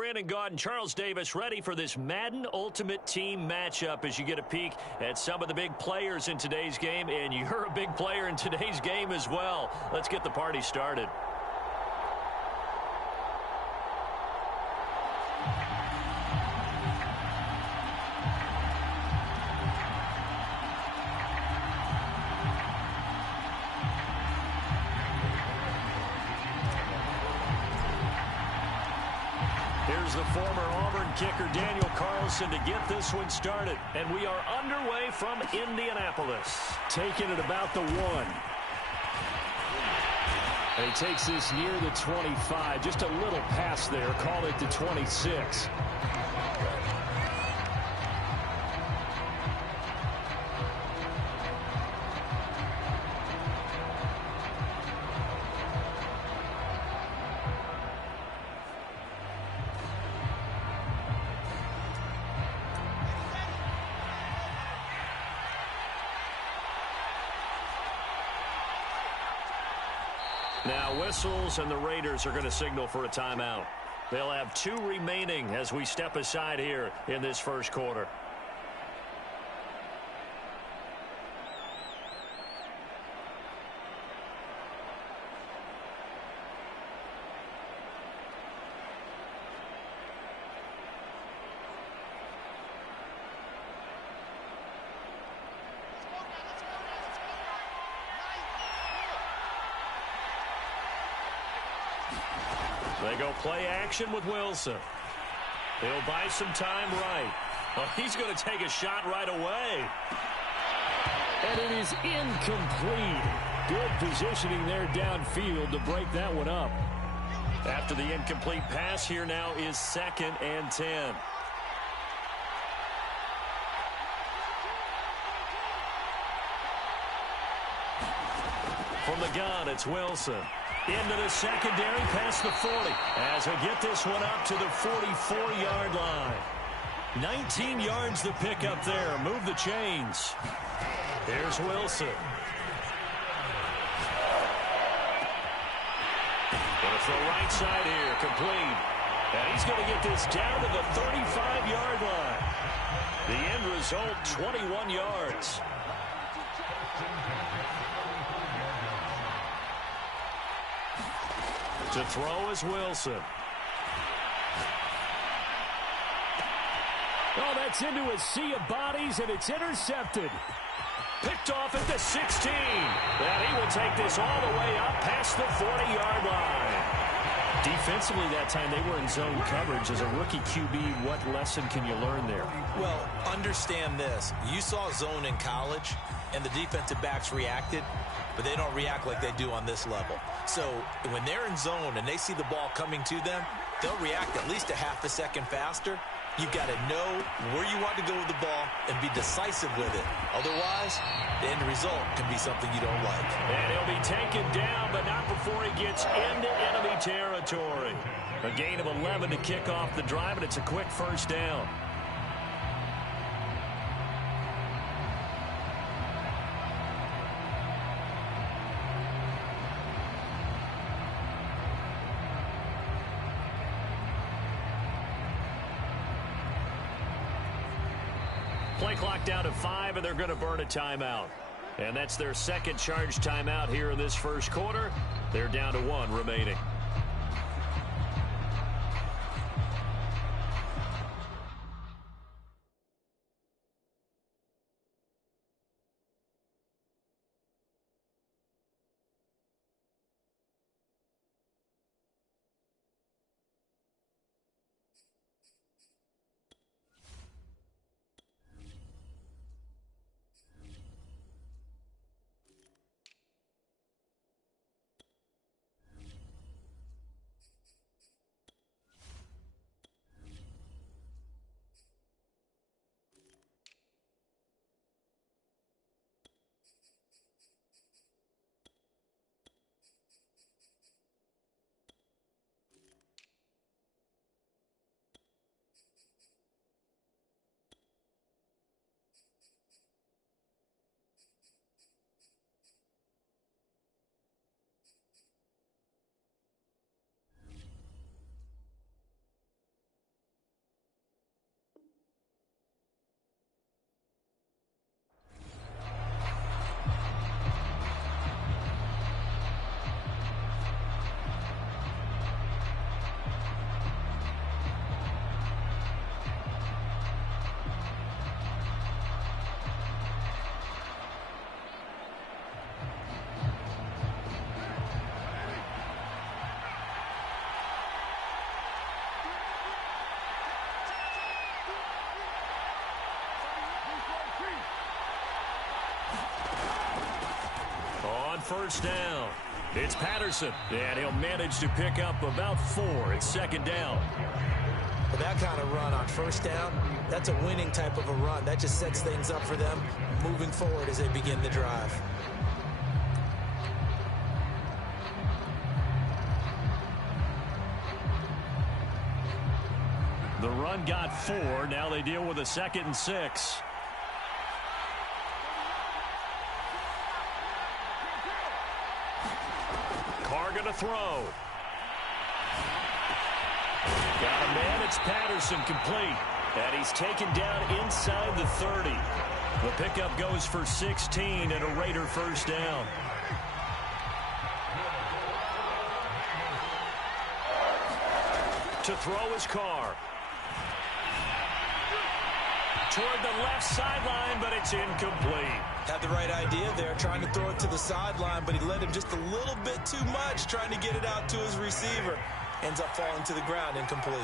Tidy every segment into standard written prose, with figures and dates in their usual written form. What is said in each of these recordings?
Brandon Gaudin, Charles Davis, ready for this Madden Ultimate Team matchup as you get a peek at some of the big players in today's game, and you're a big player in today's game as well. Let's get the party started. Here's the former Auburn kicker, Daniel Carlson, to get this one started. And we are underway from Indianapolis. Taking it about the 1. And he takes this near the 25. Just a little pass there. Call it the 26. Now whistles, and the Raiders are going to signal for a timeout. They'll have 2 remaining as we step aside here in this first quarter. They go play action with Wilson. He'll buy some time right. Oh, he's going to take a shot right away. And it is incomplete. Good positioning there downfield to break that one up. After the incomplete pass, here now is 2nd and 10. From the gun, it's Wilson. Into the secondary, past the 40. As we get this one up to the 44-yard line. 19 yards to pick up there. Move the chains. Here's Wilson. Going to throw right side here, complete. And he's going to get this down to the 35-yard line. The end result, 21 yards. To throw is Wilson. Oh, that's into a sea of bodies, and it's intercepted. Picked off at the 16. And he will take this all the way up past the 40-yard line. Defensively that time, they were in zone coverage. As a rookie QB, what lesson can you learn there? Well, understand this. You saw zone in college, and the defensive backs reacted, but they don't react like they do on this level. So when they're in zone and they see the ball coming to them, they'll react at least a half a second faster. You've got to know where you want to go with the ball and be decisive with it. Otherwise, the end result can be something you don't like. And he'll be taken down, but not before he gets into enemy territory. A gain of 11 to kick off the drive, and it's a quick first down. Play clock down to 5, and they're going to burn a timeout. And that's their second charge timeout here in this first quarter. They're down to 1 remaining. first down. It's Patterson, and he'll manage to pick up about 4. It's second down. With that kind of run on first down, that's a winning type of a run. That just sets things up for them moving forward as they begin the drive. The run got 4. Now they deal with a 2nd and 6. Carr going to throw. Got a man. It's Patterson, complete. And he's taken down inside the 30. The pickup goes for 16 and a Raider first down. To throw is Carr. Toward the left sideline, but it's incomplete. Had the right idea there, trying to throw it to the sideline, but he led him just a little bit too much, trying to get it out to his receiver. Ends up falling to the ground, incomplete.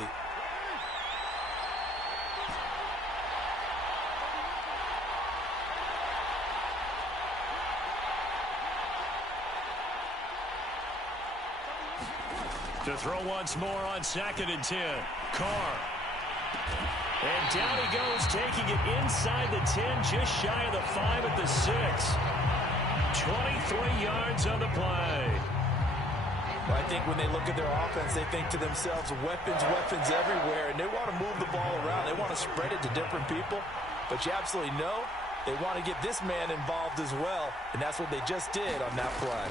To throw once more on 2nd and 10. Carr. And down he goes, taking it inside the 10, just shy of the 5 at the 6. 23 yards on the play. Well, I think when they look at their offense, they think to themselves, weapons everywhere, and they want to move the ball around. They want to spread it to different people, but you absolutely know they want to get this man involved as well, and that's what they just did on that play.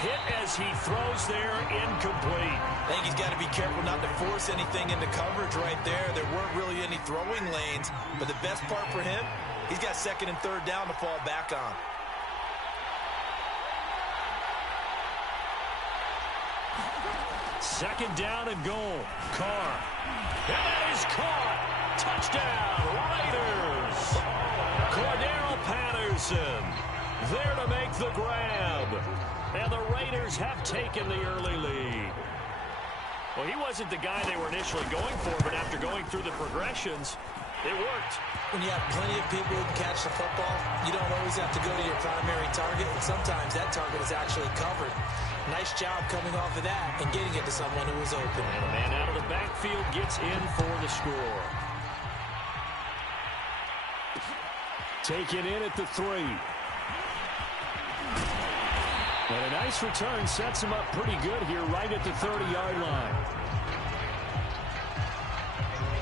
Hit as he throws there, incomplete. I think he's got to be careful not to force anything into coverage right there. There weren't really any throwing lanes, but the best part for him, he's got 2nd and 3rd down to fall back on. Second down and goal. Carr. And that is caught. Touchdown, Raiders. Cordero Patterson there to make the grab. And the Raiders have taken the early lead. Well, he wasn't the guy they were initially going for, but after going through the progressions, it worked. When you have plenty of people who can catch the football, you don't always have to go to your primary target, and sometimes that target is actually covered. Nice job coming off of that and getting it to someone who was open. And a man out of the backfield gets in for the score. Taken in at the 3. And a nice return sets him up pretty good here right at the 30-yard line.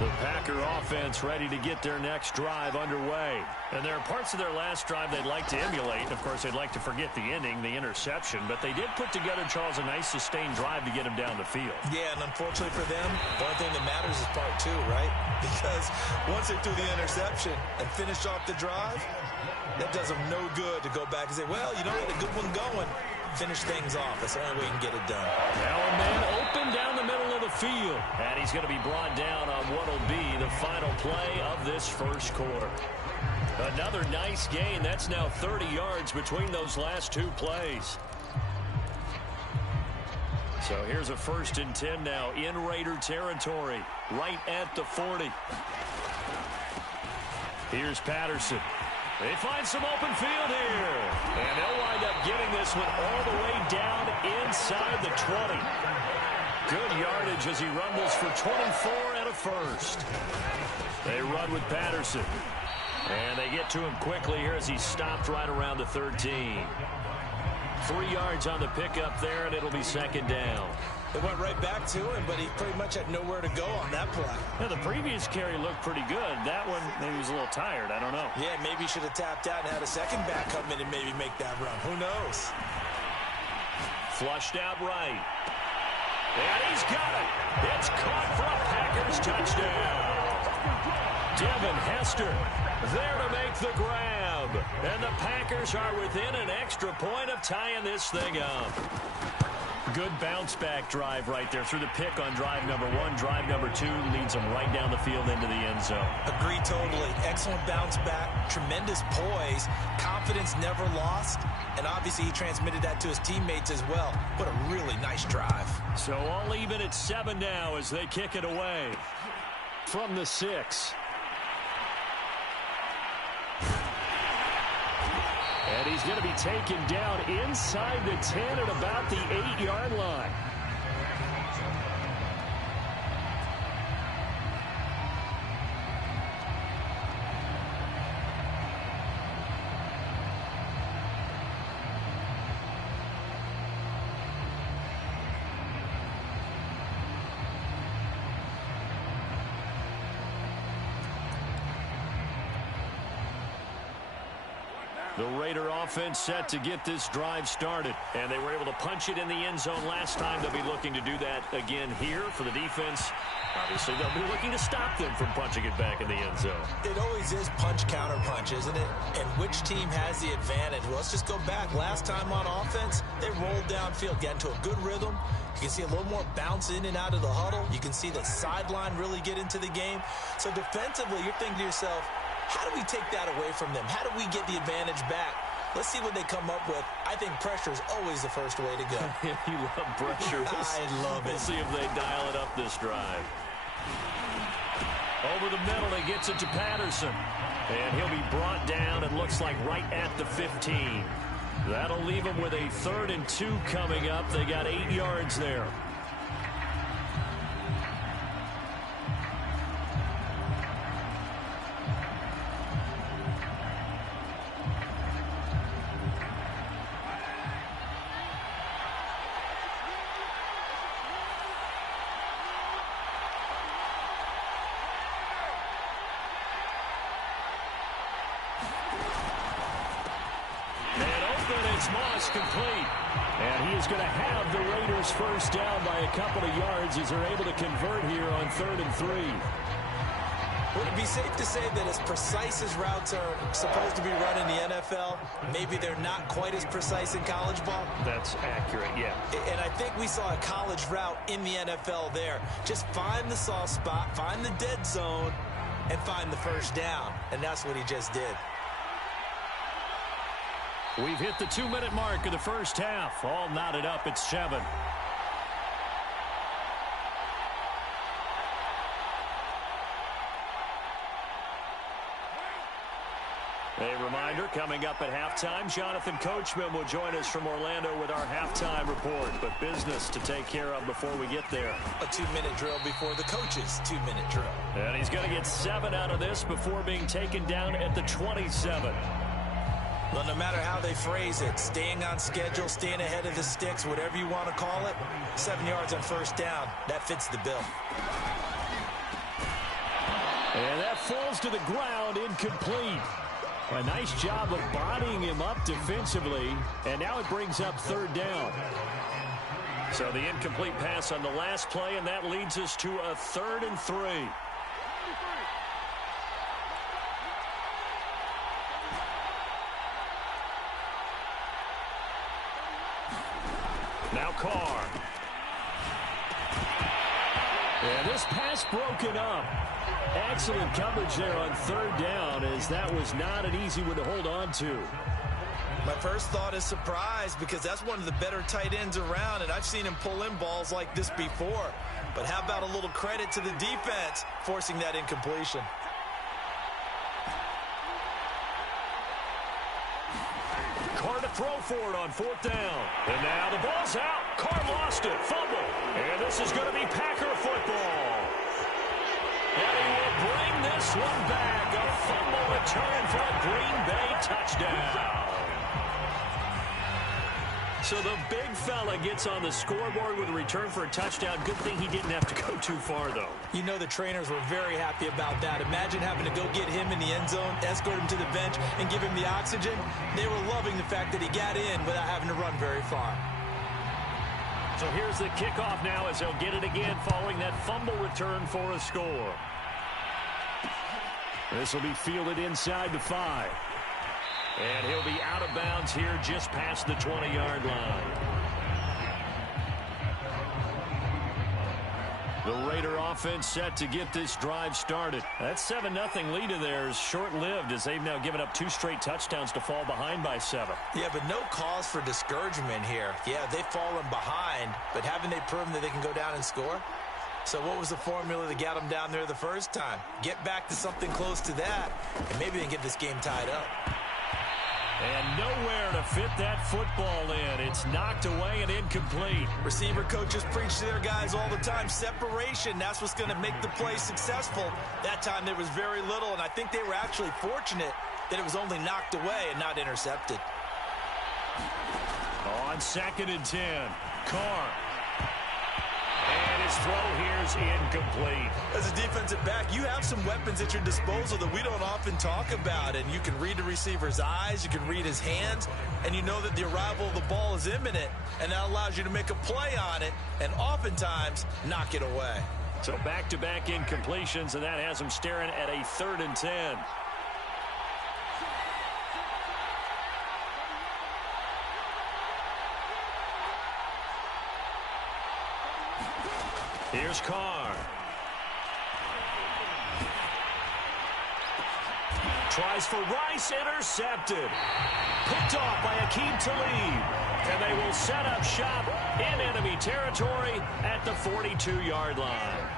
The Packer offense ready to get their next drive underway. And there are parts of their last drive they'd like to emulate. Of course, they'd like to forget the ending, the interception. But they did put together, Charles, a nice sustained drive to get him down the field. Yeah, and unfortunately for them, the only thing that matters is part 2, right? Because once they threw the interception and finished off the drive, that does them no good to go back and say, well, you know, we had a good one going. Finish things off. That's the only way you can get it done. Now a man open down the middle of the field. And he's going to be brought down on what will be the final play of this first quarter. Another nice gain. That's now 30 yards between those last 2 plays. So here's a 1st and 10 now in Raider territory, right at the 40. Here's Patterson. They find some open field here. And they'll wind up getting this one all the way down inside the 20. Good yardage as he rumbles for 24 and a first. They run with Patterson. And they get to him quickly here as he's stopped right around the 13. 3 yards on the pickup there, and it'll be 2nd down. They went right back to him, but he pretty much had nowhere to go on that play. Yeah, the previous carry looked pretty good. That one, maybe he was a little tired. I don't know. Yeah, maybe he should have tapped out and had a second back come in and maybe make that run. Who knows? Flushed out right. And he's got it. It's caught for a Packers touchdown. Devin Hester there to make the grab. And the Packers are within an extra point of tying this thing up. Good bounce-back drive right there through the pick on drive number 1. Drive number 2 leads them right down the field into the end zone. Agree totally. Excellent bounce-back, tremendous poise, confidence never lost, and obviously he transmitted that to his teammates as well. What a really nice drive. So all even at 7 now as they kick it away from the 6. And he's going to be taken down inside the 10 at about the 8-yard line. The Raider offense set to get this drive started. And they were able to punch it in the end zone last time. They'll be looking to do that again here for the defense. Obviously, they'll be looking to stop them from punching it back in the end zone. It always is punch, counter punch, isn't it? And which team has the advantage? Well, let's just go back. Last time on offense, they rolled downfield, got into a good rhythm. You can see a little more bounce in and out of the huddle. You can see the sideline really get into the game. So defensively, you're thinking to yourself, how do we take that away from them? How do we get the advantage back? Let's see what they come up with. I think pressure is always the first way to go. You love pressure. I love it. We'll see if they dial it up this drive. Over the middle, he gets it to Patterson. And he'll be brought down, it looks like, right at the 15. That'll leave him with a 3rd and 2 coming up. They got 8 yards there. Complete. And he is going to have the Raiders first down by a couple of yards as they're able to convert here on 3rd and 3. Would it be safe to say that as precise as routes are supposed to be run in the NFL, maybe they're not quite as precise in college ball? That's accurate, yeah. And I think we saw a college route in the NFL there. Just find the soft spot, find the dead zone, and find the first down. And that's what he just did. We've hit the 2-minute mark of the first half. All knotted up at 7. A reminder, coming up at halftime, Jonathan Coachman will join us from Orlando with our halftime report. But business to take care of before we get there. A 2-minute drill before the coach's 2-minute drill. And he's going to get 7 out of this before being taken down at the 27. Well, no matter how they phrase it, staying on schedule, staying ahead of the sticks, whatever you want to call it, 7 yards on first down, that fits the bill. And that falls to the ground, incomplete. A nice job of bodying him up defensively, and now it brings up 3rd down. So the incomplete pass on the last play, and that leads us to a 3rd and 3. Now Carr. And this pass broken up. Excellent coverage there on 3rd down, as that was not an easy one to hold on to. My first thought is surprise, because that's one of the better tight ends around, and I've seen him pull in balls like this before. But how about a little credit to the defense forcing that incompletion? Carr to throw for it on 4th down. And now the ball's out. Carr lost it. Fumble. And this is going to be Packer football. And he will bring this one back. A fumble return for a Green Bay touchdown. So the big fella gets on the scoreboard with a return for a touchdown. Good thing he didn't have to go too far, though. You know the trainers were very happy about that. Imagine having to go get him in the end zone, escort him to the bench, and give him the oxygen. They were loving the fact that he got in without having to run very far. So here's the kickoff now as they'll get it again following that fumble return for a score. This will be fielded inside the 5. And he'll be out of bounds here just past the 20-yard line. The Raider offense set to get this drive started. That 7-0 lead of theirs short-lived as they've now given up 2 straight touchdowns to fall behind by 7. Yeah, but no cause for discouragement here. Yeah, they've fallen behind, but haven't they proven that they can go down and score? So what was the formula that got them down there the first time? Get back to something close to that, and maybe they can get this game tied up. And nowhere to fit that football in. It's knocked away and incomplete. Receiver coaches preach to their guys all the time. Separation, that's what's going to make the play successful. That time there was very little, and I think they were actually fortunate that it was only knocked away and not intercepted. On 2nd and 10, Carr. And his throw here's incomplete. As a defensive back, you have some weapons at your disposal that we don't often talk about. And you can read the receiver's eyes, you can read his hands, and you know that the arrival of the ball is imminent. And that allows you to make a play on it and oftentimes knock it away. So back-to-back incompletions, and that has him staring at a 3rd and 10. Here's Carr. Tries for Rice, intercepted. Picked off by Akeem Talib. And they will set up shop in enemy territory at the 42-yard line.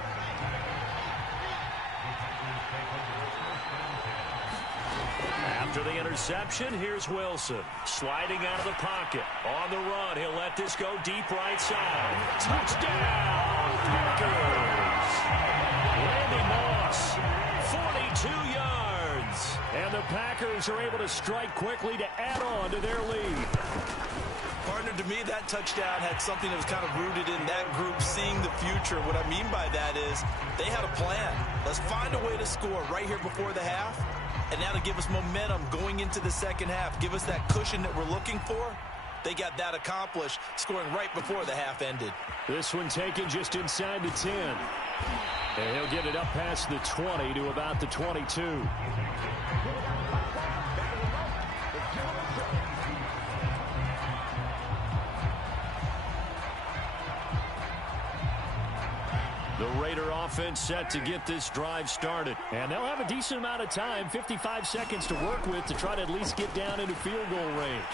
After the interception, here's Wilson. Sliding out of the pocket. On the run, he'll let this go deep right side. Touchdown, Packers! Randy Moss, 42 yards. And the Packers are able to strike quickly to add on to their lead. Partner, to me, that touchdown had something that was kind of rooted in that group seeing the future. What I mean by that is they had a plan. Let's find a way to score right here before the half. And now to give us momentum going into the second half, give us that cushion that we're looking for. They got that accomplished, scoring right before the half ended. This one taken just inside the 10. And he'll get it up past the 20 to about the 22. The Raider offense set to get this drive started. And they'll have a decent amount of time, 55 seconds to work with to try to at least get down into field goal range.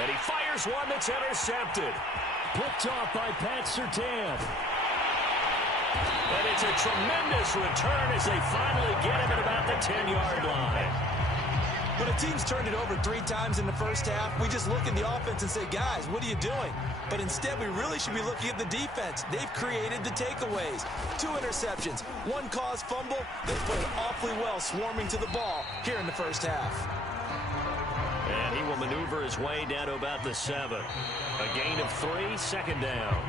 And he fires one that's intercepted. Picked off by Pat Surtain. And it's a tremendous return as they finally get him at about the 10-yard line. When a team's turned it over 3 times in the first half, we just look at the offense and say, guys, what are you doing? But instead, we really should be looking at the defense. They've created the takeaways. 2 interceptions, 1 caused fumble. They played awfully well swarming to the ball here in the first half. And he will maneuver his way down to about the 7. A gain of 3, 2nd down.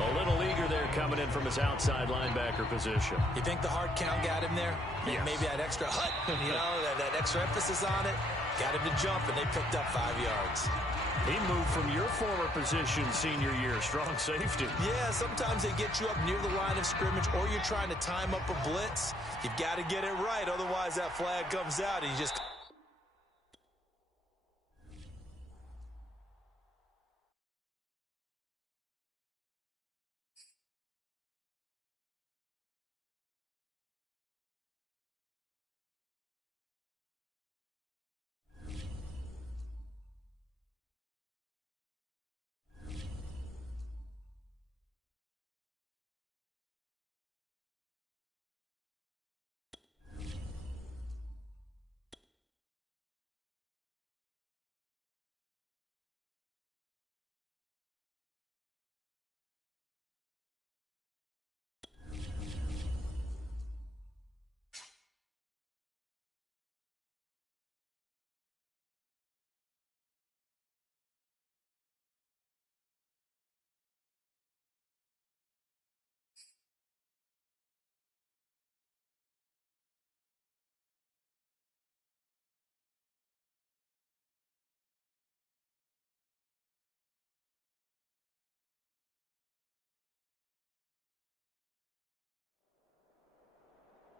A little eager there coming in from his outside linebacker position. You think the hard count got him there? Yes. Maybe that extra hut, that extra emphasis on it. Got him to jump, and they picked up 5 yards. He moved from your former position senior year, strong safety. Yeah, sometimes they get you up near the line of scrimmage, or you're trying to time up a blitz. You've got to get it right, otherwise that flag comes out, and you just...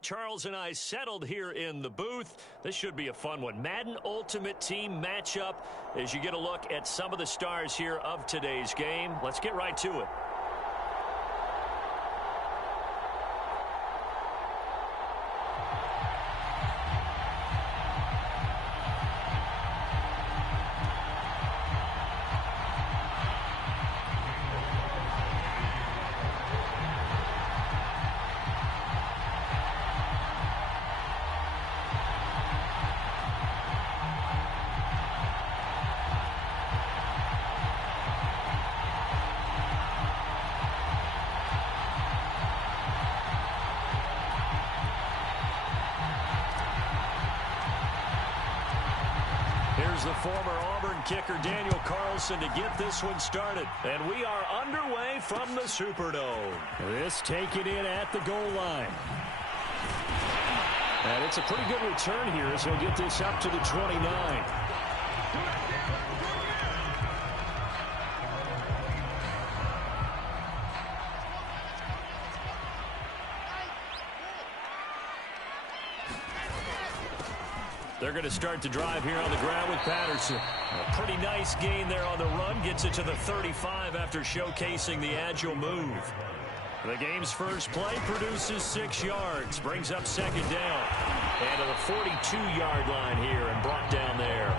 Charles and I settled here in the booth. This should be a fun one. Madden Ultimate Team matchup as you get a look at some of the stars here of today's game. Let's get right to it. Here's the former Auburn kicker Daniel Carlson to get this one started. And we are underway from the Superdome. This taken in at the goal line. And it's a pretty good return here as he'll get this up to the 29. They're going to start the drive here on the ground with Patterson. A pretty nice gain there on the run. Gets it to the 35 after showcasing the agile move. The game's first play produces 6 yards. Brings up second down. And to the 42-yard line here and brought down there.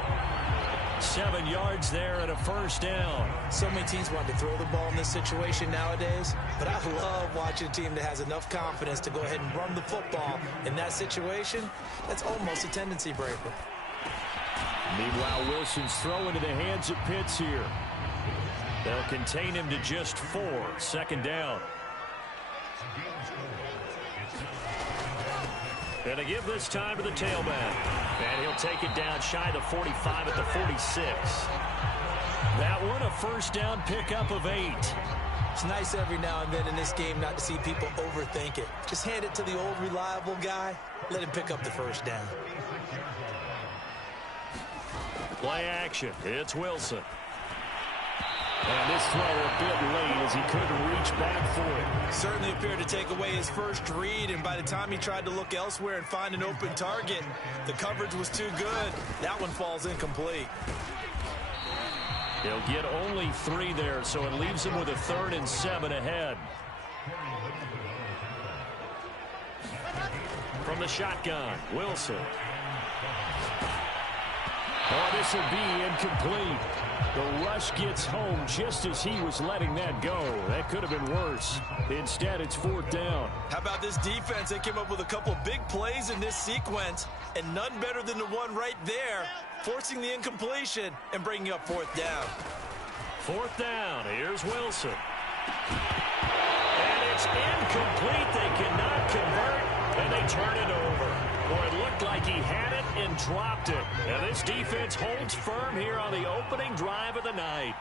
7 yards there and a first down. So many teams want to throw the ball in this situation nowadays, but I love watching a team that has enough confidence to go ahead and run the football in that situation. That's almost a tendency breaker. Meanwhile, Wilson's throw into the hands of Pitts here. They'll contain him to just 4. Second down. And to give this time to the tailback. And he'll take it down shy of the 45 at the 46. That one, a first down pickup of 8. It's nice every now and then in this game not to see people overthink it. Just hand it to the old reliable guy. Let him pick up the first down. Play action. It's Wilson. And this throw a bit late as he couldn't reach back for it. Certainly appeared to take away his first read, and by the time he tried to look elsewhere and find an open target, the coverage was too good. That one falls incomplete. He'll get only 3 there, so it leaves him with a 3rd and 7 ahead. From the shotgun, Wilson. Oh, this will be incomplete. The rush gets home just as he was letting that go. That could have been worse. Instead, it's 4th down. How about this defense? They came up with a couple big plays in this sequence, and none better than the one right there, forcing the incompletion and bringing up 4th down. 4th down. Here's Wilson. And it's incomplete. They cannot convert, and they turn it over. Boy, it looked like he had it and dropped it. And this defense holds firm here on the opening drive of the night.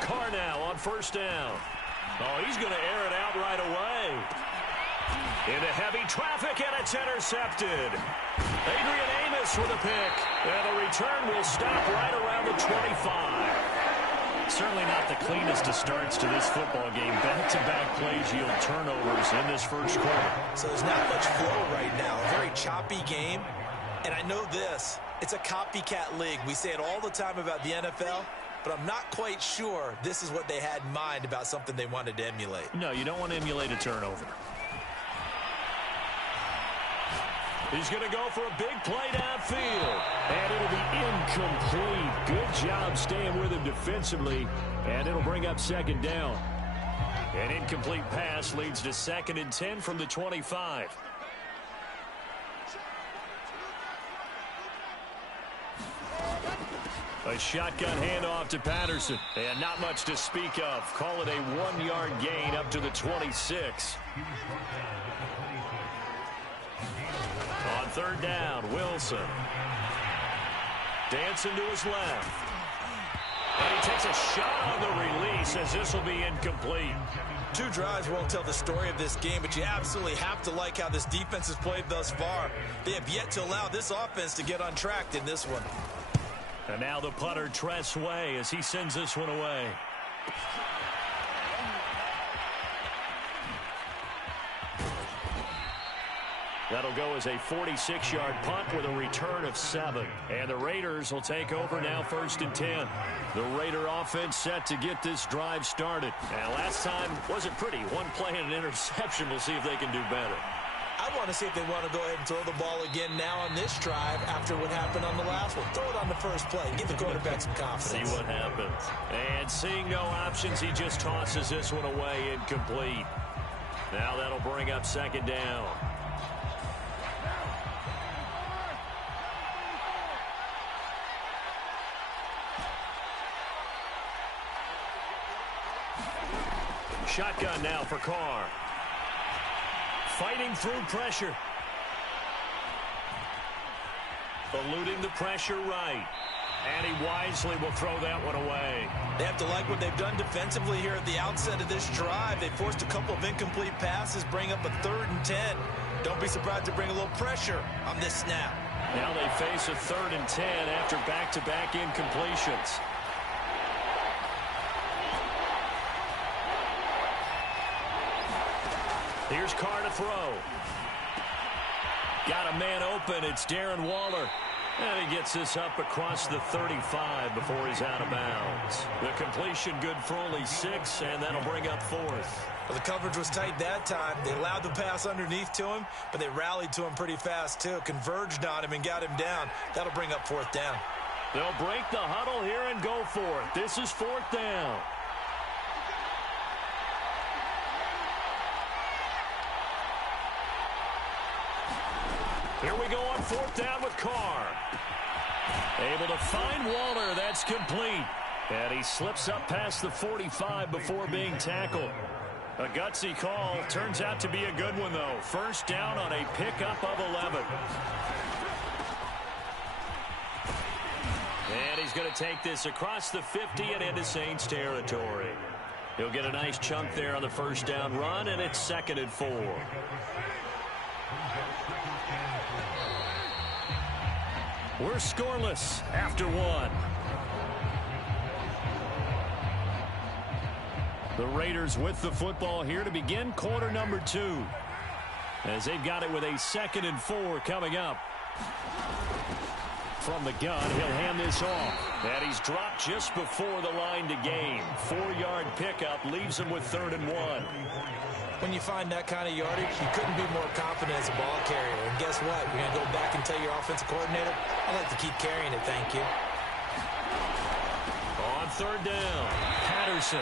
Carr now on first down. Oh, he's going to air it out right away. Into heavy traffic, and it's intercepted. Adrian Amos with a pick. And the return will stop right around the 25. Certainly not the cleanest of starts to this football game. Back-to-back plays yield turnovers in this first quarter. So there's not much flow right now. A very choppy game. And I know this. It's a copycat league. We say it all the time about the NFL, but I'm not quite sure this is what they had in mind about something they wanted to emulate. No, you don't want to emulate a turnover. He's going to go for a big play downfield. And it'll be incomplete. Good job staying with him defensively. And it'll bring up second down. An incomplete pass leads to 2nd and 10 from the 25. A shotgun handoff to Patterson. And not much to speak of. Call it a 1-yard gain up to the 26. On 3rd down, Wilson. Dancing to his left. And he takes a shot on the release as this will be incomplete. 2 drives won't tell the story of this game, but you absolutely have to like how this defense has played thus far. They have yet to allow this offense to get untracked in this one. And now the punter, Tress Way, as he sends this one away. That'll go as a 46-yard punt with a return of 7. And the Raiders will take over now 1st and 10. The Raider offense set to get this drive started. And last time wasn't pretty. 1 play and an interception. We'll see if they can do better. I want to see if they want to go ahead and throw the ball again now on this drive after what happened on the last one. Throw it on the first play. Give the quarterback some confidence. See what happens. And seeing no options, he just tosses this one away incomplete. Now that'll bring up second down. Shotgun now for Carr. Fighting through pressure. Eluding the pressure right. And he wisely will throw that one away. They have to like what they've done defensively here at the outset of this drive. They forced a couple of incomplete passes, bring up a 3rd and 10. Don't be surprised to bring a little pressure on this snap. Now they face a 3rd and 10 after back-to-back incompletions. Here's Carr to throw. Got a man open. It's Darren Waller. And he gets this up across the 35 before he's out of bounds. The completion good for only 6, and that'll bring up 4th. Well, the coverage was tight that time. They allowed the pass underneath to him, but they rallied to him pretty fast, too. Converged on him and got him down. That'll bring up 4th down. They'll break the huddle here and go for it. This is 4th down. Here we go on 4th down with Carr. Able to find Waller. That's complete. And he slips up past the 45 before being tackled. A gutsy call. Turns out to be a good one, though. 1st down on a pickup of 11. And he's going to take this across the 50 and into Saints territory. He'll get a nice chunk there on the 1st down run, and it's 2nd and 4. We're scoreless after 1. The Raiders with the football here to begin quarter number 2. As they've got it with a 2nd and 4 coming up. From the gun, he'll hand this off. And he's dropped just before the line to gain. 4-yard pickup leaves him with 3rd and 1. When you find that kind of yardage, you couldn't be more confident as a ball carrier. And guess what? You're going to go back and tell your offensive coordinator, I'd like to keep carrying it, thank you. On 3rd down, Patterson.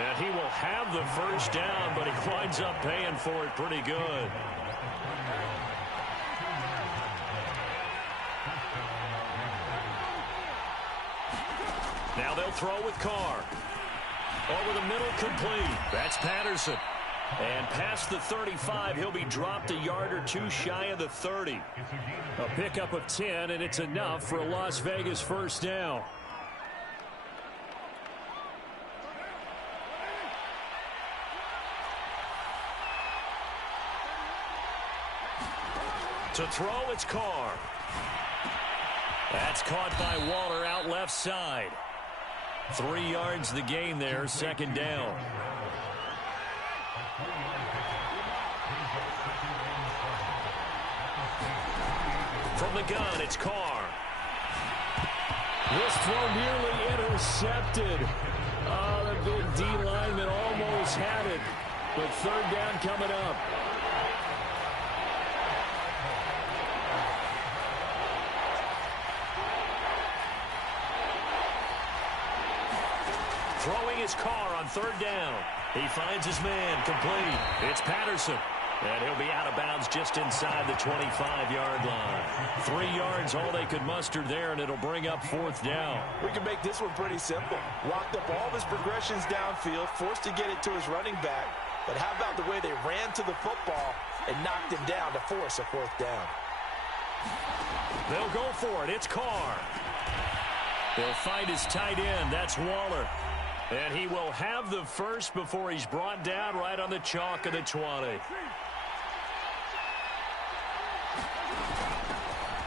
And he will have the 1st down, but he winds up paying for it pretty good. Now they'll throw with Carr. Over the middle, complete. That's Patterson. And past the 35, he'll be dropped a yard or 2 shy of the 30. A pickup of 10, and it's enough for a Las Vegas 1st down. To throw, it's Carr. That's caught by Waller out left side. 3 yards the gain there, 2nd down. From the gun, it's Carr. This throw nearly intercepted. Oh, the big D lineman almost had it. But 3rd down coming up. Throwing his Carr on 3rd down. He finds his man, complete. It's Patterson. And he'll be out of bounds just inside the 25-yard line. 3 yards, all they could muster there, and it'll bring up 4th down. We can make this one pretty simple. Locked up all of his progressions downfield, forced to get it to his running back. But how about the way they ran to the football and knocked him down to force a 4th down? They'll go for it. It's Carr. They'll find his tight end. That's Waller. And he will have the 1st before he's brought down right on the chalk of the 20.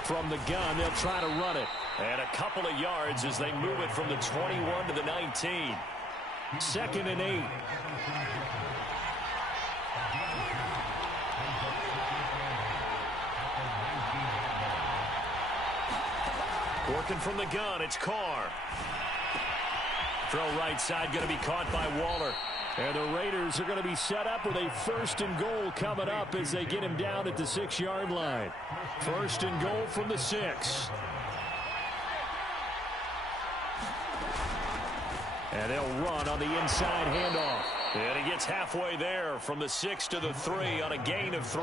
From the gun, they'll try to run it. And a couple of yards as they move it from the 21 to the 19. 2nd and 8. Working from the gun, it's Carr. Throw right side going to be caught by Waller. And the Raiders are going to be set up with a 1st and goal coming up as they get him down at the 6-yard line. 1st and goal from the 6. And they'll run on the inside handoff. And he gets halfway there from the 6 to the 3 on a gain of 3.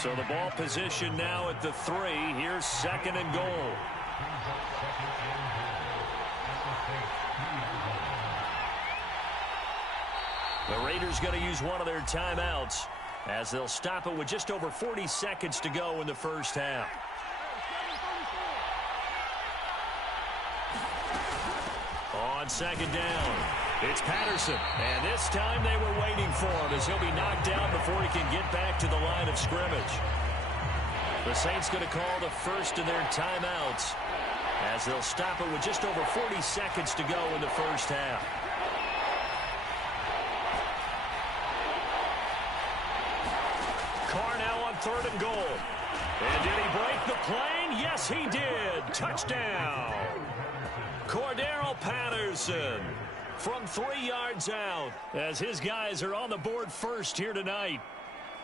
So the ball position now at the 3. Here's 2nd and goal. The Raiders going to use one of their timeouts. as they'll stop it with just over 40 seconds to go in the first half. On second down, it's Patterson. And this time they were waiting for him as he'll be knocked down before he can get back to the line of scrimmage. The Saints going to call the first of their timeouts as they'll stop it with just over 40 seconds to go in the first half. Carr now on 3rd and goal. And did he break the plane? Yes, he did. Touchdown. Cordero Patterson from 3 yards out as his guys are on the board first here tonight.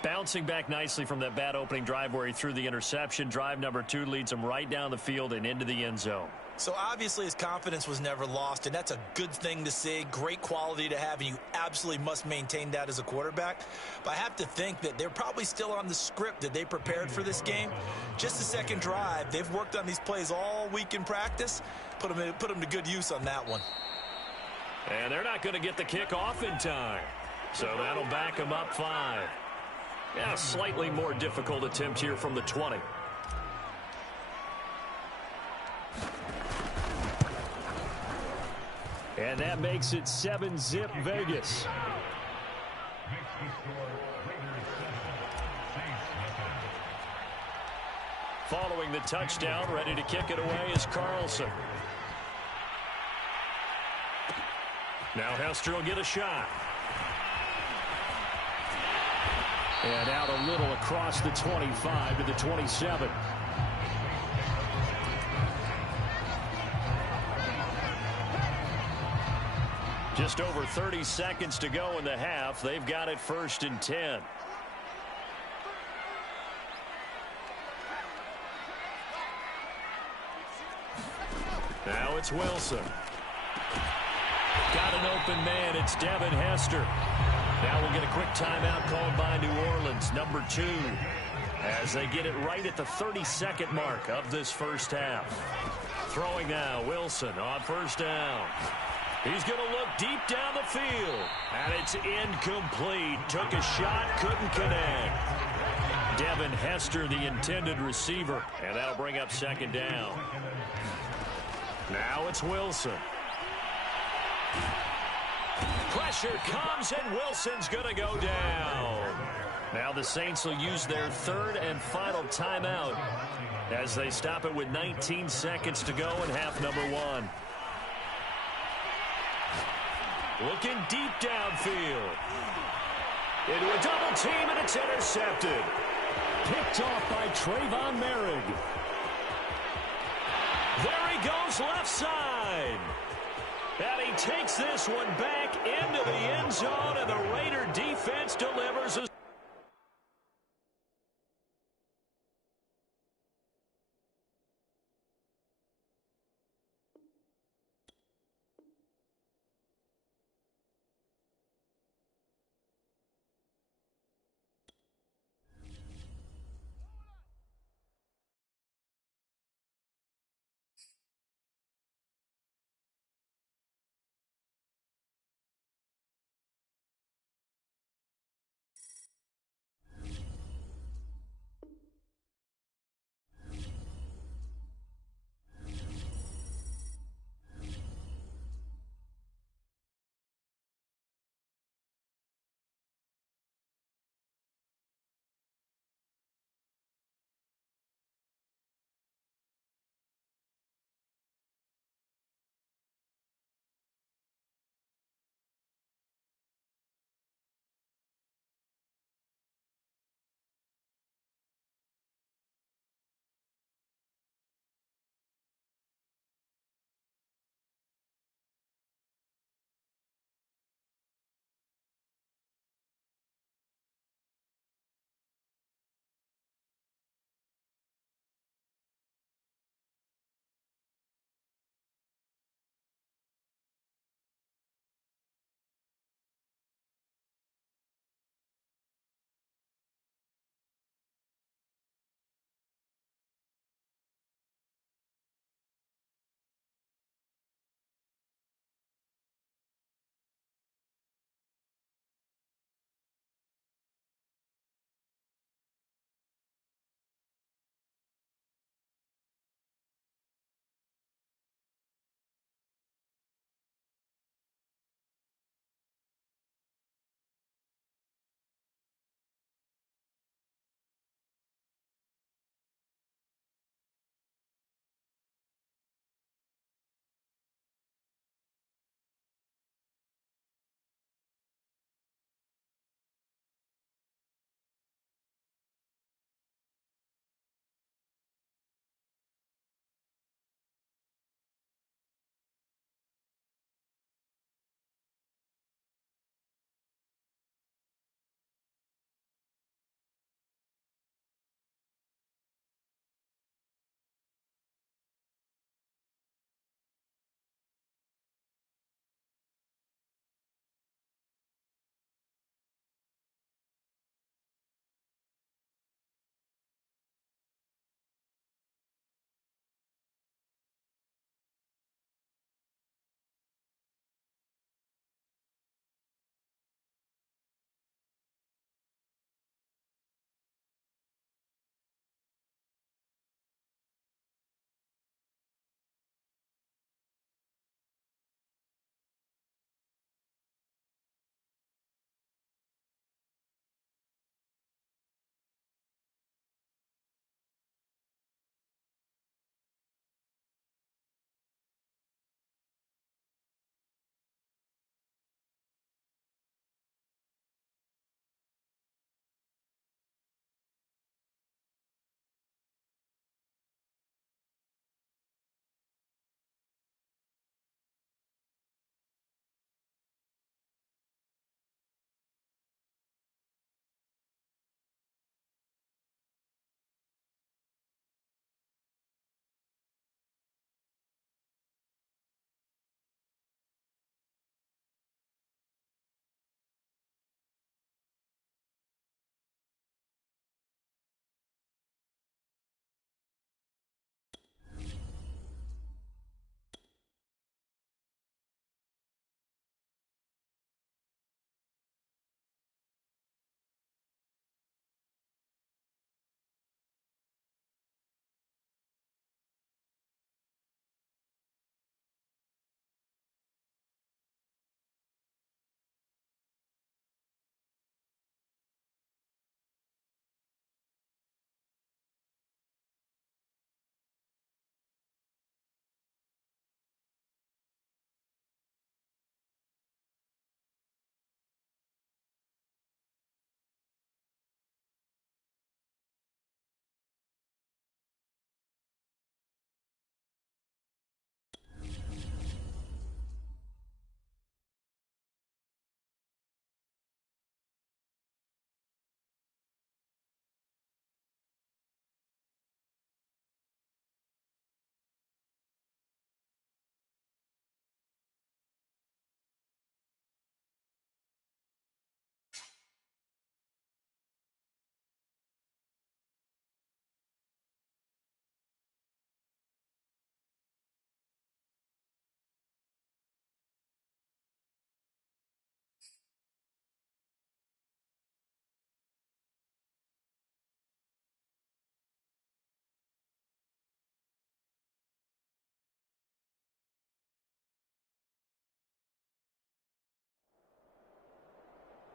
Bouncing back nicely from that bad opening drive where he threw the interception. Drive number 2 leads him right down the field and into the end zone. So obviously his confidence was never lost, and that's a good thing to see. Great quality to have, and you absolutely must maintain that as a quarterback. But I have to think that they're probably still on the script that they prepared for this game. Just the second drive, they've worked on these plays all week in practice. Put them to good use on that one. And they're not going to get the kick off in time. So that'll back them up 5. Yeah, slightly more difficult attempt here from the 20. And that makes it 7-zip Vegas. Following the touchdown, ready to kick it away is Carlson. Now Hester will get a shot. And out a little across the 25 to the 27. Just over 30 seconds to go in the half. They've got it 1st and 10. Now it's Wilson. Got an open man. It's Devin Hester. Now we'll get a quick timeout called by New Orleans, number 2, as they get it right at the 32nd mark of this first half. Throwing now, Wilson on 1st down. He's going to look deep down the field, and it's incomplete. Took a shot, couldn't connect. Devin Hester, the intended receiver, and that'll bring up 2nd down. Now it's Wilson. Pressure comes, and Wilson's going to go down. Now the Saints will use their 3rd and final timeout as they stop it with 19 seconds to go in half number 1. Looking deep downfield. Into a double team, and it's intercepted. Picked off by Trayvon Merrick. There he goes left side. And he takes this one back into the end zone, and the Raider defense delivers a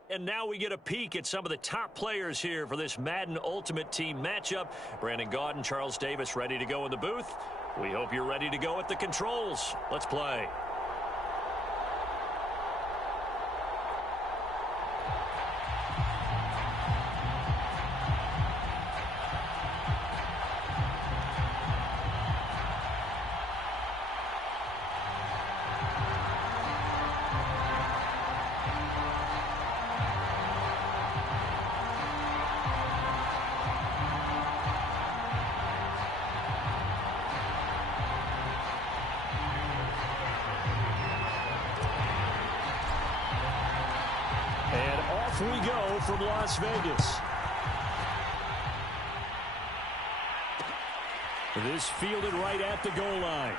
And now we get a peek at some of the top players here for this Madden Ultimate Team matchup. Brandon Gaudin, Charles Davis ready to go in the booth. We hope you're ready to go at the controls. Let's play. We go from Las Vegas. This fielded right at the goal line.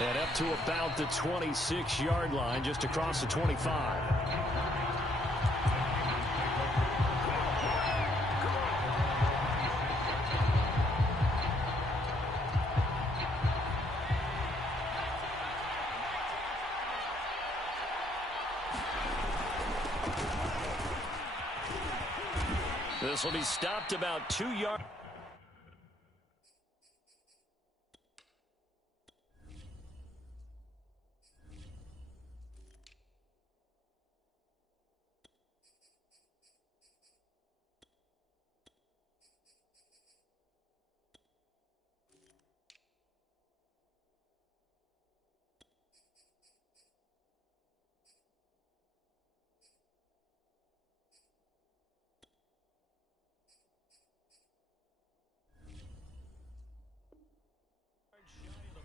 And up to about the 26-yard line, just across the 25. This will be stopped about 2 yards.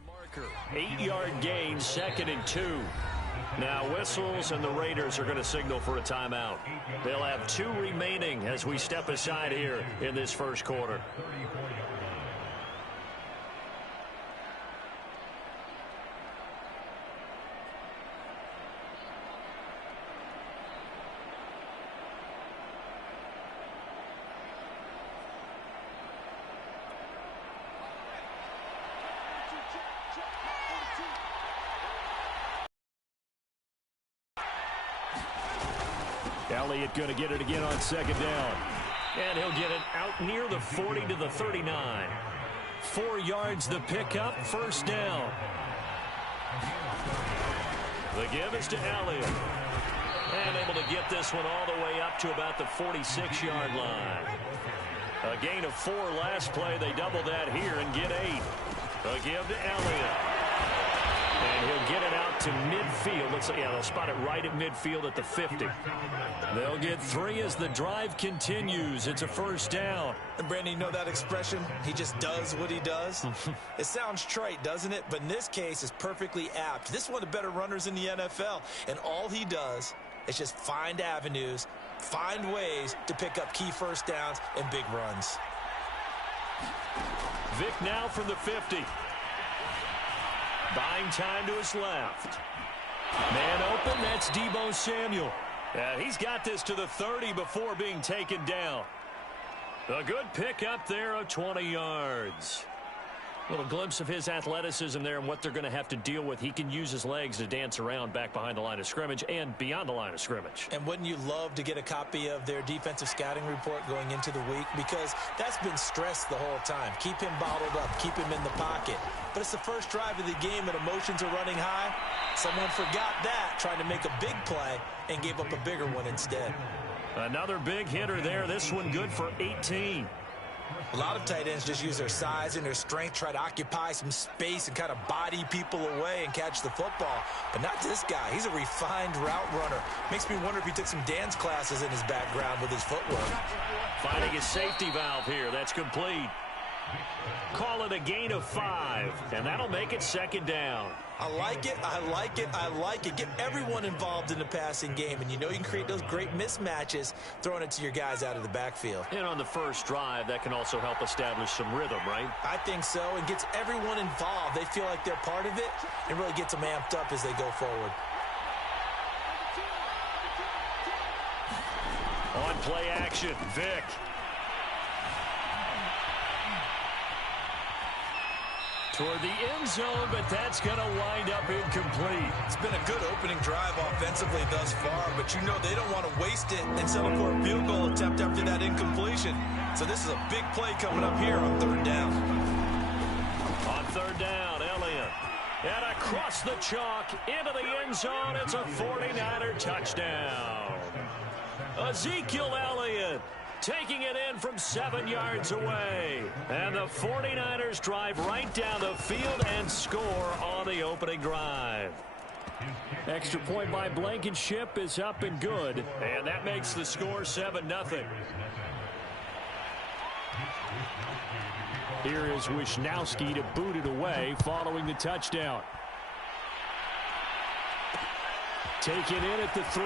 marker. 8-yard gain, 2nd and 2. Now whistles, and the Raiders are going to signal for a timeout. They'll have 2 remaining as we step aside here in this first quarter. Elliott going to get it again on 2nd down. And he'll get it out near the 40 to the 39. 4 yards the pickup, 1st down. The give is to Elliott. And able to get this one all the way up to about the 46-yard line. A gain of 4 last play. They double that here and get 8. The give to Elliott. And he'll get it out to midfield. They'll spot it right at midfield at the 50. They'll get 3 as the drive continues. It's a 1st down. And Brandon, you know that expression? He just does what he does. It sounds trite, doesn't it? But in this case, it's perfectly apt. This is one of the better runners in the NFL. And all he does is just find avenues, find ways to pick up key 1st downs and big runs. Vic now from the 50. Buying time to his left. Man open, that's Deebo Samuel. And he's got this to the 30 before being taken down. A good pickup there of 20 yards. A little glimpse of his athleticism there and what they're going to have to deal with. He can use his legs to dance around back behind the line of scrimmage and beyond the line of scrimmage. And wouldn't you love to get a copy of their defensive scouting report going into the week? Because that's been stressed the whole time. Keep him bottled up. Keep him in the pocket. But it's the first drive of the game and emotions are running high. Someone forgot that, trying to make a big play and gave up a bigger one instead. Another big hitter there. This one good for 18. A lot of tight ends just use their size and their strength, try to occupy some space and kind of body people away and catch the football. But not this guy. He's a refined route runner. Makes me wonder if he took some dance classes in his background with his footwork. Finding his safety valve here. That's complete. Call it a gain of 5, and that'll make it 2nd down. I like it, I like it, I like it. Get everyone involved in the passing game, and you know you can create those great mismatches throwing it to your guys out of the backfield. And on the first drive, that can also help establish some rhythm, right? I think so, and gets everyone involved. They feel like they're part of it, and really gets them amped up as they go forward. On play action, Vic. toward the end zone, but that's going to wind up incomplete. It's been a good opening drive offensively thus far, but you know they don't want to waste it and settle for a field goal attempt after that incompletion. So this is a big play coming up here on third down. On third down, Elliott. And across the chalk into the end zone, it's a 49er touchdown. Ezekiel Elliott taking it in from 7 yards away. And the 49ers drive right down the field and score on the opening drive. Extra point by Blankenship is up and good. And that makes the score 7-0. Here is Wisnowski to boot it away following the touchdown. Taken in at the 3.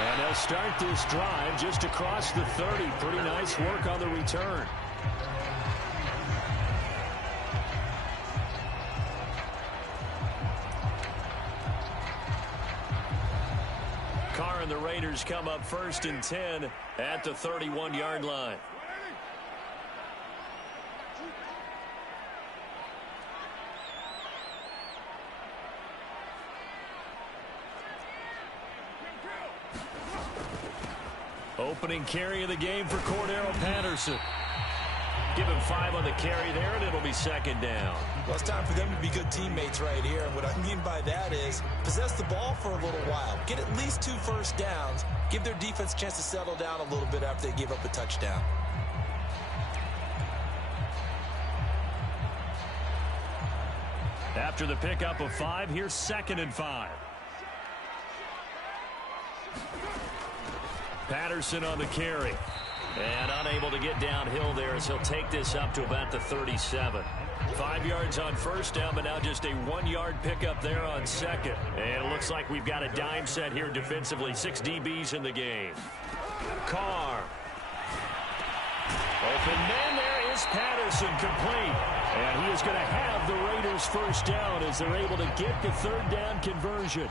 And they'll start this drive just across the 30. Pretty nice work on the return. Carr and the Raiders come up 1st and 10 at the 31-yard line. Opening carry of the game for Cordero Patterson. Give him 5 on the carry there, and it'll be 2nd down. Well, it's time for them to be good teammates right here. And what I mean by that is possess the ball for a little while. Get at least 2 first downs. Give their defense a chance to settle down a little bit after they give up a touchdown. After the pickup of 5, here's 2nd and 5. Patterson on the carry. And unable to get downhill there as he'll take this up to about the 37. 5 yards on 1st down, but now just a 1-yard pickup there on 2nd. And it looks like we've got a dime set here defensively. 6 DBs in the game. Carr. Open man, there is Patterson, complete. And he is going to have the Raiders 1st down as they're able to get the 3rd down conversion.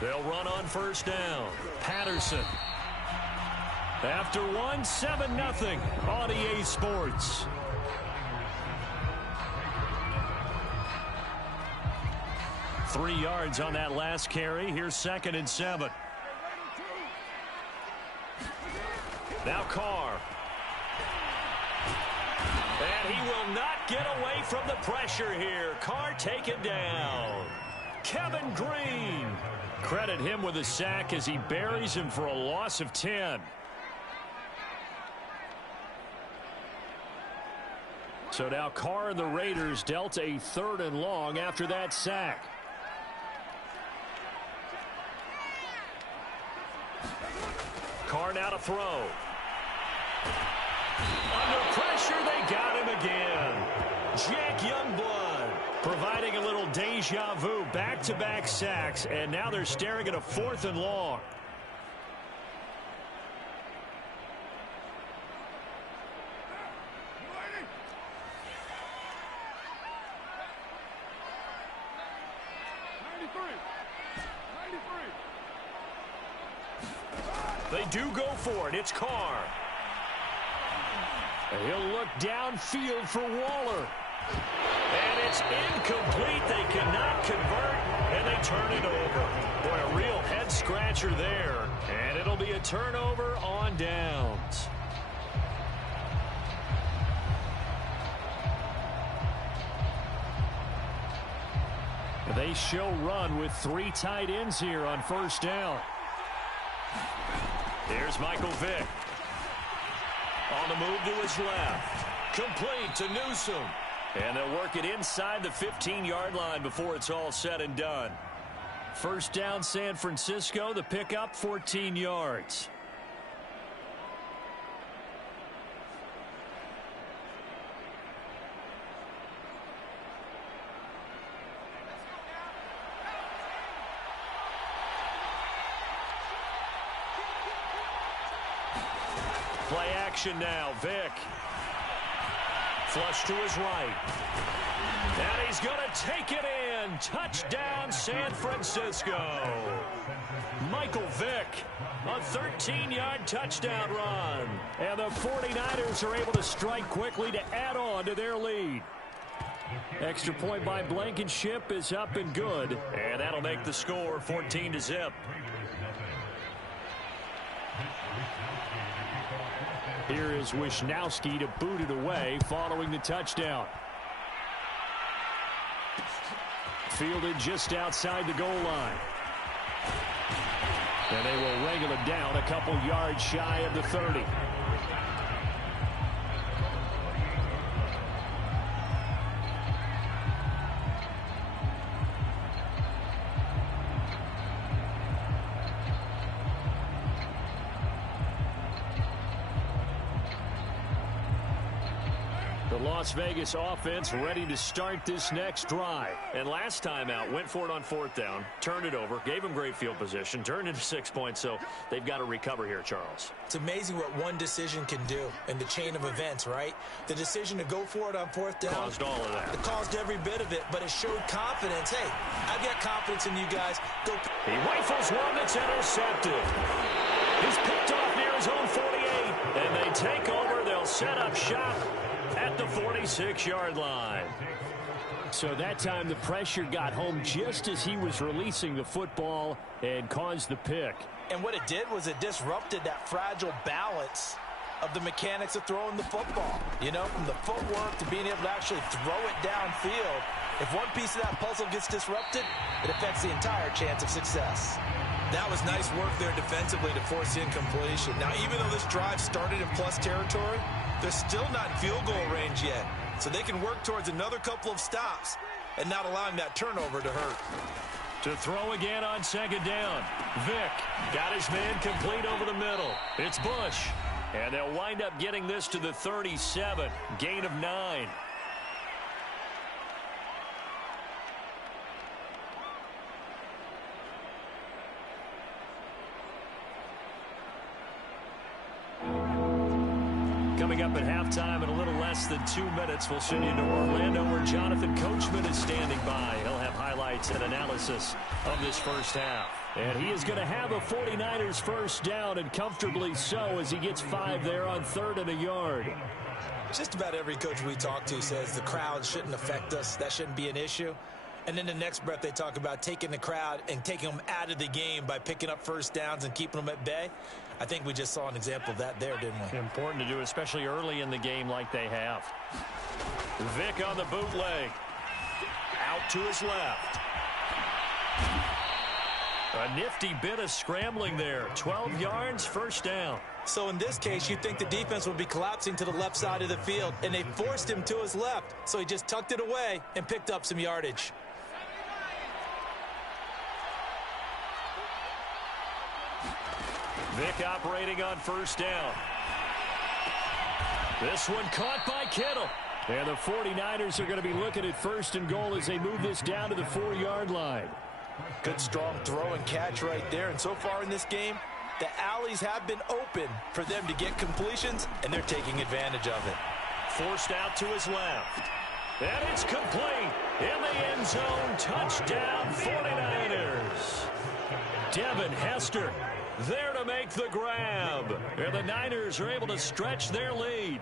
They'll run on 1st down. Patterson. After 1, 7-0 on EA Sports. Three yards on that last carry. Here's 2nd and 7. Now Carr. And he will not get away from the pressure here. Carr taken down. Kevin Green. Credit him with a sack as he buries him for a loss of 10. So now Carr and the Raiders dealt a 3rd and long after that sack. Carr now to throw. Under pressure, they got him again. Jack Youngblood providing a little deja vu, back-to-back sacks, and now they're staring at a 4th and long. They do go for it. It's Carr. And he'll look downfield for Waller. And it's incomplete. They cannot convert, and they turn it over. Boy, a real head-scratcher there. And it'll be a turnover on downs. They show run with 3 tight ends here on 1st down. Here's Michael Vick. On the move to his left. Complete to Newsom. And they'll work it inside the 15-yard line before it's all said and done. 1st down, San Francisco. The pickup, 14 yards. Play action now. Vick. Flush to his right. And he's going to take it in. Touchdown, San Francisco. Michael Vick, a 13-yard touchdown run. And the 49ers are able to strike quickly to add on to their lead. Extra point by Blankenship is up and good. And that'll make the score 14-0. Here is Wisnowski to boot it away following the touchdown. Fielded just outside the goal line. And they will wrangle it down a couple yards shy of the 30. The Las Vegas offense ready to start this next drive. And last time out, went for it on fourth down, turned it over, gave them great field position, turned into 6 points, so they've got to recover here, Charles. It's amazing what one decision can do in the chain of events, right? The decision to go for it on fourth down. Caused all of that. It caused every bit of it, but it showed confidence. Hey, I've got confidence in you guys. Go. He rifles one that's intercepted. He's picked off near his own 48, and they take over. They'll set up shop at the 46-yard line. So that time the pressure got home just as he was releasing the football and caused the pick. And what it did was it disrupted that fragile balance of the mechanics of throwing the football. You know, from the footwork to being able to actually throw it downfield. If one piece of that puzzle gets disrupted, it affects the entire chance of success. That was nice work there defensively to force the incompletion. Now, even though this drive started in plus territory, they're still not in field goal range yet. So they can work towards another couple of stops and not allowing that turnover to hurt. To throw again on second down. Vick got his man complete over the middle. It's Bush. And they'll wind up getting this to the 37. Gain of 9. Coming up at halftime in a little less than 2 minutes, we'll send you to Orlando where Jonathan Coachman is standing by. He'll have highlights and analysis of this first half. And he is going to have a 49ers first down, and comfortably so, as he gets 5 there on 3rd and a yard. Just about every coach we talk to says the crowd shouldn't affect us. That shouldn't be an issue. And in the next breath, they talk about taking the crowd and taking them out of the game by picking up first downs and keeping them at bay. I think we just saw an example of that there, didn't we? Important to do, especially early in the game like they have. Vick on the bootleg. Out to his left. A nifty bit of scrambling there. 12 yards, first down. So in this case, you'd think the defense would be collapsing to the left side of the field, and they forced him to his left. So he just tucked it away and picked up some yardage. Vick operating on first down. This one caught by Kittle. And the 49ers are going to be looking at 1st and goal as they move this down to the 4-yard line. Good strong throw and catch right there. And so far in this game, the alleys have been open for them to get completions, and they're taking advantage of it. Forced out to his left. And it's complete. In the end zone, touchdown 49ers. Devin Hester there to make the grab. And the Niners are able to stretch their lead.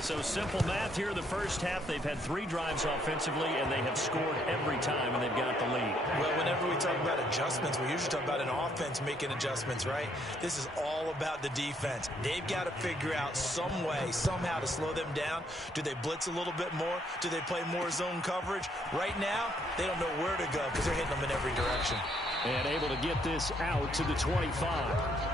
So simple math here. The first half, they've had 3 drives offensively, and they have scored every time, and they've got the lead. Well, whenever we talk about adjustments, we usually talk about an offense making adjustments, right? This is all about the defense. They've got to figure out some way, somehow to slow them down. Do they blitz a little bit more? Do they play more zone coverage? Right now, they don't know where to go because they're hitting them in every direction. And able to get this out to the 25.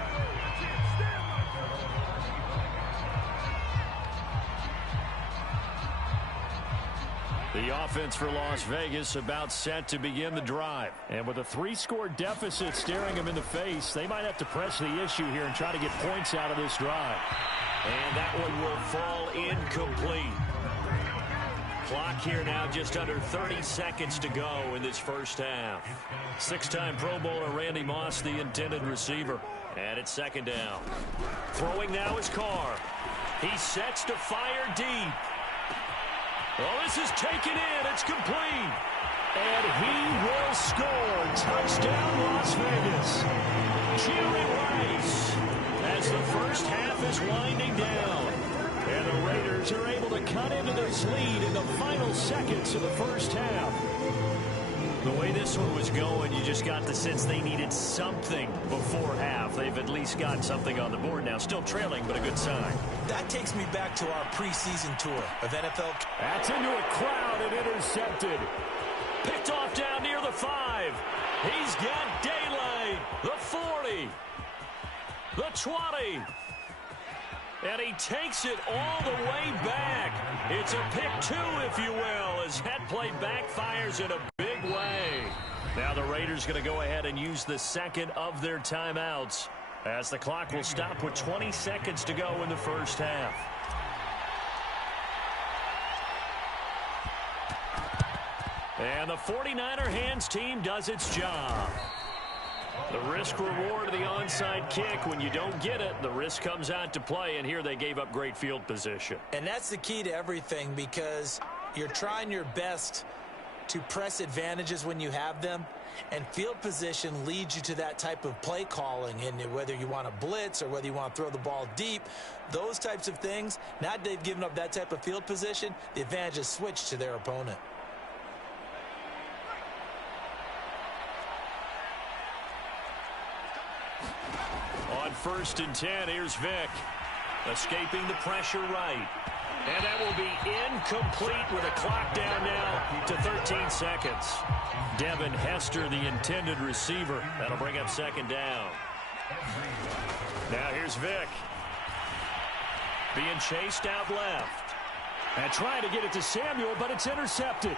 The offense for Las Vegas about set to begin the drive. And with a 3-score deficit staring them in the face, they might have to press the issue here and try to get points out of this drive. And that one will fall incomplete. Clock here now just under 30 seconds to go in this first half. 6-time Pro Bowler Randy Moss, the intended receiver. And it's 2nd down. Throwing now is Carr. He sets to fire deep. Oh, this is taken in. It's complete. And he will score. Touchdown, Las Vegas. Jerry Rice, as the first half is winding down. And the Raiders are able to cut into this lead in the final seconds of the first half. The way this one was going, you just got the sense they needed something before half. They've at least got something on the board now. Still trailing, but a good sign. That takes me back to our preseason tour of NFL. That's into a crowd and intercepted. Picked off down near the 5. He's got daylight. The 40. The 20. And he takes it all the way back. It's a pick 2, if you will, as that play backfires in a big way. Now the Raiders going to go ahead and use the second of their timeouts, as the clock will stop with 20 seconds to go in the first half. And the 49er hands team does its job. The risk-reward of the onside kick, when you don't get it, the risk comes out to play, and here they gave up great field position. And that's the key to everything, because you're trying your best to press advantages when you have them, and field position leads you to that type of play calling, and whether you want to blitz or whether you want to throw the ball deep, those types of things, now that they've given up that type of field position, the advantage is switched to their opponent. On 1st and 10, here's Vick. Escaping the pressure right. And that will be incomplete with a clock down now to 13 seconds. Devin Hester, the intended receiver. That'll bring up 2nd down. Now here's Vick. Being chased out left. And trying to get it to Samuel, but it's intercepted.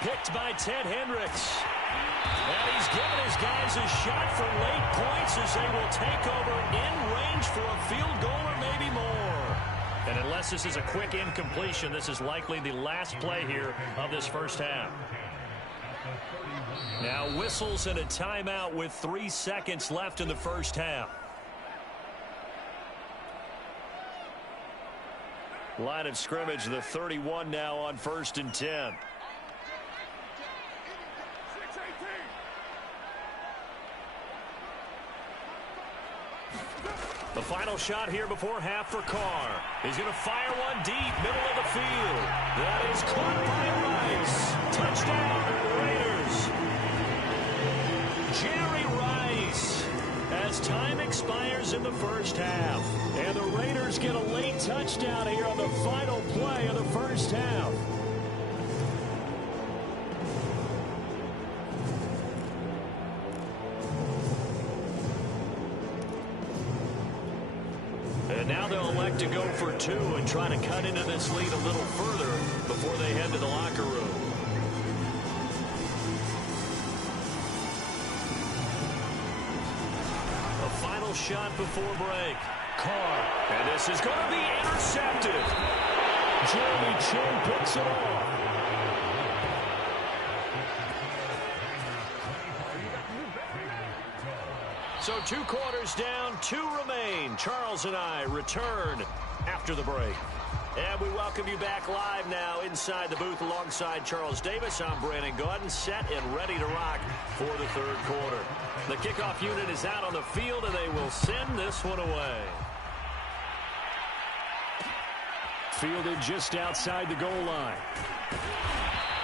Picked by Ted Hendricks. And he's given his guys a shot for late points as they will take over in range for a field goal or maybe more. And unless this is a quick incompletion, this is likely the last play here of this first half. Now whistles and a timeout with 3 seconds left in the first half. Line of scrimmage, the 31 now on 1st and 10. The final shot here before half for Carr. He's going to fire one deep, middle of the field. That is caught by Rice. Touchdown, Raiders. Jerry Rice, as time expires in the first half. And the Raiders get a late touchdown here on the final play of the first half. And now they'll elect to go for 2 and try to cut into this lead a little further before they head to the locker room. A final shot before break. Carr. And this is going to be intercepted. Jeremy Chin picks it off. So 2 quarters down, 2 remain. Charles and I return after the break. And we welcome you back live now inside the booth alongside Charles Davis. I'm Brandon Gaudin, set and ready to rock for the 3rd quarter. The kickoff unit is out on the field, and they will send this one away. Fielded just outside the goal line.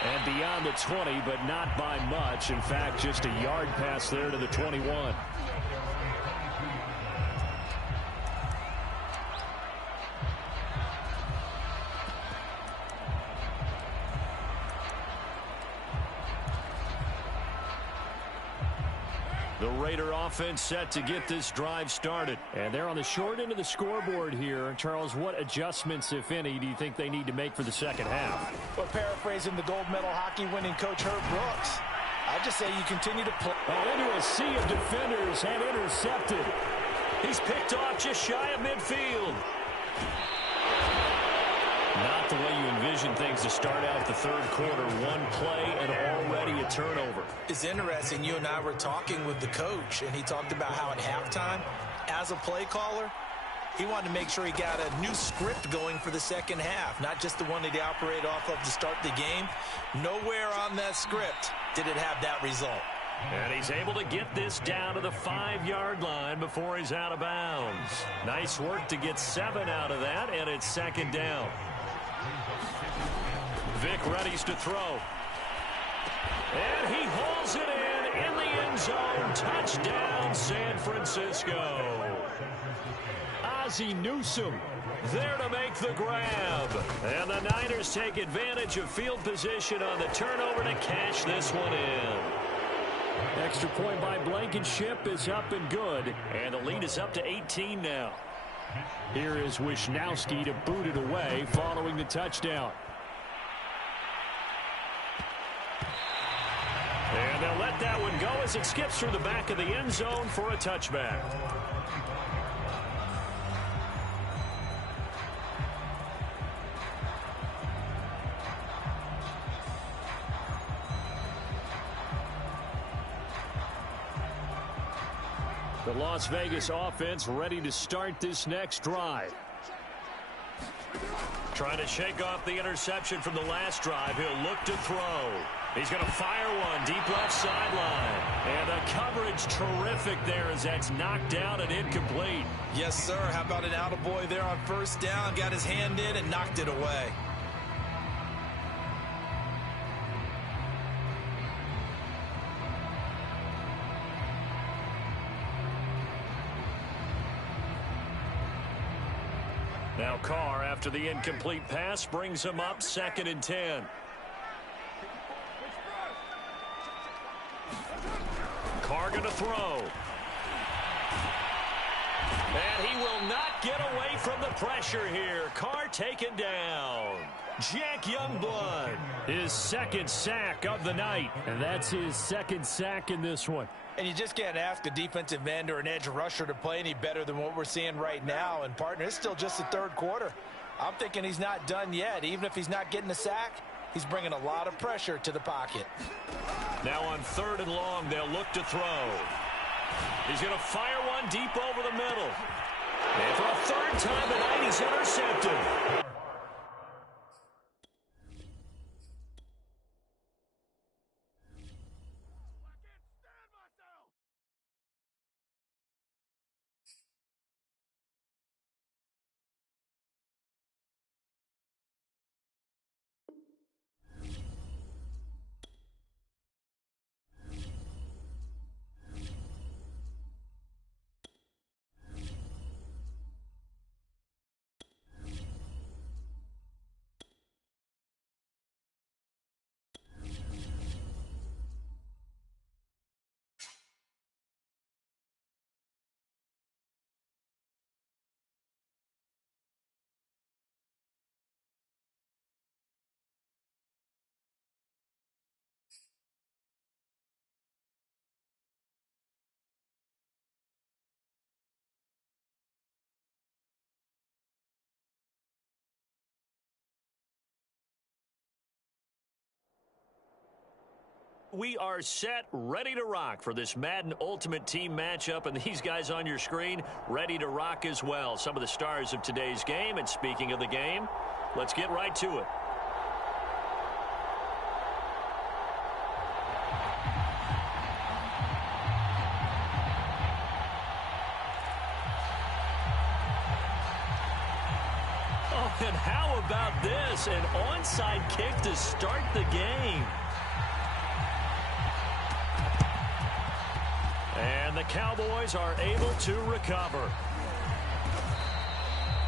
And beyond the 20, but not by much. In fact, just a yard pass there to the 21. The Raider offense set to get this drive started. And they're on the short end of the scoreboard here. Charles, what adjustments, if any, do you think they need to make for the second half? Well, paraphrasing the gold medal hockey winning coach Herb Brooks, I just say you continue to play. Into a sea of defenders and intercepted. He's picked off just shy of midfield. Not the way you envision things to start out the 3rd quarter. 1 play and already a turnover. It's interesting. You and I were talking with the coach, and he talked about how at halftime, as a play caller, He wanted to make sure he got a new script going for the second half, not just the one that he operated off of to start the game. Nowhere on that script did it have that result. And he's able to get this down to the 5-yard line before he's out of bounds. Nice work to get 7 out of that, and it's second down. Vic readies to throw. And he hauls it in the end zone. Touchdown, San Francisco. Ozzie Newsome there to make the grab. And the Niners take advantage of field position on the turnover to cash this one in. Extra point by Blankenship is up and good. And the lead is up to 18 now. Here is Wisnowski to boot it away following the touchdown. And they'll let that one go as it skips through the back of the end zone for a touchback. The Las Vegas offense ready to start this next drive. Trying to shake off the interception from the last drive. He'll look to throw. He's going to fire one deep left sideline. And the coverage terrific there as that's knocked out and incomplete. Yes, sir. How about an attaboy there on first down? Got his hand in and knocked it away. Now Carr, after the incomplete pass, brings him up 2nd and 10. Carr going to throw. And he will not get away from the pressure here. Carr taken down. Jack Youngblood, his 2nd sack of the night. And that's his 2nd sack in this one. And you just can't ask a defensive end or an edge rusher to play any better than what we're seeing right now. And, partner, it's still just the 3rd quarter. I'm thinking he's not done yet. Even if he's not getting a sack, he's bringing a lot of pressure to the pocket. Now on 3rd and long, they'll look to throw. He's going to fire one deep over the middle. And for a 3rd time tonight, he's intercepted. We are set, ready to rock for this Madden Ultimate Team matchup, and these guys on your screen ready to rock as well. Some of the stars of today's game, and speaking of the game, let's get right to it. Oh, and how about this? An onside kick to start the game. And the Cowboys are able to recover.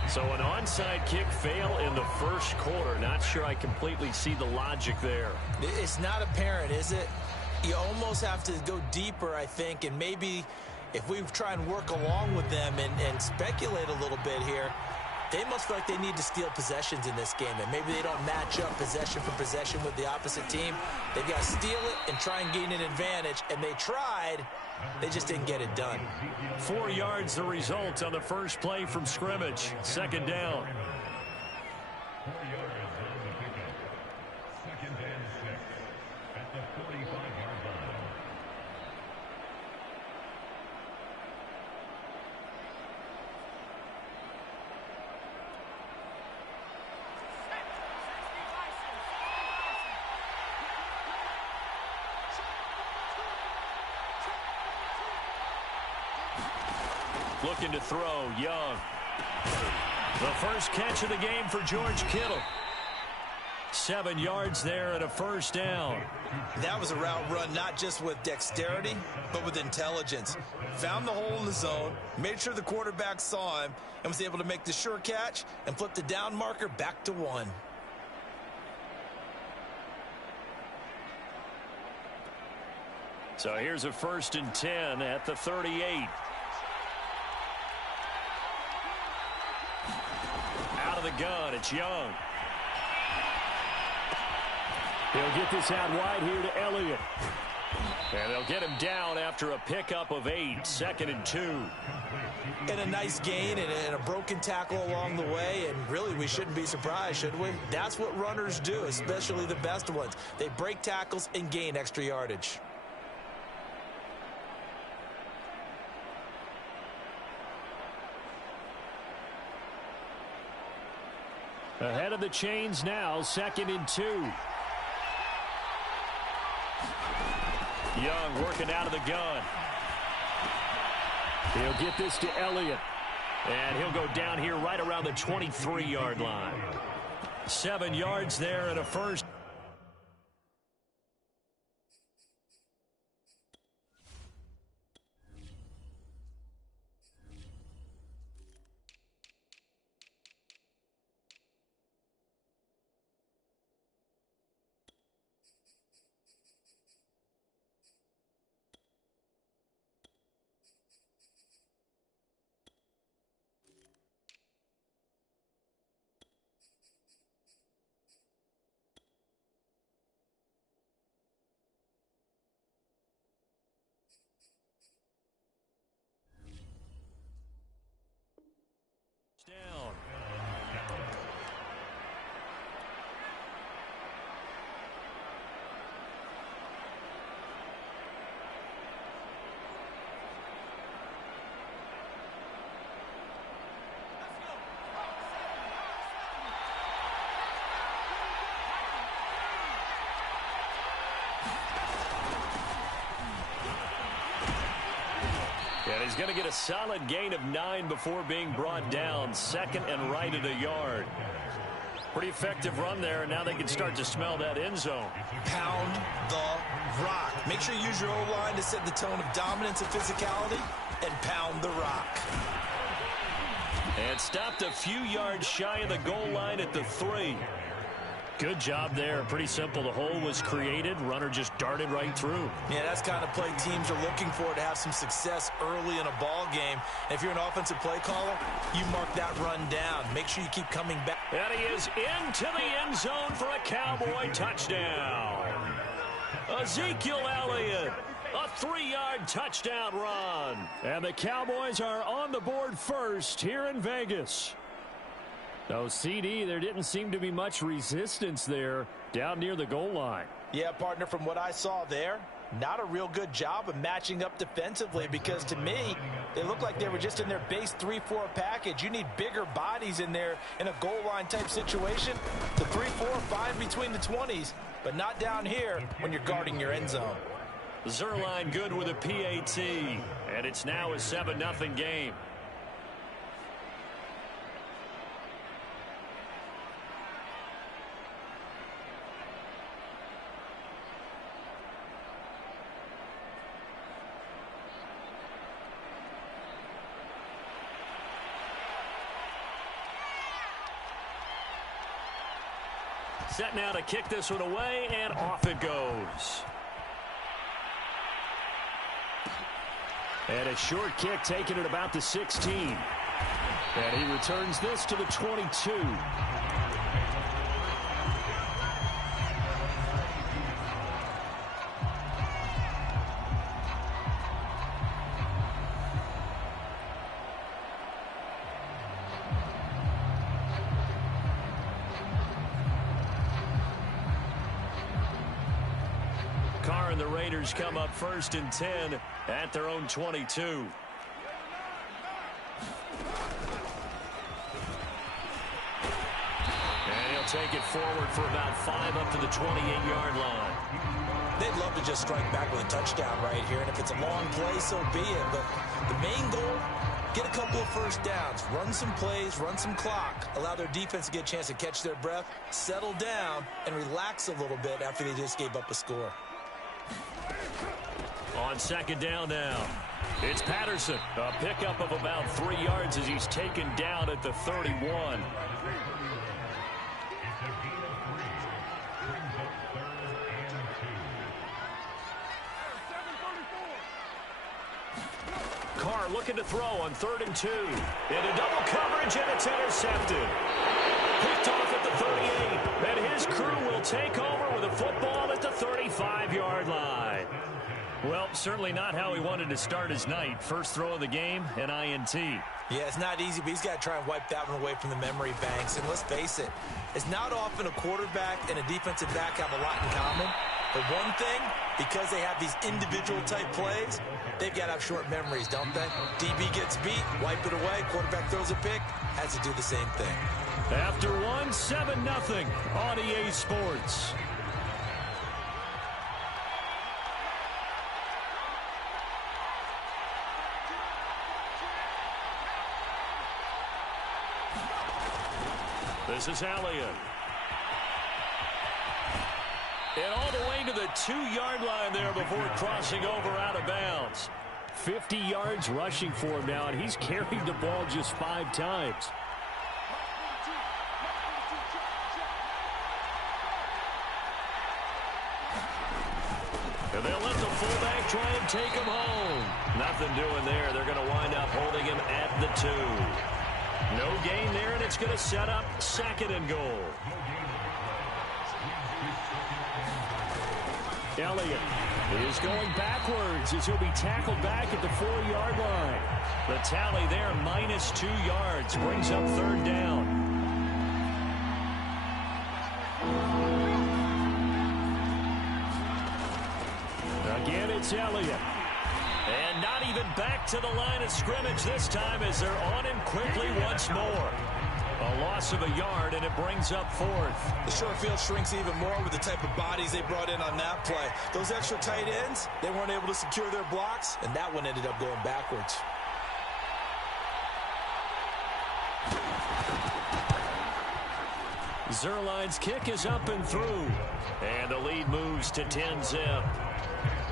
So an onside kick fail in the 1st quarter. Not sure I completely see the logic there. It's not apparent, is it? You almost have to go deeper, I think, and maybe if we try and work along with them and speculate a little bit here, they must feel like they need to steal possessions in this game, and maybe they don't match up possession for possession with the opposite team. They've got to steal it and try and gain an advantage, and they tried. They just didn't get it done. 4 yards the result on the first play from scrimmage. 2nd down. Looking to throw, Young. The first catch of the game for George Kittle. 7 yards there and a first down. That was a route run not just with dexterity, but with intelligence. Found the hole in the zone, made sure the quarterback saw him, and was able to make the sure catch and flip the down marker back to 1. So here's a 1st and 10 at the 38. Out of the gun, it's Young. He'll get this out wide here to Elliott. And they'll get him down after a pickup of 8, 2nd and 2. And a nice gain and a broken tackle along the way, and really we shouldn't be surprised, should we? That's what runners do, especially the best ones. They break tackles and gain extra yardage. Ahead of the chains now, 2nd and 2. Young working out of the gun. He'll get this to Elliott. And he'll go down here right around the 23-yard line. 7 yards there and a first. Down. And he's going to get a solid gain of 9 before being brought down. 2nd and right at a yard. Pretty effective run there, and now they can start to smell that end zone. Pound the rock. Make sure you use your O-line to set the tone of dominance and physicality, and pound the rock. And stopped a few yards shy of the goal line at the 3. Good job there. Pretty simple. The hole was created. Runner just darted right through. Yeah, that's the kind of play teams are looking for to have some success early in a ball game. And if you're an offensive play caller, you mark that run down. Make sure you keep coming back. And he is into the end zone for a Cowboy touchdown. Ezekiel Elliott, a 3-yard touchdown run. And the Cowboys are on the board first here in Vegas. So, CD, there didn't seem to be much resistance there down near the goal line. Yeah, partner, from what I saw there, not a real good job of matching up defensively, because to me, they looked like they were just in their base 3-4 package. You need bigger bodies in there in a goal line type situation. The 3-4, 5 between the 20s, but not down here when you're guarding your end zone. Zerline good with a PAT, and it's now a 7-0 game. Set now to kick this one away, and off it goes. And a short kick taken at about the 16. And he returns this to the 22. Carr and the Raiders come up 1st and 10 at their own 22. And he'll take it forward for about 5 up to the 28-yard line. They'd love to just strike back with a touchdown right here, and if it's a long play, so be it. But the main goal get a couple of first downs, run some plays, run some clock, allow their defense to get a chance to catch their breath, settle down, and relax a little bit after they just gave up a score. On second down now, it's Patterson. A pickup of about 3 yards as he's taken down at the 31. Carr looking to throw on 3rd and 2. Into double coverage, and it's intercepted. Picked off at the 38. And his crew will take over with a football at the 35-yard line. Well, certainly not how he wanted to start his night. First throw of the game, an INT. Yeah, it's not easy, but he's got to try and wipe that one away from the memory banks. And let's face it, it's not often a quarterback and a defensive back have a lot in common. But one thing, because they have these individual type plays, they've got to have short memories, don't they? DB gets beat, wipe it away, quarterback throws a pick, has to do the same thing. After 7-0 on EA Sports. This is Elliott. And all the way to the 2-yard line there before crossing over out of bounds. 50 yards rushing for him now, and he's carried the ball just 5 times. And they'll let the fullback try and take him home. Nothing doing there. They're going to wind up holding him at the 2. No gain there, and it's going to set up 2nd and goal. Elliott is going backwards as he'll be tackled back at the 4-yard line. The tally there, -2 yards, brings up 3rd down. Again, it's Elliott. And not even back to the line of scrimmage this time as they're on him quickly once more. A loss of a yard, and it brings up 4th. The short field shrinks even more with the type of bodies they brought in on that play. Those extra tight ends, they weren't able to secure their blocks, and that one ended up going backwards. Zerline's kick is up and through. And the lead moves to 10-0.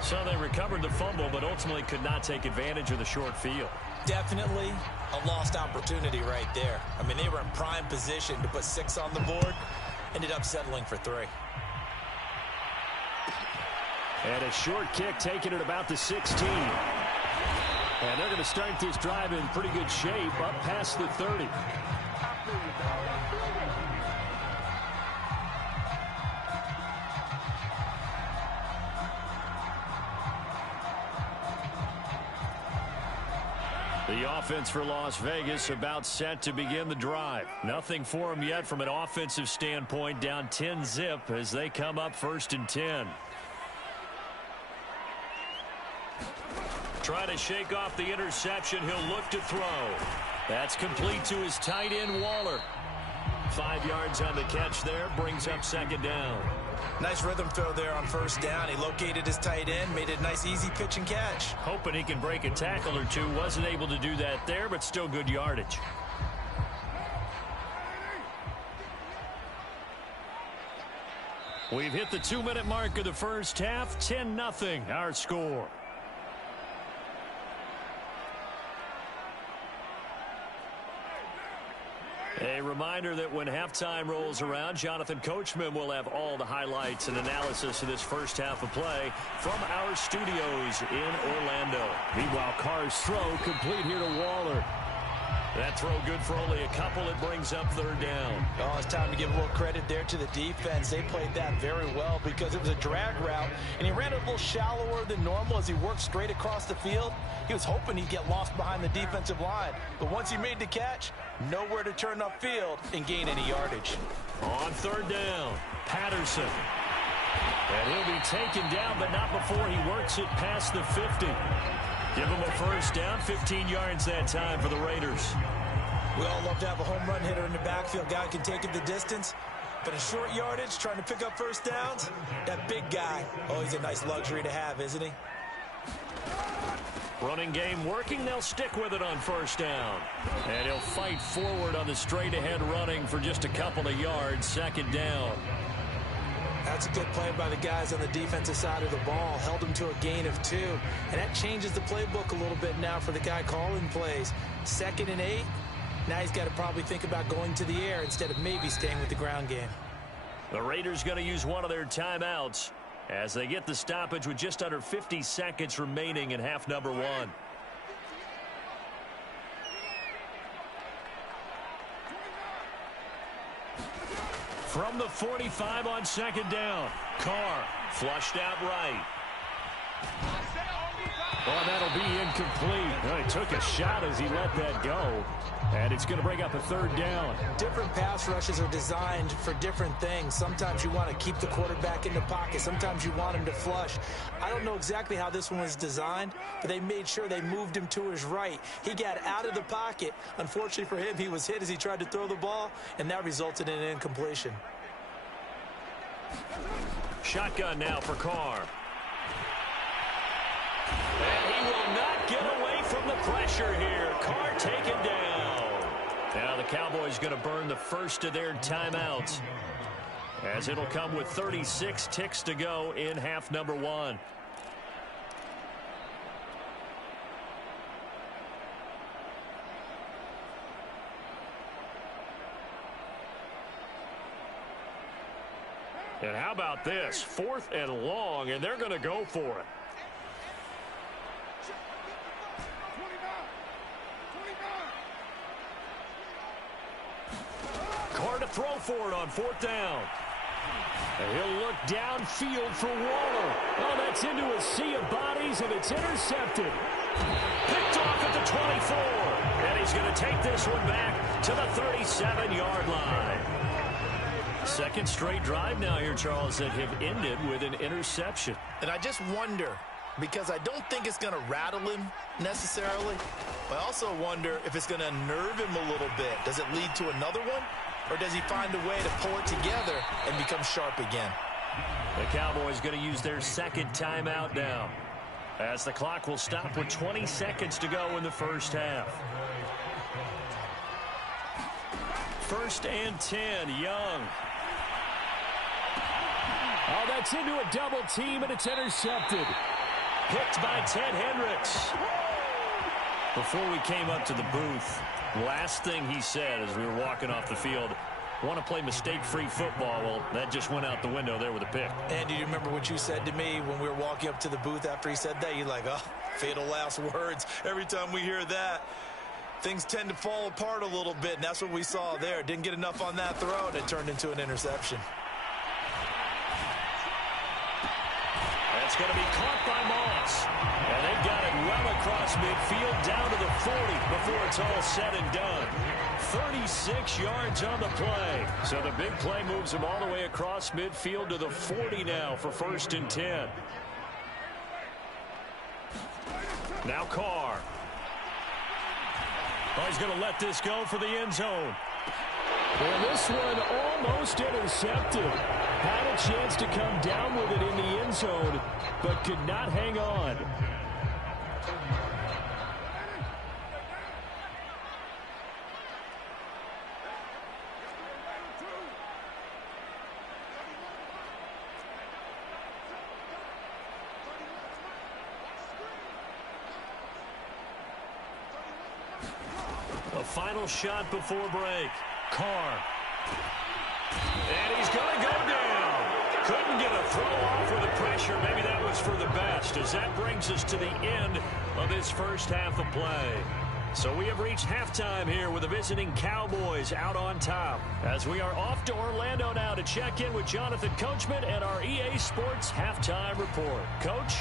So they recovered the fumble, but ultimately could not take advantage of the short field. Definitely a lost opportunity right there. I mean, they were in prime position to put 6 on the board. Ended up settling for 3. And a short kick taken at about the 16. And they're going to start this drive in pretty good shape up past the 30. The offense for Las Vegas about set to begin the drive. Nothing for them yet from an offensive standpoint, down 10-0 as they come up 1st and 10. Try to shake off the interception. He'll look to throw. That's complete to his tight end, Waller. 5 yards on the catch there, brings up 2nd down. Nice rhythm throw there on 1st down. He located his tight end, made it a nice easy pitch and catch. Hoping he can break a tackle or two. Wasn't able to do that there, but still good yardage. We've hit the 2-minute mark of the first half. 10-0 our score. A reminder that when halftime rolls around, Jonathan Coachman will have all the highlights and analysis of this first half of play from our studios in Orlando. Meanwhile, Carr's throw complete here to Waller. That throw good for only a couple. It brings up 3rd down. Oh, it's time to give a little credit there to the defense. They played that very well because it was a drag route, and he ran it a little shallower than normal as he worked straight across the field. He was hoping he'd get lost behind the defensive line, but once he made the catch, nowhere to turn upfield and gain any yardage. On 3rd down, Patterson. And he'll be taken down, but not before he works it past the 50. Give him a 1st down, 15 yards that time for the Raiders. We all love to have a home run hitter in the backfield. Guy can take it the distance. But in short yardage, trying to pick up 1st downs, that big guy, oh, he's a nice luxury to have, isn't he? Running game working. They'll stick with it on first down. And he'll fight forward on the straight-ahead running for just a couple of yards. Second down. That's a good play by the guys on the defensive side of the ball. Held him to a gain of 2. And that changes the playbook a little bit now for the guy calling plays. 2nd and 8. Now he's got to probably think about going to the air instead of maybe staying with the ground game. The Raiders going to use one of their timeouts as they get the stoppage with just under 50 seconds remaining in half number 1. From the 45 on second down, Carr flushed out right. Well, that'll be incomplete. Well, he took a shot as he let that go. And it's going to bring up a third down. Different pass rushes are designed for different things. Sometimes you want to keep the quarterback in the pocket. Sometimes you want him to flush. I don't know exactly how this one was designed, but they made sure they moved him to his right. He got out of the pocket. Unfortunately for him, he was hit as he tried to throw the ball, and that resulted in an incompletion. Shotgun now for Carr. And he will not get away from the pressure here. Carr taken down. Now the Cowboys going to burn the first of their timeouts, as it'll come with 36 ticks to go in half number 1. And how about this? 4th and long, and they're going to go for it. Carr to throw for it on 4th down. And he'll look downfield for Waller. Oh, that's into a sea of bodies, and it's intercepted. Picked off at the 24. And he's going to take this one back to the 37-yard line. Second straight drive now here, Charles, that have ended with an interception. And I just wonder, because I don't think it's going to rattle him necessarily, but I also wonder if it's going to unnerve him a little bit. Does it lead to another one? Or does he find a way to pull it together and become sharp again? The Cowboys going to use their second timeout now, as the clock will stop with 20 seconds to go in the first half. 1st and 10, Young. Oh, that's into a double team, and it's intercepted. Picked by Ted Hendricks. Before we came up to the booth, last thing he said as we were walking off the field, want to play mistake-free football. Well, that just went out the window there with a pick. And do you remember what you said to me when we were walking up to the booth after he said that? You're like, oh, fatal last words. Every time we hear that, things tend to fall apart a little bit, and that's what we saw there. Didn't get enough on that throw, and it turned into an interception. That's going to be caught by Moss. And they've got it well across midfield down to the 40 before it's all said and done. 36 yards on the play. So the big play moves him all the way across midfield to the 40 now for 1st and 10. Now Carr. Oh, he's going to let this go for the end zone. And this one almost intercepted. Had a chance to come down with it in the end zone, but could not hang on. A final shot before break. Carr. And he's going to go down. Couldn't get a throw off with the pressure. Maybe that was for the best, as that brings us to the end of this first half of play. So we have reached halftime here with the visiting Cowboys out on top, as we are off to Orlando now to check in with Jonathan Coachman and our EA Sports halftime report. Coach?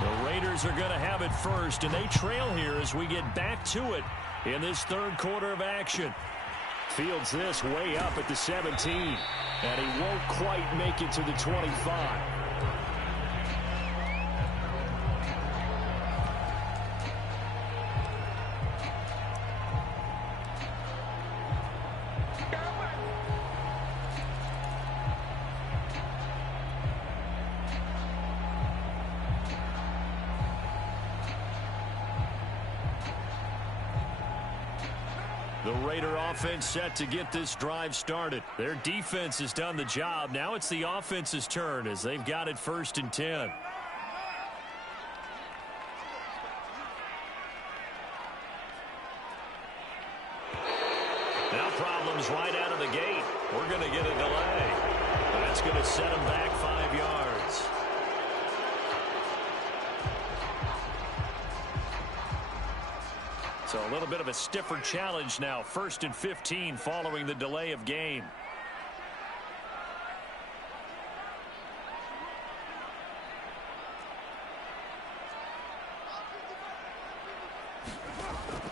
The Raiders are going to have it first, and they trail here as we get back to it in this third quarter of action. Fields this way up at the 17, and he won't quite make it to the 25. The Raider offense set to get this drive started. Their defense has done the job. Now it's the offense's turn as they've got it 1st and 10. Now problems right out of the gate. We're going to get a delay. That's going to set them back 5 yards. So a little bit of a stiffer challenge now. 1st and 15 following the delay of game.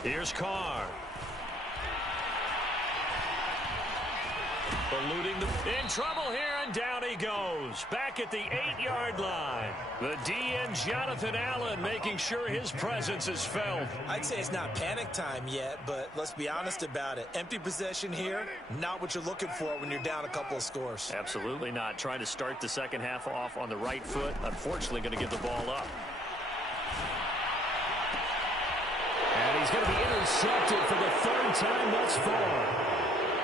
Here's Carr. Eluding in trouble here, and down he goes. Back at the 8-yard line. The DN, Jonathan Allen, making sure his presence is felt. I'd say it's not panic time yet, but let's be honest about it. Empty possession here, not what you're looking for when you're down a couple of scores. Absolutely not. Trying to start the second half off on the right foot. Unfortunately, going to give the ball up. And he's going to be intercepted for the 3rd time thus far.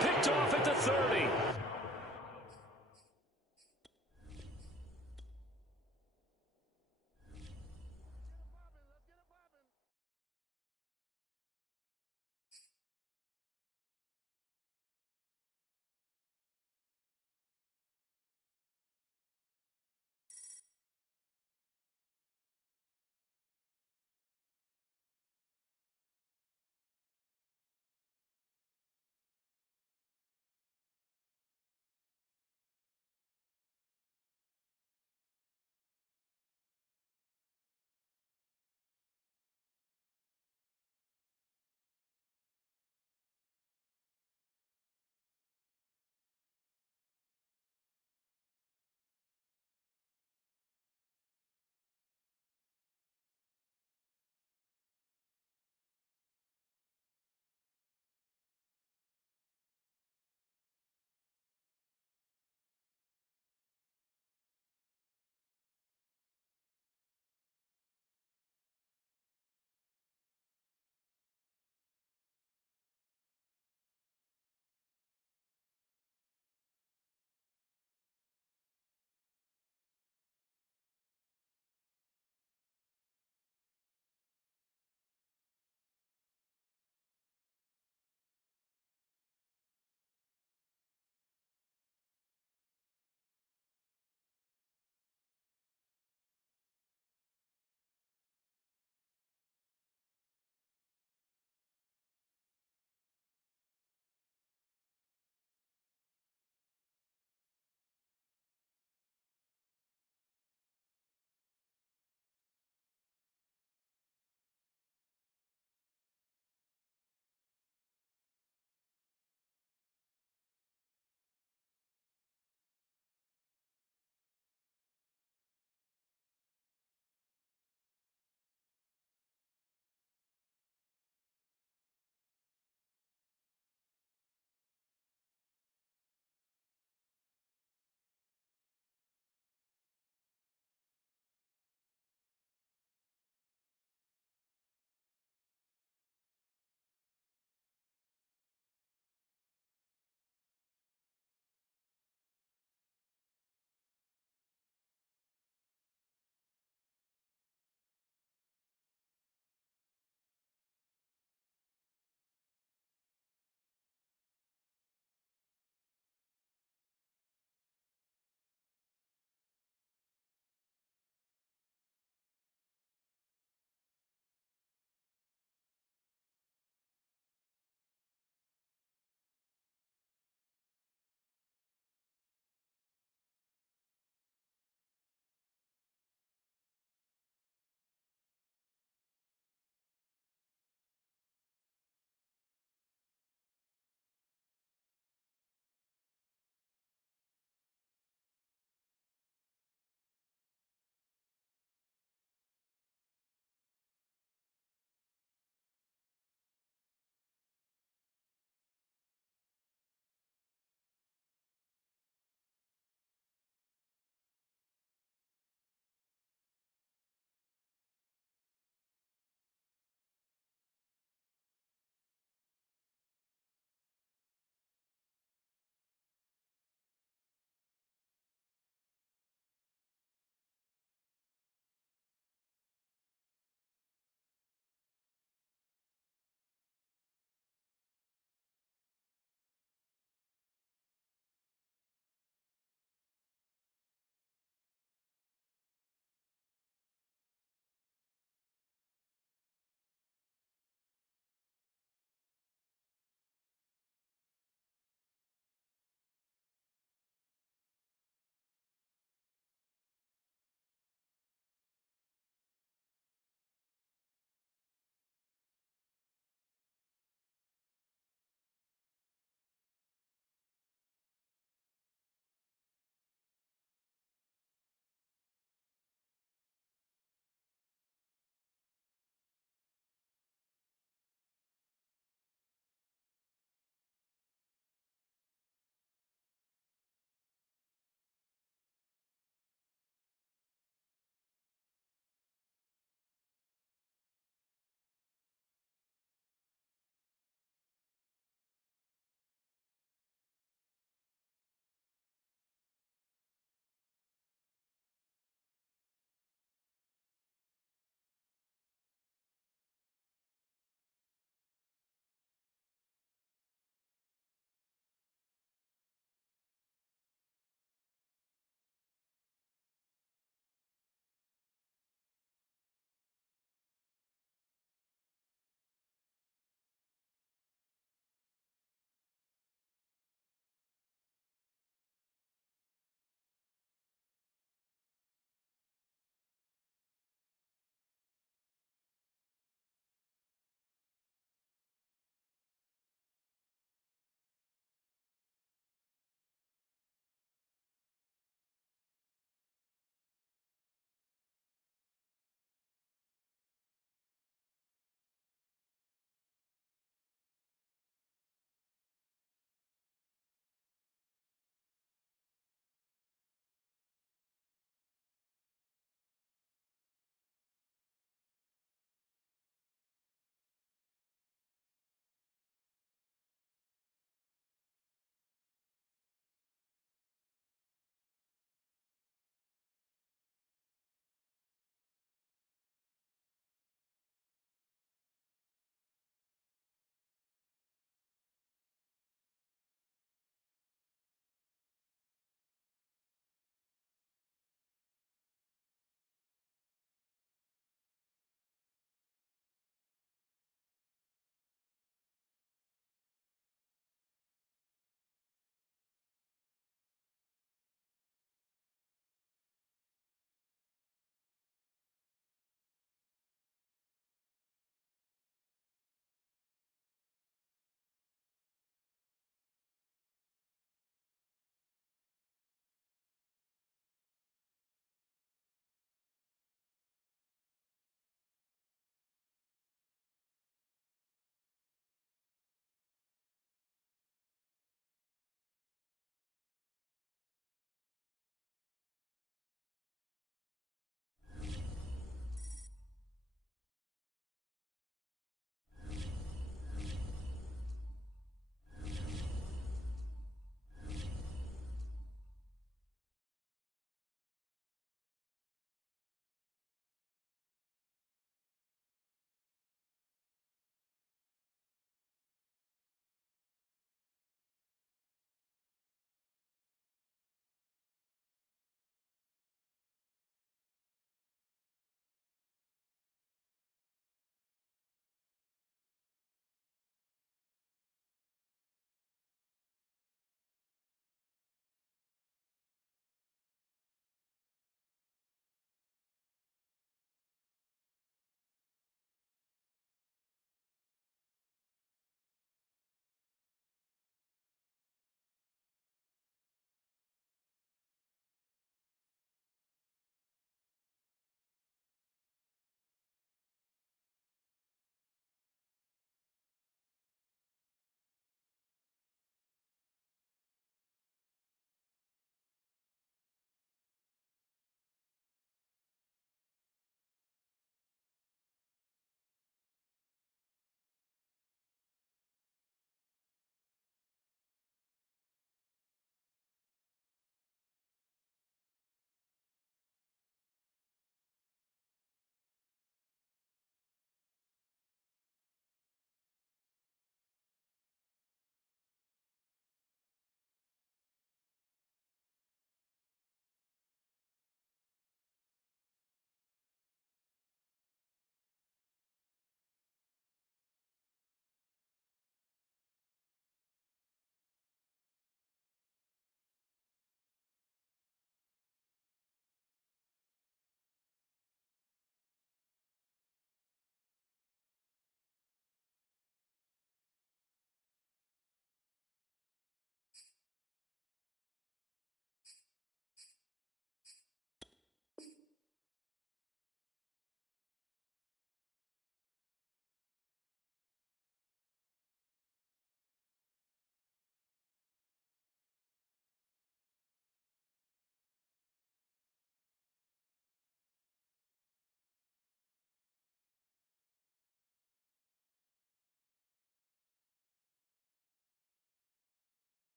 Picked off at the 30.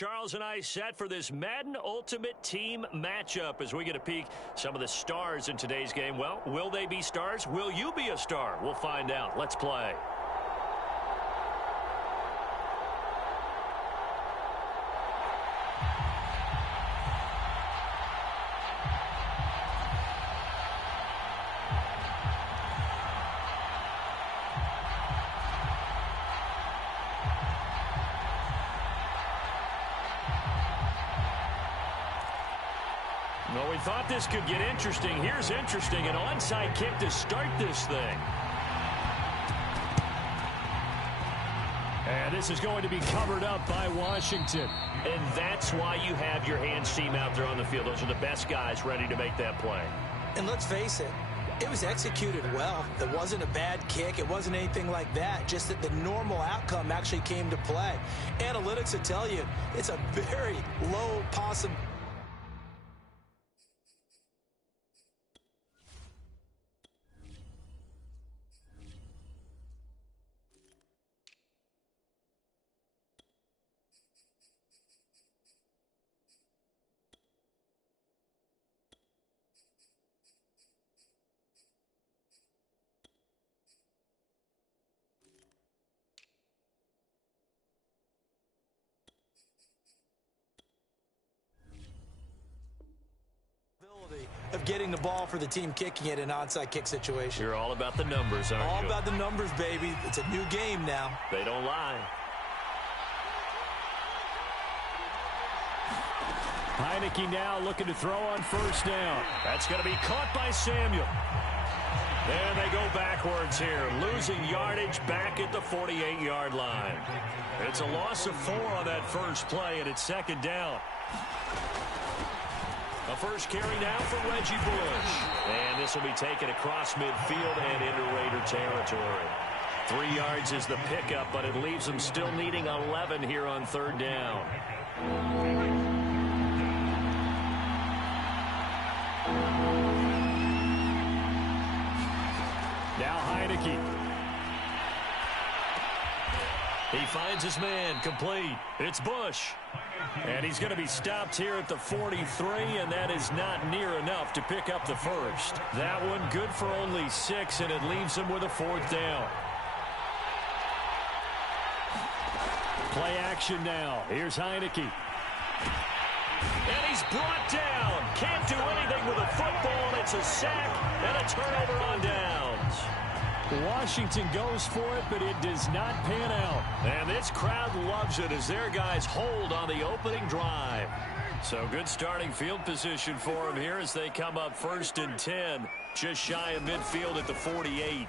Charles and I set for this Madden Ultimate Team matchup as we get a peek some of the stars in today's game. Well, will they be stars? Will you be a star? We'll find out. Let's play. Well, we thought this could get interesting. Here's interesting. An onside kick to start this thing. And this is going to be covered up by Washington. And that's why you have your hands team out there on the field. Those are the best guys ready to make that play. And let's face it, it was executed well. It wasn't a bad kick. It wasn't anything like that. Just that the normal outcome actually came to play. Analytics will tell you it's a very low possibility. Of getting the ball for the team kicking it in an onside kick situation. You're all about the numbers, aren't you? All about the numbers, baby. It's a new game now. They don't lie. Heineke now looking to throw on first down. That's going to be caught by Samuel. And they go backwards here, losing yardage back at the 48-yard line. It's a loss of 4 on that first play, and it's second down. A first carry now for Reggie Bush. And this will be taken across midfield and into Raider territory. 3 yards is the pickup, but it leaves them still needing 11 here on third down. Now Heineke. He finds his man, complete. It's Bush. And he's going to be stopped here at the 43, and that is not near enough to pick up the first. That one good for only 6, and it leaves him with a 4th down. Play action now. Here's Heineke. And he's brought down. Can't do anything with a football. It's a sack and a turnover on downs. Washington goes for it, but it does not pan out. And this crowd loves it as their guys hold on the opening drive. So good starting field position for them here as they come up 1st and 10, just shy of midfield at the 48.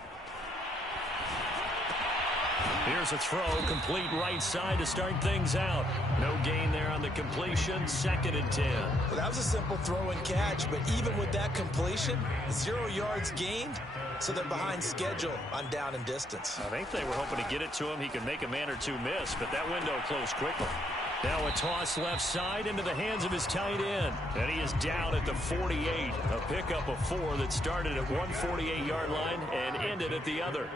Here's a throw, complete right side to start things out. No gain there on the completion, 2nd and 10. Well, that was a simple throw and catch, but even with that completion, 0 yards gained, so they're behind schedule on down and distance. I think they were hoping to get it to him. He could make a man or two miss, but that window closed quickly. Now a toss left side into the hands of his tight end. And he is down at the 48. A pickup of 4 that started at one 48-yard line and ended at the other.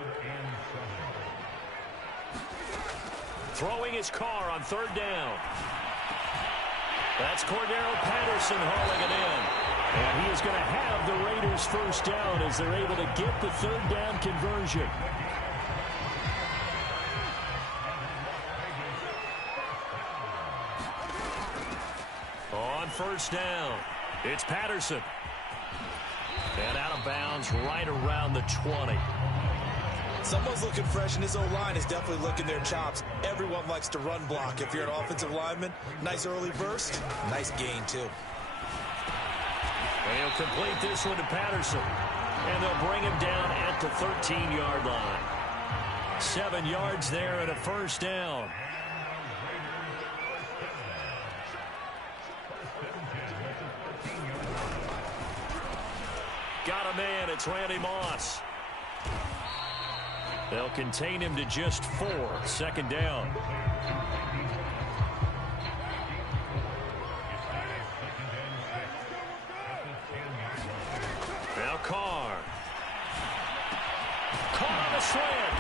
Throwing his car on 3rd down. That's Cordero Patterson hauling it in. And he is going to have the Raiders' first down as they're able to get the 3rd down conversion. On 1st down, it's Patterson. And out of bounds right around the 20. Someone's looking fresh, and his O-line is definitely looking their chops. Everyone likes to run block. If you're an offensive lineman, nice early burst, nice gain, too. And he'll complete this one to Patterson. And they'll bring him down at the 13-yard line. 7 yards there and a first down. Got a man. It's Randy Moss. They'll contain him to just 4. 2nd down. Now Carr. Caught on the slant.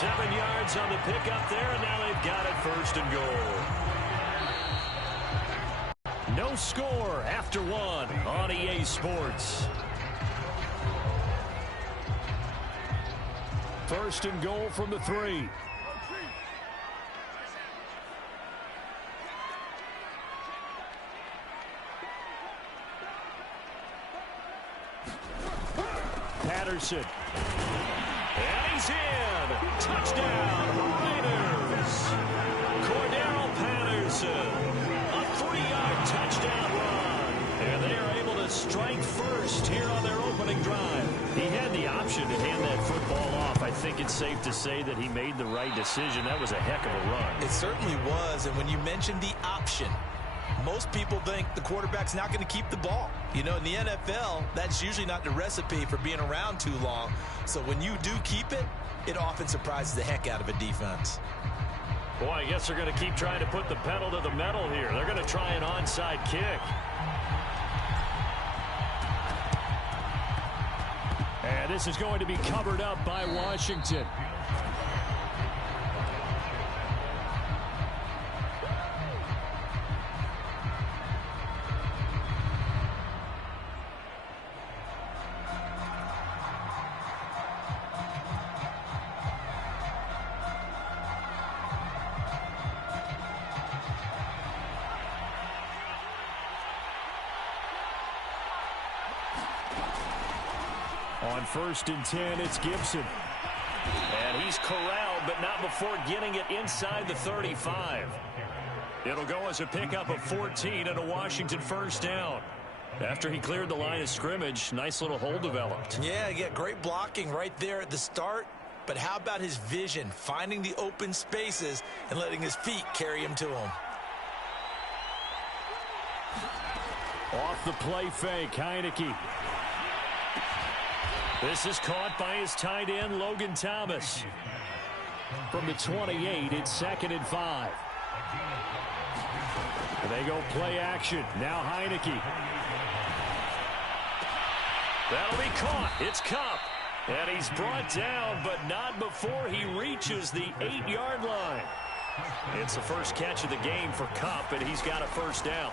7 yards on the pickup there, and now they've got it 1st and goal. No score after 1 on EA Sports. 1st and goal from the 3. Patterson. And he's in. Touchdown, Raiders. Cordero Patterson. A 3-yard touchdown run. And they are able to strike first here on their opening drive. He had the option to hand that football off. I think it's safe to say that he made the right decision. That was a heck of a run. It certainly was. And when you mentioned the option, most people think the quarterback's not going to keep the ball. You know, in the NFL, that's usually not the recipe for being around too long. So when you do keep it, it often surprises the heck out of a defense. Boy, I guess they're going to keep trying to put the pedal to the metal here. They're going to try an onside kick. And this is going to be covered up by Washington. On 1st and 10, it's Gibson. And he's corralled, but not before getting it inside the 35. It'll go as a pickup of 14 and a Washington 1st down. After he cleared the line of scrimmage, nice little hole developed. Yeah, great blocking right there at the start. But how about his vision, finding the open spaces and letting his feet carry him to him? Off the play fake, Heineke. This is caught by his tight end, Logan Thomas. From the 28, it's 2nd and 5. They go play action. Now Heineke. That'll be caught. It's Kupp. And he's brought down, but not before he reaches the 8-yard line. It's the first catch of the game for Kupp, and he's got a 1st down.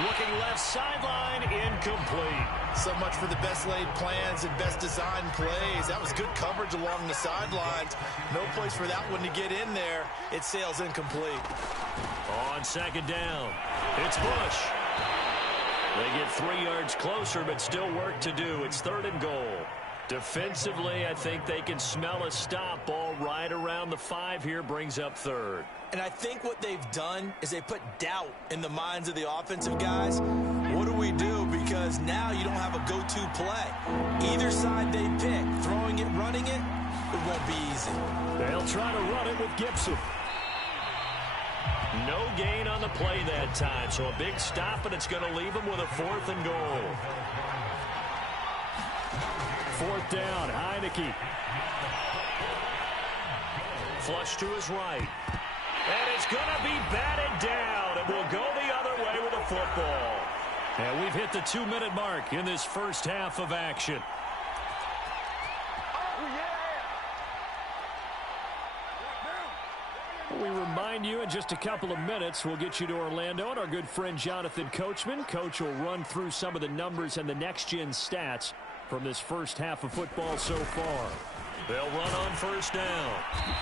Looking left sideline, incomplete. So much for the best laid plans and best designed plays. That was good coverage along the sidelines. No place for that one to get in there. It sails incomplete. On 2nd down, it's Bush. They get 3 yards closer, but still work to do. It's 3rd and goal. Defensively, I think they can smell a stop. Ball right around the 5 here, brings up 3rd. And I think what they've done is they put doubt in the minds of the offensive guys. What do we do? Because now you don't have a go-to play. Either side they pick, throwing it, running it, it won't be easy. They'll try to run it with Gibson. No gain on the play that time, so a big stop, and it's going to leave them with a 4th and goal. 4th down, Heineke. Flush to his right. And it's going to be batted down, and we'll go the other way with a football. And we've hit the 2-minute mark in this first half of action. We remind you in just a couple of minutes, we'll get you to Orlando and our good friend Jonathan Coachman. Coach will run through some of the numbers and the next-gen stats from this first half of football so far. They'll run on 1st down.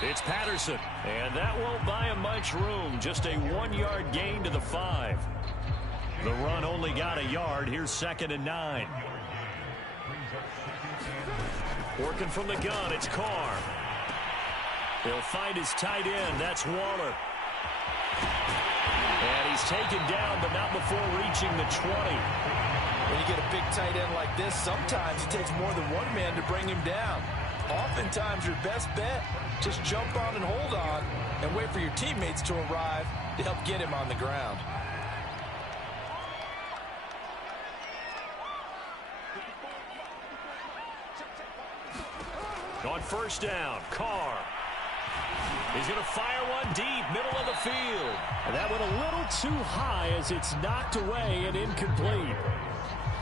It's Patterson, and that won't buy him much room. Just a 1-yard gain to the 5. The run only got a yard. Here's 2nd and 9. Working from the gun, it's Carr. He'll find his tight end. That's Waller. And he's taken down, but not before reaching the 20. When you get a big tight end like this, sometimes it takes more than one man to bring him down. Oftentimes, your best bet, just jump on and hold on and wait for your teammates to arrive to help get him on the ground. On 1st down, Carr. He's going to fire one deep, middle of the field. And that went a little too high as it's knocked away and incomplete.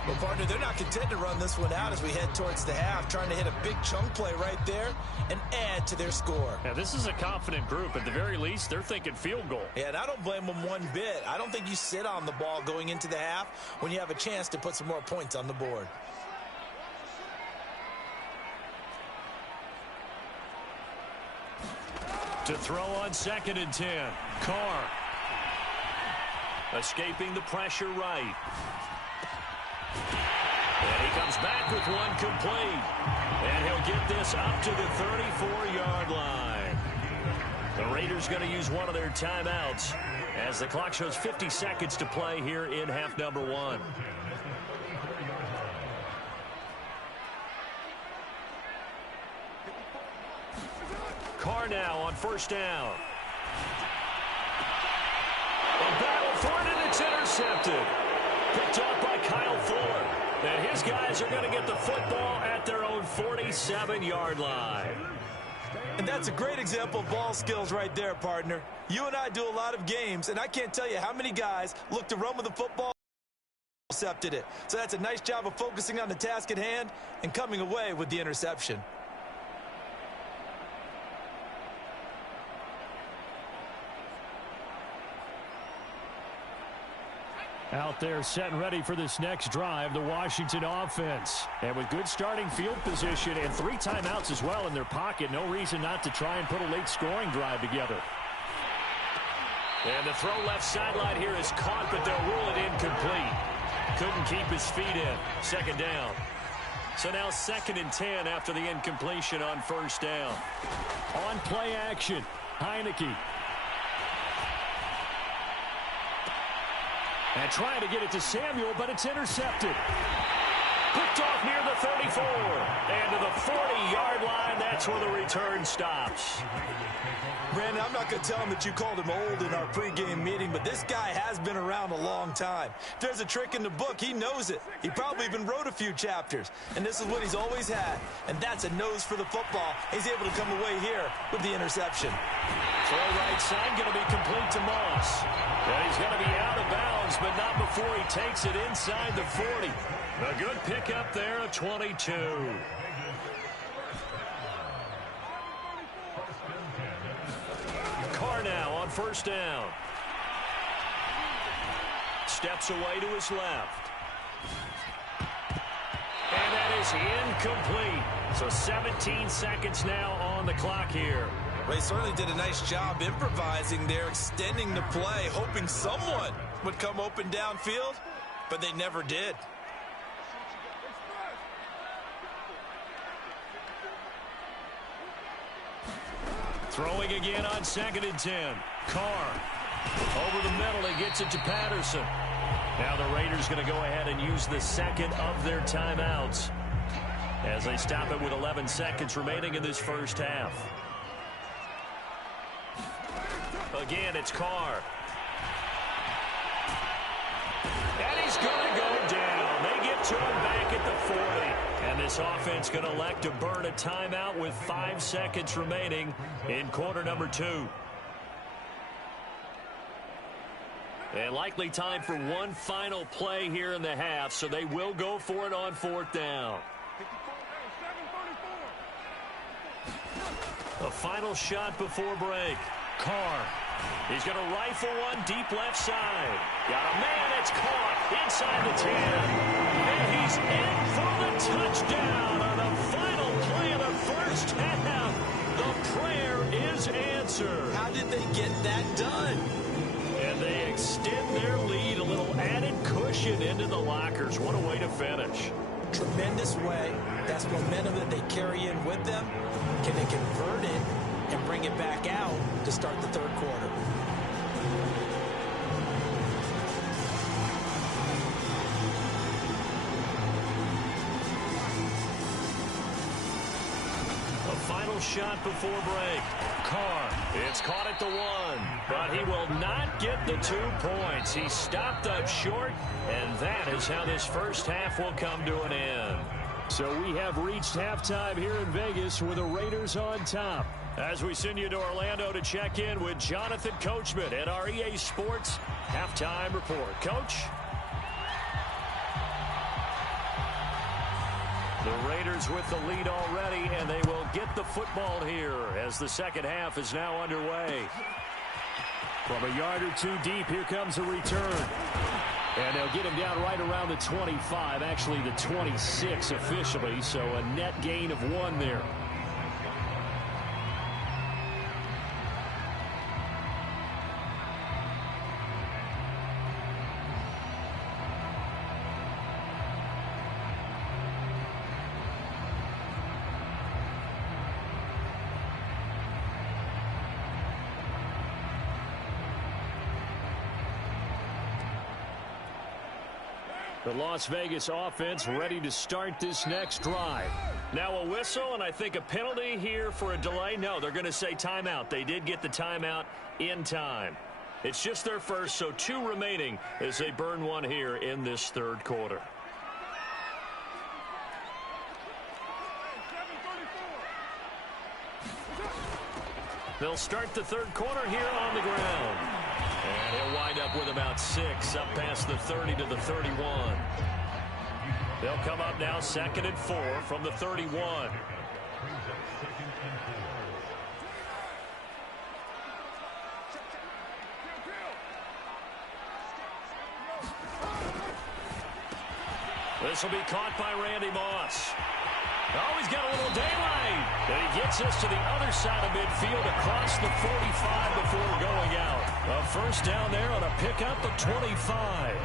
Well, partner, they're not content to run this one out as we head towards the half, trying to hit a big chunk play right there and add to their score. Yeah, this is a confident group. At the very least, they're thinking field goal. Yeah, and I don't blame them one bit. I don't think you sit on the ball going into the half when you have a chance to put some more points on the board. To throw on 2nd and 10. Carr. Escaping the pressure right. And he comes back with one complete. And he'll get this up to the 34-yard line. The Raiders going to use one of their timeouts as the clock shows 50 seconds to play here in half number 1. Carr now on 1st down. A battle for it, and it's intercepted. Picked off by Kyle Fuller. And his guys are going to get the football at their own 47-yard line. And that's a great example of ball skills right there, partner. You and I do a lot of games, and I can't tell you how many guys look to run with the football and intercepted it. So that's a nice job of focusing on the task at hand and coming away with the interception. Out there set and ready for this next drive, the Washington offense. And with good starting field position and 3 timeouts as well in their pocket, no reason not to try and put a late scoring drive together. And the throw left sideline here is caught, but they'll rule it incomplete. Couldn't keep his feet in. 2nd down. So now 2nd and 10 after the incompletion on 1st down. On play action, Heineke. And trying to get it to Samuel, but it's intercepted. Picked off near the 34. And to the 40-yard line, that's where the return stops. Brandon, I'm not going to tell him that you called him old in our pregame meeting, but this guy has been around a long time. If there's a trick in the book, he knows it. He probably even wrote a few chapters. And this is what he's always had. And that's a nose for the football. He's able to come away here with the interception. Throw right side, going to be complete to Moss. And he's going to be out of bounds, but not before he takes it inside the 40. A good pickup there at 22. Carr now on 1st down. Steps away to his left. And that is incomplete. So 17 seconds now on the clock here. Well, he certainly did a nice job improvising there, extending the play, hoping someone would come open downfield, but they never did. Throwing again on 2nd and 10. Carr over the middle. He gets it to Patterson. Now the Raiders going to go ahead and use the 2nd of their timeouts as they stop it with 11 seconds remaining in this 1st half. Again, it's Carr. And he's going to go down. They get to him back at the 40. And this offense going to elect to burn a timeout with 5 seconds remaining in quarter number 2. And likely time for one final play here in the half, so they will go for it on 4th down. A final shot before break. Carr. He's going to rifle one deep left side. Got a man that's caught inside the 10. And he's in for the touchdown on the final play of the 1st half. The prayer is answered. How did they get that done? And they extend their lead, a little added cushion into the lockers. What a way to finish. Tremendous way. That's momentum that they carry in with them. Can they convert it and bring it back out to start the 3rd quarter? A final shot before break. Carr, it's caught at the 1, but he will not get the 2 points. He stopped up short, and that is how this 1st half will come to an end. So we have reached halftime here in Vegas with the Raiders on top. As we send you to Orlando to check in with Jonathan Coachman at our EA Sports Halftime Report. Coach? The Raiders with the lead already, and they will get the football here as the second half is now underway. From a yard or two deep, here comes a return. And they'll get him down right around the 25, actually the 26 officially, so a net gain of 1 there. The Las Vegas offense ready to start this next drive. Now a whistle, and I think a penalty here for a delay. No, they're going to say timeout. They did get the timeout in time. It's just their first, so 2 remaining as they burn 1 here in this third quarter. They'll start the third quarter here on the ground. And he'll wind up with about 6, up past the 30 to the 31. They'll come up now 2nd and 4 from the 31. This will be caught by Randy Moss. Oh, he's got a little daylight. And he gets us to the other side of midfield across the 45 before going out. A first down there on a pickup of 25.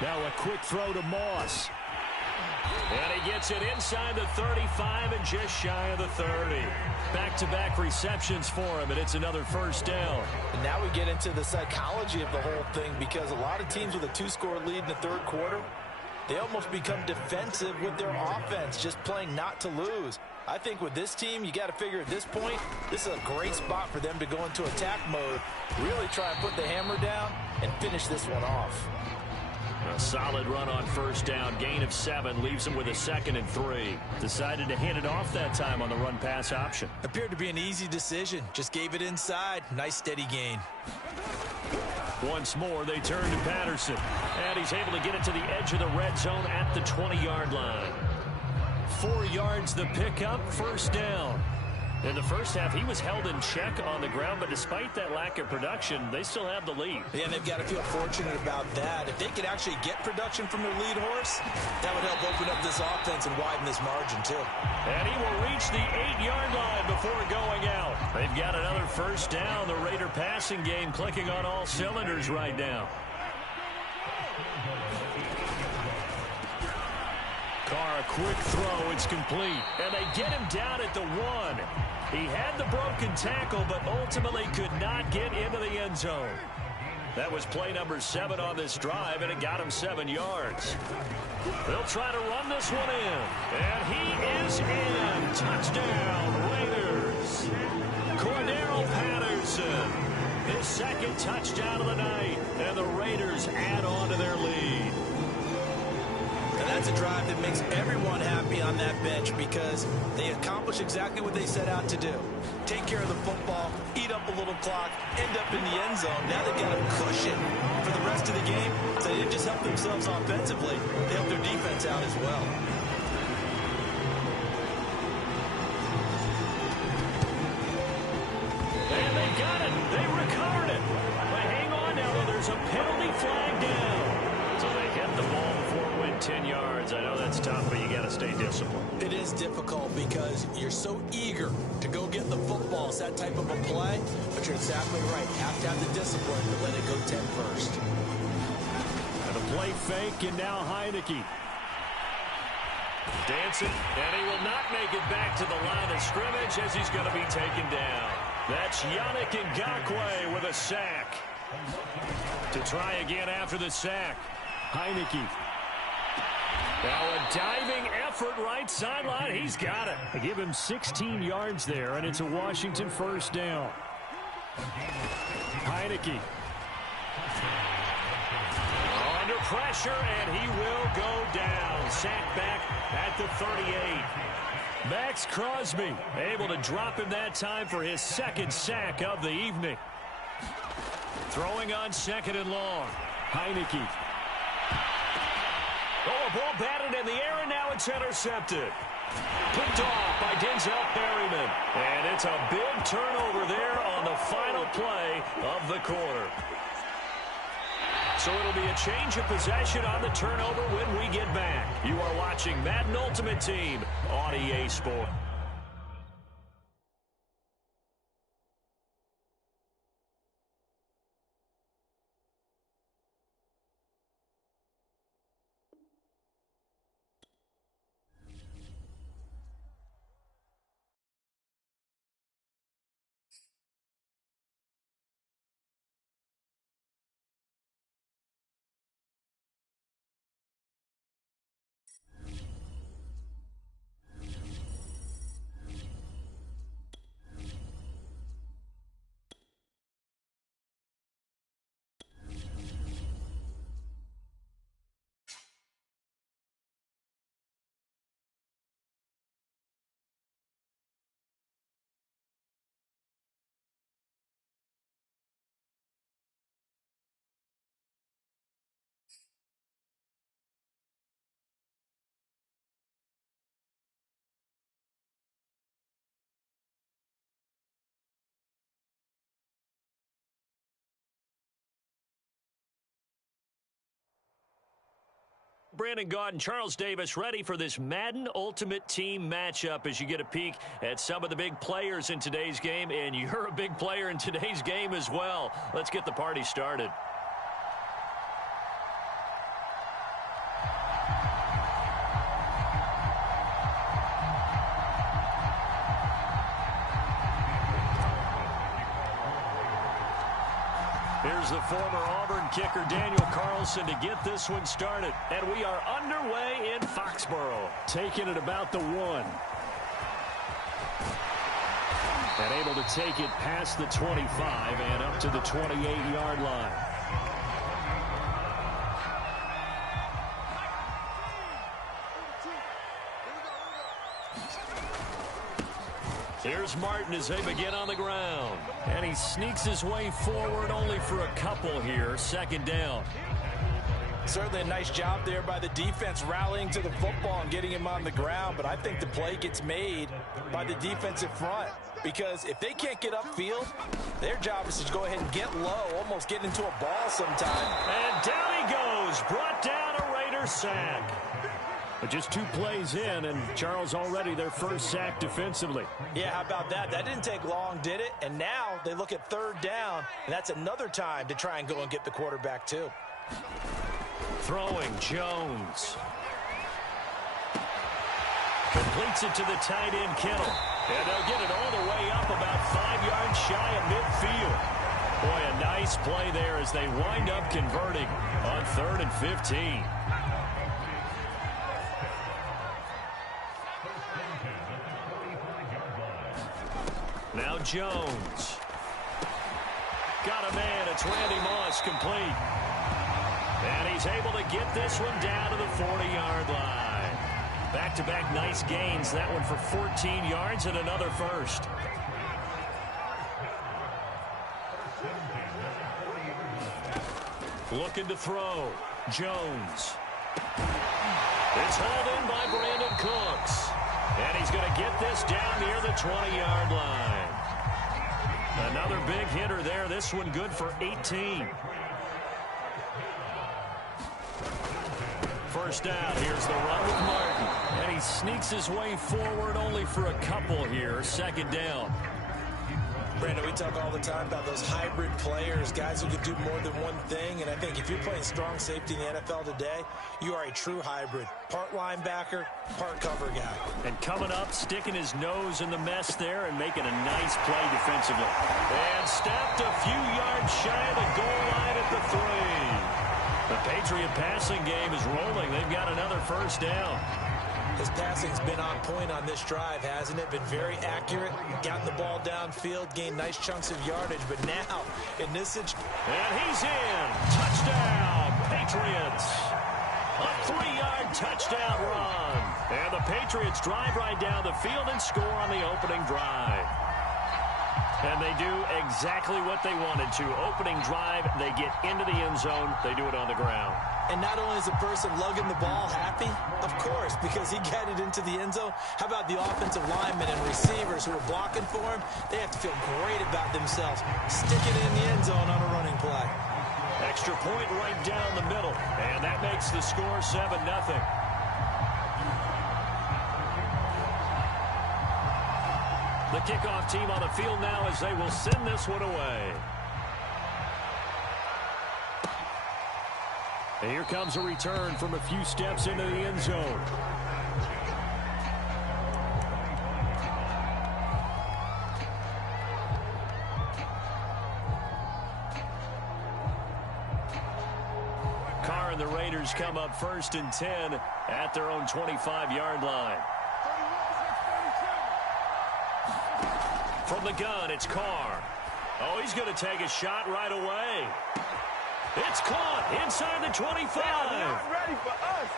Now a quick throw to Moss. And he gets it inside the 35 and just shy of the 30. Back-to-back receptions for him, and it's another first down. And now we get into the psychology of the whole thing, because a lot of teams with a 2-score lead in the third quarter, they almost become defensive with their offense, just playing not to lose. I think with this team, you got to figure at this point, this is a great spot for them to go into attack mode, really try and put the hammer down and finish this one off. A solid run on first down. Gain of 7 leaves him with a 2nd and 3. Decided to hand it off that time on the run-pass option. Appeared to be an easy decision. Just gave it inside. Nice steady gain. Once more, they turn to Patterson. And he's able to get it to the edge of the red zone at the 20-yard line. 4 yards the pickup, first down. In the first half, he was held in check on the ground, but despite that lack of production, they still have the lead. Yeah, and they've got to feel fortunate about that. If they could actually get production from their lead horse, that would help open up this offense and widen this margin, too. And he will reach the 8-yard line before going out. They've got another first down. The Raider passing game clicking on all cylinders right now. Carr, a quick throw. It's complete. And they get him down at the 1. He had the broken tackle, but ultimately could not get into the end zone. That was play number 7 on this drive, and it got him 7 yards. They'll try to run this one in. And he is in. Touchdown, Raiders. Cordero Patterson. His 2nd touchdown of the night. And the Raiders add on to their lead. And that's a drive that makes everyone happy on that bench, because they accomplish exactly what they set out to do. Take care of the football, eat up a little clock, end up in the end zone. Now they've got a cushion for the rest of the game, so they didn't just help themselves offensively, they helped their defense out as well. And they got it. They recovered it. But hang on now, though. There's a penalty flag down. So they hit the ball before it went 10 yards. I know that's tough, but you got to stay disciplined. It is difficult because you're so eager to go get the football. It's that type of a play, but you're exactly right. You have to have the discipline to let it go 10 first. And a play fake, and now Heineke. Dancing, and he will not make it back to the line of scrimmage as he's going to be taken down. That's Yannick Ngakoue with a sack. To try again after the sack. Heineke. Now a diving effort right sideline. He's got it. They give him 16 yards there, and it's a Washington first down. Heineke. Under pressure, and he will go down. Sack back at the 38. Max Crosby able to drop him that time for his 2nd sack of the evening. Throwing on 2nd and long. Heineke. Oh, a ball batted in the air, and now it's intercepted. Picked off by Denzel Perryman. And it's a big turnover there on the final play of the quarter. So it'll be a change of possession on the turnover when we get back. You are watching Madden Ultimate Team on EA Sports. Brandon Gaud and Charles Davis ready for this Madden Ultimate Team matchup as you get a peek at some of the big players in today's game, and you're a big player in today's game as well. Let's get the party started. Here's the former Auburn kicker, Daniel Carlson, to get this one started. And we are underway in Foxborough. Taking it about the 1. And able to take it past the 25 and up to the 28-yard line. Here's Martin as they begin on the ground. And he sneaks his way forward only for a couple here. 2nd down. Certainly a nice job there by the defense rallying to the football and getting him on the ground. But I think the play gets made by the defensive front. Because if they can't get upfield, their job is to go ahead and get low, almost get into a ball sometime. And down he goes. Brought down a Raider sack. But just 2 plays in, and Charles already their first sack defensively. Yeah, how about that? That didn't take long, did it? And now they look at 3rd down, and that's another time to try and go and get the quarterback too. Throwing Jones. Completes it to the tight end, Kittle. And they'll get it all the way up about 5 yards shy of midfield. Boy, a nice play there as they wind up converting on 3rd and 15. Now Jones. Got a man. It's Randy Moss, complete. And he's able to get this one down to the 40-yard line. Back-to-back nice gains. That one for 14 yards and another first. Looking to throw. Jones. It's hauled in by Brandon Cooks. And he's going to get this down near the 20-yard line. Another big hitter there. This one good for 18. First down. Here's the run with Martin. And he sneaks his way forward only for a couple here. 2nd down. Brandon, we talk all the time about those hybrid players, guys who can do more than one thing. And I think if you're playing strong safety in the NFL today, you are a true hybrid. Part linebacker, part cover guy. And coming up, sticking his nose in the mess there and making a nice play defensively. And stepped a few yards shy of the goal line at the 3. The Patriot passing game is rolling. They've got another first down. His passing's been on point on this drive, hasn't it? Been very accurate, gotten the ball downfield, gained nice chunks of yardage. But now, in this situation... And he's in. Touchdown, Patriots. A 3-yard touchdown run. And the Patriots drive right down the field and score on the opening drive. And they do exactly what they wanted to. Opening drive, they get into the end zone. They do it on the ground. And not only is the person lugging the ball happy, of course, because he got it into the end zone. How about the offensive linemen and receivers who are blocking for him? They have to feel great about themselves. Stick it in the end zone on a running play. Extra point right down the middle. And that makes the score 7-0. The kickoff team on the field now as they will send this one away. And here comes a return from a few steps into the end zone. Carr and the Raiders come up 1st and 10 at their own 25-yard line. From the gun, it's Carr. Oh, he's going to take a shot right away. It's caught inside the 25. Not ready for us.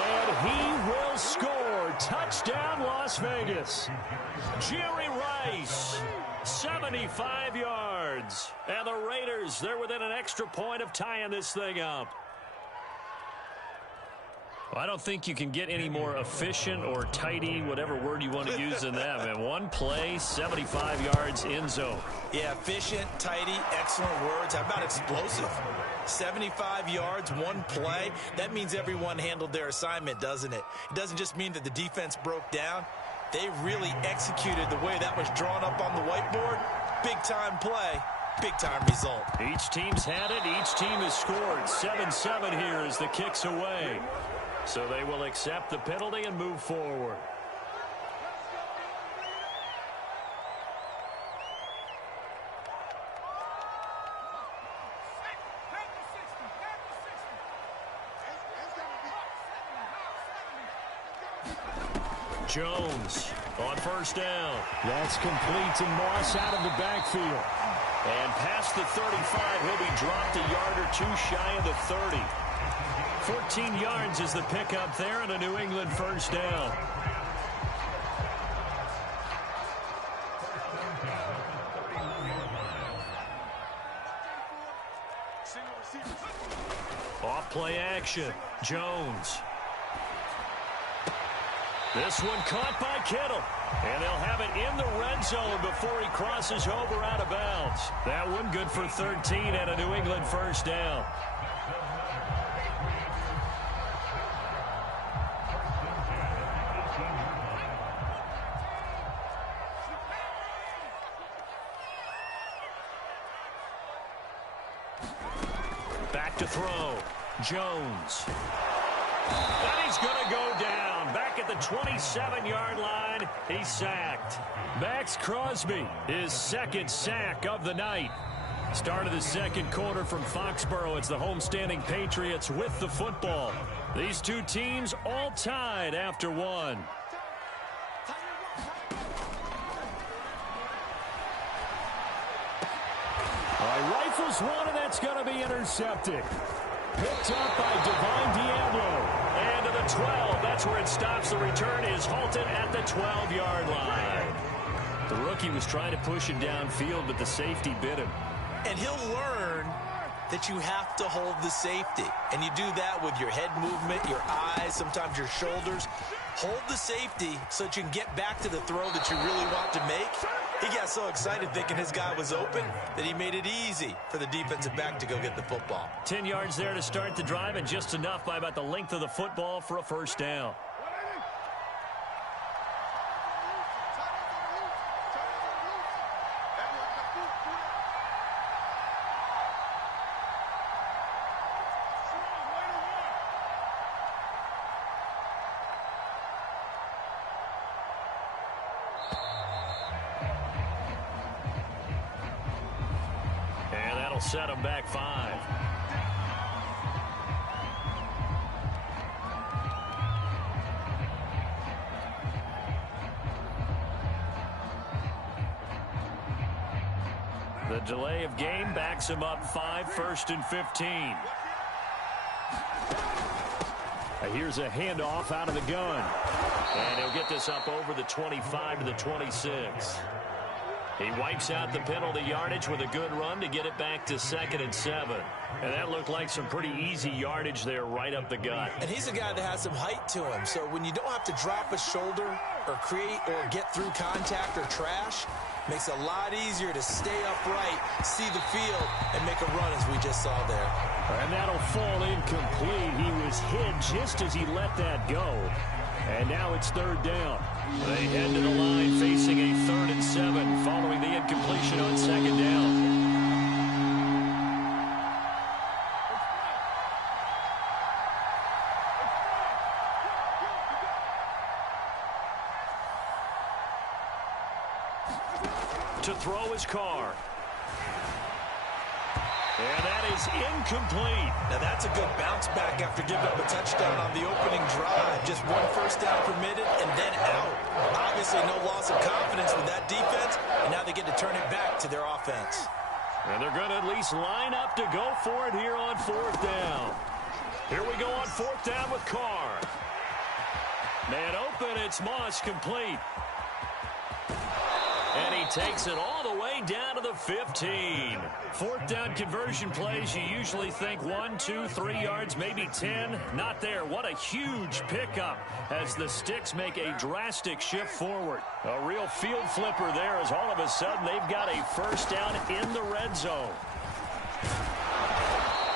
And he will score. Touchdown, Las Vegas. Jerry Rice, 75 yards. And the Raiders, they're within an extra point of tying this thing up. I don't think you can get any more efficient or tidy, whatever word you want to use in that. And one play, 75 yards in zone. Yeah, efficient, tidy, excellent words. How about explosive? 75 yards, one play. That means everyone handled their assignment, doesn't it? It doesn't just mean that the defense broke down. They really executed the way that was drawn up on the whiteboard. Big-time play, big-time result. Each team's had it. Each team has scored. 7-7 here as the kick's away. So they will accept the penalty and move forward. Jones on 1st down. That's complete to Moss out of the backfield. And past the 35, he'll be dropped a yard or two shy of the 30. 14 yards is the pickup there and a New England 1st down. Off play action. Jones. This one caught by Kittle. And they'll have it in the red zone before he crosses over out of bounds. That one good for 13 and a New England 1st down. Back to throw. Jones. And he's going to go down. Back at the 27-yard line. He's sacked. Max Crosby, his 2nd sack of the night. Start of the 2nd quarter from Foxborough. It's the homestanding Patriots with the football. These two teams all tied after one. Rifles one, and that's going to be intercepted. Picked up by Divine Diablo. And to the 12. That's where it stops. The return is halted at the 12-yard line. The rookie was trying to push it downfield, but the safety bit him. And he'll learn that you have to hold the safety. And you do that with your head movement, your eyes, sometimes your shoulders. Hold the safety so that you can get back to the throw that you really want to make. He got so excited thinking his guy was open that he made it easy for the defensive back to go get the football. 10 yards there to start the drive, and just enough by about the length of the football for a 1st down. Set him back 5. The delay of game backs him up 5, 1st and 15. Here's a handoff out of the gun. And he'll get this up over the 25 to the 26. He wipes out the penalty yardage with a good run to get it back to 2nd and 7. And that looked like some pretty easy yardage there right up the gut. And he's a guy that has some height to him. So when you don't have to drop a shoulder or create or get through contact or trash, makes it a lot easier to stay upright, see the field, and make a run as we just saw there. And that'll fall incomplete. He was hit just as he let that go. And now it's 3rd down. They head to the line facing a 3rd and 7 following the incompletion on 2nd down. To throw his car. And that is incomplete. Now that's a good bounce back after giving up a touchdown on the opening drive. Just 1 first down permitted and then out. Obviously no loss of confidence with that defense, and now they get to turn it back to their offense. And they're going to at least line up to go for it here on 4th down. Here we go on 4th down with Carr. Man open, it's Moss complete. And he takes it all the way down to the 15. 4th down conversion plays, you usually think 1, 2, 3 yards, maybe 10. Not there. What a huge pickup as the Sticks make a drastic shift forward. A real field flipper there as all of a sudden they've got a first down in the red zone.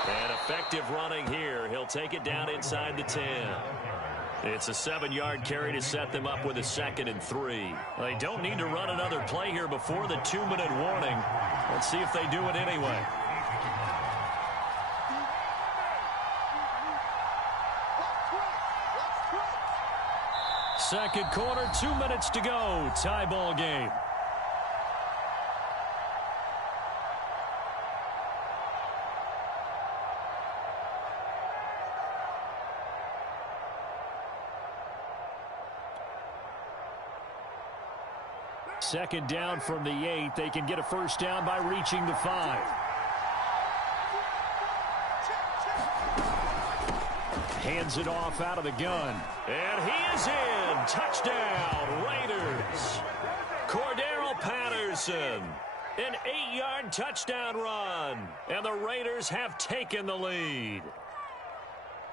And effective running here. He'll take it down inside the 10. It's a 7-yard carry to set them up with a 2nd and 3. They don't need to run another play here before the 2-minute warning. Let's see if they do it anyway. Second quarter, 2 minutes to go. Tie ball game. Second down from the 8. They can get a first down by reaching the 5. Hands it off out of the gun. And he is in. Touchdown, Raiders. Cordero Patterson. An 8-yard touchdown run. And the Raiders have taken the lead.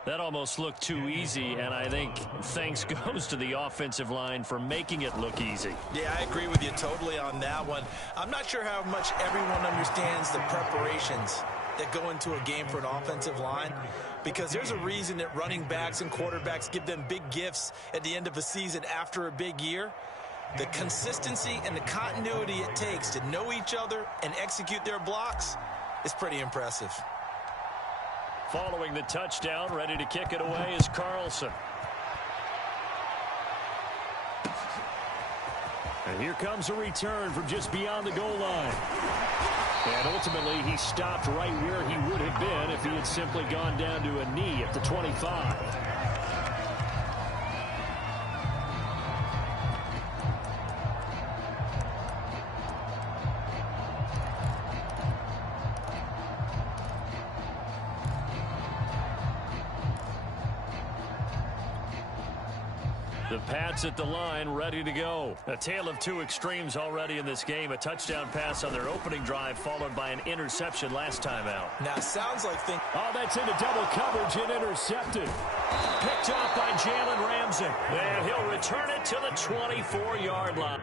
That almost looked too easy, and I think thanks goes to the offensive line for making it look easy. Yeah, I agree with you totally on that one. I'm not sure how much everyone understands the preparations that go into a game for an offensive line, because there's a reason that running backs and quarterbacks give them big gifts at the end of a season after a big year. The consistency and the continuity it takes to know each other and execute their blocks is pretty impressive. Following the touchdown, ready to kick it away is Carlson. And here comes a return from just beyond the goal line. And ultimately, he stopped right where he would have been if he had simply gone down to a knee at the 25. The Pats at the line, ready to go. A tale of two extremes already in this game. A touchdown pass on their opening drive, followed by an interception last time out. Now, sounds like Oh, that's into double coverage and intercepted. Picked up by Jalen Ramsey. And he'll return it to the 24-yard line.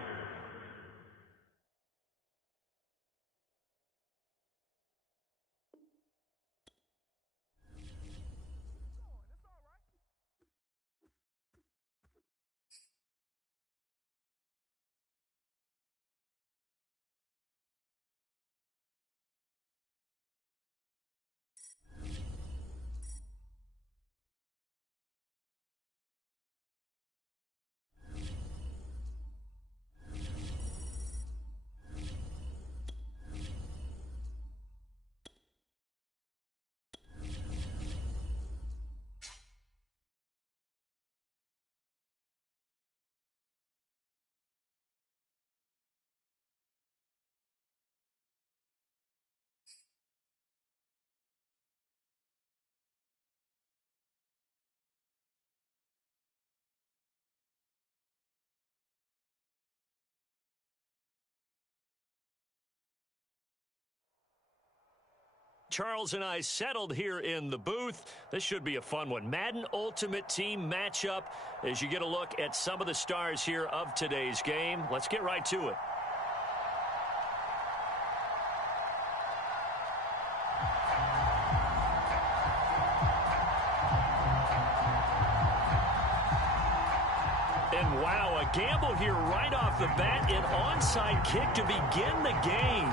Charles and I settled here in the booth. This should be a fun one. Madden Ultimate Team matchup as you get a look at some of the stars here of today's game. Let's get right to it. And wow, a gamble here right off the bat. An onside kick to begin the game.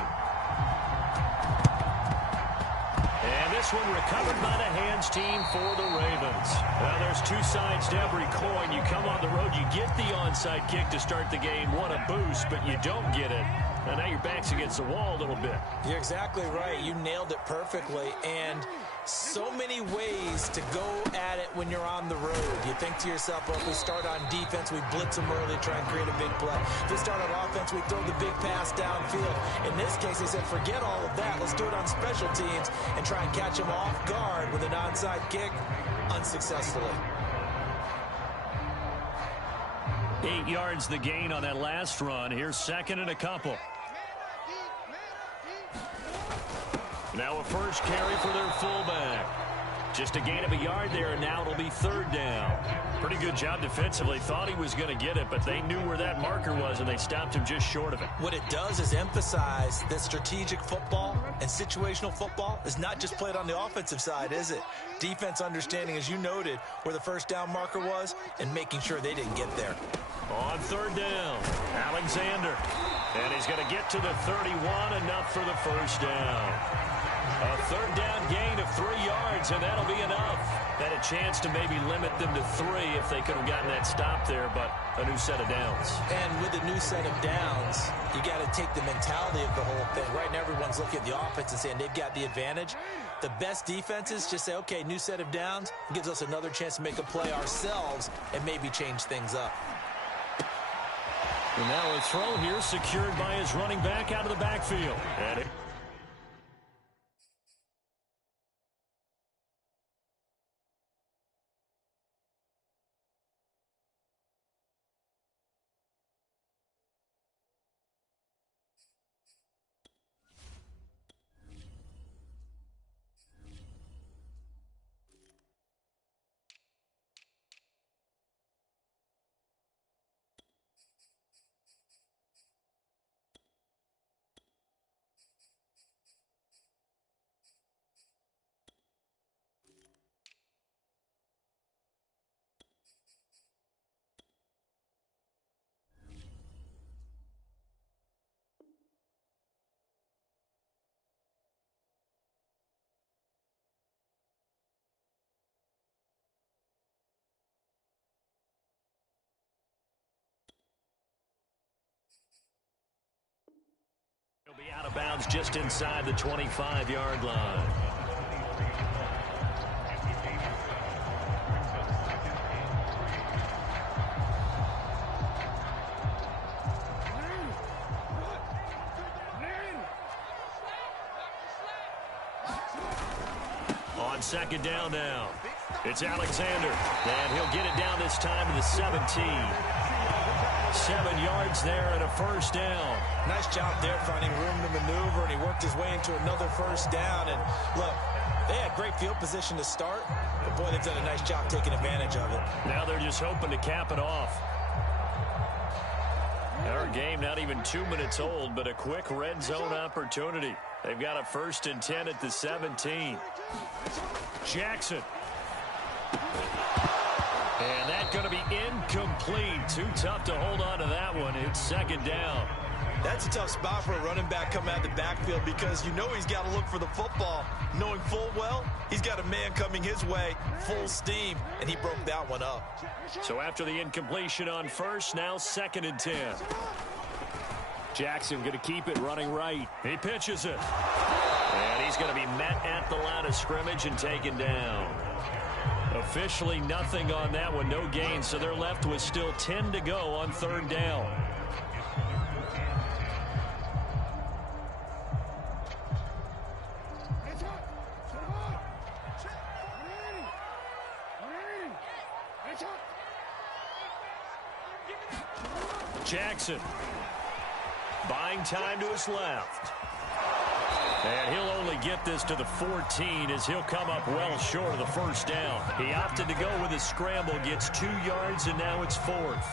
And this one recovered by the hands team for the Ravens. Now there's two sides to every coin. You come on the road, you get the onside kick to start the game. What a boost, but you don't get it. And now your back's against the wall a little bit. You're exactly right. You nailed it perfectly. And so many ways to go at it when you're on the road. You think to yourself, well, if we start on defense, we blitz them early, try and create a big play. If we start on offense, we throw the big pass downfield. In this case, they said, forget all of that. Let's do it on special teams and try and catch them off guard with an onside kick unsuccessfully. 8 yards the gain on that last run. Here's second and a couple. Now a first carry for their fullback. Just a gain of a yard there, and now it'll be third down. Pretty good job defensively. Thought he was going to get it, but they knew where that marker was, and they stopped him just short of it. What it does is emphasize that strategic football and situational football is not just played on the offensive side, is it? Defense understanding, as you noted, where the first down marker was and making sure they didn't get there. On third down, Alexander. And he's going to get to the 31, enough for the first down. A third down gain of 3 yards, and that'll be enough. Had a chance to maybe limit them to 3 if they could have gotten that stop there, but a new set of downs. And with a new set of downs, you got to take the mentality of the whole thing. Right now, everyone's looking at the offense and saying they've got the advantage. The best defenses just say, okay, new set of downs, gives us another chance to make a play ourselves and maybe change things up. And now a throw here secured by his running back out of the backfield. And he'll be out of bounds just inside the 25-yard line. On second down now, it's Alexander, and he'll get it down this time to the 17. 7 yards there and a first down. Nice job there finding room to maneuver, and he worked his way into another first down. And look, they had great field position to start, but boy, they've done a nice job taking advantage of it. Now they're just hoping to cap it off. Our game not even 2 minutes old, but a quick red zone opportunity. They've got a 1st and 10 at the 17. Jackson. And that's going to be incomplete. Too tough to hold on to that one. It's second down. That's a tough spot for a running back coming out of the backfield because you know he's got to look for the football, knowing full well he's got a man coming his way, full steam, and he broke that one up. So after the incompletion on first, now 2nd and 10. Jackson going to keep it running right. He pitches it. And he's going to be met at the line of scrimmage and taken down. Officially nothing on that one, no gain, so they're left with still 10 to go on third down. Jackson buying time to his left. And he'll only get this to the 14 as he'll come up well short of the first down. He opted to go with a scramble, gets 2 yards, and now it's 4th.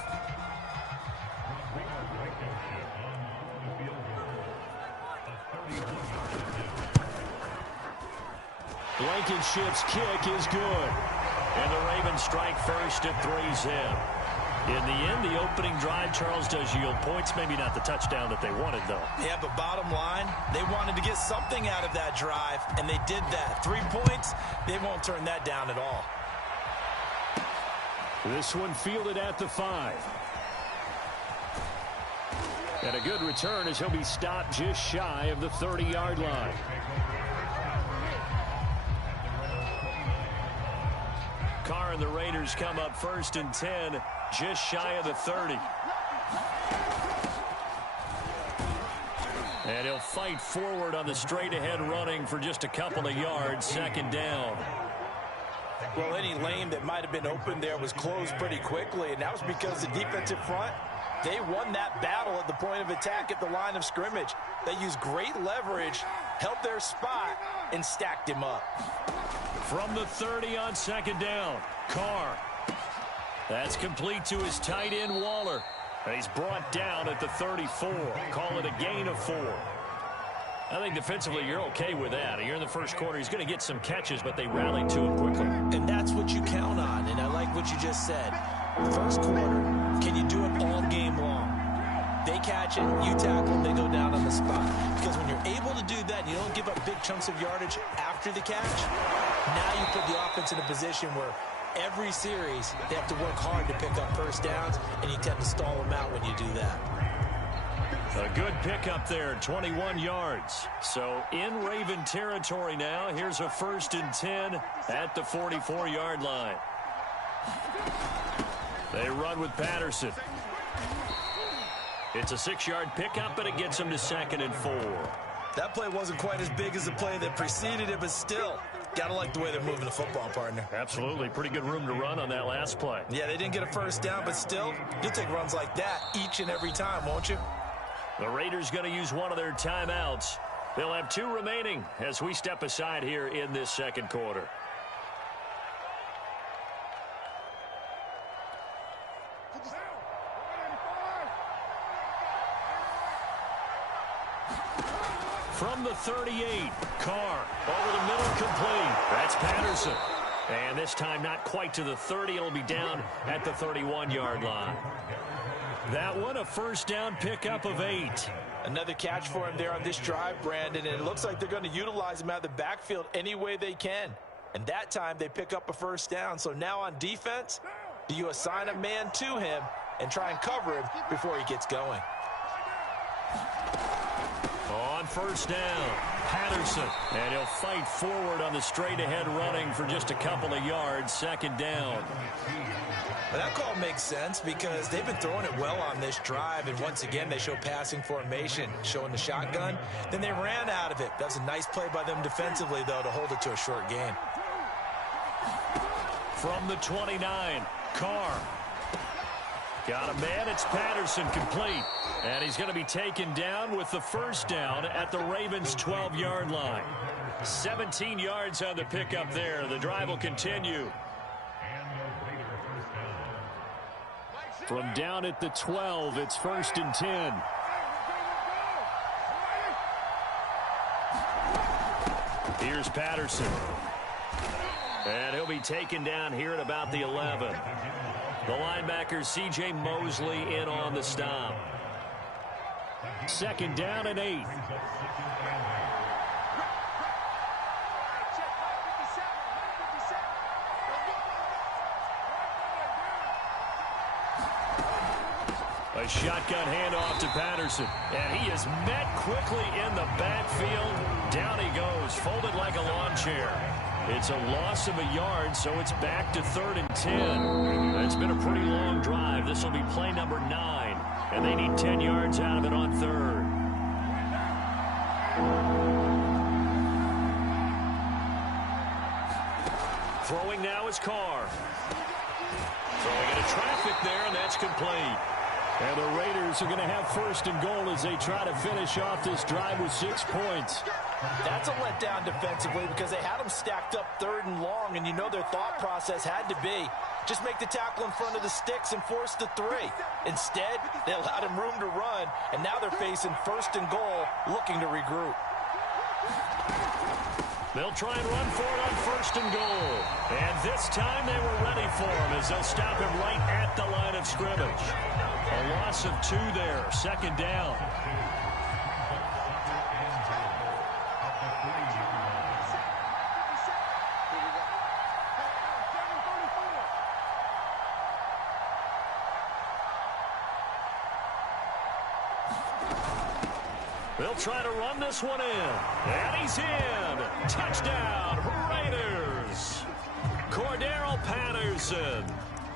Blankenship's kick is good. And the Ravens strike first at 3-zip. In the end, the opening drive, Charles, does yield points. Maybe not the touchdown that they wanted, though. Yeah, but bottom line, they wanted to get something out of that drive, and they did that. 3 points, they won't turn that down at all. This one fielded at the 5. And a good return as he'll be stopped just shy of the 30-yard line. Carr and the Raiders come up 1st and 10, just shy of the 30. And he'll fight forward on the straight-ahead running for just a couple of yards, 2nd down. Well, any lane that might have been open there was closed pretty quickly, and that was because the defensive front, they won that battle at the point of attack at the line of scrimmage. They used great leverage, held their spot, and stacked him up. From the 30 on 2nd down, Carr. That's complete to his tight end, Waller. And he's brought down at the 34. Call it a gain of 4. I think defensively you're okay with that. You're in the first quarter. He's going to get some catches, but they rallied to him quickly. And that's what you count on, and I like what you just said. First quarter, can you do it all game long? They catch it, you tackle, they go down on the spot. Because when you're able to do that and you don't give up big chunks of yardage after the catch, now you put the offense in a position where every series they have to work hard to pick up first downs, and you tend to stall them out when you do that. A good pickup there, 21 yards. So in Raven territory now. Here's a 1st and 10 at the 44-yard line. They run with Patterson. It's a 6-yard pickup, but it gets them to 2nd and 4. That play wasn't quite as big as the play that preceded it, but still, gotta like the way they're moving the football, partner. Absolutely. Pretty good room to run on that last play. Yeah, they didn't get a first down, but still, you'll take runs like that each and every time, won't you? The Raiders going to use one of their timeouts. They'll have 2 remaining as we step aside here in this 2nd quarter. From the 38, Carr over the middle, complete. That's Patterson. And this time not quite to the 30. It'll be down at the 31-yard line. That one, a first down pickup of 8. Another catch for him there on this drive, Brandon, and it looks like they're going to utilize him out of the backfield any way they can. And that time they pick up a first down. So now on defense, do you assign a man to him and try and cover him before he gets going? On first down, Patterson. And he'll fight forward on the straight-ahead running for just a couple of yards, 2nd down. Well, that call makes sense because they've been throwing it well on this drive, and once again they show passing formation, showing the shotgun. Then they ran out of it. That was a nice play by them defensively, though, to hold it to a short gain. From the 29, Carr. Got a man, it's Patterson, complete. And he's going to be taken down with the first down at the Ravens' 12-yard line. 17 yards on the pickup there. The drive will continue. From down at the 12, it's 1st and 10. Here's Patterson. And he'll be taken down here at about the 11. The linebacker, C.J. Mosley, in on the stop. 2nd down and 8. A shotgun handoff to Patterson. And he is met quickly in the backfield. Down he goes, folded like a lawn chair. It's a loss of a yard, so it's back to 3rd and 10. It's been a pretty long drive. This will be play number 9. And they need 10 yards out of it on 3rd. Throwing now is Carr. Throwing into traffic there, and that's complete. And the Raiders are going to have 1st and goal as they try to finish off this drive with 6 points. That's a letdown defensively because they had them stacked up 3rd and long, and you know their thought process had to be just make the tackle in front of the sticks and force the 3. Instead, they allowed him room to run, and now they're facing 1st and goal, looking to regroup. They'll try and run for it on 1st and goal. And this time they were ready for him as they'll stop him right at the line of scrimmage. A loss of 2 there, 2nd down. They'll try to run this one in. And he's in. Touchdown, Raiders. Cordero Patterson.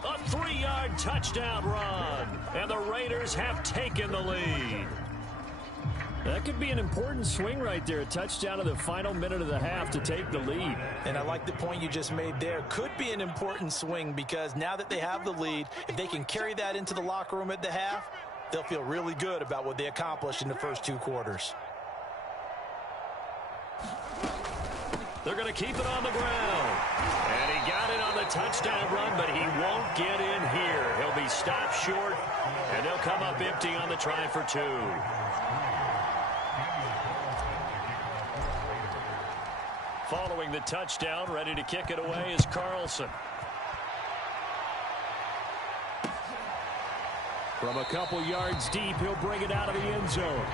A 3-yard touchdown run. And the Raiders have taken the lead. That could be an important swing right there. A touchdown in the final minute of the half to take the lead. And I like the point you just made there. Could be an important swing because now that they have the lead, if they can carry that into the locker room at the half, they'll feel really good about what they accomplished in the first 2 quarters. They're going to keep it on the ground. And he got it on the touchdown run, but he won't get in here. He'll be stopped short, and they'll come up empty on the try for 2. Following the touchdown, ready to kick it away is Carlson. From a couple yards deep, he'll bring it out of the end zone.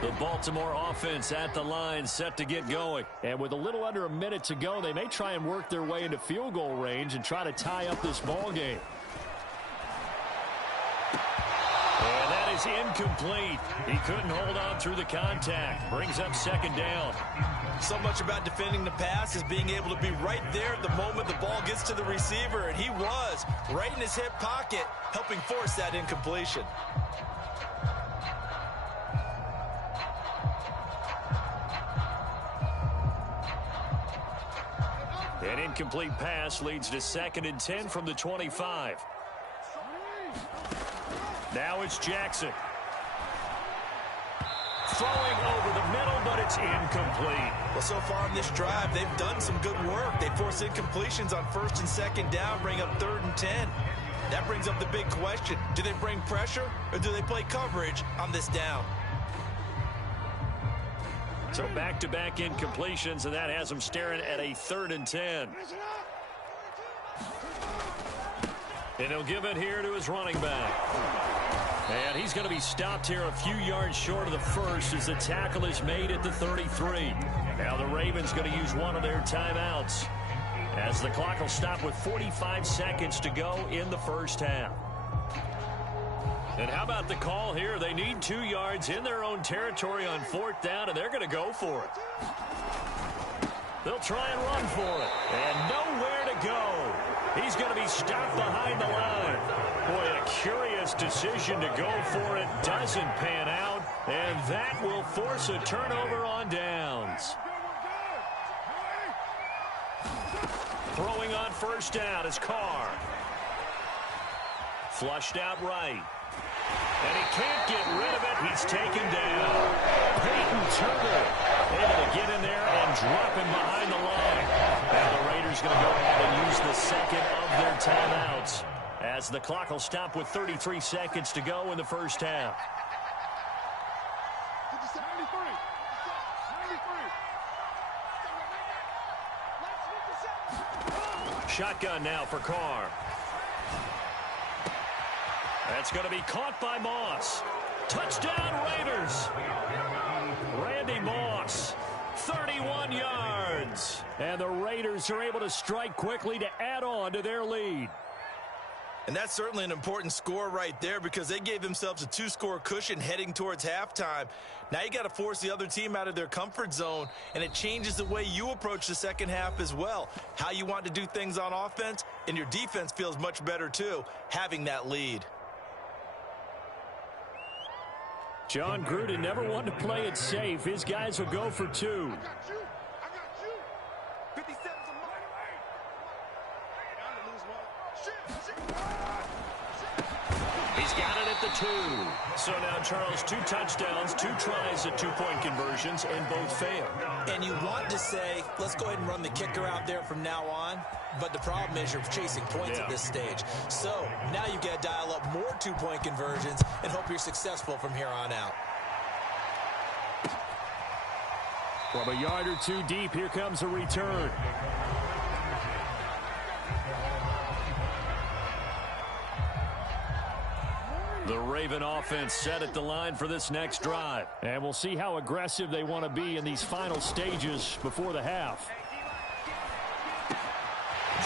The Baltimore offense at the line, set to get going. And with a little under a minute to go, they may try and work their way into field goal range and try to tie up this ball game. And that is incomplete. He couldn't hold on through the contact. Brings up 2nd down. So much about defending the pass is being able to be right there at the moment the ball gets to the receiver, and he was right in his hip pocket, helping force that incompletion. An incomplete pass leads to 2nd and 10 from the 25. Now it's Jackson. Throwing over the middle, but it's incomplete. Well, so far in this drive, they've done some good work. They force incompletions on 1st and 2nd down, bring up 3rd and 10. That brings up the big question. Do they bring pressure, or do they play coverage on this down? So back-to-back incompletions, and that has them staring at a 3rd and 10. And he'll give it here to his running back. And he's going to be stopped here a few yards short of the first as the tackle is made at the 33. Now the Ravens going to use one of their timeouts as the clock will stop with 45 seconds to go in the first half. And how about the call here? They need 2 yards in their own territory on 4th down, and they're going to go for it. They'll try and run for it. And nowhere to go. He's going to be stopped behind the line. Boy, a curious decision to go for it. Doesn't pan out. And that will force a turnover on downs. Throwing on 1st down is Carr. Flushed out right. And he can't get rid of it. He's taken down. Peyton Turner able to get in there and drop him behind the line. Now the Raiders going to go ahead and use the 2nd of their timeouts as the clock will stop with 33 seconds to go in the first half. Shotgun now for Carr. That's going to be caught by Moss. Touchdown Raiders. Randy Moss, 31 yards. And the Raiders are able to strike quickly to add on to their lead. And that's certainly an important score right there because they gave themselves a 2-score cushion heading towards halftime. Now you got to force the other team out of their comfort zone, and it changes the way you approach the second half as well. How you want to do things on offense, and your defense feels much better too, having that lead. John Gruden never wanted to play it safe. His guys will go for 2. He's got it at the 2. So now, Charles, 2 touchdowns, 2 tries at 2-point conversions, and both fail. And you want to say, let's go ahead and run the kicker out there from now on. But the problem is you're chasing points at this stage. So now you've got to dial up more 2-point conversions and hope you're successful from here on out. From a yard or 2 deep, here comes a return. The Raven offense set at the line for this next drive. And we'll see how aggressive they want to be in these final stages before the half.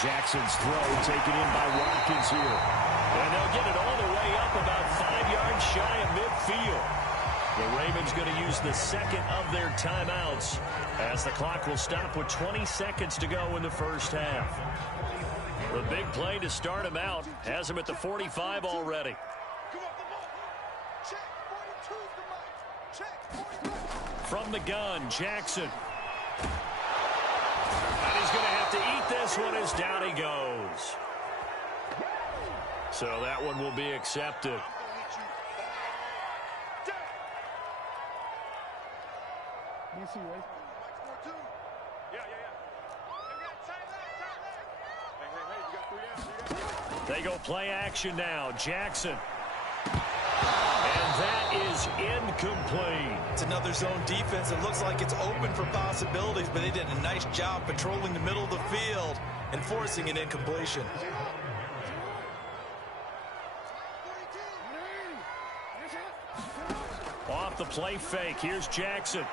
Jackson's throw taken in by Watkins here. And they'll get it all the way up about 5 yards shy of midfield. The Ravens going to use the second of their timeouts as the clock will stop with 20 seconds to go in the first half. The big play to start him out has him at the 45 already. From the gun, Jackson. And he's going to have to eat this one as down he goes. So that one will be accepted. They go play action now. Jackson. And that is incomplete. It's another zone defense. It looks like it's open for possibilities, but they did a nice job patrolling the middle of the field and forcing an incompletion. Off the play fake. Here's Jackson.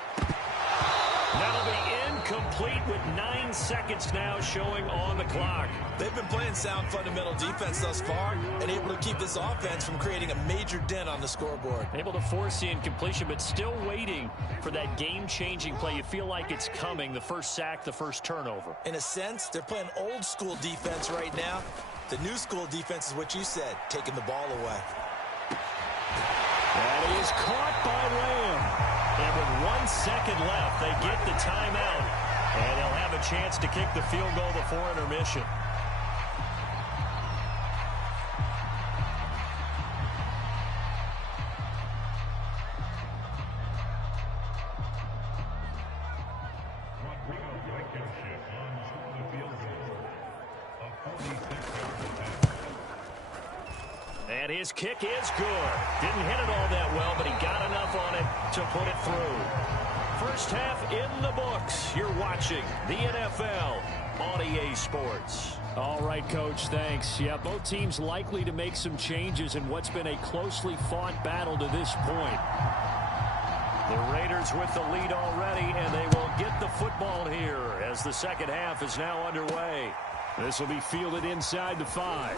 That'll be incomplete with 9 seconds now showing on the clock. They've been playing sound fundamental defense thus far and able to keep this offense from creating a major dent on the scoreboard. Able to force the incompletion, but still waiting for that game-changing play. You feel like it's coming, the first sack, the first turnover. In a sense, they're playing old-school defense right now. The new school defense is what you said, taking the ball away. That is caught by Lamb. And with 1 second left, they get the timeout. And they'll have a chance to kick the field goal before intermission. And his kick is good. Didn't hit it all that well, but he got enough on it to put it through. First half in the books. You're watching the NFL on EA Sports. All right, Coach, thanks. Yeah, both teams likely to make some changes in what's been a closely fought battle to this point. The Raiders with the lead already, and they will get the football here as the second half is now underway. This will be fielded inside the 5.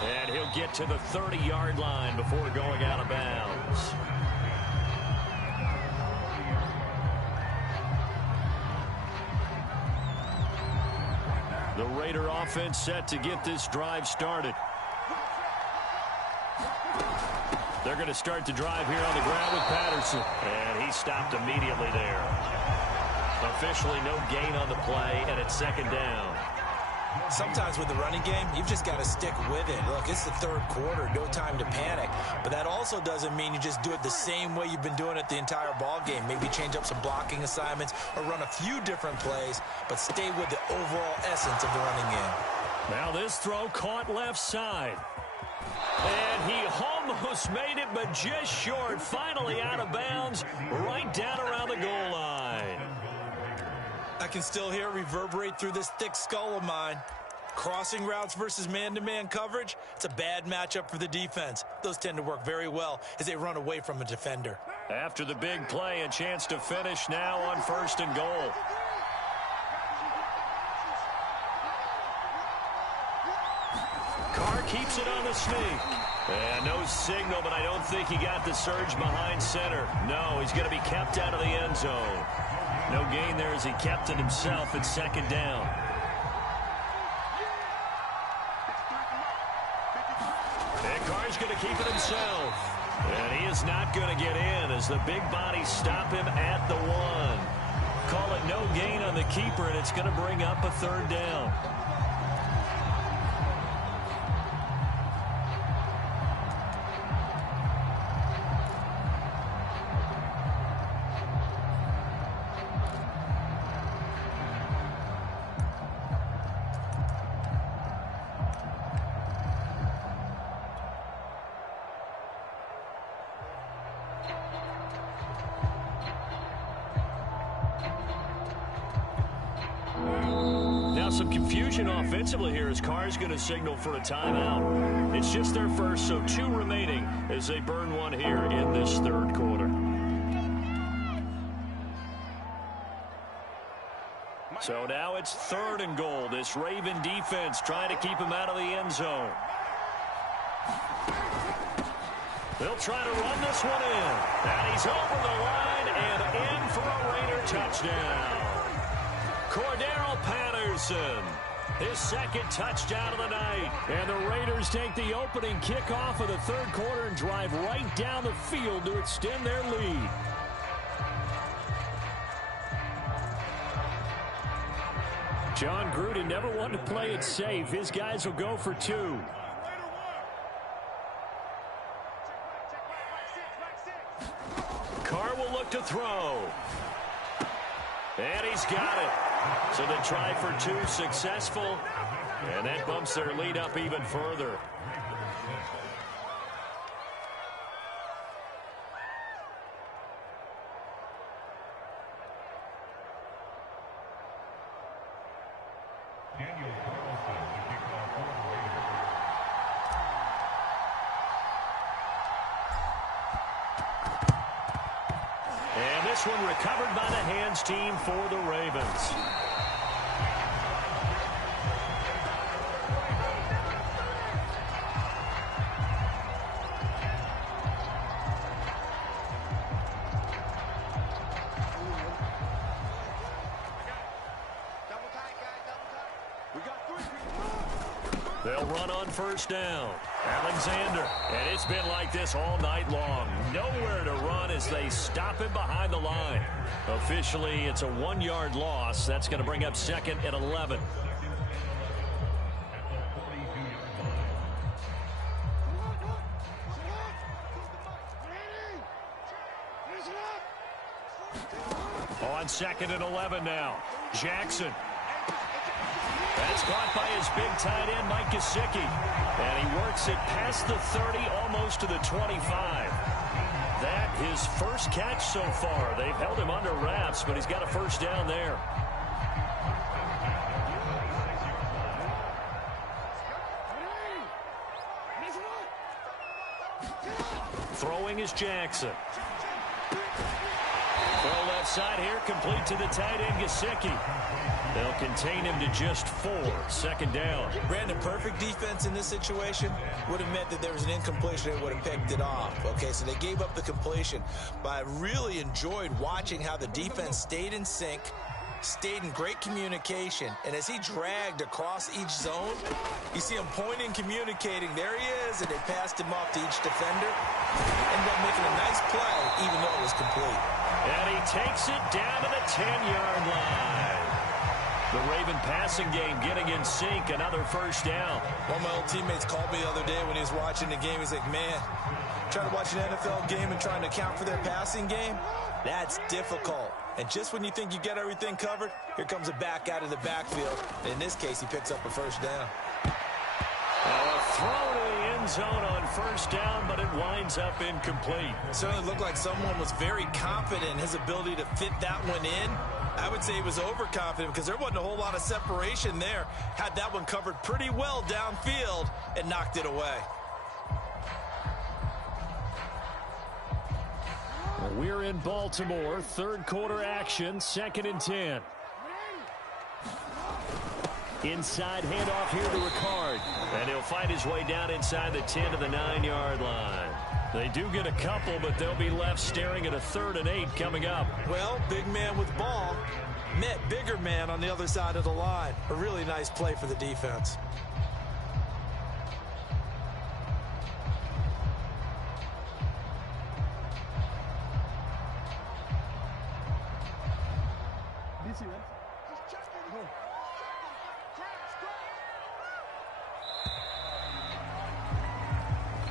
And he'll get to the 30-yard line before going out of bounds. The Raider offense set to get this drive started. They're going to start the drive here on the ground with Patterson. And he stopped immediately there. Officially no gain on the play, and it's second down. Sometimes with the running game, you've just got to stick with it. Look, it's the third quarter, no time to panic. But that also doesn't mean you just do it the same way you've been doing it the entire ball game. Maybe change up some blocking assignments or run a few different plays, but stay with the overall essence of the running game. Now this throw caught left side. And he almost made it, but just short. Finally out of bounds, right down around the goal line. I can still hear it reverberate through this thick skull of mine. Crossing routes versus man-to-man coverage, it's a bad matchup for the defense. Those tend to work very well as they run away from a defender. After the big play, a chance to finish now on 1st and goal. Carr keeps it on the sneak. And no signal, but I don't think he got the surge behind center. No, he's going to be kept out of the end zone. No gain there as he kept it himself at second down. And Carr's going to keep it himself. And he is not going to get in as the big bodies stop him at the 1. Call it no gain on the keeper, and it's going to bring up a 3rd down. Some confusion offensively here as Carr's going to signal for a timeout. It's just their first, so 2 remaining as they burn one here in this third quarter. So now it's 3rd and goal. This Raven defense trying to keep him out of the end zone. They'll try to run this one in. And he's over the line and in for a Raider touchdown. Cordero Patterson, his 2nd touchdown of the night. And the Raiders take the opening kickoff of the third quarter and drive right down the field to extend their lead. John Gruden never wanted to play it safe. His guys will go for 2. Carr will look to throw. And he's got it. So they try for 2, successful. And that bumps their lead up even further. And this one recovered by the hands team for the Ravens. They'll run on first down. Alexander. And it's been like this all night long. Nowhere to run as they stop him behind the line. Officially, it's a 1-yard loss. That's going to bring up 2nd and 11. On 2nd and 11 now. Jackson. That's caught by his big tight end, Mike Gesicki. And he works it past the 30, almost to the 25. That his first catch so far. They've held him under wraps, but he's got a first down there. Throwing is Jackson. Throw left side here, complete to the tight end, Gesicki. They'll contain him to just 4. 2nd down. Brandon, perfect defense in this situation would have meant that there was an incompletion that would have picked it off. Okay, so they gave up the completion. But I really enjoyed watching how the defense stayed in sync, stayed in great communication, and as he dragged across each zone, you see him pointing, communicating. There he is, and they passed him off to each defender. Ended up making a nice play, even though it was complete. And he takes it down to the 10-yard line. The Raven passing game getting in sync, another first down. One of my old teammates called me the other day when he was watching the game. He's like, man, trying to watch an NFL game and trying to account for their passing game, that's difficult. And just when you think you get everything covered, here comes a back out of the backfield. And in this case, he picks up a first down. Now a throw to the end zone on first down, but it winds up incomplete. It certainly looked like someone was very confident in his ability to fit that one in. I would say he was overconfident because there wasn't a whole lot of separation there. Had that one covered pretty well downfield and knocked it away. We're in Baltimore, third quarter action, 2nd and 10. Inside handoff here to Ricard. And he'll find his way down inside the 10 to the 9-yard line. They do get a couple, but they'll be left staring at a 3rd and 8 coming up. Well, big man with ball met bigger man on the other side of the line. A really nice play for the defense.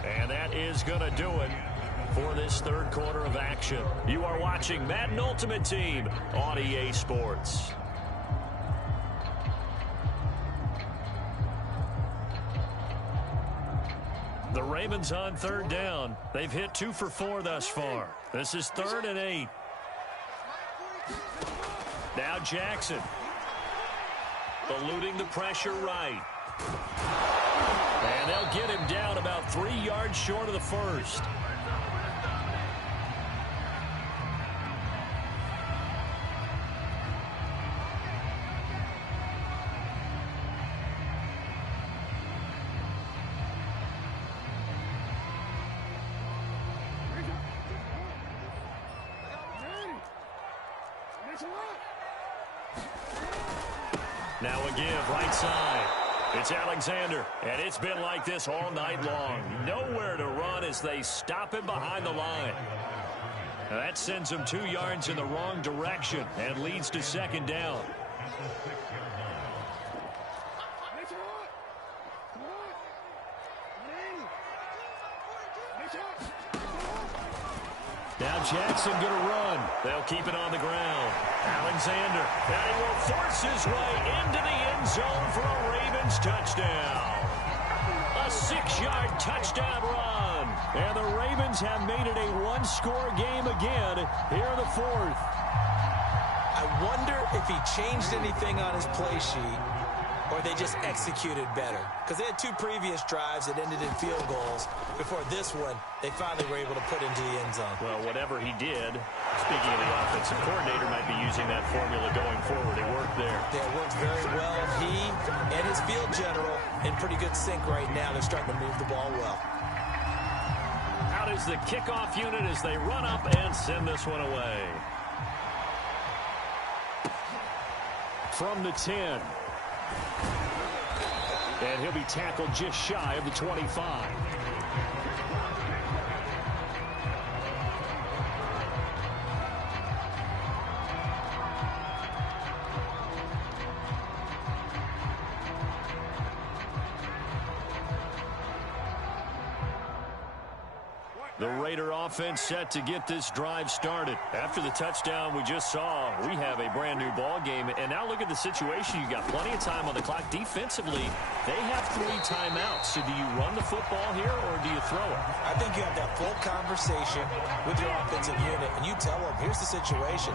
And that is going to do it for this third quarter of action. You are watching Madden Ultimate Team on EA Sports. The Ravens on 3rd down. They've hit 2 for 4 thus far. This is 3rd and 8. Now Jackson. eluding the pressure right. And they'll get him down about 3 yards short of the first. Now a give, right side. It's Alexander, and it's been like this all night long. Nowhere to run as they stop him behind the line. Now that sends him 2 yards in the wrong direction and leads to second down. Now Jackson going to run. They'll keep it on the ground. Alexander, and he will force his way into the end zone for a Ravens touchdown. A 6-yard touchdown run. And the Ravens have made it a one-score game again here in the fourth. I wonder if he changed anything on his play sheet or they just executed better. Because they had 2 previous drives that ended in field goals. Before this one, they finally were able to put into the end zone. Well, whatever he did, speaking of the offensive coordinator, might be using that formula going forward. It worked there. Yeah, it worked very well. He and his field general in pretty good sync right now. They're starting to move the ball well. Out is the kickoff unit as they run up and send this one away. From the 10. And he'll be tackled just shy of the 25. The Raider offense set to get this drive started. After the touchdown we just saw, we have a brand new ball game. And now look at the situation. You got plenty of time on the clock. Defensively, they have 3 timeouts. So do you run the football here or do you throw it? I think you have that full conversation with your offensive unit, and you tell them, here's the situation.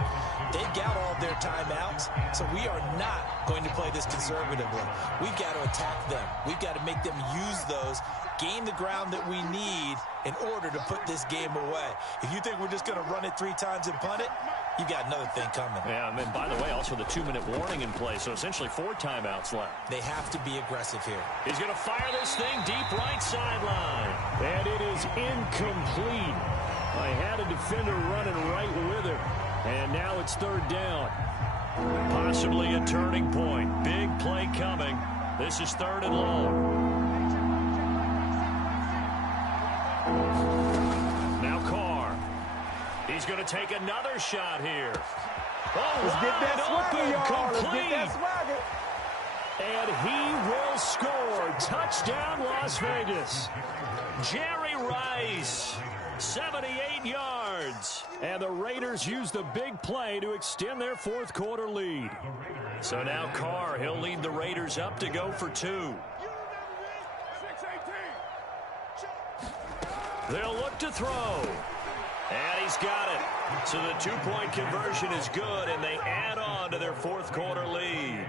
They've got all their timeouts, so we are not going to play this conservatively. We've got to attack them. We've got to make them use those, gain the ground that we need in order to put this game away. If you think we're just going to run it 3 times and punt it, you got another thing coming. Yeah, and by the way, also the 2-minute warning in play, so essentially 4 timeouts left. They have to be aggressive here. He's going to fire this thing deep right sideline. And it is incomplete. I had a defender running right with her. And now it's 3rd down. Possibly a turning point. Big play coming. This is 3rd and long. Now Carr. He's going to take another shot here. Oh, let's get that swagger, y'all. Let's get that swagger. And he will score. Touchdown, Las Vegas. Jerry Rice, 78 yards. And the Raiders use the big play to extend their 4th quarter lead. So now Carr, he'll lead the Raiders up to go for 2. They'll look to throw. And he's got it. So the 2-point conversion is good, and they add on to their 4th quarter lead.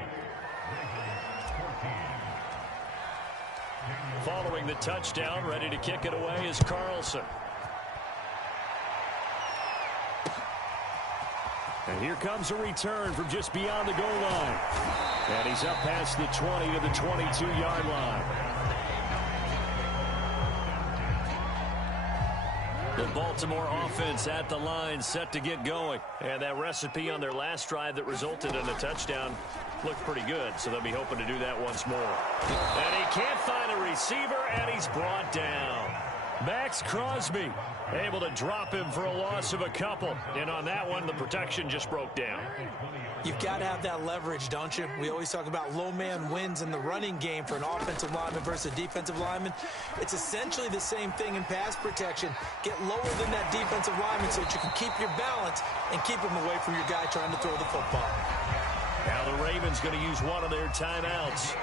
Following the touchdown, ready to kick it away is Carlson. And here comes a return from just beyond the goal line. And he's up past the 20 to the 22-yard line. The Baltimore offense at the line, set to get going. And that recipe on their last drive that resulted in a touchdown looked pretty good, so they'll be hoping to do that once more. And he can't find a receiver, and he's brought down. Max Crosby able to drop him for a loss of a couple. And on that one, the protection just broke down. You've got to have that leverage, don't you? We always talk about low man wins in the running game for an offensive lineman versus a defensive lineman. It's essentially the same thing in pass protection. Get lower than that defensive lineman so that you can keep your balance and keep him away from your guy trying to throw the football. Now the Ravens going to use one of their timeouts.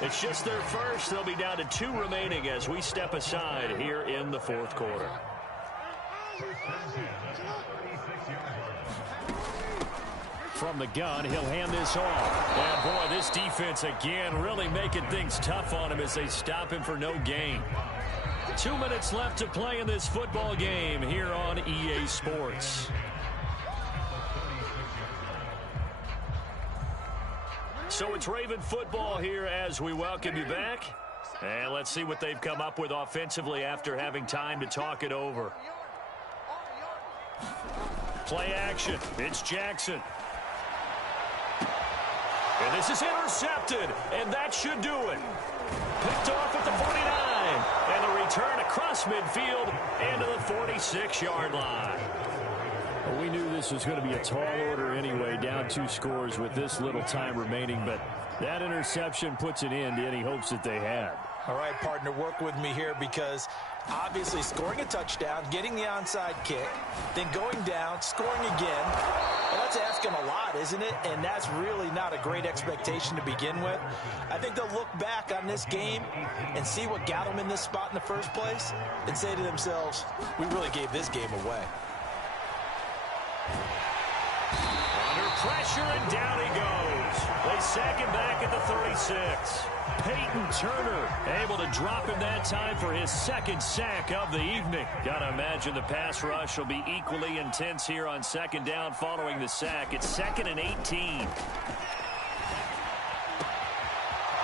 It's just their first. They'll be down to 2 remaining as we step aside here in the 4th quarter. From the gun, he'll hand this off. And, boy, this defense again really making things tough on him as they stop him for no gain. 2 minutes left to play in this football game here on EA Sports. So it's Raven football here as we welcome you back. And let's see what they've come up with offensively after having time to talk it over. Play action. It's Jackson. And this is intercepted, and that should do it. Picked off at the 49, and the return across midfield into the 46-yard line. Well, we knew this was going to be a tall order anyway, down 2 scores with this little time remaining, but that interception puts an end to any hopes that they had. All right, partner, work with me here because obviously scoring a touchdown, getting the onside kick, then going down, scoring again. Well, that's asking a lot, isn't it? And that's really not a great expectation to begin with. I think they'll look back on this game and see what got them in this spot in the first place and say to themselves, we really gave this game away. Under pressure, and down he goes. They sack him back at the 36. Peyton Turner able to drop him that time for his second sack of the evening. Gotta imagine the pass rush will be equally intense here on second down following the sack. It's 2nd and 18.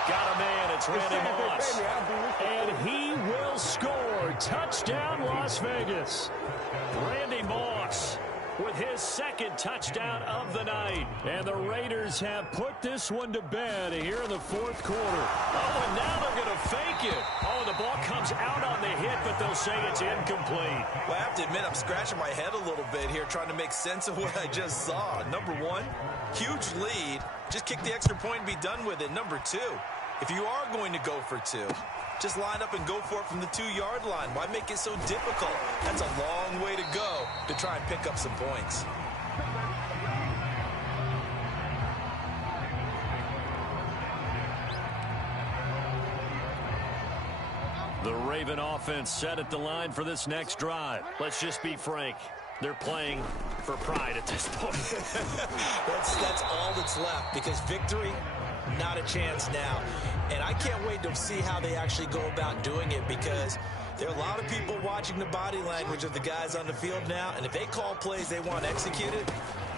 Got a man, it's Randy Moss. And he will score. Touchdown, Las Vegas. Randy Moss with his second touchdown of the night. And the Raiders have put this one to bed here in the 4th quarter. Oh, and now they're going to fake it. Oh, the ball comes out on the hit, but they'll say it's incomplete. Well, I have to admit, I'm scratching my head a little bit here trying to make sense of what I just saw. Number 1, huge lead. Just kick the extra point and be done with it. Number 2, if you are going to go for 2, just line up and go for it from the 2-yard line. Why make it so difficult? That's a long way to go to try and pick up some points. The Raven offense set at the line for this next drive. Let's just be frank. They're playing for pride at this point. That's all that's left because victory, not a chance now. And I can't wait to see how they actually go about doing it because there are a lot of people watching the body language of the guys on the field now. And if they call plays they want executed,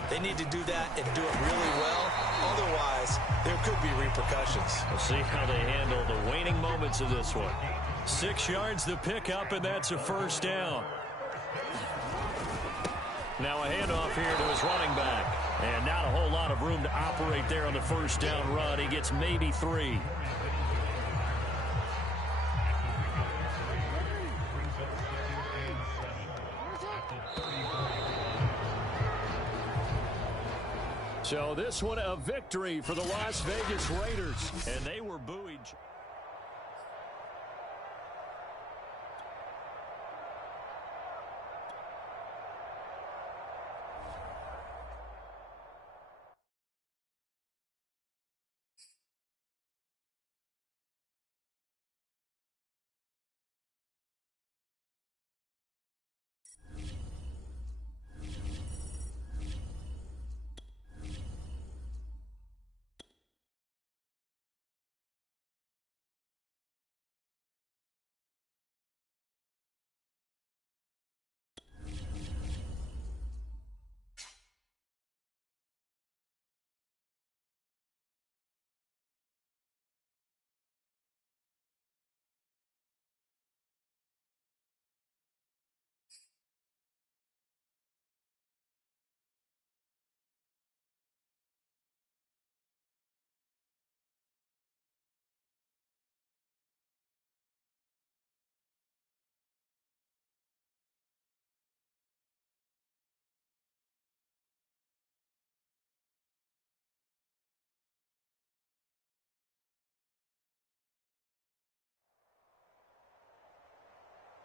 they need to do that and do it really well. Otherwise, there could be repercussions. We'll see how they handle the waning moments of this one. 6 yards to pick up, and that's a first down. Now a handoff here to his running back. And not a whole lot of room to operate there on the first down run. He gets maybe 3. So this one a victory for the Las Vegas Raiders. And they were buoyed.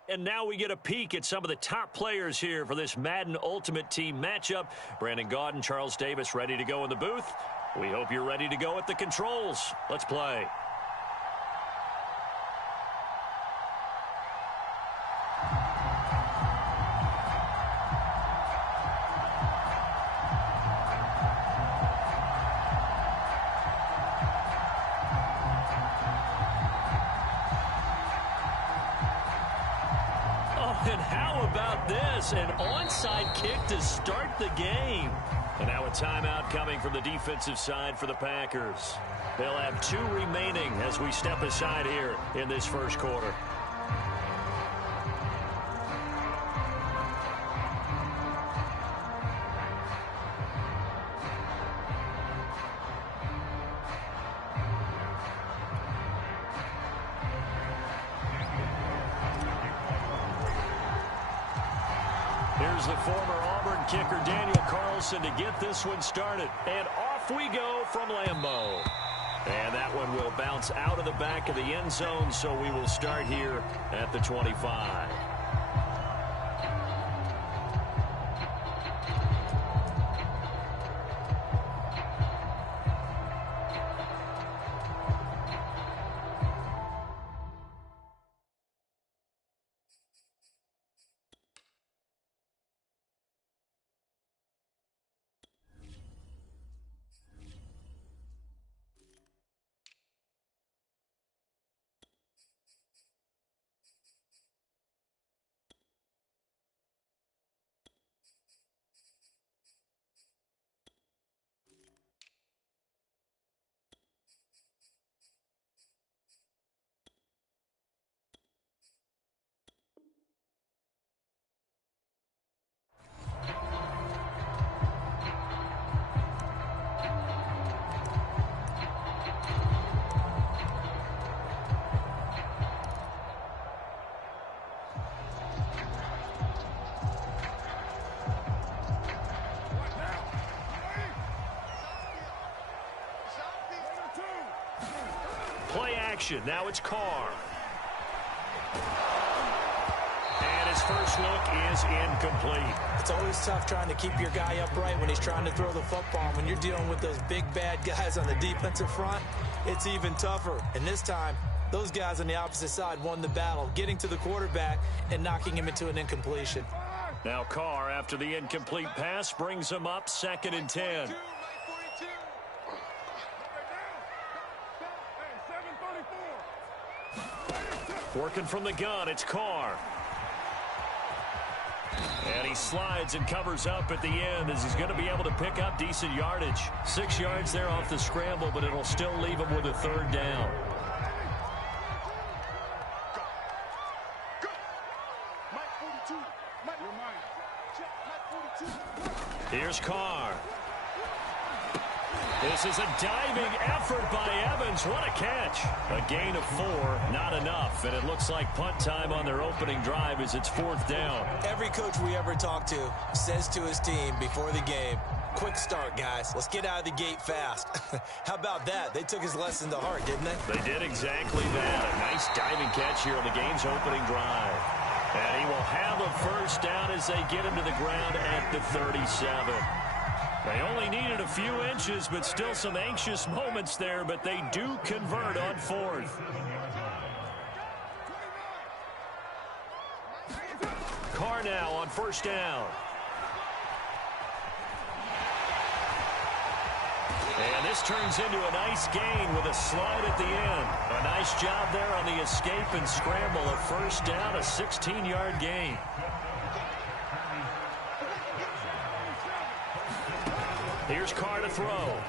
And now we get a peek at some of the top players here for this Madden Ultimate Team matchup. Brandon Gaudin, Charles Davis ready to go in the booth. We hope you're ready to go at the controls. Let's play. And how about this? An onside kick to start the game. And now a timeout coming from the defensive side for the Packers. They'll have 2 remaining as we step aside here in this first quarter. Here's the former Auburn kicker, Daniel Carlson, to get this one started. And off we go from Lambeau. And that one will bounce out of the back of the end zone, so we will start here at the 25. Play action. Now it's Carr. And his first look is incomplete. It's always tough trying to keep your guy upright when he's trying to throw the football. When you're dealing with those big, bad guys on the defensive front, it's even tougher. And this time, those guys on the opposite side won the battle, getting to the quarterback and knocking him into an incompletion. Now Carr, after the incomplete pass, brings him up 2nd and 10. Working from the gun, it's Carr. And he slides and covers up at the end as he's going to be able to pick up decent yardage. 6 yards there off the scramble, but it'll still leave him with a 3rd down. Here's Carr. This is a diving effort by Evans. What a catch. A gain of 4, not enough. And it looks like punt time on their opening drive as it's 4th down. Every coach we ever talk to says to his team before the game, quick start, guys. Let's get out of the gate fast. How about that? They took his lesson to heart, didn't they? They did exactly that. A nice diving catch here on the game's opening drive. And he will have a 1st down as they get him to the ground at the 37. They only needed a few inches, but still some anxious moments there, but they do convert on 4th. Carr now on 1st down. And this turns into a nice gain with a slide at the end. A nice job there on the escape and scramble. A 1st down, a 16-yard gain. Here's Carr to throw.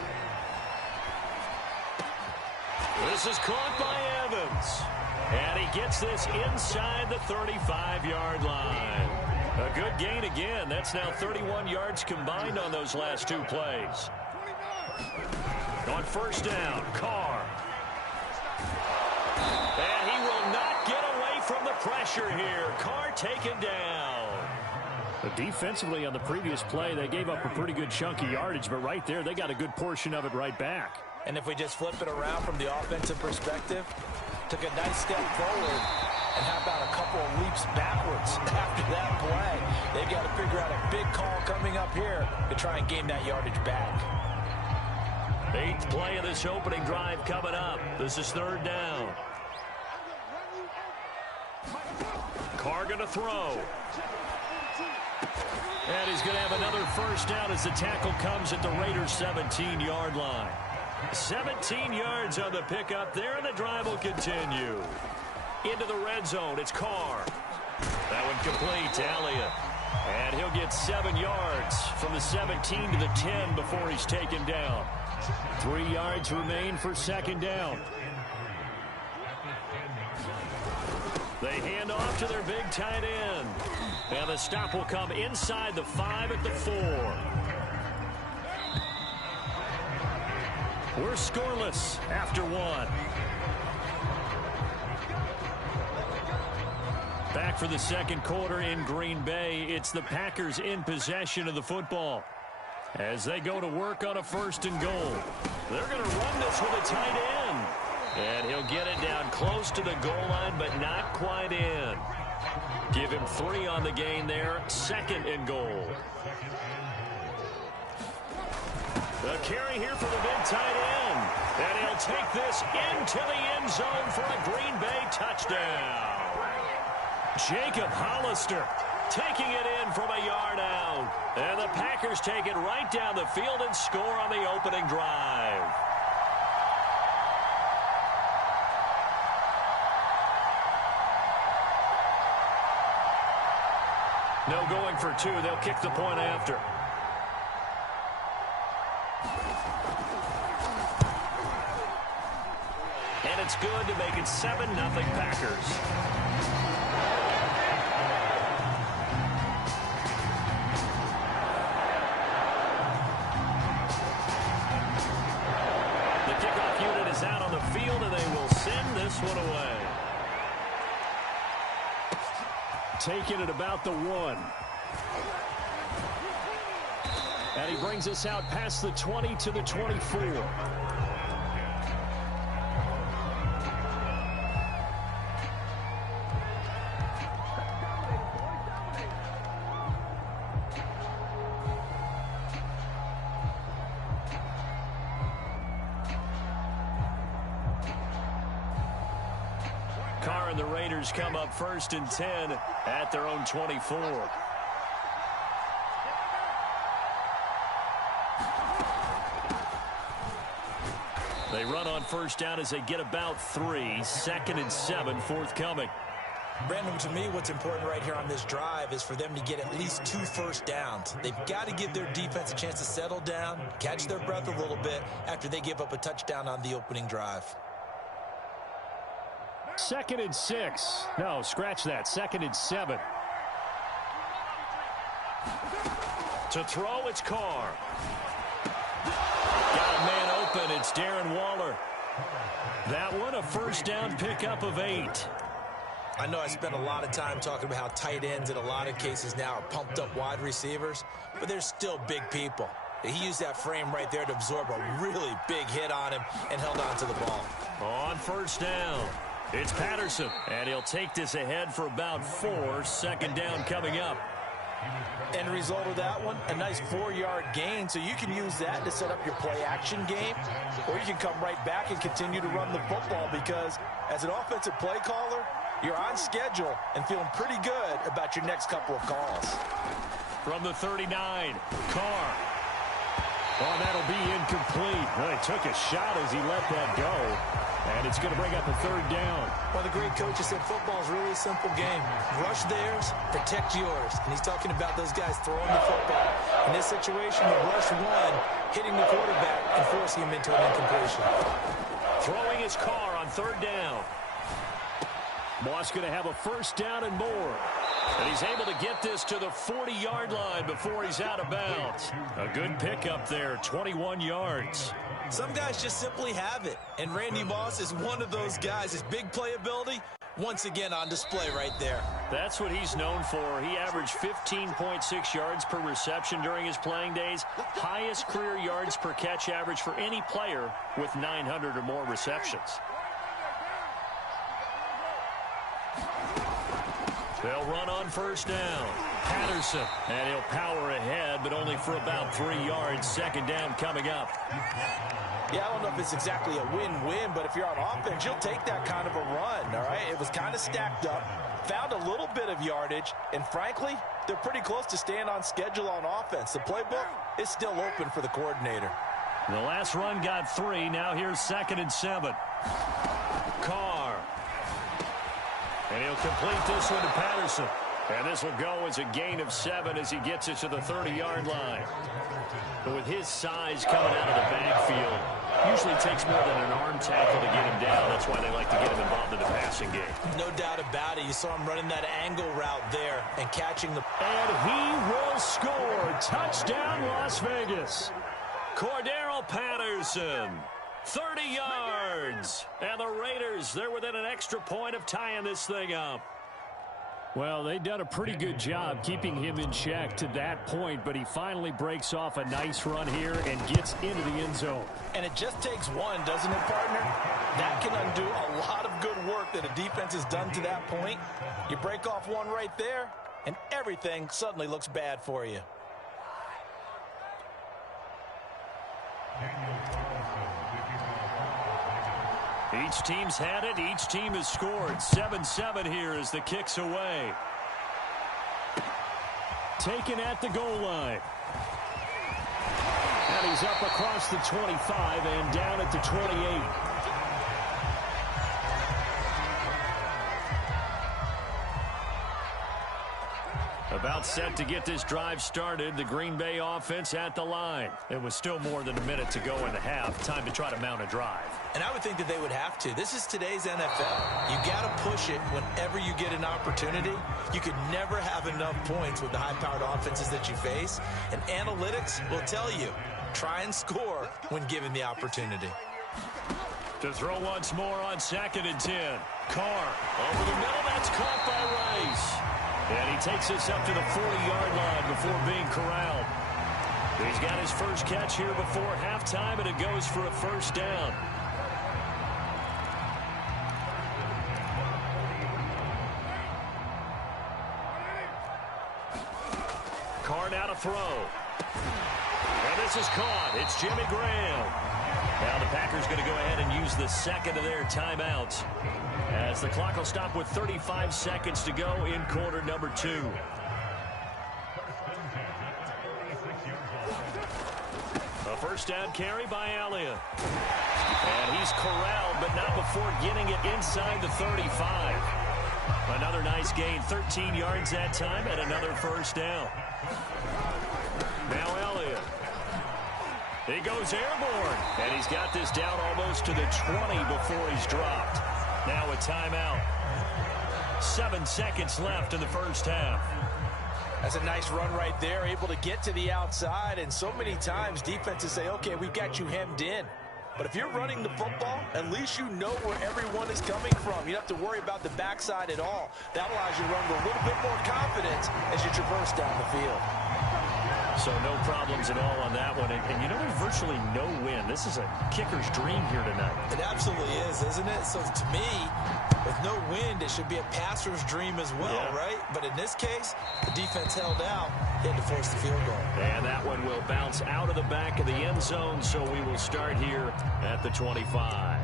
This is caught by Evans. And he gets this inside the 35-yard line. A good gain again. That's now 31 yards combined on those last 2 plays. On 1st down, Carr. And he will not get away from the pressure here. Carr taken down. But defensively on the previous play, they gave up a pretty good chunk of yardage, but right there, they got a good portion of it right back. And if we just flip it around from the offensive perspective, took a nice step forward, and how about a couple of leaps backwards after that play? They've got to figure out a big call coming up here to try and gain that yardage back. 8th play of this opening drive coming up. This is 3rd down. Carr going to throw. And he's going to have another 1st down as the tackle comes at the Raiders' 17-yard line. 17 yards on the pickup there, and the drive will continue. Into the red zone, it's Carr. That one complete to Elliott. And he'll get 7 yards from the 17 to the 10 before he's taken down. 3 yards remain for second down. They hand off to their big tight end. And the stop will come inside the 5 at the 4. We're scoreless after 1. Back for the second quarter in Green Bay. It's the Packers in possession of the football as they go to work on a 1st and goal. They're going to run this with a tight end. And he'll get it down close to the goal line, but not quite in. Give him 3 on the gain there. 2nd and goal. The carry here for the big tight end. And he'll take this into the end zone for a Green Bay touchdown. Jacob Hollister taking it in from a yard out. And the Packers take it right down the field and score on the opening drive. No going for 2. They'll kick the point after. And it's good to make it 7-0 Packers. Out on the field, and they will send this one away. Taking it about the 1. And he brings us out past the 20 to the 24. Carr and the Raiders come up 1st and 10 at their own 24. They run on 1st down as they get about 3. 2nd and 7 forthcoming. Brandon, to me, what's important right here on this drive is for them to get at least 2 first downs. They've got to give their defense a chance to settle down, catch their breath a little bit after they give up a touchdown on the opening drive. 2nd and 6. No, scratch that. 2nd and 7. To throw, it's Carr. Got a man open. It's Darren Waller. That one, a 1st down pickup of 8. I know I spent a lot of time talking about how tight ends in a lot of cases now are pumped up wide receivers, but they're still big people. He used that frame right there to absorb a really big hit on him and held on to the ball. On 1st down, it's Patterson, and he'll take this ahead for about 4. 2nd down coming up. End result of that one, a nice 4-yard gain, so you can use that to set up your play-action game, or you can come right back and continue to run the football because as an offensive play caller, you're on schedule and feeling pretty good about your next couple of calls. From the 39, Carr. Oh, that'll be incomplete. Well, he took a shot as he let that go. And it's going to bring up a 3rd down. Well, the great coach has said football is really a simple game. Rush theirs, protect yours. And he's talking about those guys throwing the football. In this situation, the rush one, hitting the quarterback and forcing him into an incompletion. Throwing his Carr on 3rd down. Moss going to have a 1st down and more. And he's able to get this to the 40-yard line before he's out of bounds. A good pickup there, 21 yards. Some guys just simply have it. And Randy Moss is one of those guys. His big playability, once again on display right there. That's what he's known for. He averaged 15.6 yards per reception during his playing days. Highest career yards per catch average for any player with 900 or more receptions. They'll run on 1st down. Patterson, and he'll power ahead, but only for about 3 yards. 2nd down coming up. Yeah, I don't know if it's exactly a win-win, but if you're on offense, you'll take that kind of a run, all right? It was kind of stacked up, found a little bit of yardage, and frankly, they're pretty close to staying on schedule on offense. The playbook is still open for the coordinator. The last run got 3. Now here's 2nd and 7. Carr. And he'll complete this one to Patterson. And this will go as a gain of 7 as he gets it to the 30-yard line. But with his size coming out of the backfield, usually takes more than an arm tackle to get him down. That's why they like to get him involved in the passing game. No doubt about it. You saw him running that angle route there and catching the... And he will score. Touchdown, Las Vegas. Cordero Patterson, 30 yards. And the Raiders, they're within an extra point of tying this thing up. Well, they've done a pretty good job keeping him in check to that point, but he finally breaks off a nice run here and gets into the end zone. And it just takes one, doesn't it, partner? That can undo a lot of good work that a defense has done to that point. You break off one right there, and everything suddenly looks bad for you. Each team's had it. Each team has scored. 7-7 here as the kick's away. Taken at the goal line. And he's up across the 25 and down at the 28. About set to get this drive started. The Green Bay offense at the line. It was still more than a minute to go in the half. Time to try to mount a drive. And I would think that they would have to. This is today's NFL. You got to push it whenever you get an opportunity. You could never have enough points with the high-powered offenses that you face. And analytics will tell you, try and score when given the opportunity. To throw once more on 2nd and 10. Carr over the middle. That's caught by Rice. And he takes us up to the 40-yard line before being corralled. He's got his first catch here before halftime, and it goes for a first down. Carr now to throw. And this is caught. It's Jimmy Graham. Now the Packers going to go ahead and use the second of their timeouts, as the clock will stop with 35 seconds to go in quarter number 2. A first down carry by Elliott. And he's corralled, but not before getting it inside the 35. Another nice gain, 13 yards that time, and another first down. Now Elliott. He goes airborne, and he's got this down almost to the 20 before he's dropped. Now a timeout. 7 seconds left in the first half. That's a nice run right there, able to get to the outside. And so many times defenses say, okay, we've got you hemmed in. But if you're running the football, at least you know where everyone is coming from. You don't have to worry about the backside at all. That allows you to run with a little bit more confidence as you traverse down the field. So no problems at all on that one. And you know, there's virtually no wind. This is a kicker's dream here tonight. It absolutely is, isn't it? So to me, with no wind, it should be a passer's dream as well, right? But in this case, the defense held out. They had to force the field goal. And that one will bounce out of the back of the end zone, so we will start here at the 25.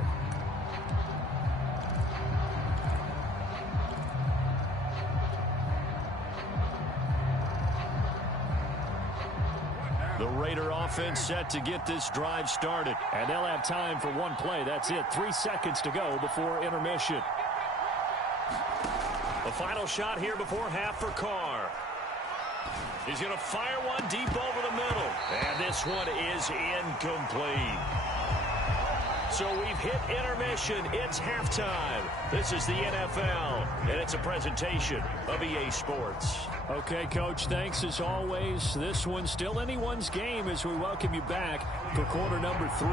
The Raider offense set to get this drive started. And they'll have time for one play. That's it. 3 seconds to go before intermission. The final shot here before half for Carr. He's going to fire one deep over the middle. And this one is incomplete. So we've hit intermission. It's halftime. This is the NFL, and it's a presentation of EA Sports. Okay, Coach, thanks as always. This one's still anyone's game as we welcome you back for quarter number 3.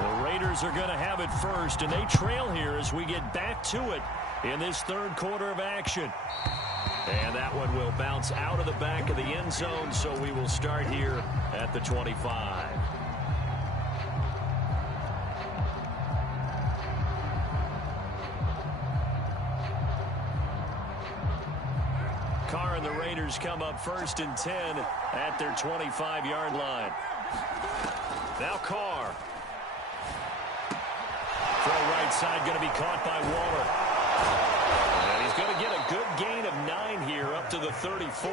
The Raiders are going to have it first, and they trail here as we get back to it in this third quarter of action. And that one will bounce out of the back of the end zone, so we will start here at the 25. Carr and the Raiders come up 1st and 10 at their 25-yard line. Now Carr. Throw right side going to be caught by Waller. And he's going to get a good gain of 9 here up to the 34.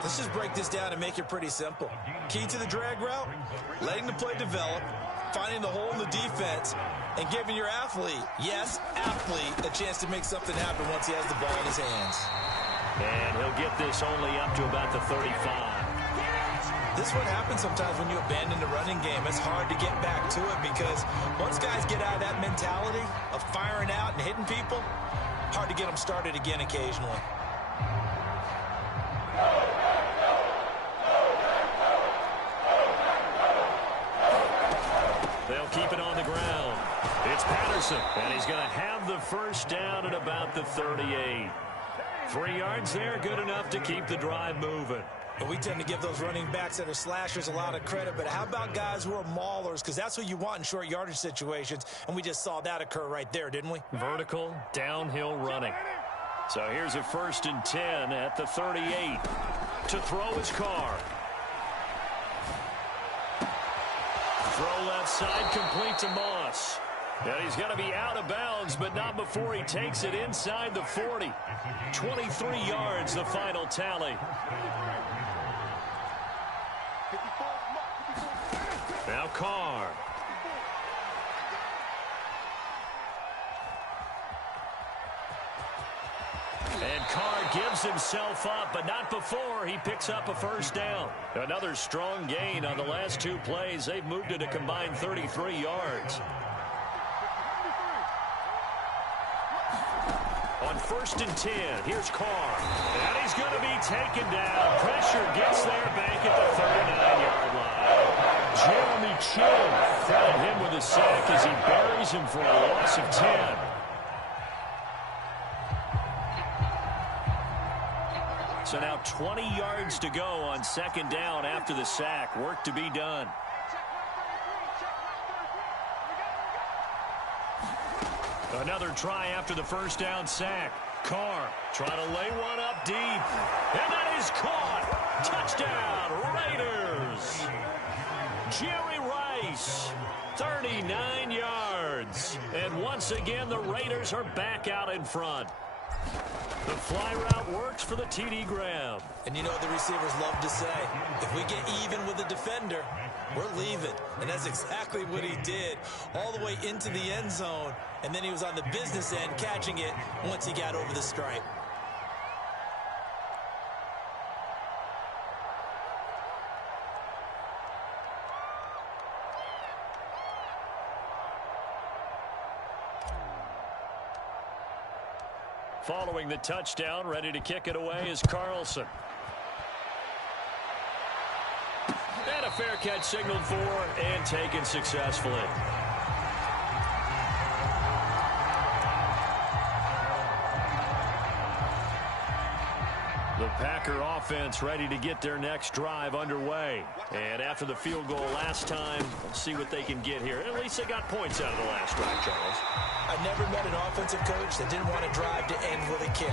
Let's just break this down and make it pretty simple. Key to the drag route, letting the play develop, finding the hole in the defense, and giving your athlete, yes, athlete, a chance to make something happen once he has the ball in his hands. And he'll get this only up to about the 35. This is what happens sometimes when you abandon the running game. It's hard to get back to it because once guys get out of that mentality of firing out and hitting people, hard to get them started again occasionally. They'll keep it on the ground. It's Patterson, and he's going to have the first down at about the 38. 3 yards there, good enough to keep the drive moving. And we tend to give those running backs that are slashers a lot of credit, but how about guys who are maulers? Because that's what you want in short yardage situations, and we just saw that occur right there, didn't we? Vertical, downhill running. So here's a 1st and 10 at the 38. To throw his Carr. Throw left side, complete to Moss. And he's going to be out of bounds, but not before he takes it inside the 40. 23 yards, the final tally. Now Carr. And Carr gives himself up, but not before he picks up a first down. Another strong gain on the last 2 plays. They've moved it a combined 33 yards. On 1st and 10, here's Carr. And he's going to be taken down. Pressure gets there back at the 39-yard line. Jeremy Chin found him with a sack as he buries him for a loss of 10. So now 20 yards to go on 2nd down after the sack. Work to be done. Another try after the first down sack. Carr trying to lay one up deep. And that is caught. Touchdown, Raiders. Jerry Rice, 39 yards. And once again, the Raiders are back out in front. The fly route works for the TD grab. And you know what the receivers love to say? If we get even with the defender, we're leaving. And that's exactly what he did, all the way into the end zone. And then he was on the business end catching it once he got over the stripe. Following the touchdown, ready to kick it away is Carlson. And a fair catch signaled for and taken successfully. The Packer offense ready to get their next drive underway. And after the field goal last time, let's see what they can get here. At least they got points out of the last drive, Charles. I never met an offensive coach that didn't want to drive to end with a kick.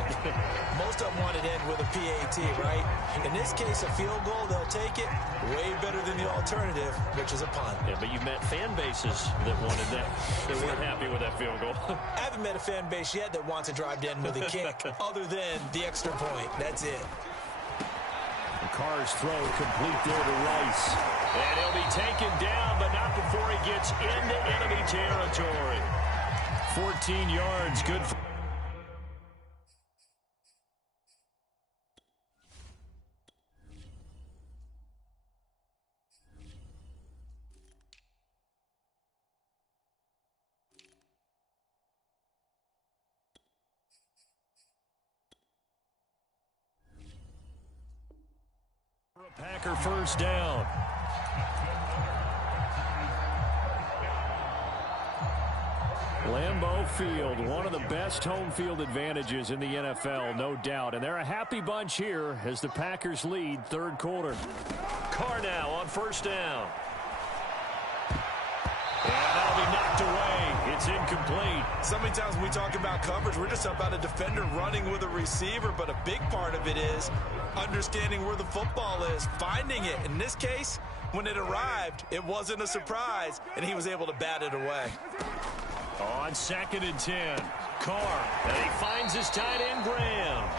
Most of them want to end with a PAT, right? In this case, a field goal, they'll take it way better than the alternative, which is a punt. Yeah, but you've met fan bases that wanted that. They weren't happy with that field goal. I haven't met a fan base yet that wants to drive to end with a kick other than the extra point. That's it. Carr's throw complete there to Rice. And he'll be taken down, but not before he gets into enemy territory. 14 yards, good for... Packer first down. Lambeau Field, one of the best home field advantages in the NFL, no doubt. And they're a happy bunch here as the Packers lead 3rd quarter. Carr now on first down. And that'll be knocked away. It's incomplete. So many times when we talk about coverage, we're just about a defender running with a receiver, but a big part of it is understanding where the football is, finding it. In this case, when it arrived, it wasn't a surprise, and he was able to bat it away. On 2nd and 10, Carr, and he finds his tight end, Graham.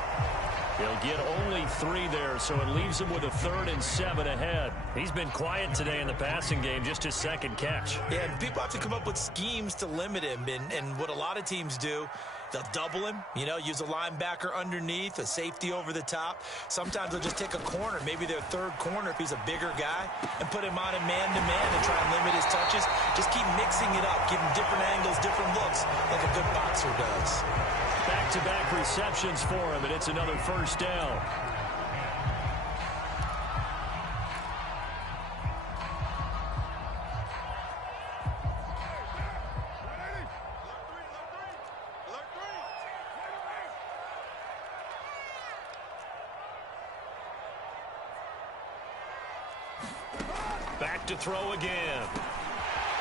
He'll get only 3 there, so it leaves him with a 3rd and 7 ahead. He's been quiet today in the passing game, just his 2nd catch. Yeah, and people have to come up with schemes to limit him, and what a lot of teams do, they'll double him, use a linebacker underneath, a safety over the top. Sometimes they'll just take a corner, maybe their 3rd corner if he's a bigger guy, and put him on a man-to-man and try and limit his touches. Just keep mixing it up, give him different angles, different looks, like a good boxer does. Back-to-back receptions for him, and it's another 1st down. Back to throw again.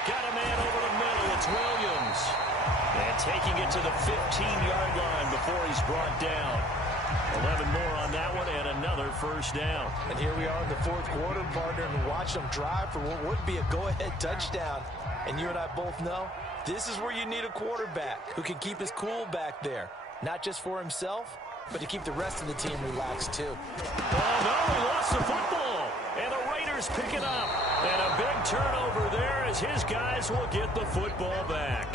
Got a man over the middle. It's Williams. And taking it to the 15-yard line before he's brought down. 11 more on that one and another 1st down. And here we are in the 4th quarter, partner, and watch them drive for what would be a go-ahead touchdown. And you and I both know this is where you need a quarterback who can keep his cool back there. Not just for himself, but to keep the rest of the team relaxed too. Oh, no, he lost the football. And the Raiders pick it up. And a big turnover there as his guys will get the football back.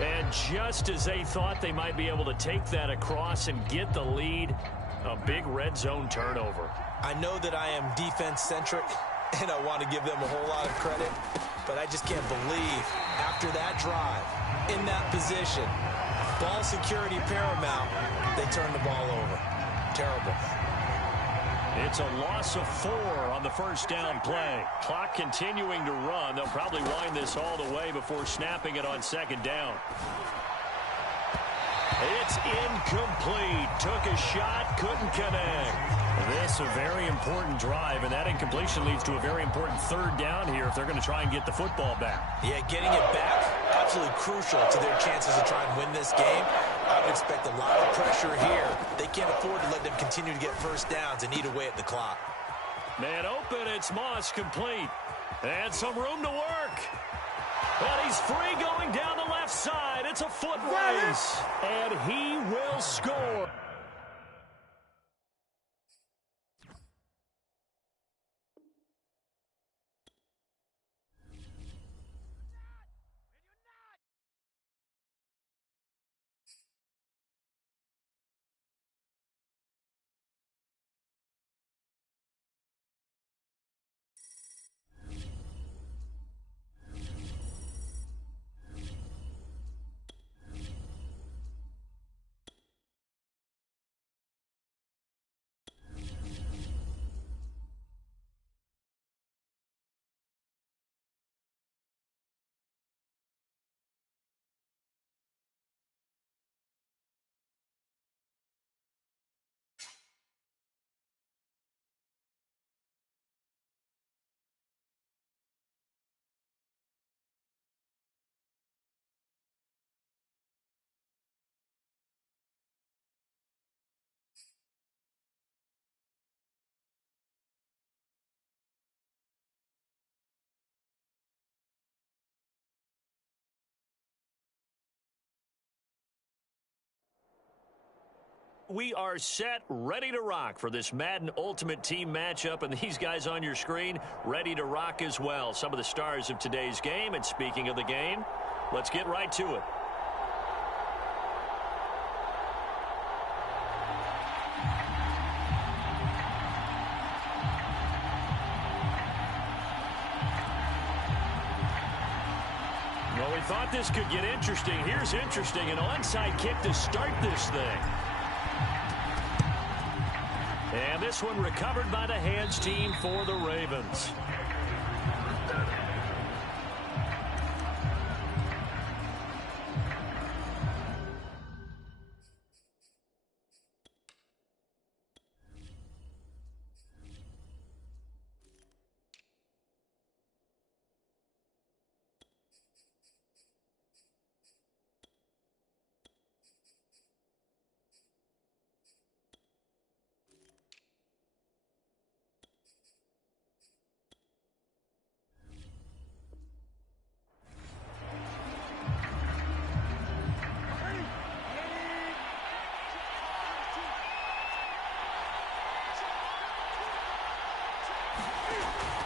And just as they thought they might be able to take that across and get the lead, a big red zone turnover. I know that I am defense-centric, and I want to give them a whole lot of credit, but I just can't believe after that drive, in that position, ball security paramount, they turned the ball over. Terrible. It's a loss of 4 on the 1st down play. Clock continuing to run. They'll probably wind this all the way before snapping it on 2nd down. It's incomplete. Took a shot, couldn't connect. This a very important drive, and that incompletion leads to a very important 3rd down here if they're going to try and get the football back. Yeah, getting it back, absolutely crucial to their chances to try and win this game. I would expect a lot of pressure here. They can't afford to let them continue to get 1st downs and eat away at the clock. Man open, it's Moss complete. And some room to work. And he's free going down the left side. It's a foot race. And he will score. We are set, ready to rock for this Madden Ultimate Team matchup, and these guys on your screen ready to rock as well. Some of the stars of today's game, and speaking of the game, let's get right to it. Well, we thought this could get interesting. Here's interesting, an onside kick to start this thing. And this one recovered by the hands team for the Ravens.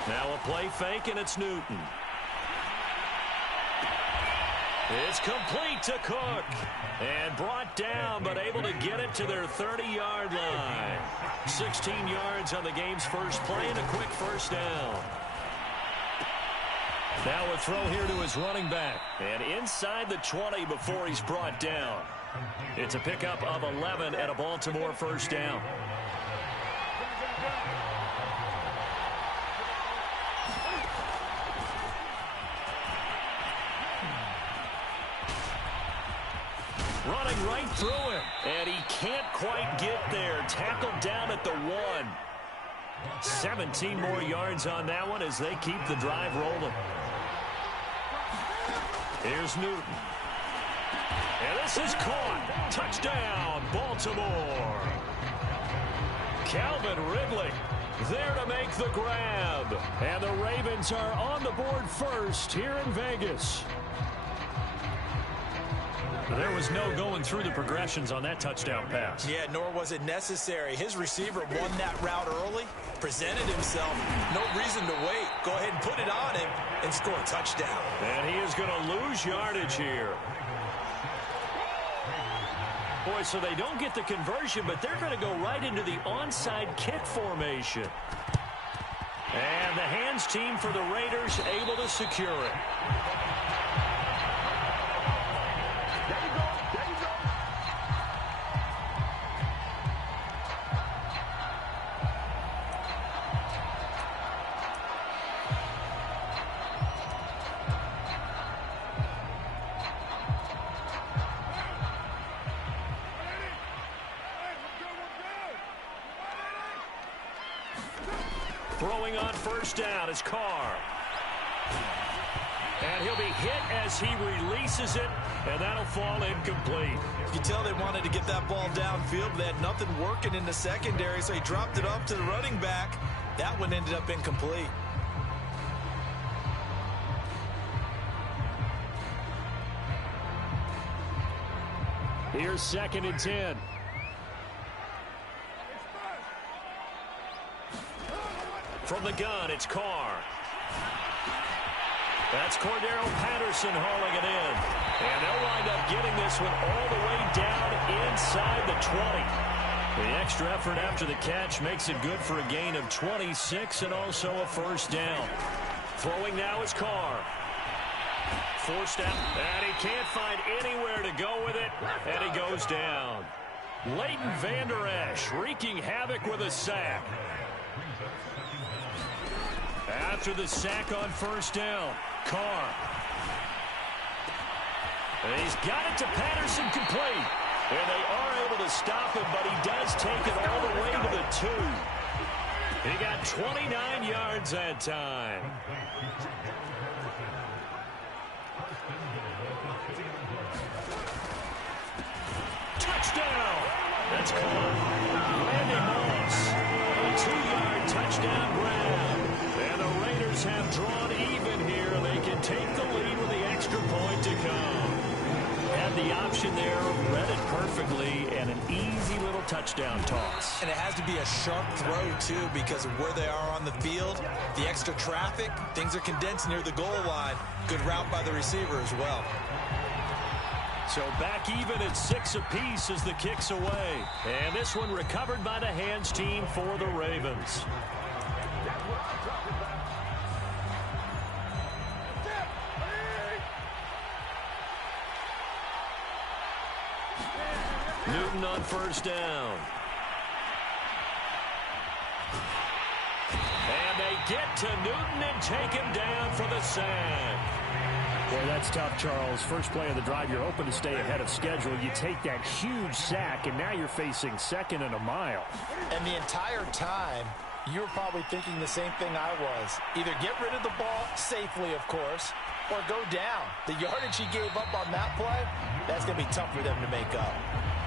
Now a play fake, and it's Newton. It's complete to Cook. And brought down, but able to get it to their 30-yard line. 16 yards on the game's first play and a quick first down. Now a throw here to his running back. And inside the 20 before he's brought down. It's a pickup of 11 and a Baltimore first down. Running right through him. And he can't quite get there. Tackled down at the 1. 17 more yards on that one as they keep the drive rolling. Here's Newton. And this is caught. Touchdown, Baltimore. Calvin Ridley there to make the grab. And the Ravens are on the board first here in Vegas. There was no going through the progressions on that touchdown pass. Yeah, nor was it necessary. His receiver won that route early, presented himself. No reason to wait. Go ahead and put it on him and score a touchdown. And he is going to lose yardage here. Boy, so they don't get the conversion, but they're going to go right into the onside kick formation. And the hands team for the Raiders able to secure it. Throwing on first down is Carr. And he'll be hit as he releases it, and that'll fall incomplete. You can tell they wanted to get that ball downfield, but they had nothing working in the secondary, so he dropped it off to the running back. That one ended up incomplete. Here's 2nd and 10. From the gun, it's Carr. That's Cordero Patterson hauling it in. And they'll wind up getting this one all the way down inside the 20. The extra effort after the catch makes it good for a gain of 26 and also a first down. Throwing now is Carr. Forced out, and he can't find anywhere to go with it, and he goes down. Leighton Vander Esch wreaking havoc with a sack. After the sack on first down, Carr. And he's got it to Patterson complete. And they are able to stop him, but he does take it all the way to the 2. He got 29 yards that time. Touchdown! That's caught. Randy Moss. A 2-yard touchdown grab. And the Raiders have drawn even here. They can take the lead with the extra point to come. Had the option there, read it perfectly, and an easy little touchdown toss. And it has to be a sharp throw, too, because of where they are on the field, the extra traffic, things are condensed near the goal line. Good route by the receiver as well. So back even at 6 apiece as the kick's away. And this one recovered by the hands team for the Ravens. Newton on first down. And they get to Newton and take him down for the sack. Boy, that's tough, Charles. First play of the drive, you're hoping to stay ahead of schedule. You take that huge sack, and now you're facing 2nd and a mile. And the entire time, you were probably thinking the same thing I was. Either get rid of the ball safely, of course, or go down. The yardage he gave up on that play, that's going to be tough for them to make up.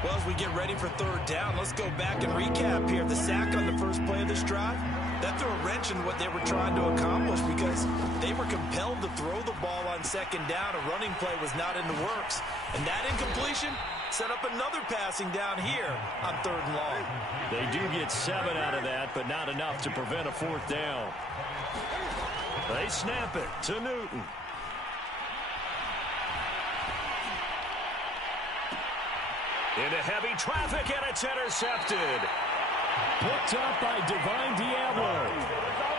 Well, as we get ready for third down, let's go back and recap here. The sack on the first play of this drive, that threw a wrench in what they were trying to accomplish because they were compelled to throw the ball on second down. A running play was not in the works. And that incompletion, set up another passing down here on 3rd and long. They do get 7 out of that, but not enough to prevent a 4th down. They snap it to Newton. Into heavy traffic, and it's intercepted. Picked up by Divine Diablo.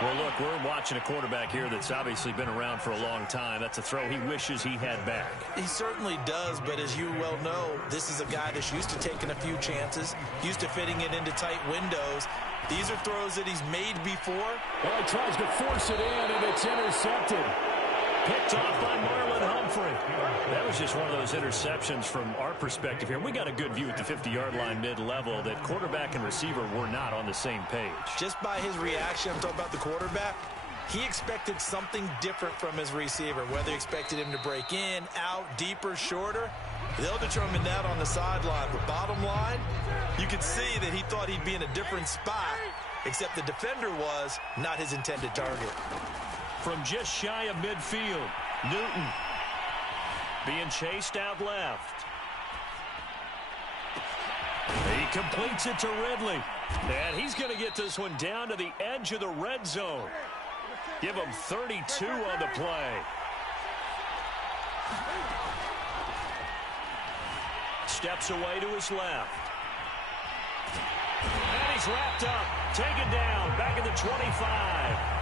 Well, look, we're watching a quarterback here that's obviously been around for a long time. That's a throw he wishes he had back. He certainly does, but as you well know, this is a guy that's used to taking a few chances, used to fitting it into tight windows. These are throws that he's made before. Well, he tries to force it in, and it's intercepted. Picked off by Marlon Humphrey. That was just one of those interceptions from our perspective here. We got a good view at the 50-yard line mid-level that quarterback and receiver were not on the same page. Just by his reaction, I'm talking about the quarterback, he expected something different from his receiver, whether he expected him to break in, out, deeper, shorter. They'll determine that on the sideline. But bottom line, you could see that he thought he'd be in a different spot, except the defender was not his intended target. From just shy of midfield, Newton being chased out left. He completes it to Ridley. And he's going to get this one down to the edge of the red zone. Give him 32 on the play. Steps away to his left. And he's wrapped up. Taken down. Back at the 25.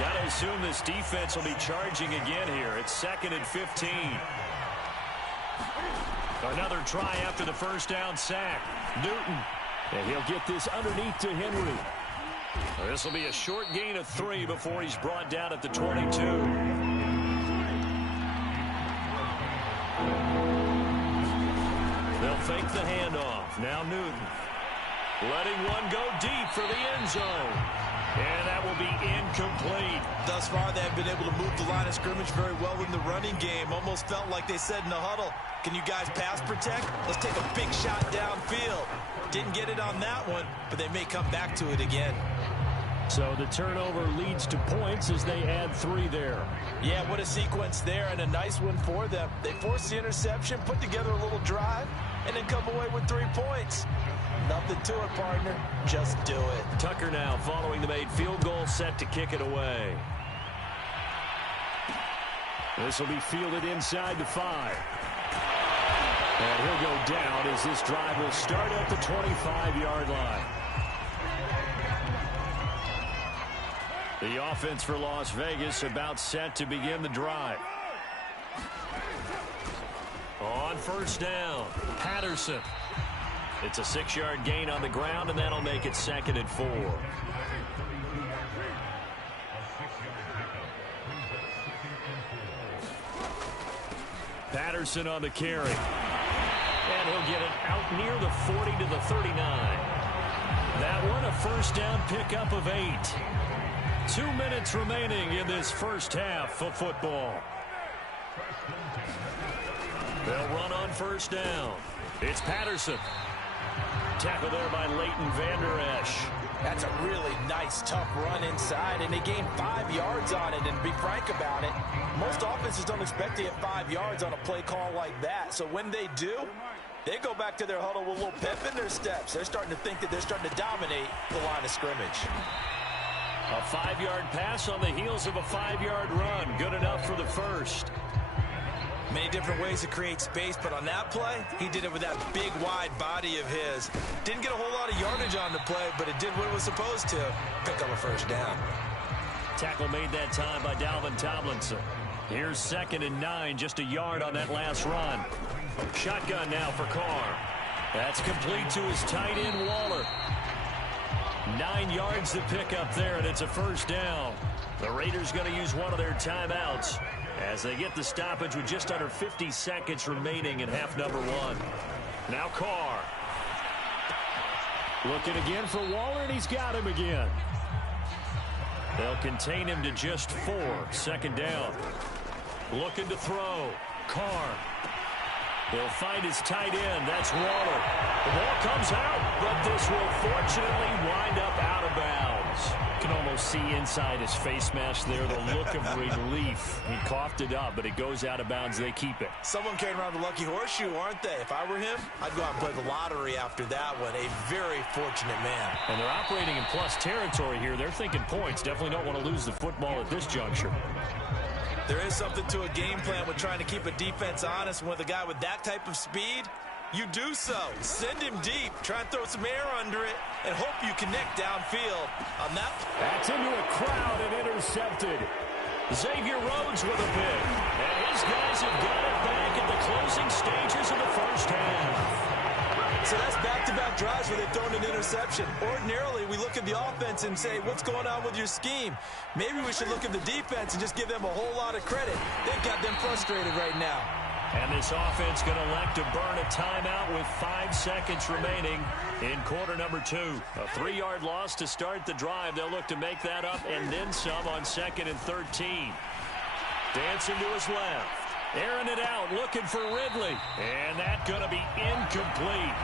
Got to assume this defense will be charging again here. It's 2nd and 15. Another try after the first down sack. Newton. And he'll get this underneath to Henry. This will be a short gain of 3 before he's brought down at the 22. They'll fake the handoff. Now Newton. Letting one go deep for the end zone. And that will be incomplete. Thus far, they have been able to move the line of scrimmage very well in the running game. Almost felt like they said in the huddle, can you guys pass protect? Let's take a big shot downfield. Didn't get it on that one, but they may come back to it again. So the turnover leads to points as they add 3 there. Yeah, what a sequence there, and a nice one for them. They forced the interception, put together a little drive, and then come away with 3 points. Nothing to it, partner. Just do it. Tucker now following the made field goal, set to kick it away. This will be fielded inside the 5. And he'll go down as this drive will start at the 25-yard line. The offense for Las Vegas about set to begin the drive. On first down, Patterson. It's a 6-yard gain on the ground, and that'll make it 2nd and 4. Patterson on the carry. And he'll get it out near the 40 to the 39. That one a first down pickup of 8. 2 minutes remaining in this first half of football. They'll run on first down. It's Patterson. Tackle there by Leighton Vander Esch. That's a really nice, tough run inside, and they gained 5 yards on it. And to be frank about it, most offenses don't expect to get 5 yards on a play call like that. So when they do, they go back to their huddle with a little pep in their steps. They're starting to think that they're starting to dominate the line of scrimmage. A 5-yard pass on the heels of a 5-yard run. Good enough for the first. Many different ways to create space, but on that play, he did it with that big, wide body of his. Didn't get a whole lot of yardage on the play, but it did what it was supposed to. Pick up a first down. Tackle made that time by Dalvin Tomlinson. Here's 2nd and 9, just a yard on that last run. Shotgun now for Carr. That's complete to his tight end, Waller. 9 yards to pick up there, and it's a first down. The Raiders going to use one of their timeouts as they get the stoppage with just under 50 seconds remaining in half number 1. Now Carr. Looking again for Waller, and he's got him again. They'll contain him to just 4. 2nd down. Looking to throw. Carr. He'll find his tight end. That's Waller. The ball comes out. but this will fortunately wind up out of bounds. You can almost see inside his face mask there the look of relief. He coughed it up, but it goes out of bounds. They keep it. Someone came around the lucky horseshoe, aren't they? If I were him, I'd go out and play the lottery after that one. A very fortunate man. And they're operating in plus territory here. They're thinking points. Definitely don't want to lose the football at this juncture. There is something to a game plan with trying to keep a defense honest. With a guy with that type of speed, you do so. Send him deep. Try and throw some air under it and hope you connect downfield on that. That's into a crowd and intercepted. Xavier Rhodes with a pick. And his guys have got it back at the closing stages of the first half. So that's back-to-back drives where they've thrown an interception. Ordinarily, we look at the offense and say, what's going on with your scheme? Maybe we should look at the defense and just give them a whole lot of credit. They've got them frustrated right now. And this offense going to elect to burn a timeout with 5 seconds remaining in quarter number 2. A 3-yard loss to start the drive. They'll look to make that up and then some on 2nd and 13. Dancing to his left. Airing it out, looking for Ridley. And that's going to be incomplete.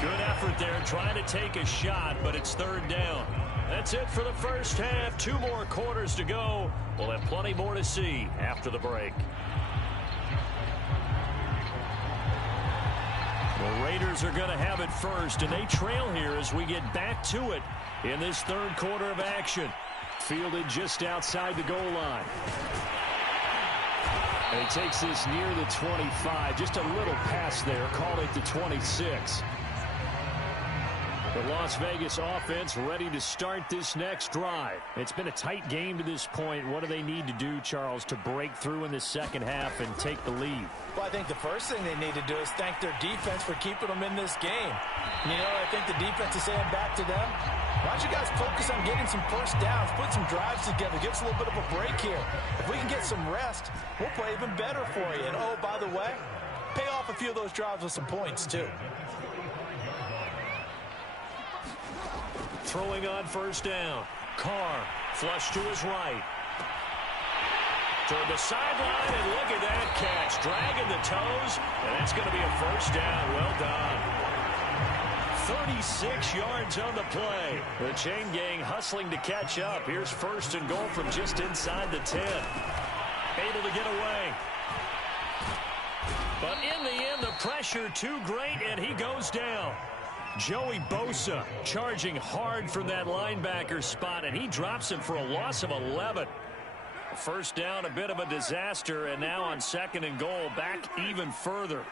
Good effort there, trying to take a shot, but it's 3rd down. That's it for the first half. 2 more quarters to go. We'll have plenty more to see after the break. The Raiders are going to have it first, and they trail here as we get back to it in this 3rd quarter of action. Fielded just outside the goal line. And he takes this near the 25. Just a little pass there. Call it the 26. The Las Vegas offense ready to start this next drive. It's been a tight game to this point. What do they need to do, Charles, to break through in the second half and take the lead? Well, I think the first thing they need to do is thank their defense for keeping them in this game. You know, I think the defense is saying back to them, why don't you guys focus on getting some first downs, put some drives together, give us a little bit of a break here. If we can get some rest, we'll play even better for you. And, oh, by the way, pay off a few of those drives with some points, too. Throwing on first down. Carr, flush to his right. Toward the sideline, and look at that catch. Dragging the toes, and that's going to be a first down. Well done. 36 yards on the play. The chain gang hustling to catch up. Here's 1st and goal from just inside the 10. Able to get away. But in the end, the pressure too great, and he goes down. Joey Bosa charging hard from that linebacker spot, and he drops him for a loss of 11. First down, a bit of a disaster, and now on 2nd and goal, back even further.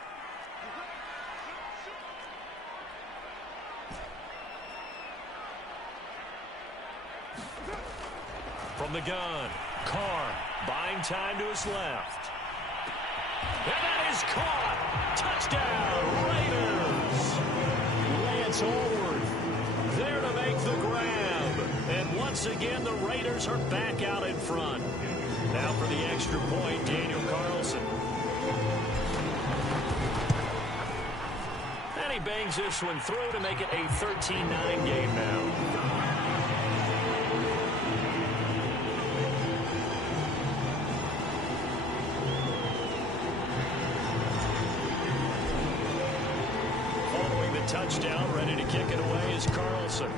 From the gun, Carr buying time to his left. And that is caught. Touchdown, Raiders. Lance Allworth there to make the grab. And once again, the Raiders are back out in front. Now for the extra point, Daniel Carlson. And he bangs this one through to make it a 13-9 game now. Touchdown, ready to kick it away is Carlson.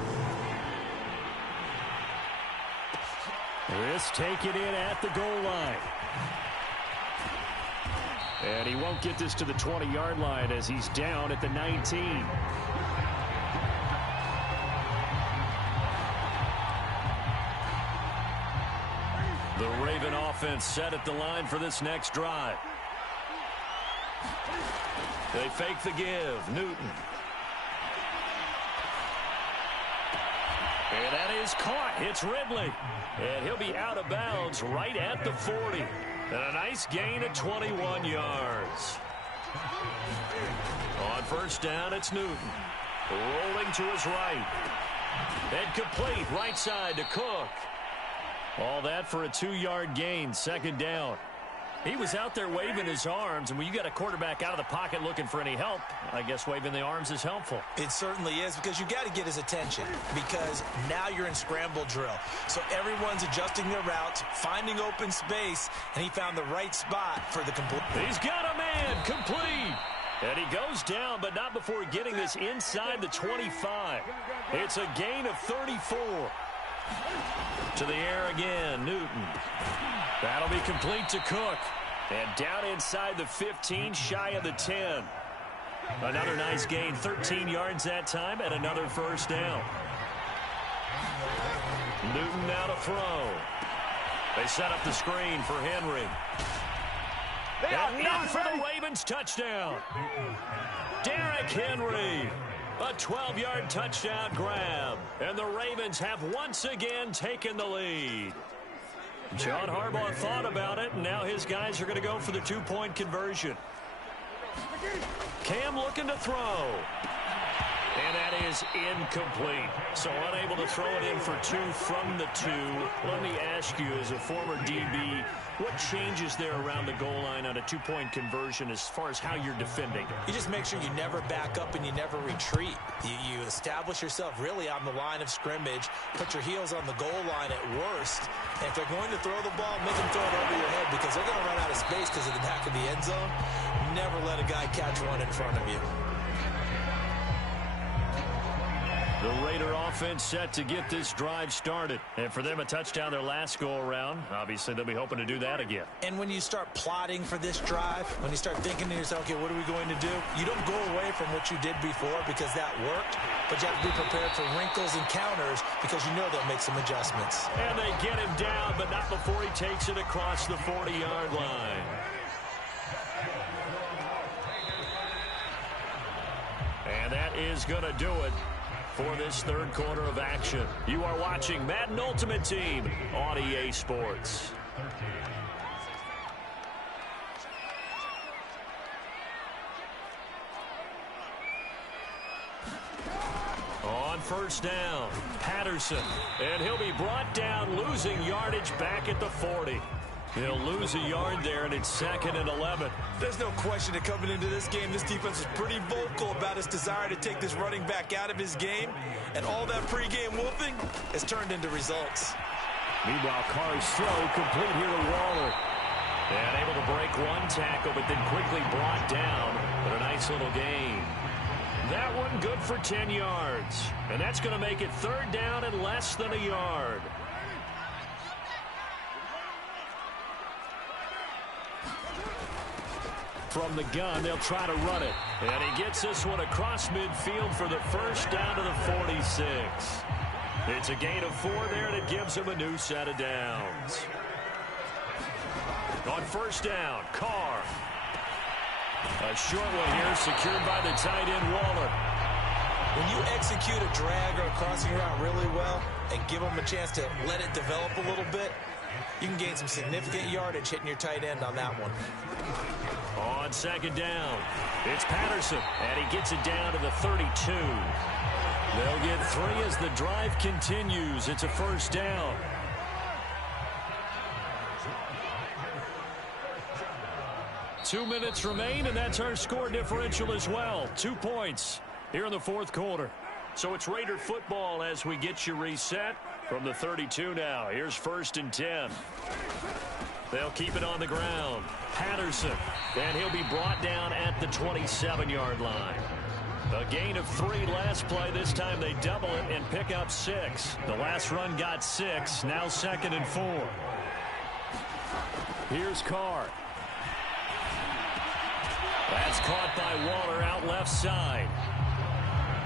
This taken in at the goal line. And he won't get this to the 20-yard line as he's down at the 19. The Raven offense set at the line for this next drive. They fake the give. Newton. And that is caught. It's Ridley. And he'll be out of bounds right at the 40. And a nice gain of 21 yards. On first down, it's Newton. Rolling to his right. And complete right side to Cook. All that for a 2-yard gain. 2nd down. He was out there waving his arms, and when you got a quarterback out of the pocket looking for any help, I guess waving the arms is helpful. It certainly is, because you got to get his attention, because now you're in scramble drill. So everyone's adjusting their routes, finding open space, and he found the right spot for the complete. He's got a man complete. And he goes down, but not before getting this inside the 25. It's a gain of 34. To the air again, Newton. That'll be complete to Cook. And down inside the 15, shy of the 10. Another nice gain, 13 yards that time, and another first down. Newton now to throw. They set up the screen for Henry. And in for the Ravens touchdown. Derrick Henry. A 12-yard touchdown grab. And the Ravens have once again taken the lead. John Harbaugh thought about it, and now his guys are going to go for the two-point conversion. Cam looking to throw. And that is incomplete. So unable to throw it in for two from the two. Let me ask you, as a former DB, what changes there around the goal line on a two-point conversion as far as how you're defending? You just make sure you never back up and you never retreat. You establish yourself really on the line of scrimmage, put your heels on the goal line at worst. And if they're going to throw the ball, make them throw it over your head because they're going to run out of space because of the back of the end zone. Never let a guy catch one in front of you. The Raider offense set to get this drive started. And for them, a touchdown their last go-around. Obviously, they'll be hoping to do that again. And when you start plotting for this drive, when you start thinking to yourself, okay, what are we going to do? You don't go away from what you did before because that worked, but you have to be prepared for wrinkles and counters because you know they'll make some adjustments. And they get him down, but not before he takes it across the 40-yard line. And that is going to do it for this third quarter of action. You are watching Madden Ultimate Team on EA Sports. On first down, Patterson. And he'll be brought down, losing yardage back at the 40. He'll lose a yard there, and it's 2nd and 11. There's no question that coming into this game, this defense is pretty vocal about its desire to take this running back out of his game. And all that pregame wolfing has turned into results. Meanwhile, Carr's throw complete here to Waller. And able to break one tackle, but then quickly brought down. But a nice little gain. That one good for 10 yards. And that's going to make it third down and less than a yard. From the gun, they'll try to run it. And he gets this one across midfield for the first down to the 46. It's a gain of 4 there, and it gives him a new set of downs. On first down, Carr. A short one here, secured by the tight end, Waller. When you execute a drag or a crossing route really well and give them a chance to let it develop a little bit, you can gain some significant yardage hitting your tight end on that one. On second down, it's Patterson, and he gets it down to the 32. They'll get 3 as the drive continues. It's a first down. Two minutes remain, and that's our score differential as well. 2 points here in the fourth quarter. So it's Raider football as we get you reset from the 32 now. Here's 1st and 10. They'll keep it on the ground. Patterson, and he'll be brought down at the 27-yard line. A gain of 3 last play. This time they double it and pick up 6. The last run got 6. Now 2nd and 4. Here's Carr. That's caught by Waller out left side.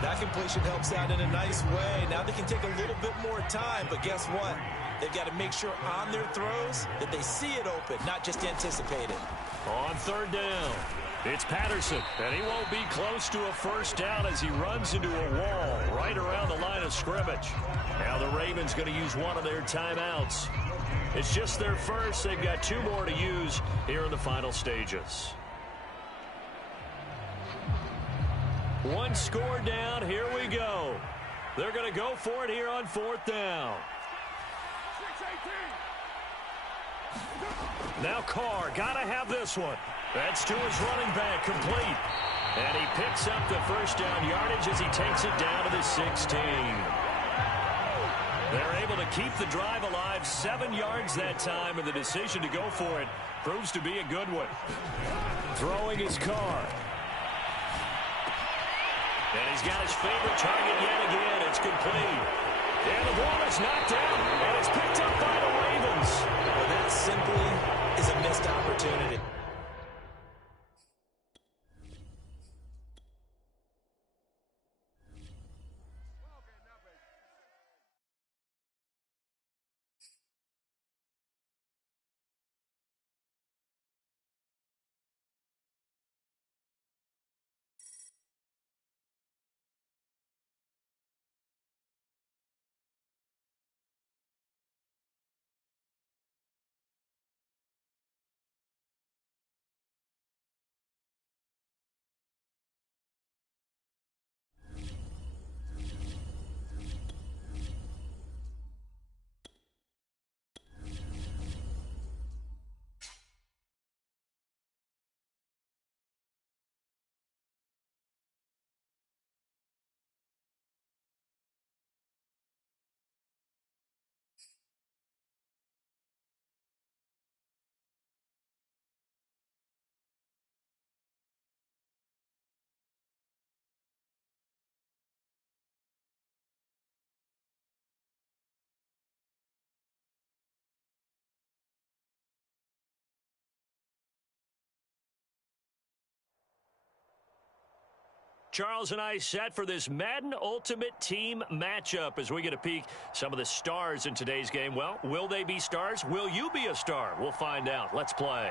That completion helps out in a nice way. Now they can take a little bit more time, but guess what? They've got to make sure on their throws that they see it open, not just anticipate it. On third down, it's Patterson, and he won't be close to a first down as he runs into a wall right around the line of scrimmage. Now the Ravens going to use one of their timeouts. It's just their first. They've got 2 more to use here in the final stages. 1 score down. Here we go. They're going to go for it here on 4th down. Now Carr, got to have this one. That's to his running back, complete. And he picks up the first down yardage as he takes it down to the 16. They're able to keep the drive alive, 7 yards that time, and the decision to go for it proves to be a good one. Throwing his Carr. And he's got his favorite target yet again. It's complete. And the ball is knocked down, and it's picked up by the Ravens. Well, that simply is a missed opportunity. Charles and I set for this Madden Ultimate Team matchup as we get a peek some of the stars in today's game. Well, will they be stars? Will you be a star? We'll find out. Let's play.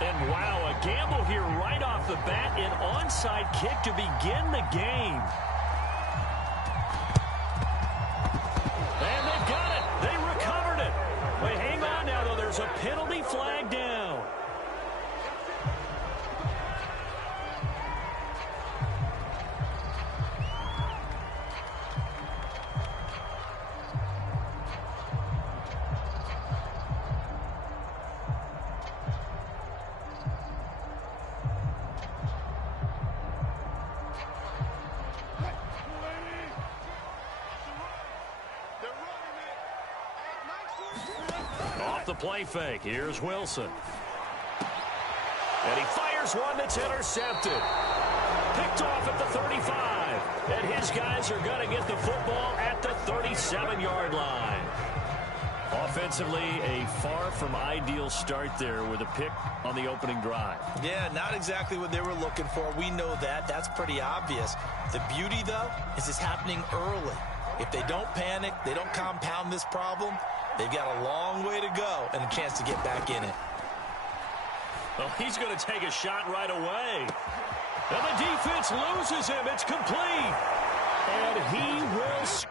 And wow, a gamble here right off the bat, an onside kick to begin the game. And they've got it. They recovered it. Wait, hang on now, though. There's a penalty flag down. Off the play fake. Here's Wilson. And he fires one that's intercepted. Picked off at the 35. And his guys are going to get the football at the 37-yard line. Offensively, a far from ideal start there with a pick on the opening drive. Yeah, not exactly what they were looking for. We know that. That's pretty obvious. The beauty, though, is it's happening early. If they don't panic, they don't compound this problem, they've got a long way to go and a chance to get back in it. Well, he's going to take a shot right away. And the defense loses him. It's complete. And he will score.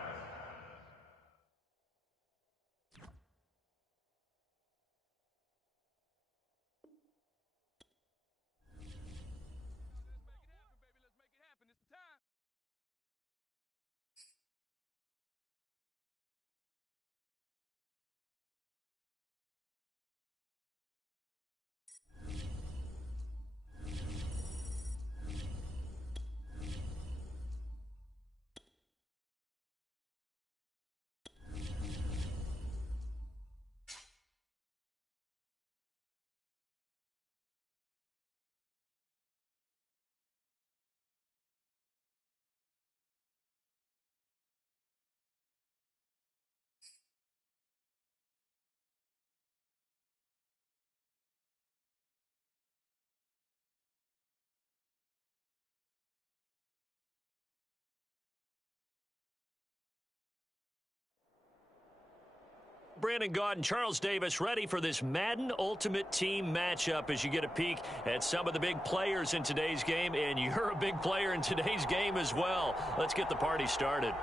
Brandon Gaud and Charles Davis ready for this Madden Ultimate Team matchup as you get a peek at some of the big players in today's game, and you're a big player in today's game as well. Let's get the party started.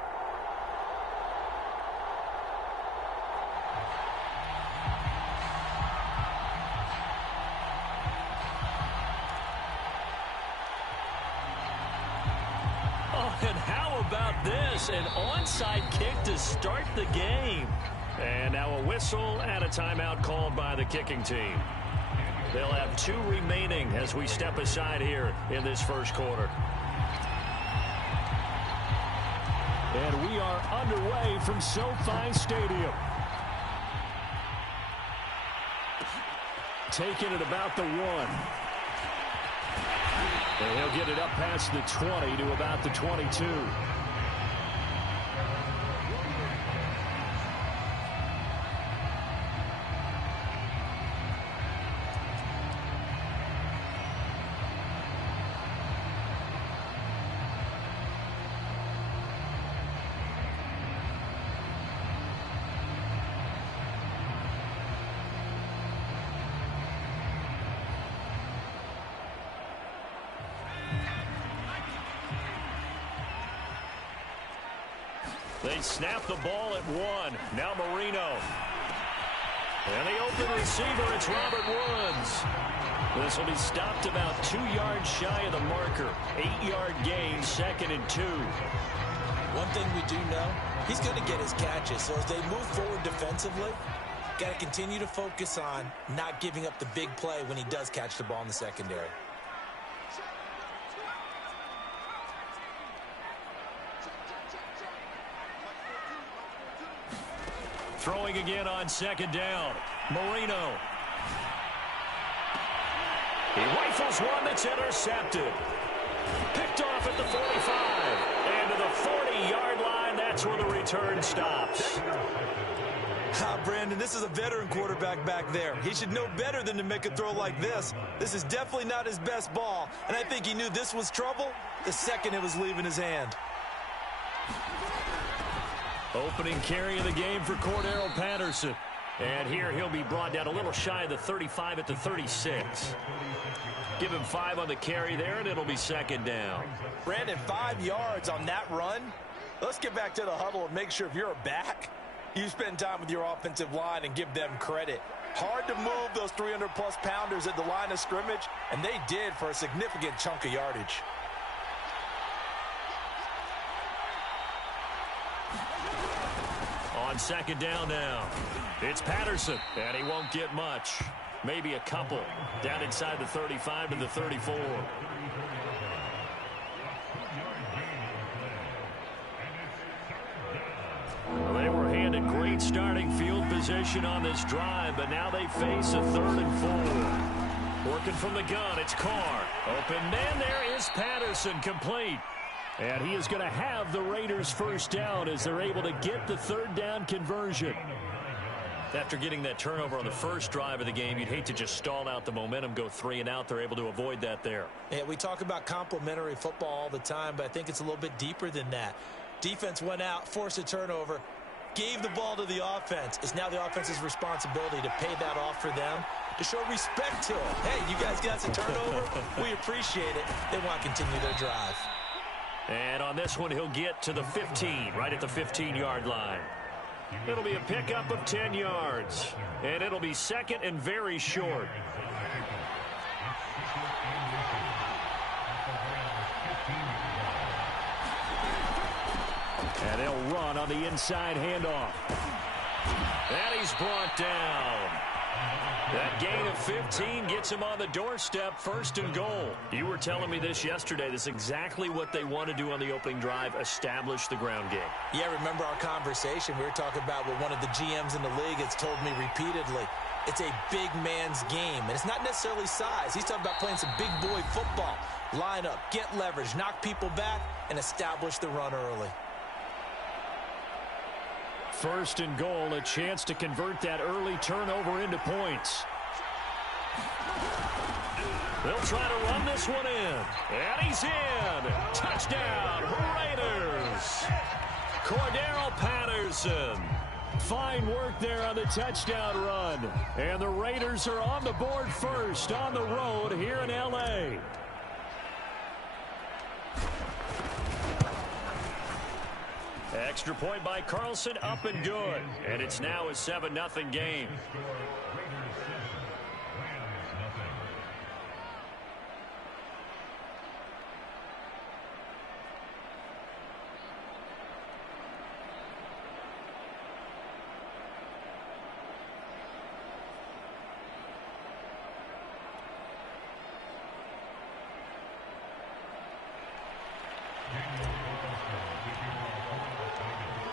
Oh, and how about this? An onside kick to start the game. And now a whistle and a timeout called by the kicking team. They'll have 2 remaining as we step aside here in this first quarter. And we are underway from SoFi Stadium. Taking it about the 1. And he'll get it up past the 20 to about the 22. They snap the ball at 1. Now Marino. And the open receiver, it's Robert Woods. This will be stopped about 2 yards shy of the marker. 8-yard gain, 2nd and 2. One thing we do know, he's going to get his catches. So as they move forward defensively, got to continue to focus on not giving up the big play when he does catch the ball in the secondary. Throwing again on 2nd down. Marino. He rifles one that's intercepted. Picked off at the 45. And to the 40-yard line, that's where the return stops. Brandon, this is a veteran quarterback back there. He should know better than to make a throw like this. This is definitely not his best ball, and I think he knew this was trouble the second it was leaving his hand. Opening carry of the game for Cordero Patterson. And here he'll be brought down a little shy of the 35 at the 36. Give him 5 on the carry there, and it'll be 2nd down. Brandon, 5 yards on that run. Let's get back to the huddle and make sure if you're a back, you spend time with your offensive line and give them credit. Hard to move those 300-plus pounders at the line of scrimmage, and they did for a significant chunk of yardage. On 2nd down now, it's Patterson, and he won't get much. Maybe a couple. Down inside the 35 to the 34. Well, they were handed great starting field position on this drive, but now they face a 3rd and 4. Working from the gun, it's Carr. Open man, there is Patterson, complete. And he is going to have the Raiders first down as they're able to get the 3rd down conversion. After getting that turnover on the first drive of the game, you'd hate to just stall out the momentum, go 3 and out. They're able to avoid that there. Yeah, we talk about complementary football all the time, but I think it's a little bit deeper than that. Defense went out, forced a turnover, gave the ball to the offense. It's now the offense's responsibility to pay that off for them, to show respect to them. Hey, you guys got some turnover? We appreciate it. They want to continue their drive. And on this one, he'll get to the 15, right at the 15-yard line. It'll be a pickup of 10 yards. And it'll be 2nd and very short. And they'll run on the inside handoff. And he's brought down. That gain of 15 gets him on the doorstep, 1st and goal. You were telling me this yesterday. This is exactly what they want to do on the opening drive, establish the ground game. Yeah, remember our conversation. We were talking about what one of the GMs in the league has told me repeatedly. It's a big man's game, and it's not necessarily size. He's talking about playing some big boy football. Line up, get leverage, knock people back, and establish the run early. 1st and goal, a chance to convert that early turnover into points. They'll try to run this one in. And he's in. Touchdown, Raiders. Cordero Patterson. Fine work there on the touchdown run. And the Raiders are on the board first on the road here in L.A. Extra point by Carlson, up and good. And it's now a 7-0 game.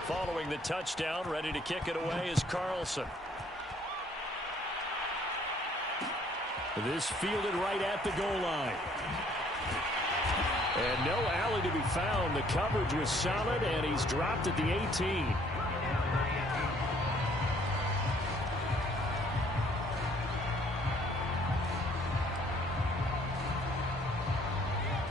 Following the touchdown, ready to kick it away is Carlson. This fielded right at the goal line. And no alley to be found. The coverage was solid, and he's dropped at the 18.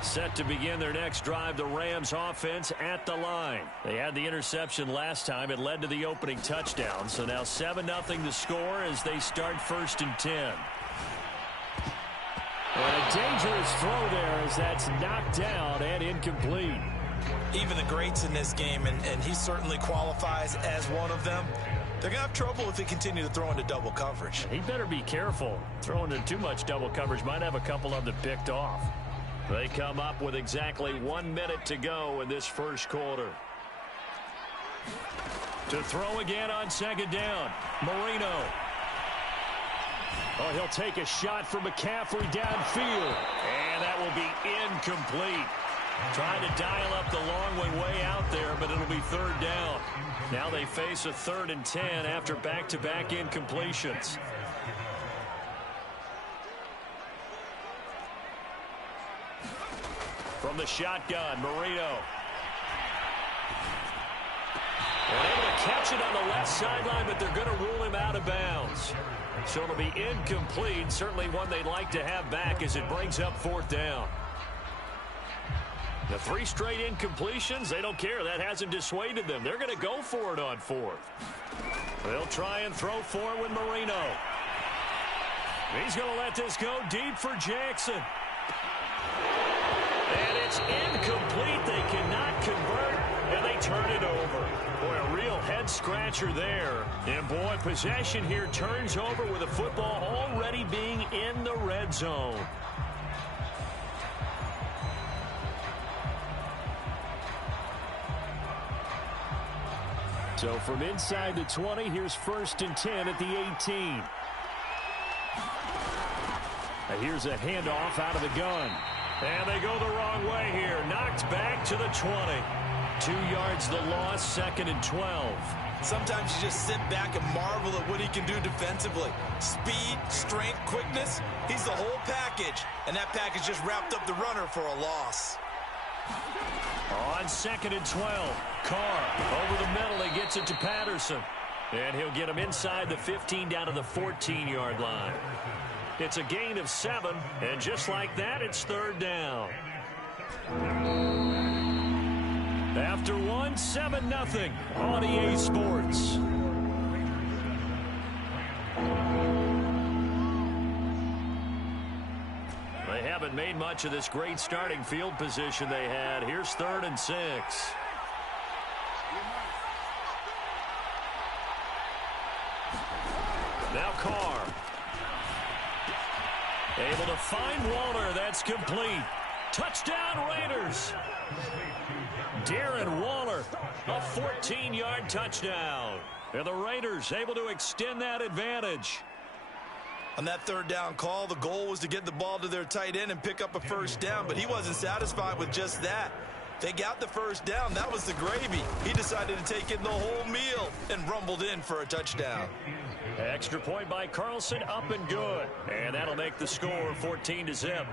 Set to begin their next drive, the Rams offense at the line. They had the interception last time. It led to the opening touchdown. So now 7-0 the score as they start 1st and 10. And a dangerous throw there as that's knocked down and incomplete. Even the greats in this game, and he certainly qualifies as one of them, they're going to have trouble if they continue to throw into double coverage. He better be careful. Throwing into too much double coverage might have a couple of them picked off. They come up with exactly 1 minute to go in this first quarter. To throw again on 2nd down, Marino. Oh, he'll take a shot from McCaffrey downfield. And that will be incomplete. Trying to dial up the long way out there, but it'll be 3rd down. Now they face a 3rd and 10 after back-to-back incompletions. From the shotgun, Marino. And able to catch it on the left sideline, but they're going to rule him out of bounds. So it'll be incomplete. Certainly one they'd like to have back as it brings up 4th down. The 3 straight incompletions, they don't care. That hasn't dissuaded them. They're going to go for it on 4th. They'll try and throw for it with Marino. He's going to let this go deep for Jackson. And it's incomplete. They cannot convert, and they turn it over. Boy, a real head-scratcher there. And, boy, possession here turns over with the football already being in the red zone. So from inside the 20, here's 1st and 10 at the 18. Now here's a handoff out of the gun. And they go the wrong way here. Knocked back to the 20. 2 yards the loss, 2nd and 12. Sometimes you just sit back and marvel at what he can do defensively. Speed, strength, quickness. He's the whole package. And that package just wrapped up the runner for a loss. On 2nd and 12. Carr over the middle. He gets it to Patterson. And he'll get him inside the 15 down to the 14-yard line. It's a gain of 7, and just like that, it's 3rd down. After 1, 7-0 on EA Sports. They haven't made much of this great starting field position they had. Here's 3rd and 6. Now Carr. Able to find Waller. That's complete. Touchdown, Raiders. Darren Waller, a 14-yard touchdown. And the Raiders able to extend that advantage. On that 3rd down call, the goal was to get the ball to their tight end and pick up a 1st down, but he wasn't satisfied with just that. They got the 1st down. That was the gravy. He decided to take in the whole meal and rumbled in for a touchdown. Extra point by Carlson, up and good. And that'll make the score 14-0.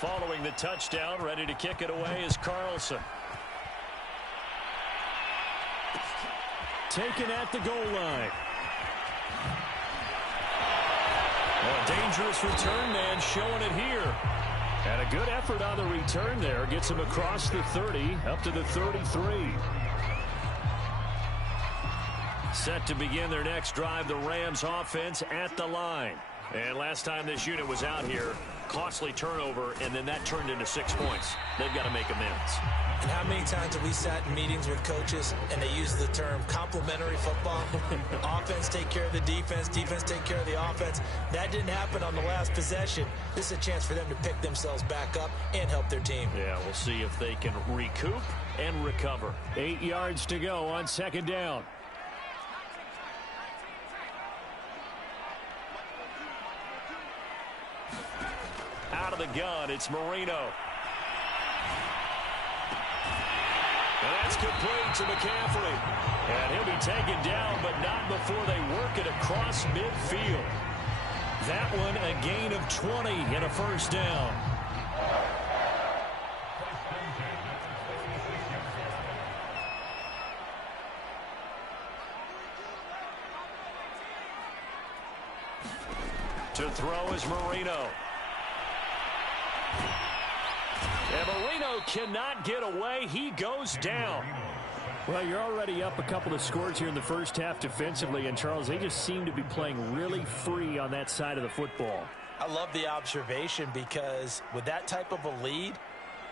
Following the touchdown, ready to kick it away is Carlson. Taken at the goal line. A dangerous return man showing it here. And a good effort on the return there. Gets him across the 30, up to the 33. Set to begin their next drive, the Rams offense at the line. And last time this unit was out here, costly turnover, and then that turned into 6 points. They've got to make amends. And how many times have we sat in meetings with coaches and they use the term complementary football? Offense take care of the defense, defense take care of the offense. That didn't happen on the last possession. This is a chance for them to pick themselves back up and help their team. Yeah, we'll see if they can recoup and recover. 8 yards to go on second down. Out of the gun, it's Marino. And that's complete to McCaffrey. And he'll be taken down, but not before they work it across midfield. That one a gain of 20 and a first down. To throw is Marino. And Marino cannot get away. He goes down. Well, you're already up a couple of scores here in the first half defensively, and Charles, they just seem to be playing really free on that side of the football. I love the observation because with that type of a lead,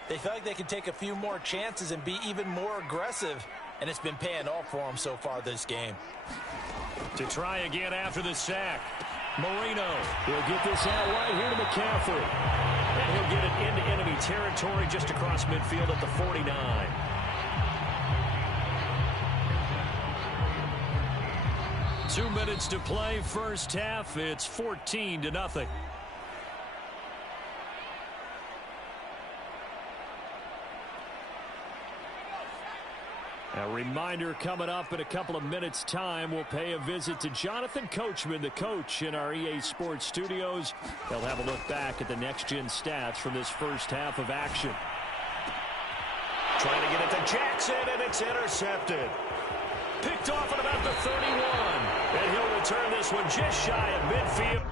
they feel like they can take a few more chances and be even more aggressive, and it's been paying off for them so far this game. To try again after the sack. Marino. He'll get this out right here to McCaffrey. And he'll get it into enemy territory just across midfield at the 49. Two minutes to play, first half. It's 14-0. A reminder coming up in a couple of minutes' time. We'll pay a visit to Jonathan Coachman, the coach in our EA Sports studios. They'll have a look back at the next-gen stats from this first half of action. Trying to get it to Jackson, and it's intercepted. Picked off at about the 31. And he'll return this one just shy of midfield.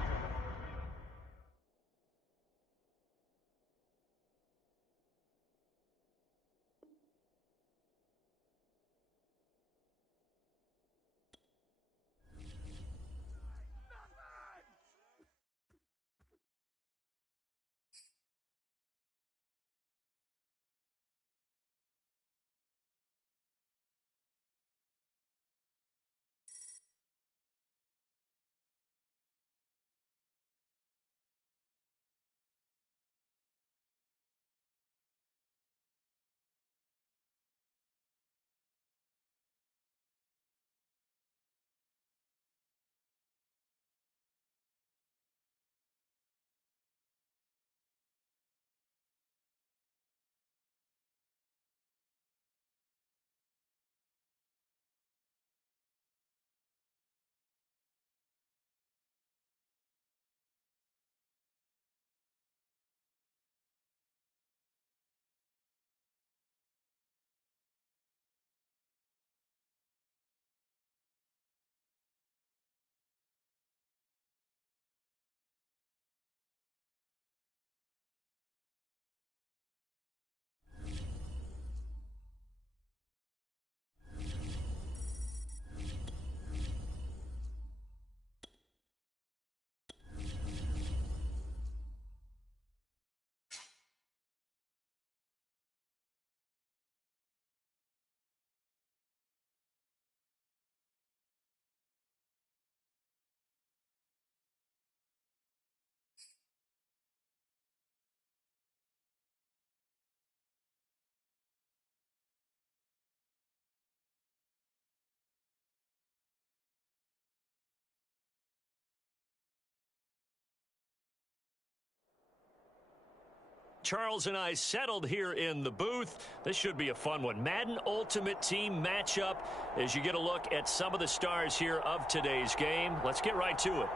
Charles and I settled here in the booth. This should be a fun one. Madden Ultimate Team matchup as you get a look at some of the stars here of today's game. Let's get right to it.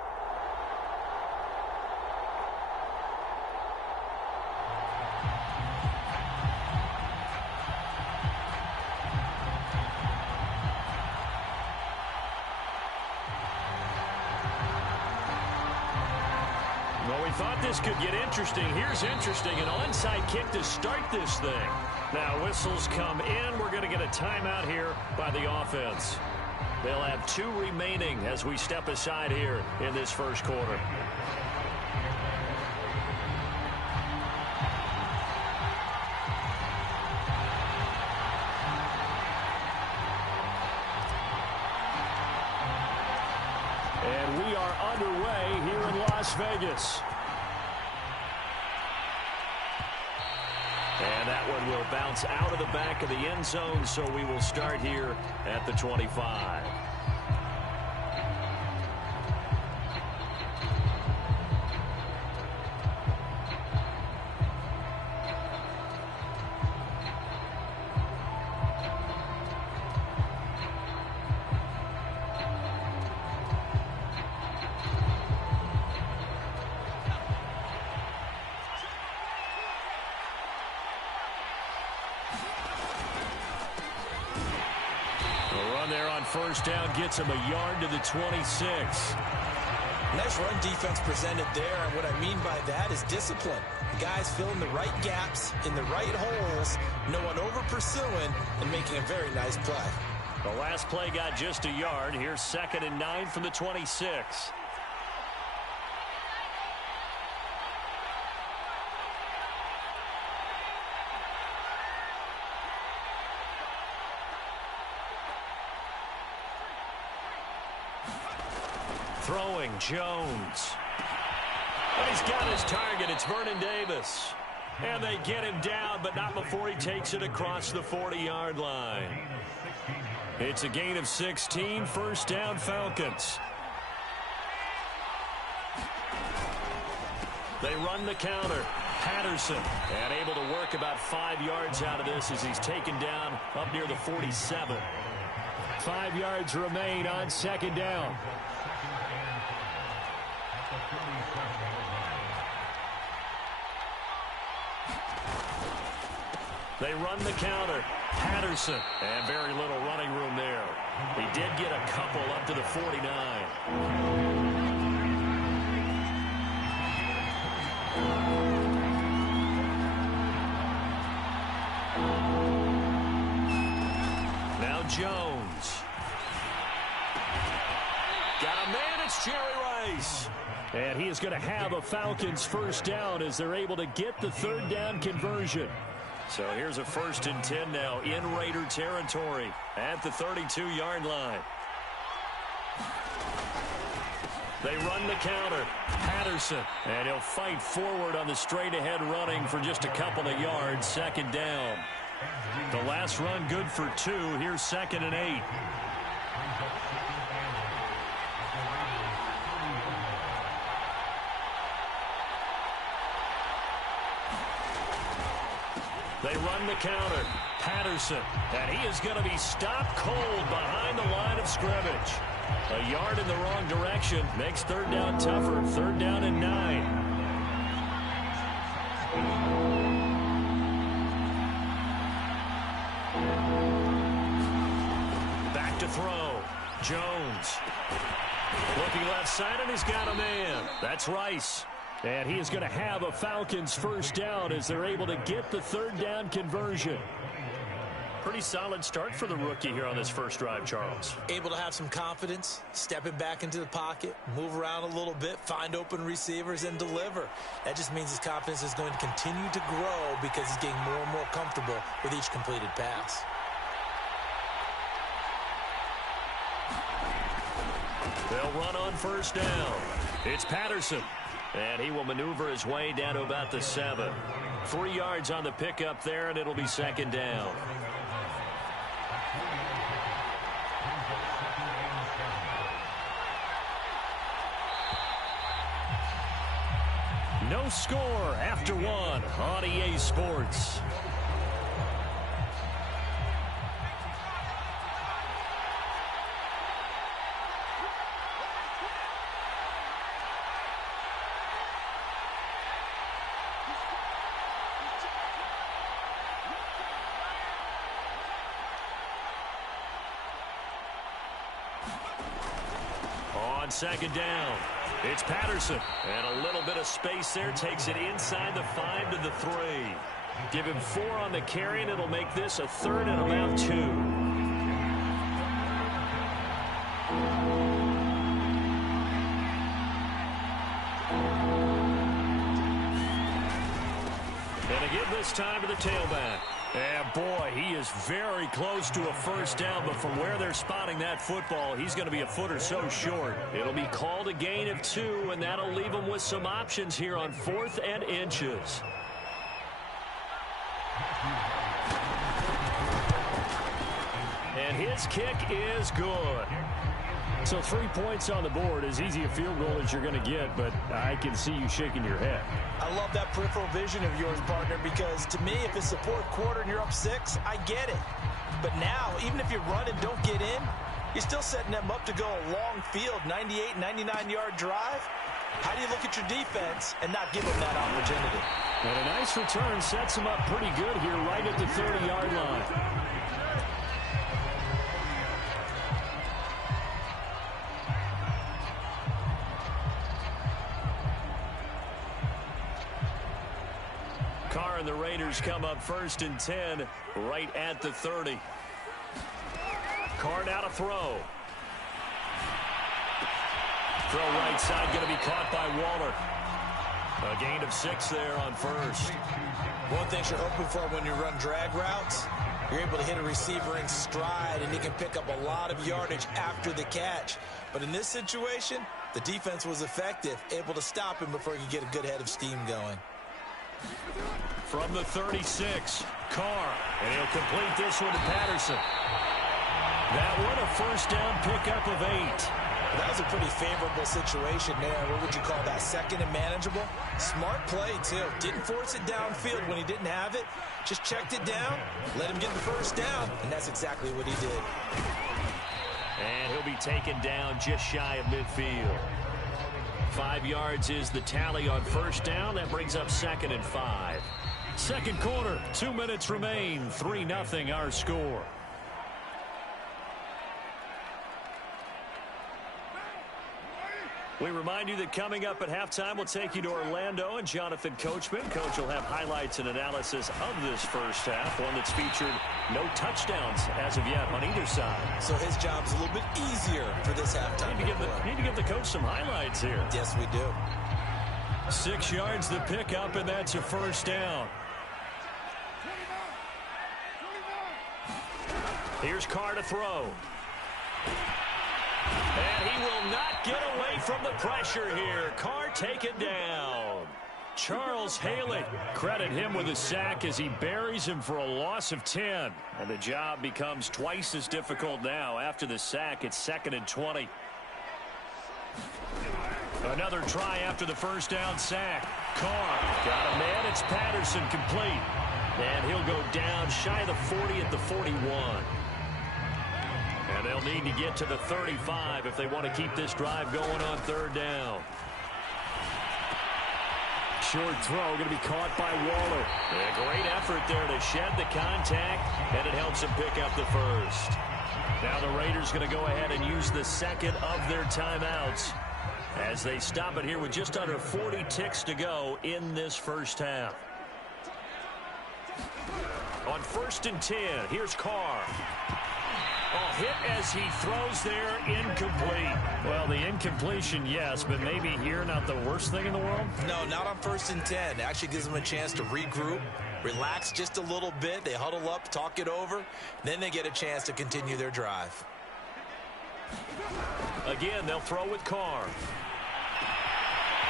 Thought this could get interesting. Here's interesting. An onside kick to start this thing. Now whistles come in. We're going to get a timeout here by the offense. They'll have 2 remaining as we step aside here in this first quarter. Las Vegas. And that one will bounce out of the back of the end zone, so we will start here at the 25. First down gets him a yard to the 26. Nice run defense presented there, and what I mean by that is discipline. Guys filling the right gaps in the right holes, no one over-pursuing, and making a very nice play. The last play got just a yard. Here's 2nd and 9 from the 26. Throwing, Jones. And he's got his target. It's Vernon Davis. And they get him down, but not before he takes it across the 40-yard line. It's a gain of 16. First down, Falcons. They run the counter. Patterson, and able to work about 5 yards out of this as he's taken down up near the 47. 5 yards remain on 2nd down. They run the counter. Patterson. And very little running room there. He did get a couple up to the 49. Now Jones. Got a man. It's Jerry Rice. And he is going to have a Falcons first down as they're able to get the 3rd down conversion. So here's a 1st and 10 now in Raider territory at the 32-yard line. They run the counter. Patterson. And he'll fight forward on the straight-ahead running for just a couple of yards. 2nd down. The last run good for 2. Here's 2nd and 8. They run the counter. Patterson. And he is going to be stopped cold behind the line of scrimmage. A yard in the wrong direction makes 3rd down tougher. 3rd down and 9. Back to throw. Jones. Looking left side, and he's got a man. That's Rice. And he is going to have a Falcons first down as they're able to get the 3rd down conversion. Pretty solid start for the rookie here on this first drive, Charles. Able to have some confidence, stepping back into the pocket, move around a little bit, find open receivers, and deliver. That just means his confidence is going to continue to grow because he's getting more and more comfortable with each completed pass. They'll run on first down. It's Patterson. And he will maneuver his way down to about the 7. 3 yards on the pickup there, and it'll be 2nd down. No score after 1 on EA Sports. On 2nd down, it's Patterson. And a little bit of space there takes it inside the 5 to the 3. Give him 4 on the carry, and it'll make this a 3rd and about 2. And again this time to the tailback. And boy, he is very close to a first down, but from where they're spotting that football, he's going to be a foot or so short. It'll be called a gain of 2, and that'll leave him with some options here on 4th and inches. And his kick is good. So 3 points on the board, as easy a field goal as you're going to get, but I can see you shaking your head. I love that peripheral vision of yours, partner, because to me, if it's the 4th quarter and you're up 6, I get it. But now, even if you run and don't get in, you're still setting them up to go a long field, 98, 99-yard drive. How do you look at your defense and not give them that opportunity? And a nice return sets them up pretty good here right at the 30-yard line. Carr and the Raiders come up 1st and 10 right at the 30. Carr now to throw. Throw right side, going to be caught by Waller. A gain of 6 there on 1st. One thing you're hoping for when you run drag routes, you're able to hit a receiver in stride, and he can pick up a lot of yardage after the catch. But in this situation, the defense was effective, able to stop him before he could get a good head of steam going. From the 36, Carr, and he'll complete this one to Patterson. That one a first down pickup of 8. That was a pretty favorable situation there. What would you call that? 2nd and manageable? Smart play, too. Didn't force it downfield when he didn't have it. Just checked it down, let him get the first down, and that's exactly what he did. And he'll be taken down just shy of midfield. 5 yards is the tally on first down. That brings up 2nd and 5. Second quarter, 2 minutes remain. 3-0 our score. We remind you that coming up at halftime, we'll take you to Orlando and Jonathan Coachman. Coach will have highlights and analysis of this first half, one that's featured no touchdowns as of yet on either side. So his job's a little bit easier for this halftime. Need to give the coach some highlights here. Yes, we do. 6 yards the pickup, and that's a first down. Here's Carr to throw. And he will not get away from the pressure here. Carr taken down. Charles Haley, credit him with a sack as he buries him for a loss of 10. And the job becomes twice as difficult now. After the sack, it's 2nd and 20. Another try after the first down sack. Carr got a man. It's Patterson complete. And he'll go down shy of the 40 at the 41. And they'll need to get to the 35 if they want to keep this drive going on 3rd down. Short throw going to be caught by Waller. A great effort there to shed the contact, and it helps him pick up the first. Now the Raiders going to go ahead and use the 2nd of their timeouts as they stop it here with just under 40 ticks to go in this first half. On 1st and 10, here's Carr. A hit as he throws there, incomplete. Well, the incompletion, yes, but maybe here not the worst thing in the world? No, not on 1st and 10. It actually gives them a chance to regroup, relax just a little bit. They huddle up, talk it over. Then they get a chance to continue their drive. Again, they'll throw with Carr.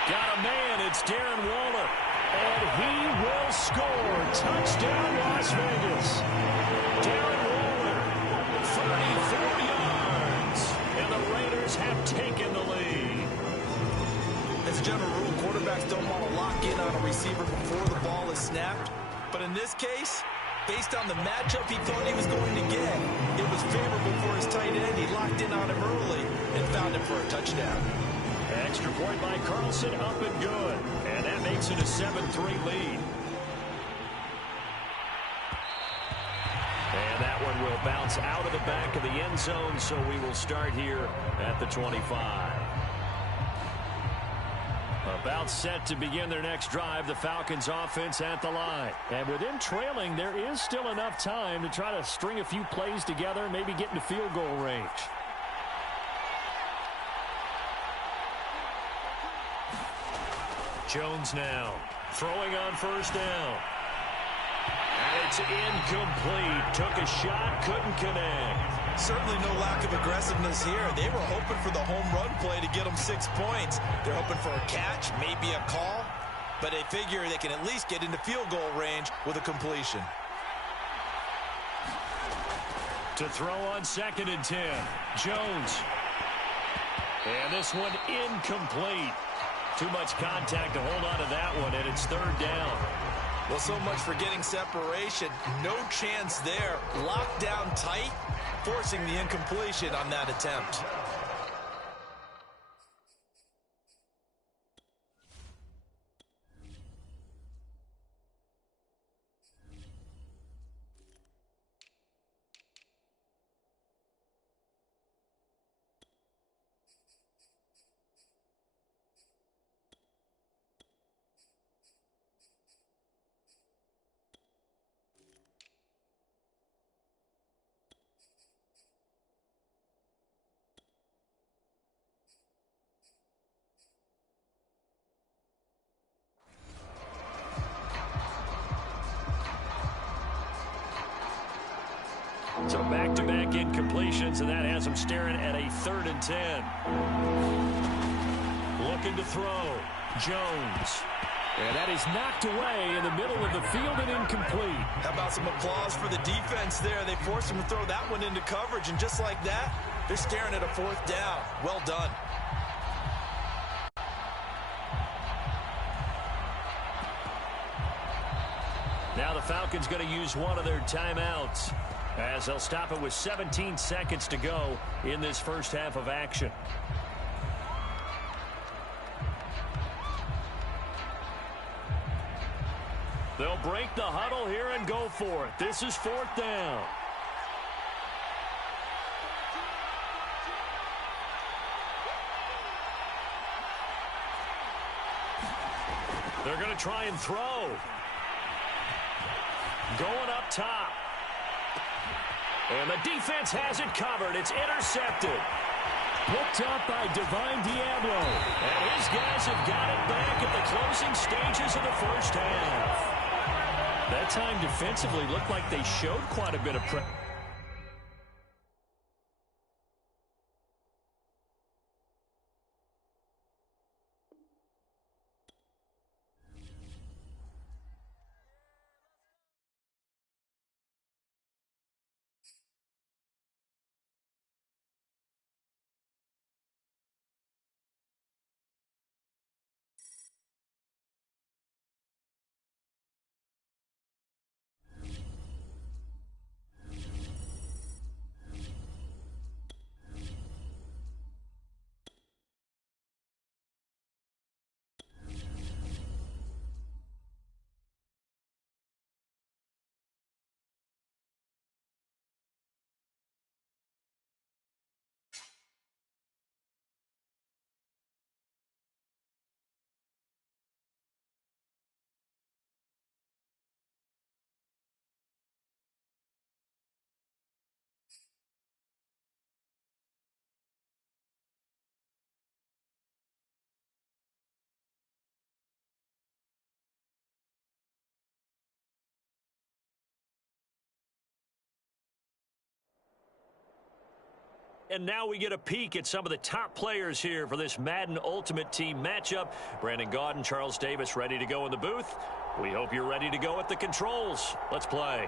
Got a man. It's Darren Waller. And he will score. Touchdown, Las Vegas. Darren Waller, 34 yards. And the Raiders have taken the lead. As a general rule, quarterbacks don't want to lock in on a receiver before the ball is snapped. But in this case, based on the matchup he thought he was going to get, it was favorable for his tight end. He locked in on him early and found him for a touchdown. Extra point by Carlson, up and good. And that makes it a 7-3 lead. And that one will bounce out of the back of the end zone, so we will start here at the 25. About set to begin their next drive, the Falcons offense at the line. And with them trailing, there is still enough time to try to string a few plays together, maybe get into field goal range. Jones now throwing on first down. And It's incomplete. Took a shot, couldn't connect. Certainly no lack of aggressiveness here. They were hoping for the home run play to get them 6 points. They're hoping for a catch, maybe a call, but they figure they can at least get into field goal range with a completion. To throw on 2nd and 10, Jones. And this one incomplete. Too much contact to hold on to that one, and it's 3rd down. Well, so much for getting separation. No chance there. Locked down tight, forcing the incompletion on that attempt. So back-to-back incompletions, and that has them staring at a 3rd and 10. Looking to throw. Jones. And that is knocked away in the middle of the field and incomplete. How about some applause for the defense there? They forced him to throw that one into coverage, and just like that, they're staring at a 4th down. Well done. Now the Falcons going to use one of their timeouts, as they'll stop it with 17 seconds to go in this first half of action. They'll break the huddle here and go for it. This is 4th down. They're going to try and throw. Going up top. And the defense has it covered. It's intercepted. Picked up by Divine Diablo. And his guys have got it back at the closing stages of the first half. That time defensively looked like they showed quite a bit of pressure. And now we get a peek at some of the top players here for this Madden Ultimate Team matchup. Brandon Gaudin, Charles Davis ready to go in the booth. We hope you're ready to go at the controls. Let's play.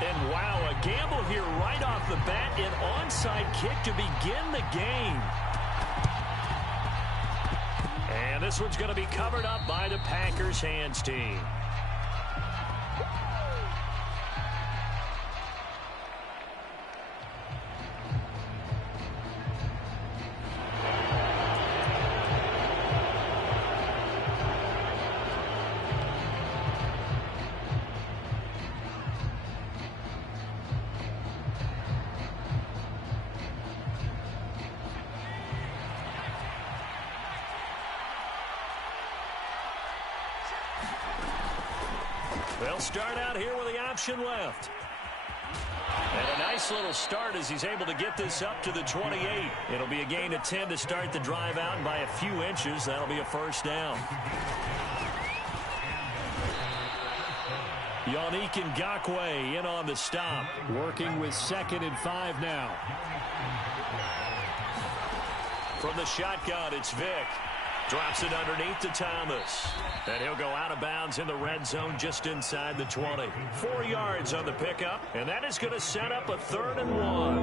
And wow, a gamble here right off the bat. An onside kick to begin the game. And this one's going to be covered up by the Packers hands team. They'll start out here with the option left. nice little start as he's able to get this up to the 28. It'll be a gain of 10 to start the drive out, and by a few inches, that'll be a first down. Yannick Ngakoue in on the stop. Working with 2nd and 5 now. From the shotgun, it's Vick. Drops it underneath to Thomas. And he'll go out of bounds in the red zone just inside the 20. 4 yards on the pickup, and that is going to set up a 3rd and 1.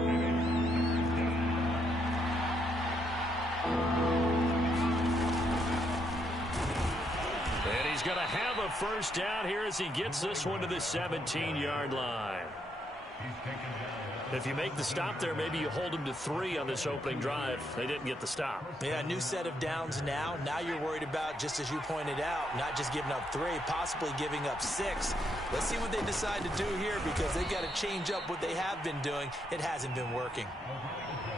And he's going to have a first down here as he gets this one to the 17-yard line. If you make the stop there, maybe you hold them to 3 on this opening drive. They didn't get the stop. Yeah, new set of downs now. Now you're worried about, just as you pointed out, not just giving up 3, possibly giving up 6. Let's see what they decide to do here, because they've got to change up what they have been doing. It hasn't been working.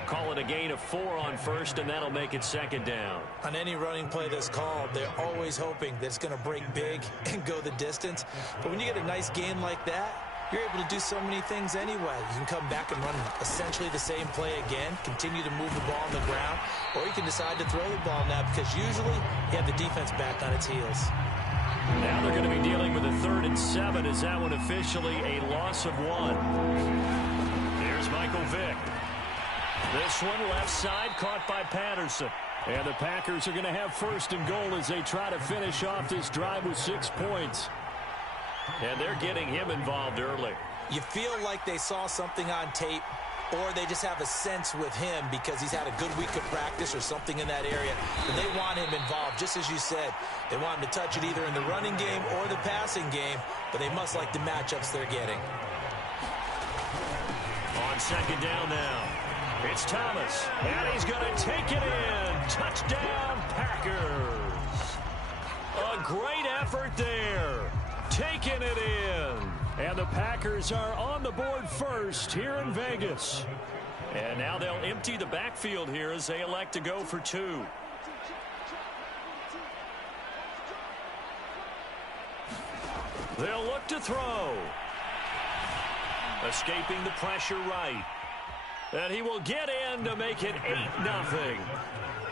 Call it a gain of 4 on first, and that'll make it 2nd down. On any running play that's called, they're always hoping that it's going to break big and go the distance. But when you get a nice gain like that, you're able to do so many things anyway. You can come back and run essentially the same play again, continue to move the ball on the ground, or you can decide to throw the ball now, because usually you have the defense back on its heels. Now they're going to be dealing with a 3rd and 7. Is that one officially a loss of 1? Here's Michael Vick. This one left side, caught by Patterson. And the Packers are going to have 1st and goal as they try to finish off this drive with 6 points. And they're getting him involved early. You feel like they saw something on tape, or they just have a sense with him because he's had a good week of practice or something in that area. And they want him involved, just as you said. They want him to touch it either in the running game or the passing game, but they must like the matchups they're getting. On 2nd down now, it's Thomas, and he's going to take it in. Touchdown, Packers. A great effort there. Taking it in. And the Packers are on the board first here in Vegas. And now they'll empty the backfield here as they elect to go for 2. They'll look to throw. Escaping the pressure right. And he will get in to make it 8-0.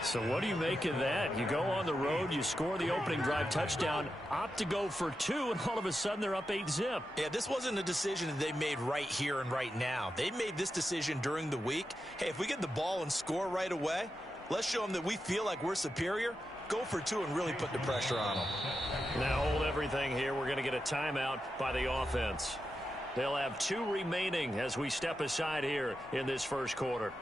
So what do you make of that? You go on the road, you score the opening drive touchdown, opt to go for 2, and all of a sudden they're up 8-zip. Yeah, this wasn't a decision that they made right here and right now. They made this decision during the week. Hey, if we get the ball and score right away, let's show them that we feel like we're superior. Go for 2 and really put the pressure on them. Now hold everything here. We're going to get a timeout by the offense. They'll have 2 remaining as we step aside here in this first quarter.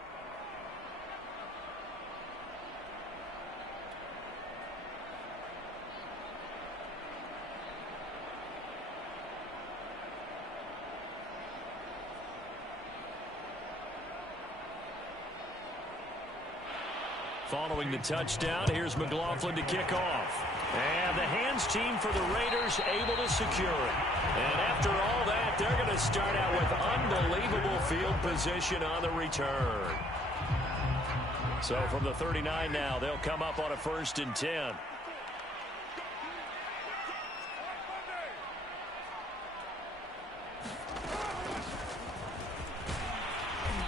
Following the touchdown, here's McLaughlin to kick off. And the hands team for the Raiders able to secure it. And after all that, they're going to start out with unbelievable field position on the return. So from the 39 now, they'll come up on a 1st and 10.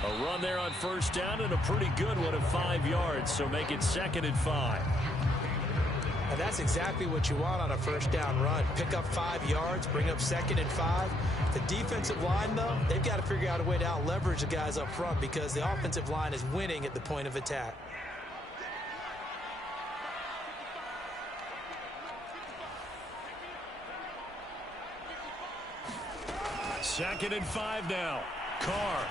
A run there on 1st down, and a pretty good one of 5 yards, so make it 2nd and 5. And that's exactly what you want on a 1st down run. Pick up 5 yards, bring up 2nd and 5. The defensive line, though, they've got to figure out a way to out-leverage the guys up front because the offensive line is winning at the point of attack. 2nd and 5 now. Carr.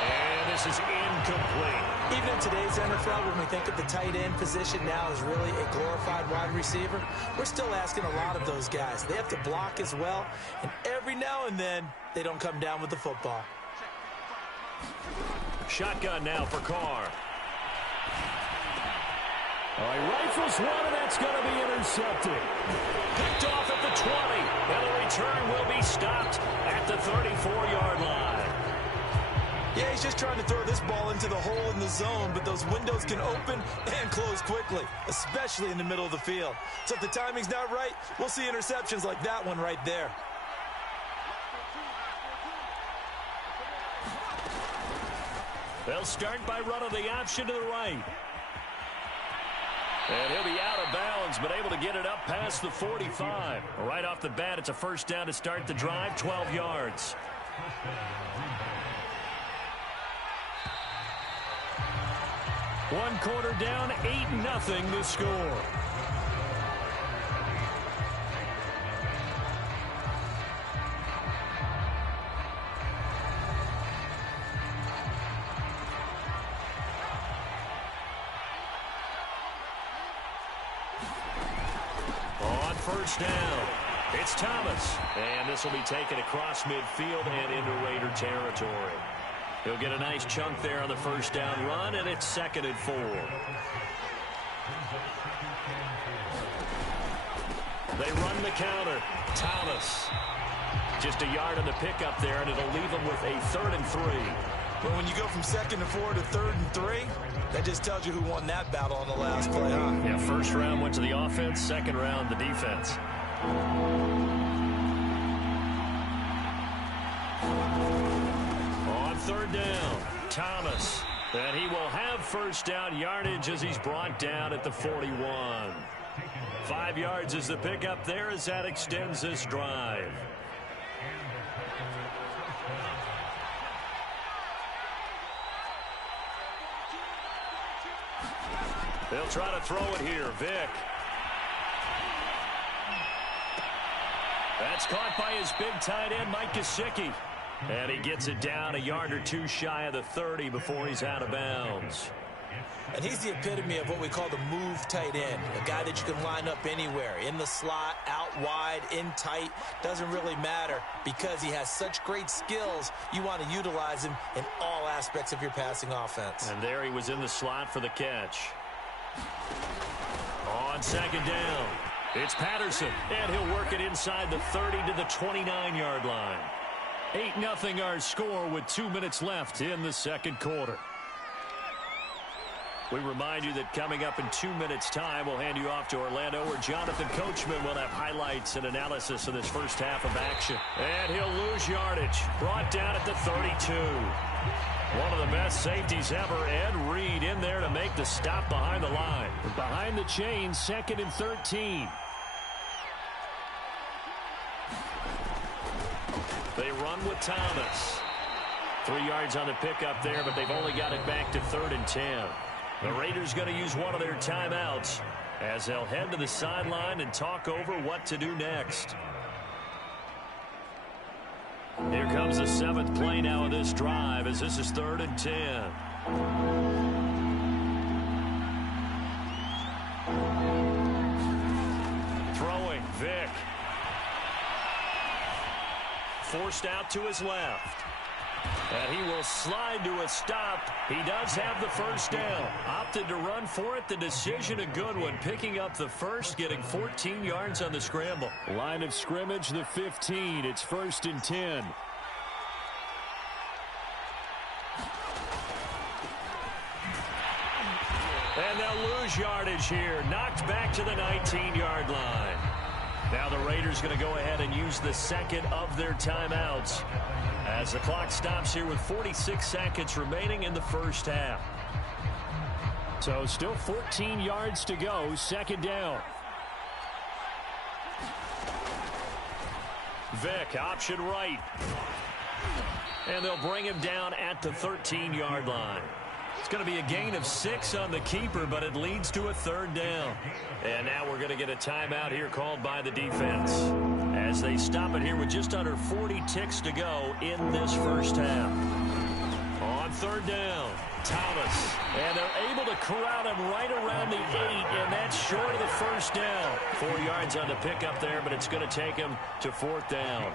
And this is incomplete. Even in today's NFL, when we think of the tight end position now as really a glorified wide receiver, we're still asking a lot of those guys. They have to block as well, and every now and then, they don't come down with the football. Shotgun now for Carr. He rifles one, and that's going to be intercepted. Picked off at the 20, and the return will be stopped at the 34-yard line. Yeah, he's just trying to throw this ball into the hole in the zone, but those windows can open and close quickly, especially in the middle of the field. So if the timing's not right, we'll see interceptions like that one right there. They'll start by running the option to the right. And he'll be out of bounds, but able to get it up past the 45. Right off the bat, it's a first down to start the drive, 12 yards. One quarter down, 8-0 the score. On first down, it's Thomas. And this will be taken across midfield and into Raider territory. He'll get a nice chunk there on the first down run, and it's 2nd and 4. They run the counter. Thomas. Just a yard on the pickup there, and it'll leave them with a 3rd and 3. But when you go from 2nd and 4 to 3rd and 3, that just tells you who won that battle on the last play, huh? Yeah, first round went to the offense, second round the defense. On 3rd down, Thomas. And he will have first down yardage as he's brought down at the 41. 5 yards is the pickup there as that extends this drive. They'll try to throw it here. Vick. That's caught by his big tight end, Mike Gesicki. And he gets it down a yard or two shy of the 30 before he's out of bounds. And he's the epitome of what we call the move tight end. A guy that you can line up anywhere. In the slot, out wide, in tight. Doesn't really matter because he has such great skills. You want to utilize him in all aspects of your passing offense. And there he was in the slot for the catch. On 2nd down, it's Patterson. And he'll work it inside the 30 to the 29-yard line. 8-0 our score with 2 minutes left in the 2nd quarter. We remind you that coming up in 2 minutes' time, we'll hand you off to Orlando, where Jonathan Coachman will have highlights and analysis of this first half of action. And he'll lose yardage. Brought down at the 32. One of the best safeties ever, Ed Reed, in there to make the stop behind the line. Behind the chains, 2nd and 13. They run with Thomas. 3 yards on the pickup there, but they've only got it back to 3rd and 10. The Raiders going to use one of their timeouts as they'll head to the sideline and talk over what to do next. Here comes the 7th play now of this drive as this is 3rd and 10. Throwing, Vick. Forced out to his left. And he will slide to a stop. He does have the first down. Opted to run for it. The decision a good one. Picking up the first, getting 14 yards on the scramble. Line of scrimmage, the 15. It's 1st and 10. And they'll lose yardage here. Knocked back to the 19-yard line. Now the Raiders going to go ahead and use the 2nd of their timeouts as the clock stops here with 46 seconds remaining in the first half. So still 14 yards to go, 2nd down. Vick, option right. And they'll bring him down at the 13-yard line. It's going to be a gain of 6 on the keeper, but it leads to a 3rd down. And now we're going to get a timeout here called by the defense as they stop it here with just under 40 ticks to go in this first half. On 3rd down, Thomas. And they're able to corral him right around the 8, and that's short of the first down. 4 yards on the pickup there, but it's going to take him to 4th down.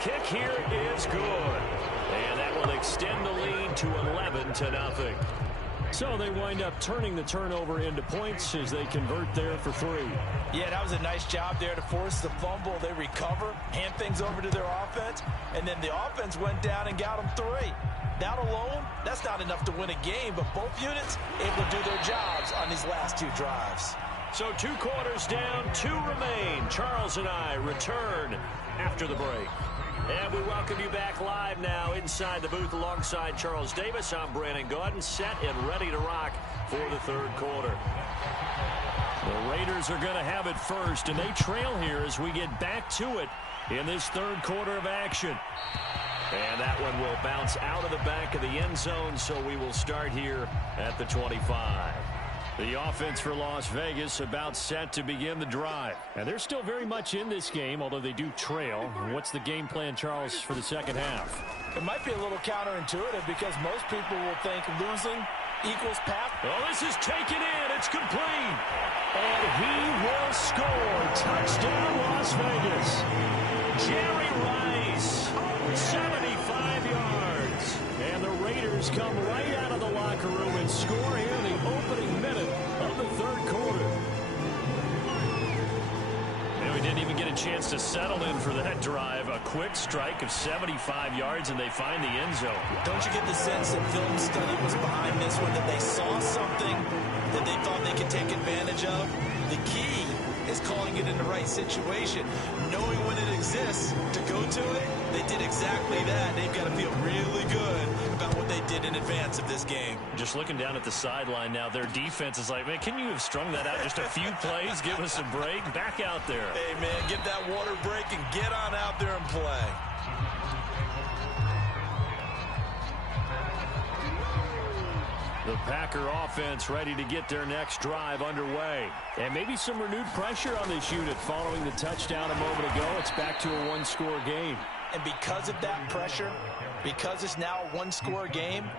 Kick here is good. And that will extend the lead to 11-0. So they wind up turning the turnover into points as they convert there for 3. Yeah, that was a nice job there to force the fumble. They recover, hand things over to their offense, and then the offense went down and got them 3. That alone, that's not enough to win a game, but both units able to do their jobs on these last 2 drives. So 2 quarters down, 2 remain. Charles and I return after the break. And we welcome you back live now inside the booth alongside Charles Davis. I'm Brandon Gaudin, set and ready to rock for the 3rd quarter. The Raiders are going to have it first, and they trail here as we get back to it in this 3rd quarter of action. And that one will bounce out of the back of the end zone, so we will start here at the 25. The offense for Las Vegas about set to begin the drive. And they're still very much in this game, although they do trail. What's the game plan, Charles, for the second half? It might be a little counterintuitive because most people will think losing equals pass. Oh, this is taken in. It's complete. And he will score. Touchdown, Las Vegas. Jerry Rice, 75 yards. And the Raiders come right out of the locker room and score here in the opening minute of the 3rd quarter. And we didn't even get a chance to settle in for that drive. A quick strike of 75 yards, and they find the end zone. Don't you get the sense that film study was behind this one, that they saw something that they thought they could take advantage of? The key is calling it in the right situation, knowing when it exists to go to it. They did exactly that. They've got to feel really good about what they did in advance of this game. Just looking down at the sideline now, their defense is like, man, can you have strung that out just a few plays? Give us a break. Back out there. Hey, man, get that water break and get on out there and play. The Packer offense ready to get their next drive underway. And maybe some renewed pressure on this unit following the touchdown a moment ago. It's back to a 1-score game. And because of that pressure, because it's now a 1-score game,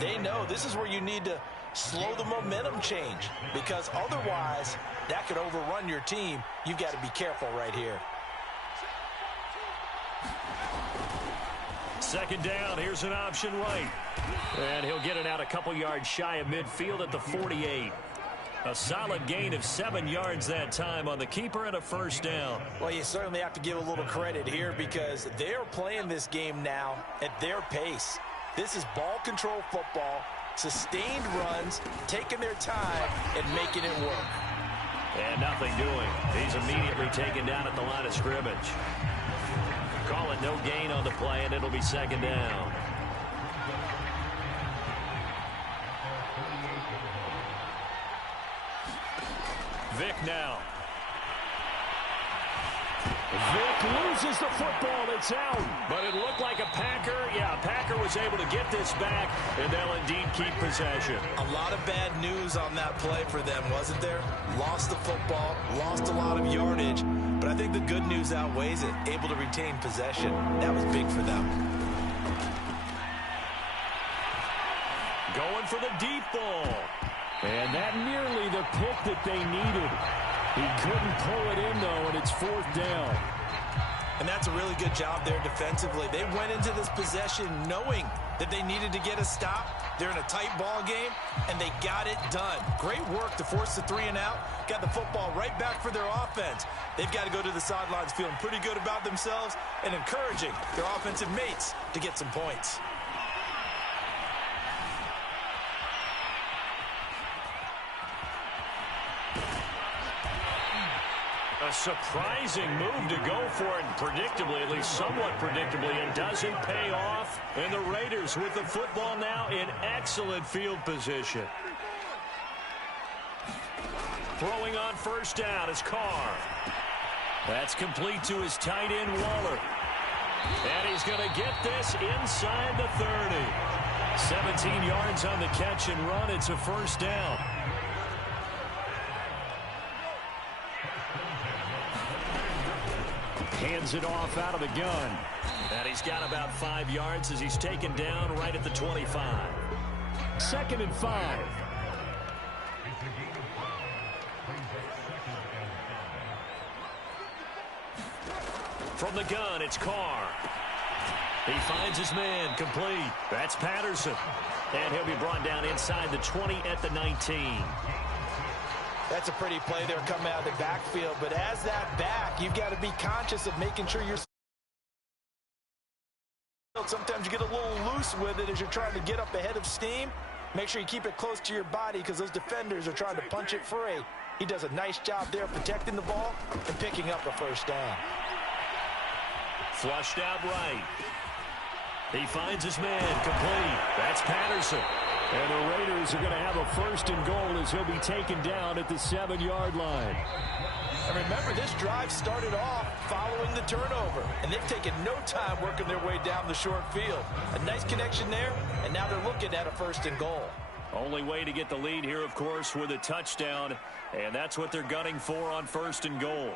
they know this is where you need to slow the momentum change, because otherwise that could overrun your team. You've got to be careful right here. Second down, here's an option right. And he'll get it out a couple yards shy of midfield at the 48. A solid gain of 7 yards that time on the keeper and a first down. Well, you certainly have to give a little credit here because they're playing this game now at their pace. This is ball control football, sustained runs, taking their time and making it work. And nothing doing. He's immediately taken down at the line of scrimmage. Call it no gain on the play, and it'll be second down. Vic now. Vic loses the football. It's out. But it looked like a Packer. Yeah, a Packer was able to get this back, and they'll indeed keep possession. A lot of bad news on that play for them, wasn't there? Lost the football, lost a lot of yardage, but I think the good news outweighs it. Able to retain possession. That was big for them. Going for the deep ball. And that nearly the pick that they needed. He couldn't pull it in, though, and it's 4th down. And that's a really good job there defensively. They went into this possession knowing that they needed to get a stop. They're in a tight ball game, and they got it done. Great work to force the 3-and-out. Got the football right back for their offense. They've got to go to the sidelines feeling pretty good about themselves and encouraging their offensive mates to get some points. A surprising move to go for it, predictably, at least somewhat predictably, and doesn't pay off. And the Raiders with the football now in excellent field position. Throwing on first down is Carr. That's complete to his tight end, Waller. And he's going to get this inside the 30. 17 yards on the catch and run. It's a first down. Hands it off out of the gun. And he's got about 5 yards as he's taken down right at the 25. 2nd and 5. From the gun, it's Carr. He finds his man, complete. That's Patterson. And he'll be brought down inside the 20 at the 19. That's a pretty play there coming out of the backfield. But as that back, you've got to be conscious of making sure you're... Sometimes you get a little loose with it as you're trying to get up ahead of steam. Make sure you keep it close to your body because those defenders are trying to punch it free. He does a nice job there protecting the ball and picking up a first down. Flushed out right. He finds his man, complete. That's Patterson. And the Raiders are going to have a first and goal as he'll be taken down at the 7-yard line. And remember, this drive started off following the turnover, and they've taken no time working their way down the short field. A nice connection there, and now they're looking at a first and goal. Only way to get the lead here, of course, with a touchdown, and that's what they're gunning for on first and goal.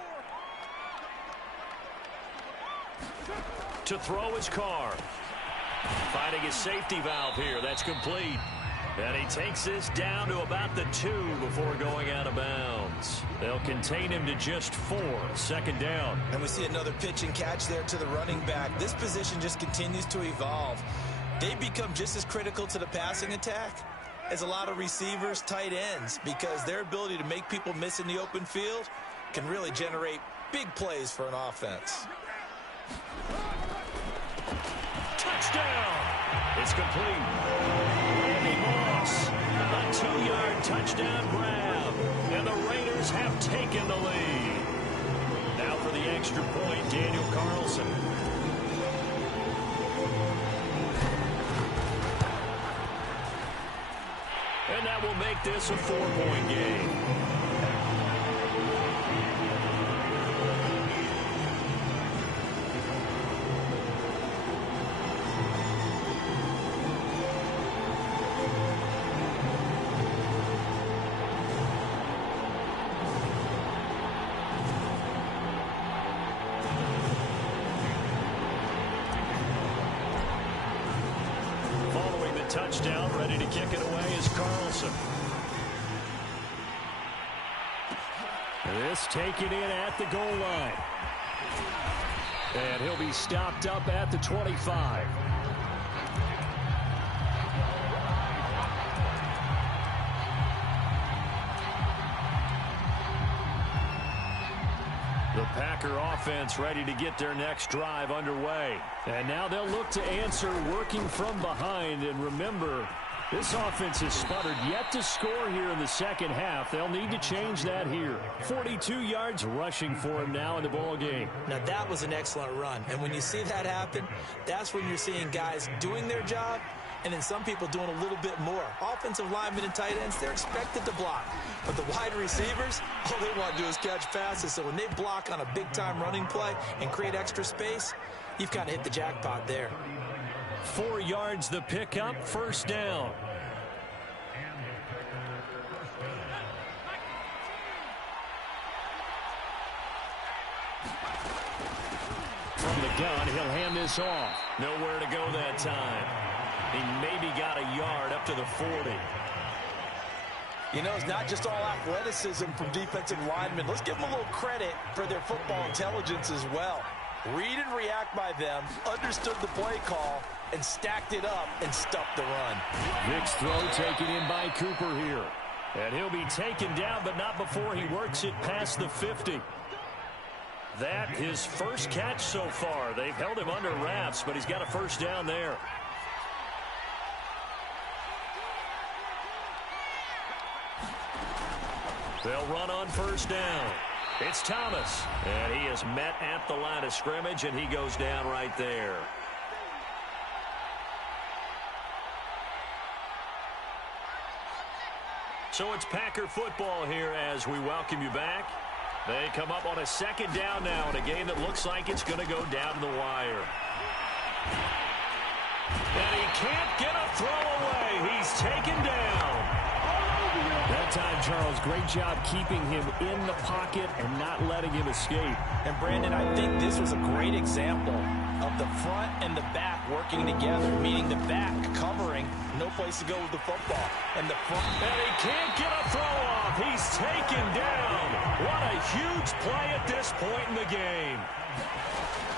To throw his car. Finding his safety valve here. That's complete. And he takes this down to about the 2 before going out of bounds. They'll contain him to just 4. Second down. And we see another pitch and catch there to the running back. This position just continues to evolve. They become just as critical to the passing attack as a lot of receivers, tight ends, because their ability to make people miss in the open field can really generate big plays for an offense. Touchdown! It's complete. Randy Moss, a 2-yard touchdown grab. And the Raiders have taken the lead. Now for the extra point, Daniel Carlson. And that will make this a 4-point game. Touchdown, ready to kick it away is Carlson. This taken in at the goal line. And he'll be stopped up at the 25. The Packer offense ready to get their next drive underway. And now they'll look to answer working from behind. And remember, this offense has sputtered yet to score here in the second half. They'll need to change that here. 42 yards rushing for him now in the ball game. Now that was an excellent run. And when you see that happen, that's when you're seeing guys doing their job and then some people doing a little bit more. Offensive linemen and tight ends, they're expected to block. But the wide receivers, all they want to do is catch passes. So when they block on a big-time running play and create extra space, you've kind of hit the jackpot there. 4 yards the pickup, first down. From the gun, he'll hand this off. Nowhere to go that time. He maybe got a yard up to the 40. You know, it's not just all athleticism from defensive linemen. Let's give them a little credit for their football intelligence as well. Read and react by them, understood the play call, and stacked it up and stuffed the run. Vic's throw taken in by Cooper here. And he'll be taken down, but not before he works it past the 50. That his first catch so far. They've held him under wraps, but he's got a first down there. They'll run on first down. It's Thomas, and he is met at the line of scrimmage, and he goes down right there. So it's Packer football here as we welcome you back. They come up on a second down now in a game that looks like it's going to go down to the wire. And he can't get a throw away. He's taken down. That time, Charles, great job keeping him in the pocket and not letting him escape. And, Brandon, I think this was a great example of the front and the back working together, meaning the back covering, no place to go with the football, and the front. And he can't get a throw off. He's taken down. What a huge play at this point in the game.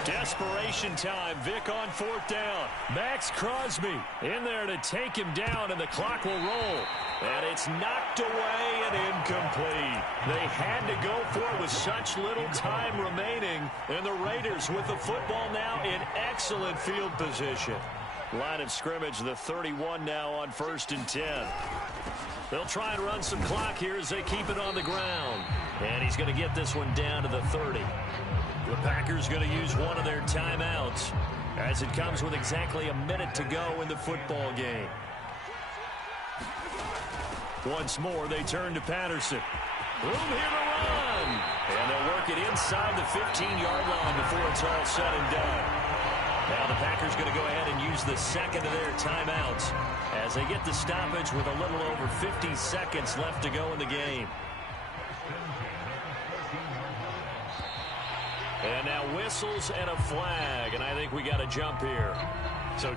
Desperation time. Vic on 4th down. Max Crosby in there to take him down, and the clock will roll. And it's knocked away and incomplete. They had to go for it with such little time remaining. And the Raiders with the football now in excellent field position. Line of scrimmage, the 31 now on 1st and 10. They'll try and run some clock here as they keep it on the ground. And he's going to get this one down to the 30. The Packers going to use one of their timeouts as it comes with exactly a minute to go in the football game. Once more, they turn to Patterson. Room here to run. And they'll work it inside the 15-yard line before it's all said and done. Now the Packers going to go ahead and use the second of their timeouts as they get the stoppage with a little over 50 seconds left to go in the game. And now whistles and a flag, and I think we got to jump here. So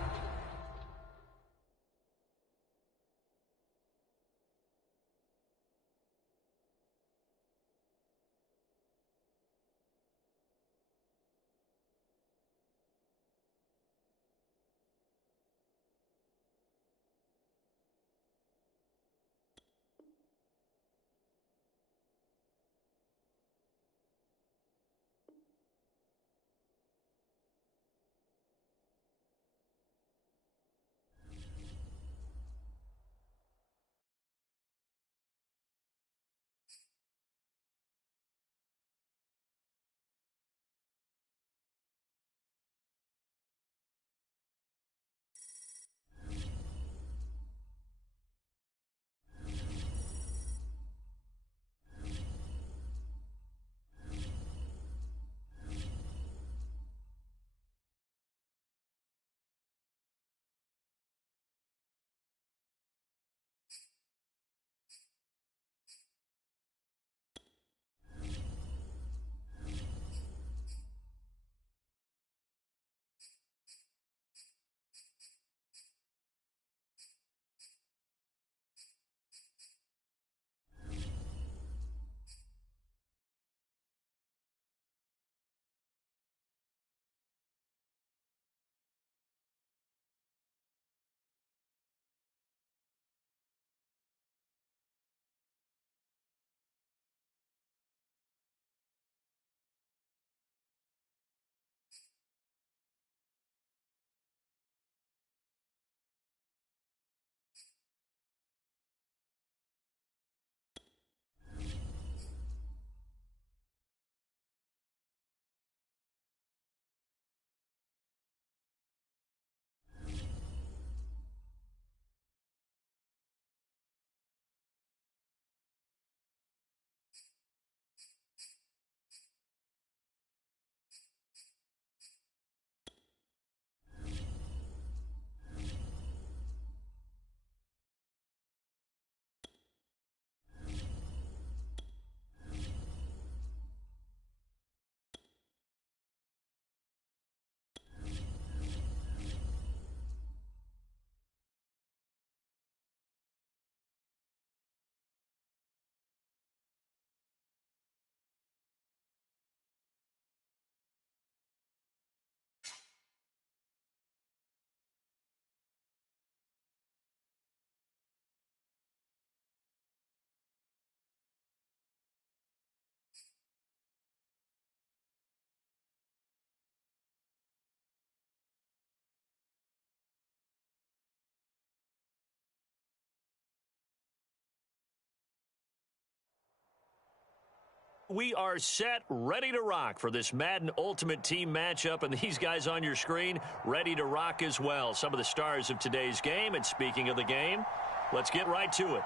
we are set, ready to rock for this Madden Ultimate Team matchup, and these guys on your screen ready to rock as well. Some of the stars of today's game, and speaking of the game, let's get right to it.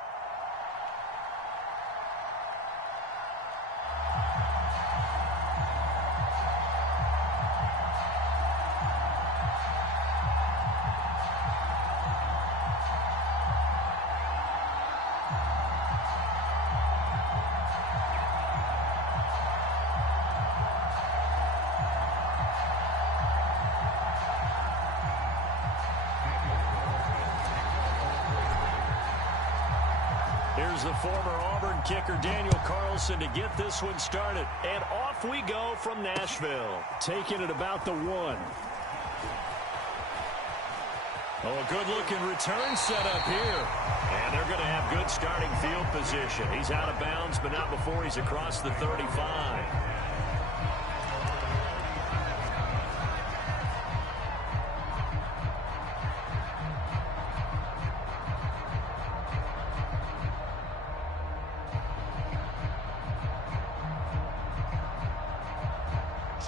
goes the former Auburn kicker Daniel Carlson to get this one started. And off we go from Nashville. Taking it about the 1. Oh, a good-looking return set up here. And they're going to have good starting field position. He's out of bounds, but not before he's across the 35.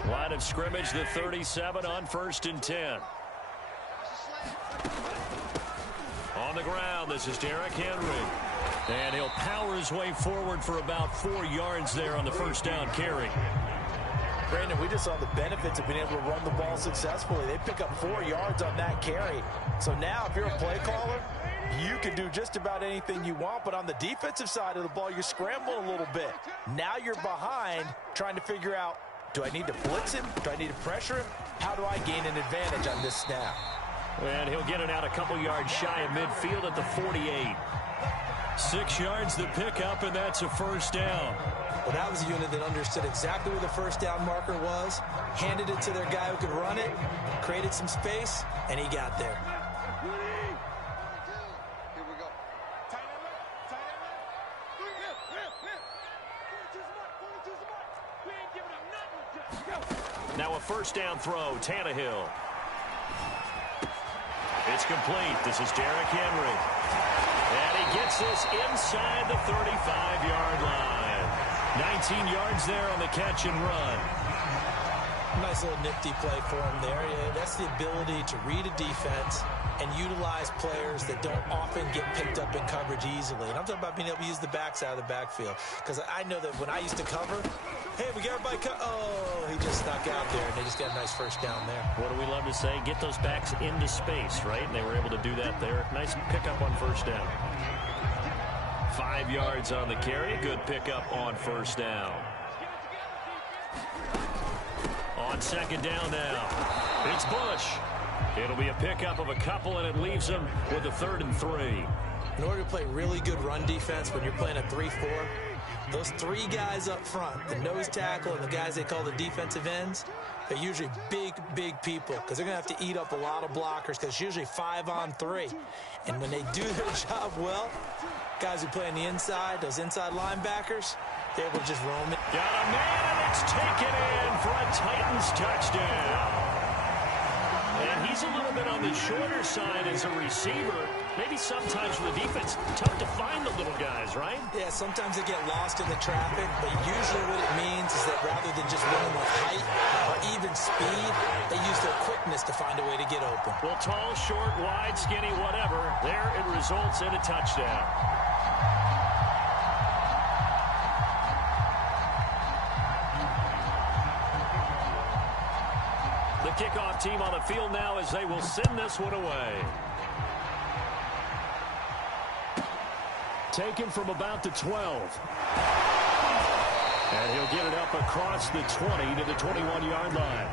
Line of scrimmage, the 37 on 1st and 10. On the ground, this is Derrick Henry. And he'll power his way forward for about 4 yards there on the first down carry. Brandon, we just saw the benefits of being able to run the ball successfully. They pick up 4 yards on that carry. So now if you're a play caller, you can do just about anything you want. But on the defensive side of the ball, you're scrambling a little bit. Now you're behind trying to figure out, do I need to blitz him? Do I need to pressure him? How do I gain an advantage on this snap? And he'll get it out a couple yards shy of midfield at the 48. 6 yards the pickup, and that's a first down. Well, that was a unit that understood exactly where the first down marker was, handed it to their guy who could run it, created some space, and he got there. Now a first down throw, Tannehill. It's complete. This is Derrick Henry. And he gets this inside the 35-yard line. 19 yards there on the catch and run. Nice little nifty play for him there. Yeah, that's the ability to read a defense and utilize players that don't often get picked up in coverage easily. And I'm talking about being able to use the backside of the backfield. Because I know that when I used to cover, hey, we got everybody oh, he just snuck out there, and they just got a nice first down there. What do we love to say? Get those backs into space, right? And they were able to do that there. Nice pickup on first down. 5 yards on the carry. Good pickup on first down. On second down now, it's Bush. It'll be a pickup of a couple, and it leaves him with a 3rd and 3. In order to play really good run defense when you're playing a 3-4, those 3 guys up front, the nose tackle and the guys they call the defensive ends, they're usually big, big people because they're going to have to eat up a lot of blockers because it's usually 5 on 3. And when they do their job well, guys who play on the inside, those inside linebackers, they're able to just roam it. Got a man, and it's taken in for a Titans touchdown. And he's a little bit on the shorter side as a receiver. Maybe sometimes for the defense, tough to find the little guys, right? Yeah, sometimes they get lost in the traffic, but usually what it means is that rather than just winning with height or even speed, they use their quickness to find a way to get open. Well, tall, short, wide, skinny, whatever, there it results in a touchdown. The kickoff team on the field now as they will send this one away. Taken from about the 12. And he'll get it up across the 20 to the 21-yard line.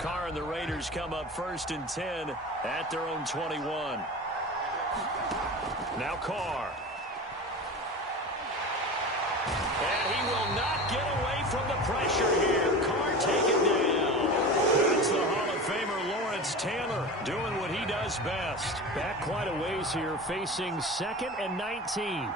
Carr and the Raiders come up 1st and 10 at their own 21. Now Carr. And he will not get away from the pressure here. Carr taken down. That's the Hall of Famer Lawrence Taylor doing what he does best. Back quite a ways here, facing 2nd and 19.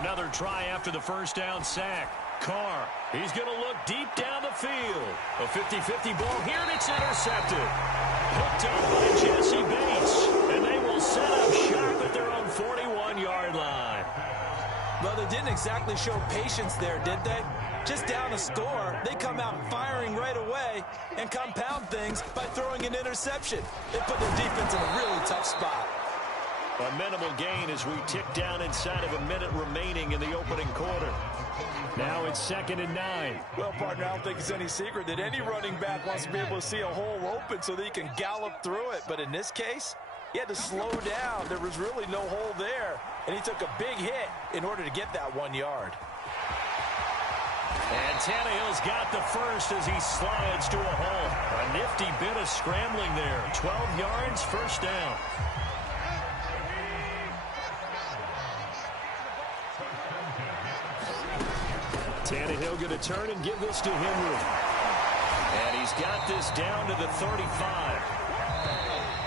Another try after the first down sack. Carr, he's going to look deep down the field. A 50-50 ball here, and it's intercepted. Hooked up by Jesse Bates, and they will set up shop at their own 41-yard line. Well, they didn't exactly show patience there, did they? Just down a score, they come out firing right away and compound things by throwing an interception. They put their defense in a really tough spot. A minimal gain as we tick down inside of a minute remaining in the opening quarter. Now it's 2nd and 9. Well, partner, I don't think it's any secret that any running back wants to be able to see a hole open so that he can gallop through it. But in this case, He had to slow down. There was really no hole there, and he took a big hit in order to get that 1 yard. And Tannehill's got the first as he slides to a hole. A nifty bit of scrambling there. 12 yards, first down. Tannehill going to turn and give this to Henry. And he's got this down to the 35.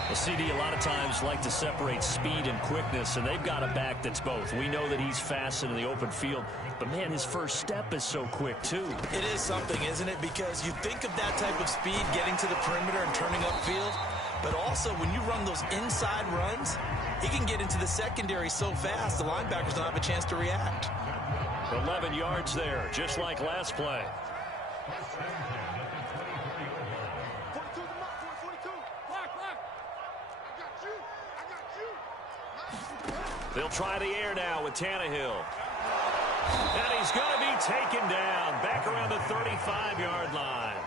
The CD a lot of times like to separate speed and quickness, and they've got a back that's both. We know that he's fast in the open field, but, man, his first step is so quick, too. It is something, isn't it? Because you think of that type of speed getting to the perimeter and turning upfield, but also when you run those inside runs, he can get into the secondary so fast the linebackers don't have a chance to react. 11 yards there, just like last play. They'll try the air now with Tannehill. And he's going to be taken down back around the 35-yard line.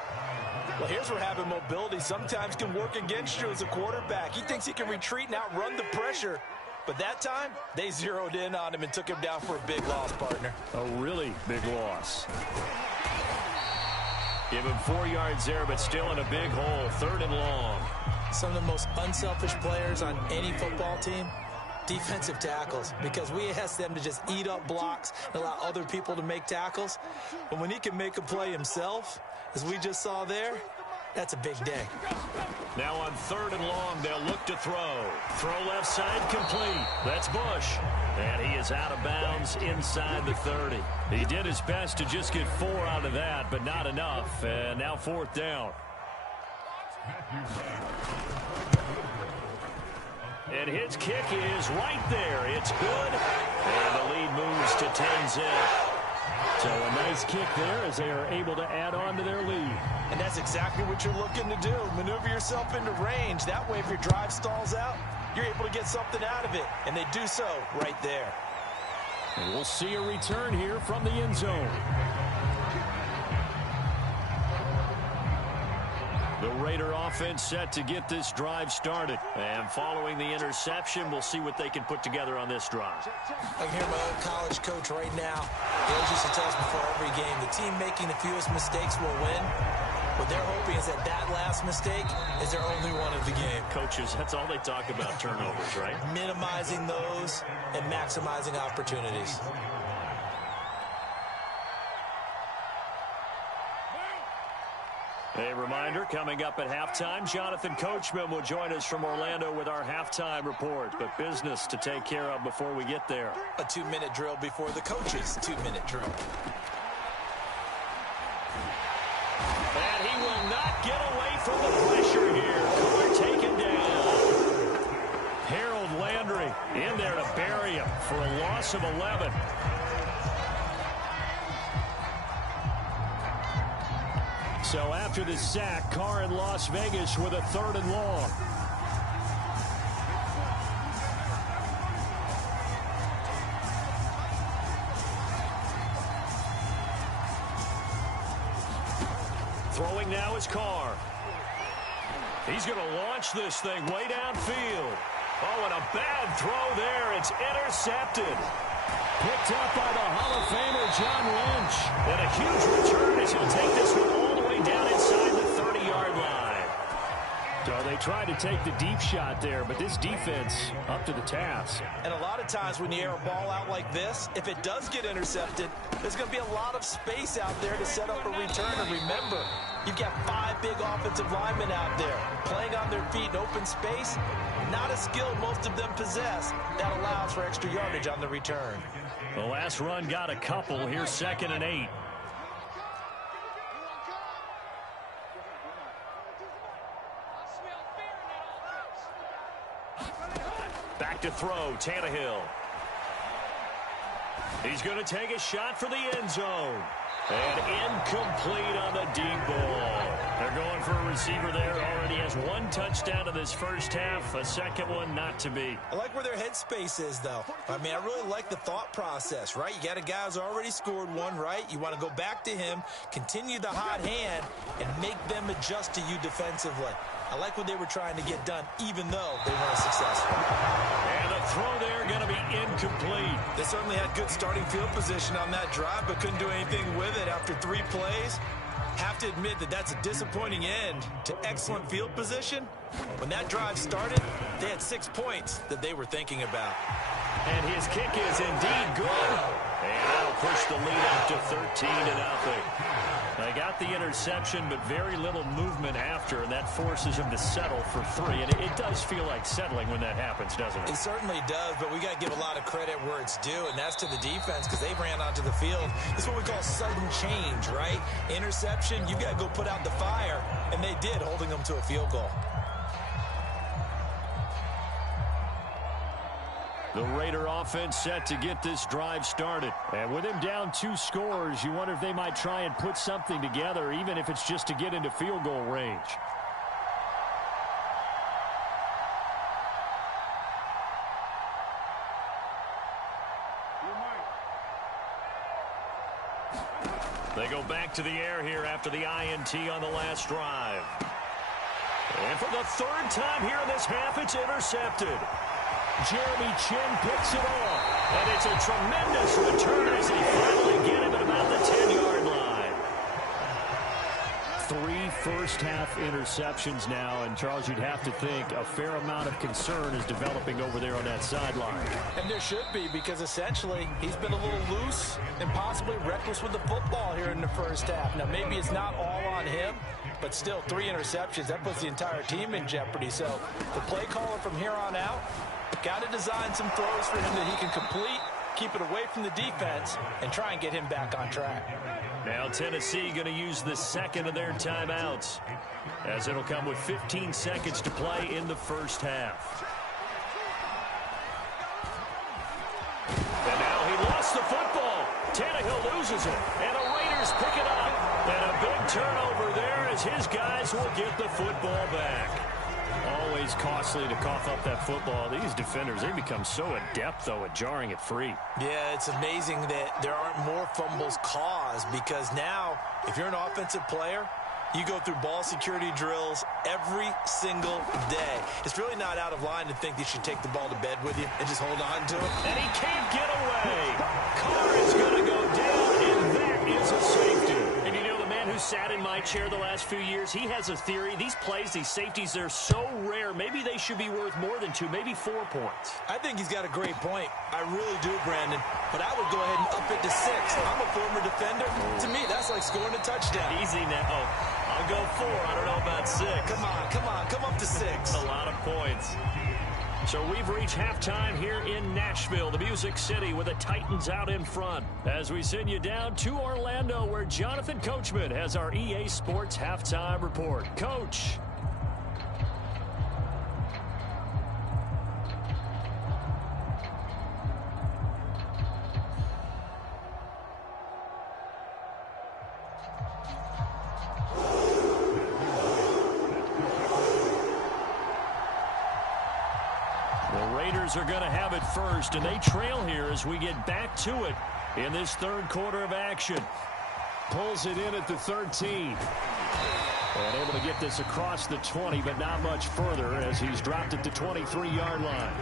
Well, here's where having mobility sometimes can work against you as a quarterback. He thinks he can retreat and outrun the pressure. But that time, they zeroed in on him and took him down for a big loss, partner. A really big loss. Give him 4 yards there, but still in a big hole. 3rd and long. Some of the most unselfish players on any football team, defensive tackles, because we ask them to just eat up blocks and allow other people to make tackles. But when he can make a play himself, as we just saw there, that's a big day. Now on 3rd and long, they'll look to throw. Throw left side complete. That's Bush. And he is out of bounds inside the 30. He did his best to just get 4 out of that, but not enough. And now 4th down. And his kick is right there. It's good. And the lead moves to 10-zip. So a nice kick there as they are able to add on to their lead. And that's exactly what you're looking to do. Maneuver yourself into range. That way, if your drive stalls out, you're able to get something out of it. And they do so right there. And we'll see a return here from the end zone. The Raider offense set to get this drive started. And following the interception, we'll see what they can put together on this drive. I can hear my old college coach right now. He always used to tell us before every game, the team making the fewest mistakes will win. What they're hoping is that that last mistake is their only one of the game. Coaches, that's all they talk about, turnovers, right? Minimizing those and maximizing opportunities. A reminder, coming up at halftime, Jonathan Coachman will join us from Orlando with our halftime report. But business to take care of before we get there. A 2-minute drill before the coach's 2-minute drill. And he will not get away from the pressure here. Carr taken down. Harold Landry in there to bury him for a loss of 11. So after the sack, Carr in Las Vegas with a 3rd and long. Throwing now is Carr. He's going to launch this thing way downfield. Oh, and a bad throw there. It's intercepted. Picked up by the Hall of Famer John Lynch. And a huge return as he'll take this one all the way down inside the 30-yard line. So they tried to take the deep shot there, but this defense up to the task. And a lot of times when you air a ball out like this, if it does get intercepted, there's going to be a lot of space out there to set up a return. And remember, you've got 5 big offensive linemen out there playing on their feet in open space. Not a skill most of them possess. That allows for extra yardage on the return. The last run got a couple. Here's 2nd and 8. Back to throw, Tannehill. He's going to take a shot for the end zone. And incomplete on the deep ball. They're going for a receiver there. Already has 1 touchdown in this first half. A second one not to be. I like where their headspace is, though. I mean, I really like the thought process, right? You got a guy who's already scored 1, right? You want to go back to him, continue the hot hand, and make them adjust to you defensively. I like what they were trying to get done, even though they weren't successful. And the throw there going to be incomplete. They certainly had good starting field position on that drive, but couldn't do anything with it after 3 plays. Have to admit that that's a disappointing end to excellent field position. When that drive started, they had 6 points that they were thinking about. And his kick is indeed good. And that'll push the lead up to 13-0. They got the interception, but very little movement after, and that forces him to settle for 3. And it does feel like settling when that happens, doesn't it? It certainly does, but we got to give a lot of credit where it's due, and that's to the defense because they ran onto the field. This is what we call sudden change, right? Interception, you got to go put out the fire, and they did, holding them to a field goal. The Raider offense set to get this drive started. And with him down 2 scores, you wonder if they might try and put something together, even if it's just to get into field goal range. They go back to the air here after the INT on the last drive. And for the 3rd time here in this half, it's intercepted. Jeremy Chin picks it off. And it's a tremendous return as they finally get him at about the 10-yard line. 3 first-half interceptions now. And, Charles, you'd have to think a fair amount of concern is developing over there on that sideline. And there should be, because essentially he's been a little loose and possibly reckless with the football here in the first half. Now, maybe it's not all on him, but still 3 interceptions. That puts the entire team in jeopardy. So the play caller from here on out, got to design some throws for him that he can complete, keep it away from the defense, and try and get him back on track. Now Tennessee going to use the second of their timeouts, as it'll come with 15 seconds to play in the first half. And now he lost the football. Tannehill loses it, and the Raiders pick it up. And a big turnover there as his guys will get the football back. Always costly to cough up that football. These defenders, they become so adept, though, at jarring it free. Yeah, it's amazing that there aren't more fumbles caused because now, if you're an offensive player, you go through ball security drills every single day. It's really not out of line to think you should take the ball to bed with you and just hold on to it. And he can't get away. Carr is going to go down, and that is a safety. And you know, the man who sat in my chair the last few years, he has a theory. These plays, these safeties, they're so rare. Maybe they should be worth more than 2, maybe 4 points. I think he's got a great point. I really do, Brandon. But I would go ahead and up it to 6. I'm a former defender. To me, that's like scoring a touchdown. Easy now. I'll go 4. I don't know about 6. Come on. Come up to 6. A lot of points. So we've reached halftime here in Nashville, the Music City, with the Titans out in front. As we send you down to Orlando, where Jonathan Coachman has our EA Sports halftime report. Coach. Are going to have it first, and they trail here as we get back to it in this 3rd quarter of action. Pulls it in at the 13. And able to get this across the 20, but not much further as he's dropped at the 23-yard line.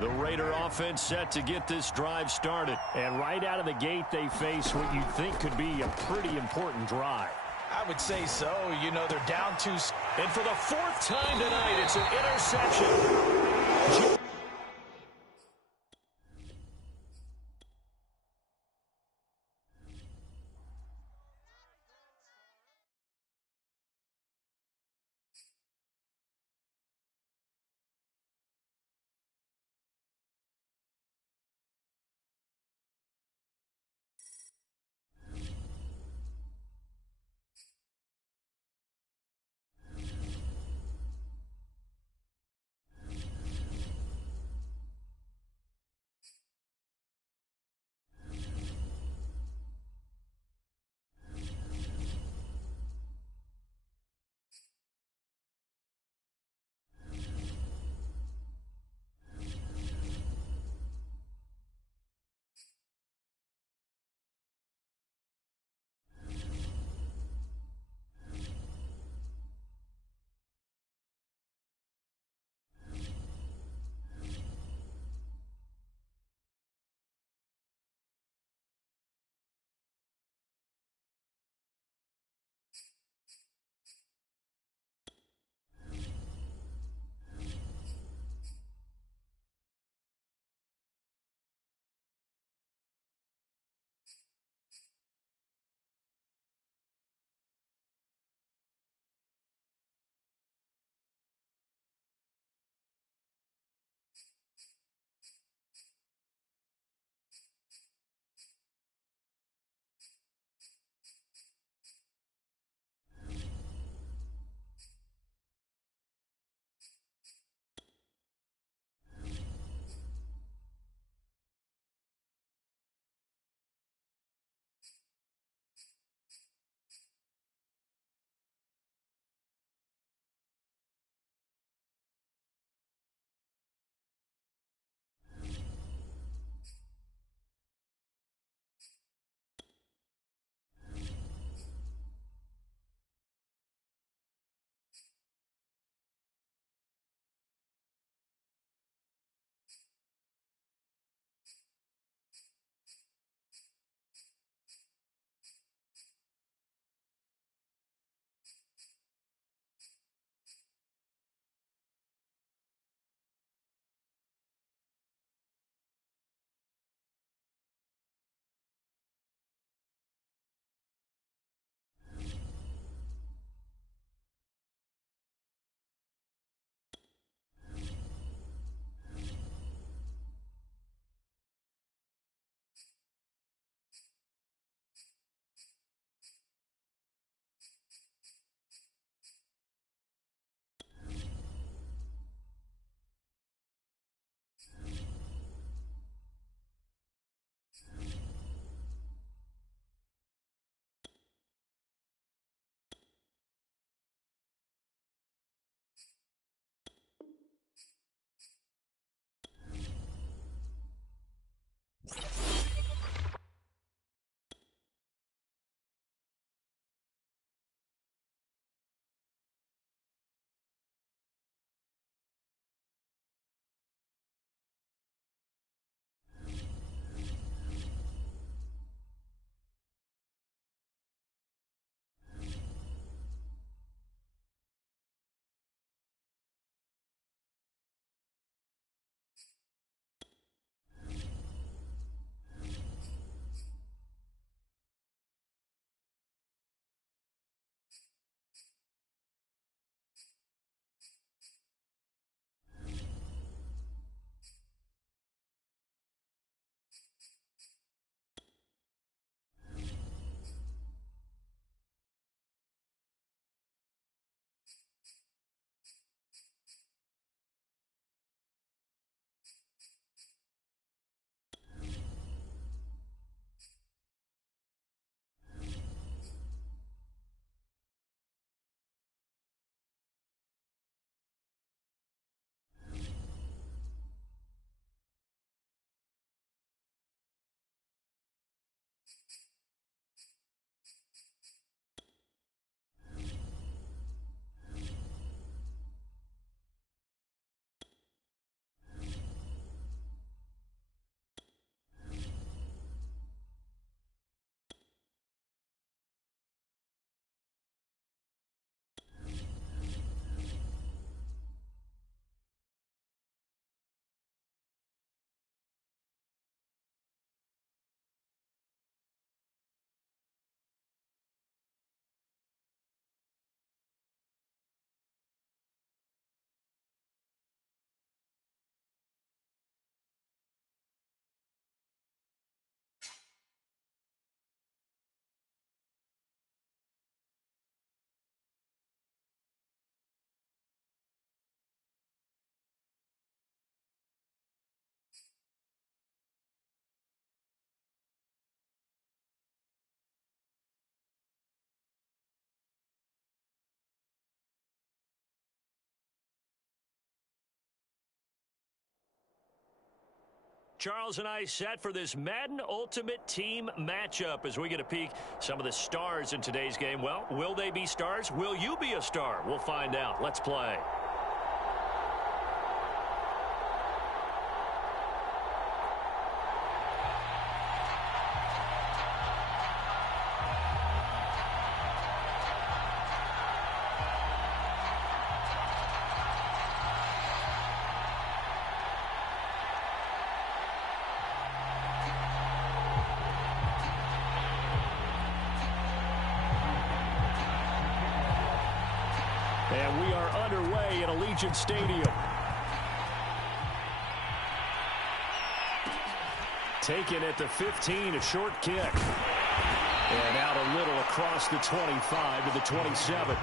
The Raider offense set to get this drive started. And right out of the gate, they face what you think could be a pretty important drive. I would say so. You know, they're down 2. And for the 4th time tonight, it's an interception. Charles and I set for this Madden Ultimate Team matchup as we get a peek some of the stars in today's game. Well, will they be stars? Will you be a star? We'll find out. Let's play. And we are underway in Allegiant Stadium. Taken at the 15, a short kick. And out a little across the 25 to the 27.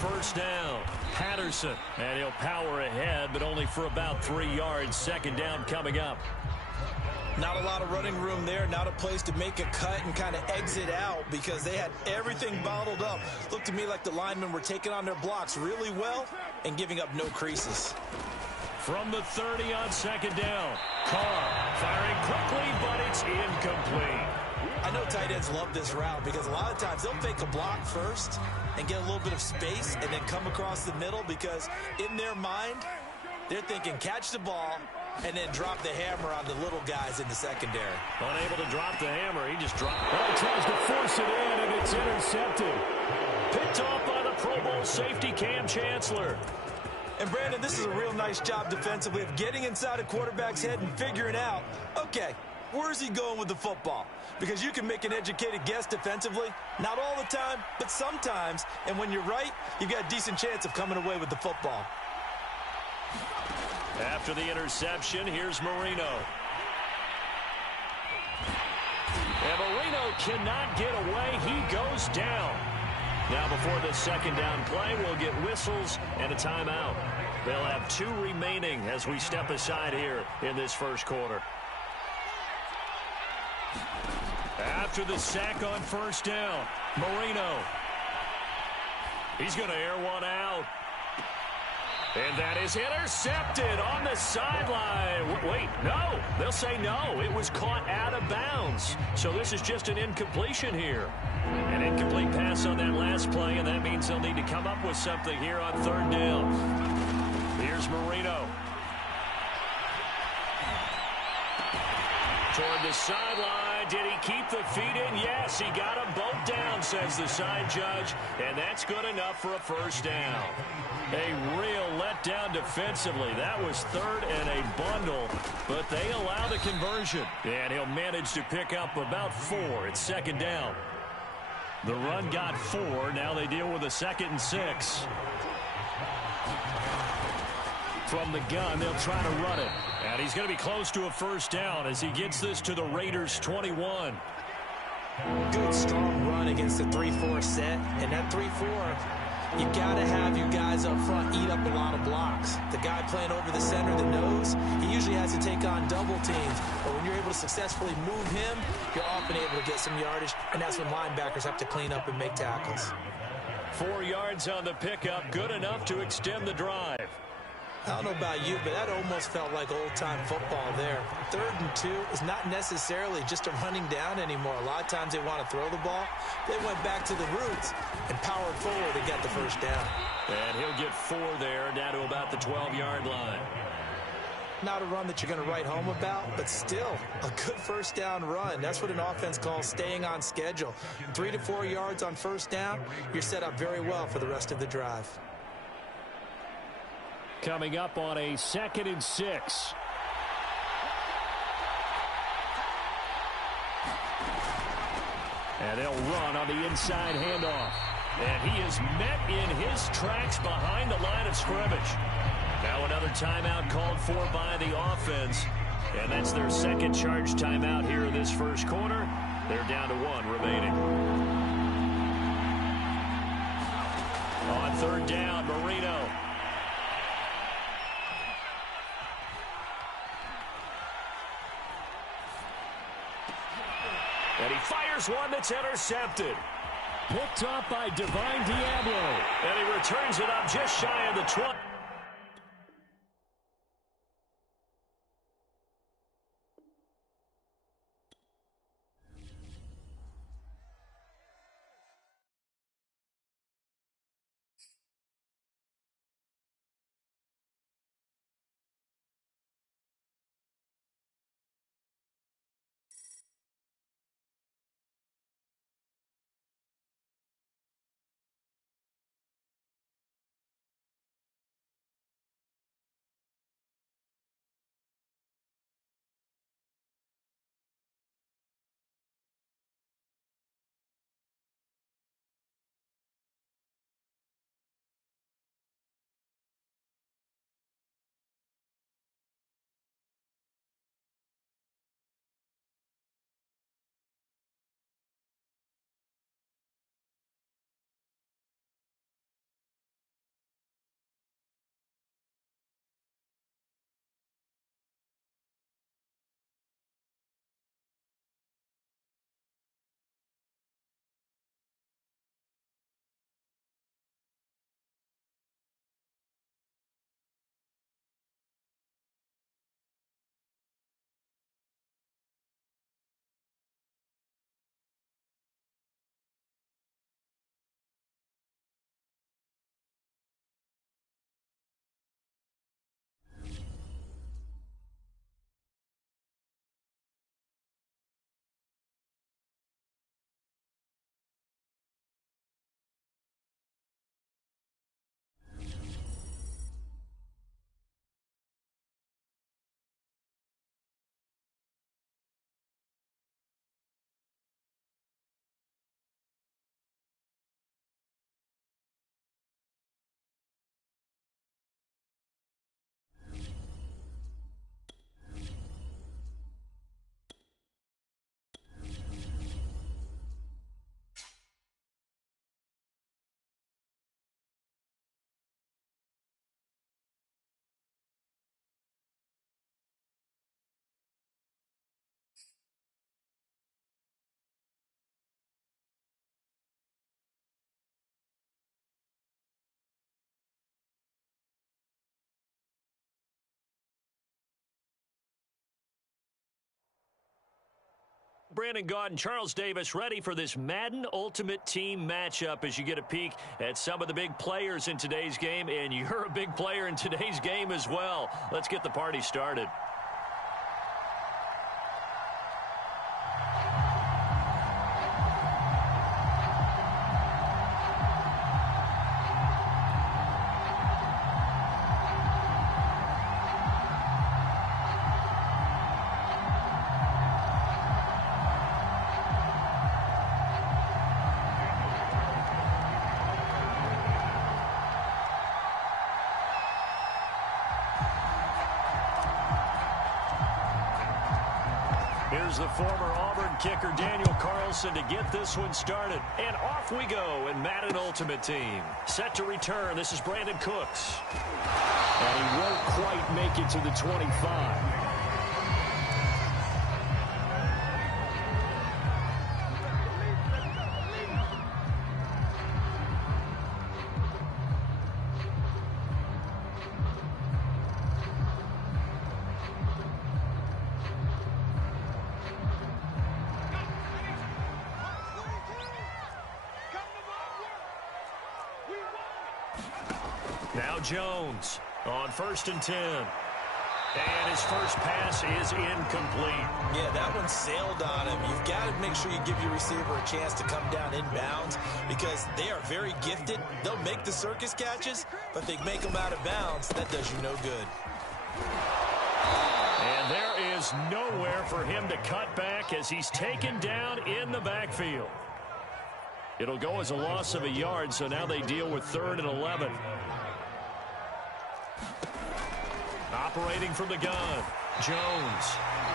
First down, Patterson, and he'll power ahead, but only for about 3 yards. Second down coming up. Not a lot of running room there, not a place to make a cut and kind of exit out because they had everything bottled up. Looked to me like the linemen were taking on their blocks really well and giving up no creases. From the 30 on second down, Carr firing quickly, but it's incomplete. I know tight ends love this route because a lot of times they'll fake a block first and get a little bit of space and then come across the middle because in their mind, they're thinking catch the ball and then drop the hammer on the little guys in the secondary. Unable to drop the hammer, he just dropped. Well, he tries to force it in, and it's intercepted. Picked off by the Pro Bowl safety Cam Chancellor. And, Brandon, this is a real nice job defensively of getting inside a quarterback's head and figuring out, okay, where's he going with the football? Because you can make an educated guess defensively, not all the time, but sometimes. And when you're right, you've got a decent chance of coming away with the football. After the interception, here's Marino. And Marino cannot get away. He goes down. Now before the second down play, we'll get whistles and a timeout. They'll have 2 remaining as we step aside here in this first quarter. After the sack on first down, Marino. He's going to air one out. And that is intercepted on the sideline. Wait, no. They'll say no. It was caught out of bounds. So this is just an incompletion here. An incomplete pass on that last play, and that means they'll need to come up with something here on third down. Here's Marino. Toward the sideline. Did he keep the feet in? Yes, he got them both down, says the side judge, and that's good enough for a first down. A real letdown defensively. That was third and a bundle, but they allow the conversion, and he'll manage to pick up about 4 at second down. The run got 4. Now they deal with a 2nd and 6. From the gun, they'll try to run it. And he's going to be close to a first down as he gets this to the Raiders' 21. Good, strong run against the 3-4 set. And that 3-4, you got to have your guys up front eat up a lot of blocks. The guy playing over the center, the nose, he usually has to take on double teams. But when you're able to successfully move him, you're often able to get some yardage. And that's when linebackers have to clean up and make tackles. 4 yards on the pickup, good enough to extend the drive. I don't know about you, but that almost felt like old-time football there. 3rd and 2 is not necessarily just a running down anymore. A lot of times they want to throw the ball. They went back to the roots and powered forward and got the first down. And he'll get 4 there, down to about the 12-yard line. Not a run that you're going to write home about, but still a good first down run. That's what an offense calls staying on schedule. 3 to 4 yards on first down, you're set up very well for the rest of the drive. Coming up on a 2nd and 6. And they'll run on the inside handoff. And he is met in his tracks behind the line of scrimmage. Now another timeout called for by the offense. And that's their 2nd charge timeout here in this first quarter. They're down to 1 remaining. On third down, Marino. And he fires one that's intercepted. Picked off by Divine Diablo. And he returns it up just shy of the 20. Brandon Gaud and Charles Davis ready for this Madden Ultimate Team matchup as you get a peek at some of the big players in today's game, and you're a big player in today's game as well. Let's get the party started. Here's the former Auburn kicker, Daniel Carlson, to get this one started. And off we go in Madden Ultimate Team. Set to return. This is Brandon Cooks. And he won't quite make it to the 25. Now Jones on 1st and 10. And his first pass is incomplete. Yeah, that one sailed on him. You've got to make sure you give your receiver a chance to come down inbounds because they are very gifted. They'll make the circus catches, but they make them out of bounds. That does you no good. And there is nowhere for him to cut back as he's taken down in the backfield. It'll go as a loss of a yard, so now they deal with 3rd and 11. Operating from the gun, Jones.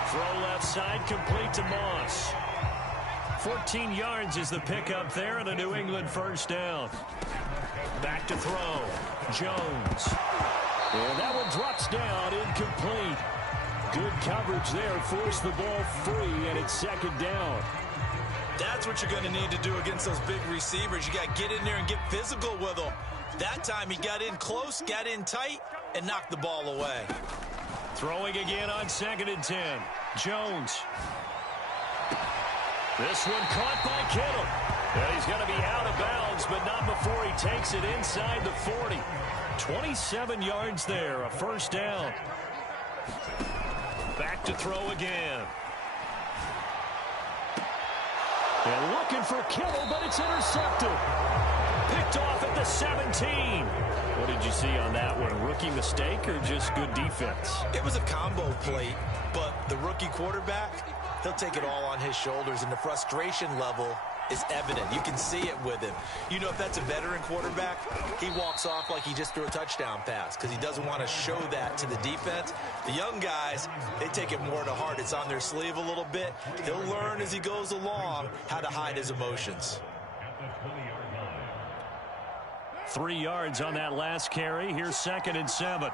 Throw left side, complete to Moss. 14 yards is the pickup there and a New England first down. Back to throw. Jones. And that one drops down, incomplete. Good coverage there, forced the ball free, and it's second down. That's what you're going to need to do against those big receivers. You got to get in there and get physical with them. That time he got in close, got in tight, and knocked the ball away. Throwing again on 2nd and 10. Jones. This one caught by Kittle. And he's going to be out of bounds, but not before he takes it inside the 40. 27 yards there, a first down. Back to throw again. And looking for Kittle, but it's intercepted. Picked off at the 17. What did you see on that one? Rookie mistake or just good defense? It was a combo plate, but the rookie quarterback, he'll take it all on his shoulders, and the frustration level is evident. You can see it with him. You know, if that's a veteran quarterback, he walks off like he just threw a touchdown pass because he doesn't want to show that to the defense. The young guys, they take it more to heart. It's on their sleeve a little bit. He'll learn as he goes along how to hide his emotions. 3 yards on that last carry. Here's 2nd and 7.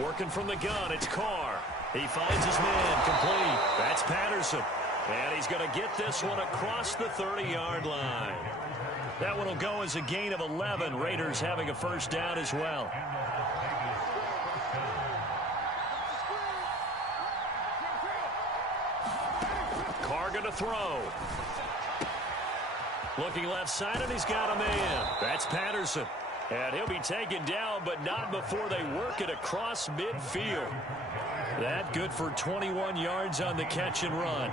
Working from the gun, it's Carr. He finds his man, complete. That's Patterson. And he's going to get this one across the 30-yard line. That one will go as a gain of 11. Raiders having a first down as well. Carr going to throw. Looking left side, and he's got a man. That's Patterson. And he'll be taken down, but not before they work it across midfield. That good for 21 yards on the catch and run.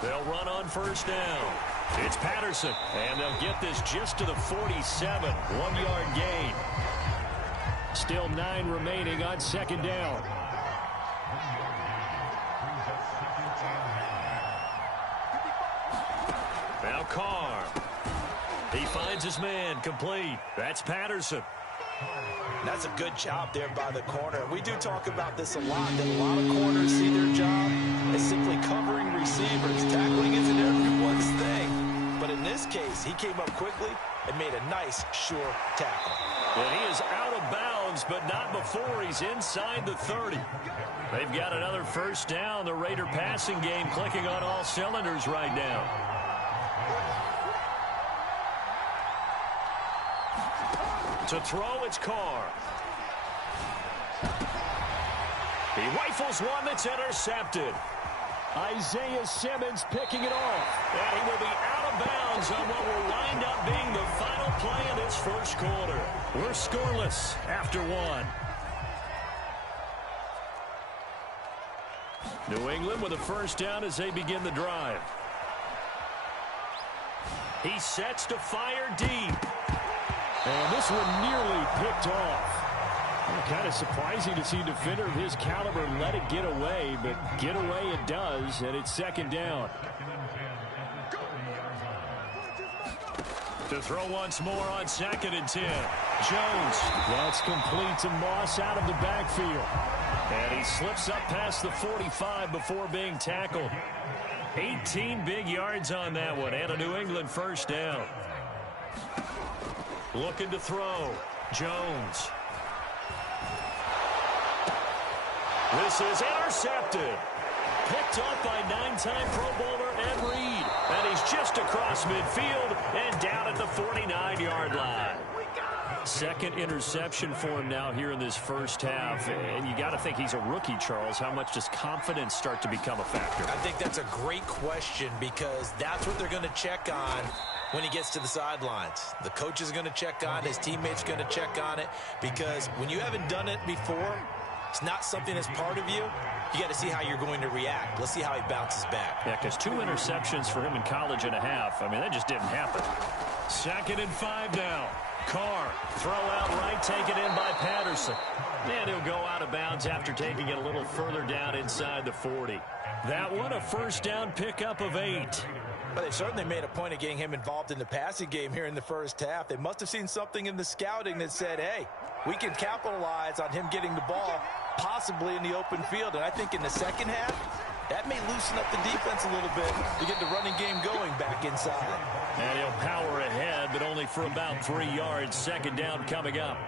They'll run on first down. It's Patterson, and they'll get this just to the 47. 1-yard gain. Still 9 remaining on second down. Now Carr. He finds his man, complete. That's Patterson. That's a good job there by the corner. We do talk about this a lot, that a lot of corners see their job as simply covering receivers. Tackling isn't everyone's thing. But in this case, he came up quickly and made a nice, sure tackle. And he is out of bounds, but not before he's inside the 30. They've got another first down. The Raider passing game clicking on all cylinders right now. To throw, it's Carr. He rifles one that's intercepted. Isaiah Simmons picking it off. And he will be out of bounds on what will wind up being the final play of this first quarter. We're scoreless after 1. New England with a first down as they begin the drive. He sets to fire deep. And this one nearly picked off. Kind of surprising to see a defender of his caliber let it get away, but get away it does, and it's second down. To throw once more on 2nd and 10. Jones. That's complete to Moss out of the backfield. And he slips up past the 45 before being tackled. 18 big yards on that one, and a New England first down. Looking to throw. Jones. This is intercepted. Picked off by 9-time Pro Bowler Ed Reed. And he's just across midfield and down at the 49-yard line. Second interception for him now here in this first half. And you got to think he's a rookie, Charles. How much does confidence start to become a factor? I think that's a great question because that's what they're going to check on when he gets to the sidelines. The coach is going to check on it. His teammates going to check on it because when you haven't done it before, it's not something that's part of you. You got to see how you're going to react. Let's see how he bounces back. Yeah, because 2 interceptions for him in college and a half. I mean, that just didn't happen. 2nd and 5 now. Carr, throw out right, taken in by Patterson. And he'll go out of bounds after taking it a little further down inside the 40. That one, a first down pickup of 8. But they certainly made a point of getting him involved in the passing game here in the first half. They must have seen something in the scouting that said, hey, we can capitalize on him getting the ball possibly in the open field. And I think in the second half, That may loosen up the defense a little bit to get the running game going back inside. And he'll power ahead, but only for about 3 yards. Second down coming up.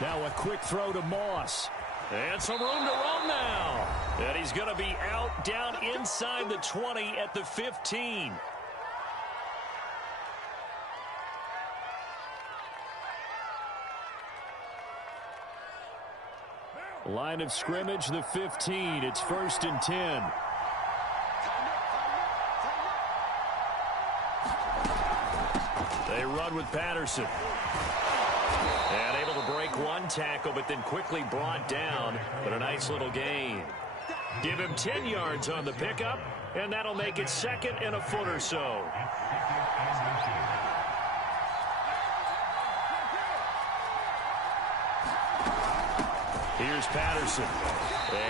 Now a quick throw to Moss. And some room to run now. And he's going to be out down inside the 20 at the 15. Line of scrimmage, the 15. It's 1st and 10. They run with Patterson. And able to break one tackle, but then quickly brought down. But a nice little gain. Give him 10 yards on the pickup, and that'll make it 2nd and a foot or so. Here's Patterson.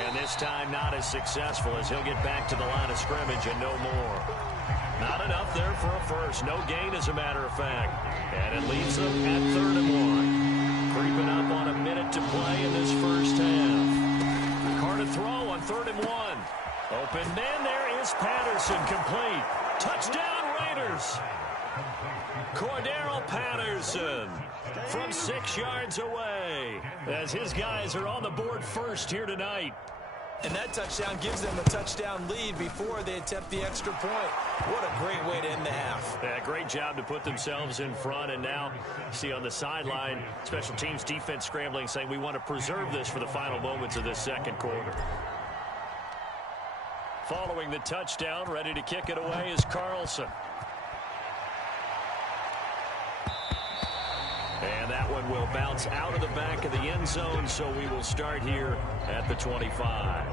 And this time not as successful as he'll get back to the line of scrimmage and no more. Not enough there for a first. No gain, as a matter of fact. And it leaves them at 3rd and 1. Creeping up on a minute to play in this first half. Carr to throw on 3rd and 1. Open man, there is Patterson, complete. Touchdown Raiders. Cordero Patterson from 6 yards away as his guys are on the board first here tonight. And that touchdown gives them a touchdown lead before they attempt the extra point. What a great way to end the half. Yeah, great job to put themselves in front. And now, see on the sideline, special teams defense scrambling, saying we want to preserve this for the final moments of this second quarter. Following the touchdown, ready to kick it away is Carlson. And that one will bounce out of the back of the end zone, so we will start here at the 25.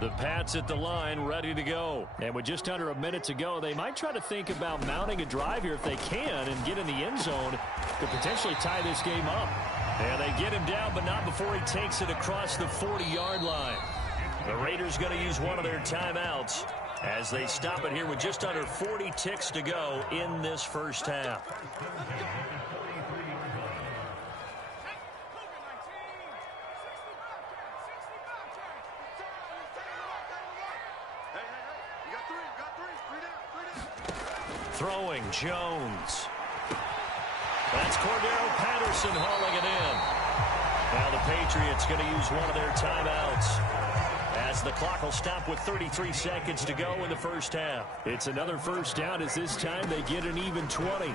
The Pats at the line, ready to go. And with just under a minute to go, they might try to think about mounting a drive here if they can and get in the end zone to potentially tie this game up. And they get him down, but not before he takes it across the 40-yard line. The Raiders going to use one of their timeouts as they stop it here with just under 40 ticks to go in this first half. Throwing, Jones. That's Cordero Patterson hauling it in. Now the Patriots going to use one of their timeouts as the clock will stop with 33 seconds to go in the first half. It's another first down as this time they get an even 20. And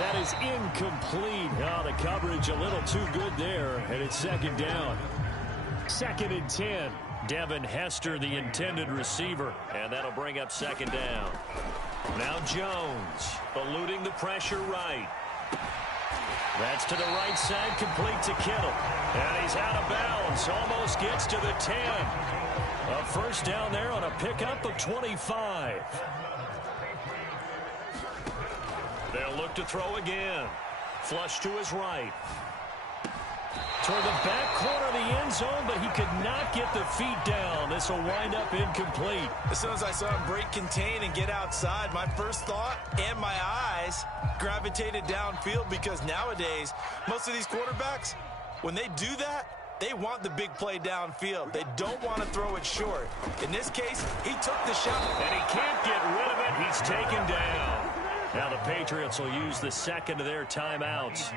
that is incomplete. Oh, the coverage a little too good there, and it's second down. 2nd and 10. Devin Hester, the intended receiver, and that'll bring up second down. Now Jones, eluding the pressure right. That's to the right side, complete to Kittle. And he's out of bounds, almost gets to the 10. A first down there on a pickup of 25. They'll look to throw again. Flush to his right. Toward the back corner of the end zone, but he could not get the feet down. This will wind up incomplete. As soon as I saw him break contain and get outside, my first thought and my eyes gravitated downfield, because nowadays, most of these quarterbacks, when they do that, they want the big play downfield. They don't want to throw it short. In this case, he took the shot. And he can't get rid of it. He's taken down. Now the Patriots will use the second of their timeouts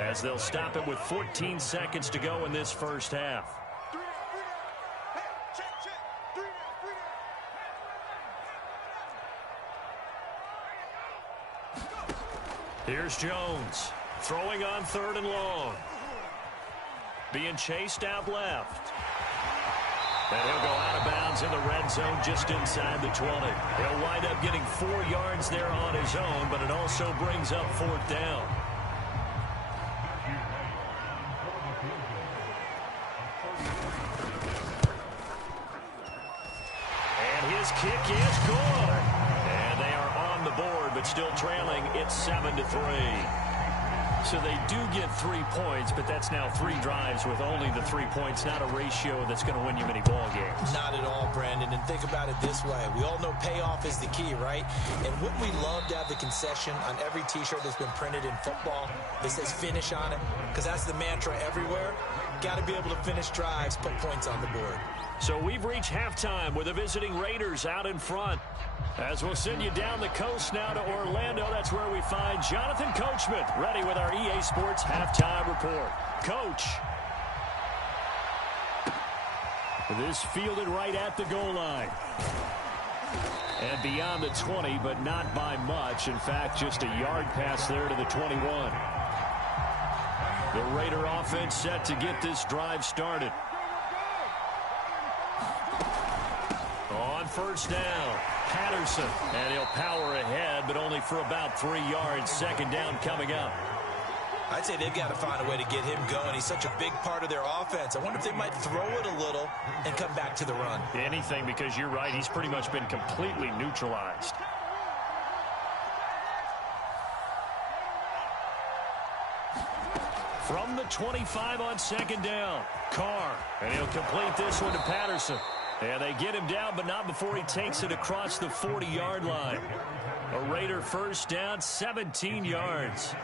as they'll stop it with 14 seconds to go in this first half. Here's Jones throwing on 3rd and long. Being chased out left. And he'll go out of bounds in the red zone just inside the 20. He'll wind up getting 4 yards there on his own, but it also brings up 4th down. score. And they are on the board, but still trailing. It's 7-3. So they do get 3 points, but that's now 3 drives with only the 3 points, not a ratio that's going to win you many ball games. Not at all, Brandon. And think about it this way. We all know payoff is the key, right? And wouldn't we love to have the concession on every T-shirt that's been printed in football that says finish on it? Because that's the mantra everywhere. Got to be able to finish drives, put points on the board. So we've reached halftime with the visiting Raiders out in front. As we'll send you down the coast now to Orlando, that's where we find Jonathan Coachman, ready with our EA Sports halftime report. Coach. This fielded right at the goal line. And beyond the 20, but not by much. In fact, just a yard pass there to the 21. The Raider offense set to get this drive started. On first down, Patterson, and he'll power ahead, but only for about 3 yards. Second down coming up. I'd say they've got to find a way to get him going. He's such a big part of their offense. I wonder if they might throw it a little and come back to the run. Anything, because you're right, he's pretty much been completely neutralized. From the 25 on second down, Carr, and he'll complete this one to Patterson. And they get him down, but not before he takes it across the 40-yard line. A Raider first down, 17 yards.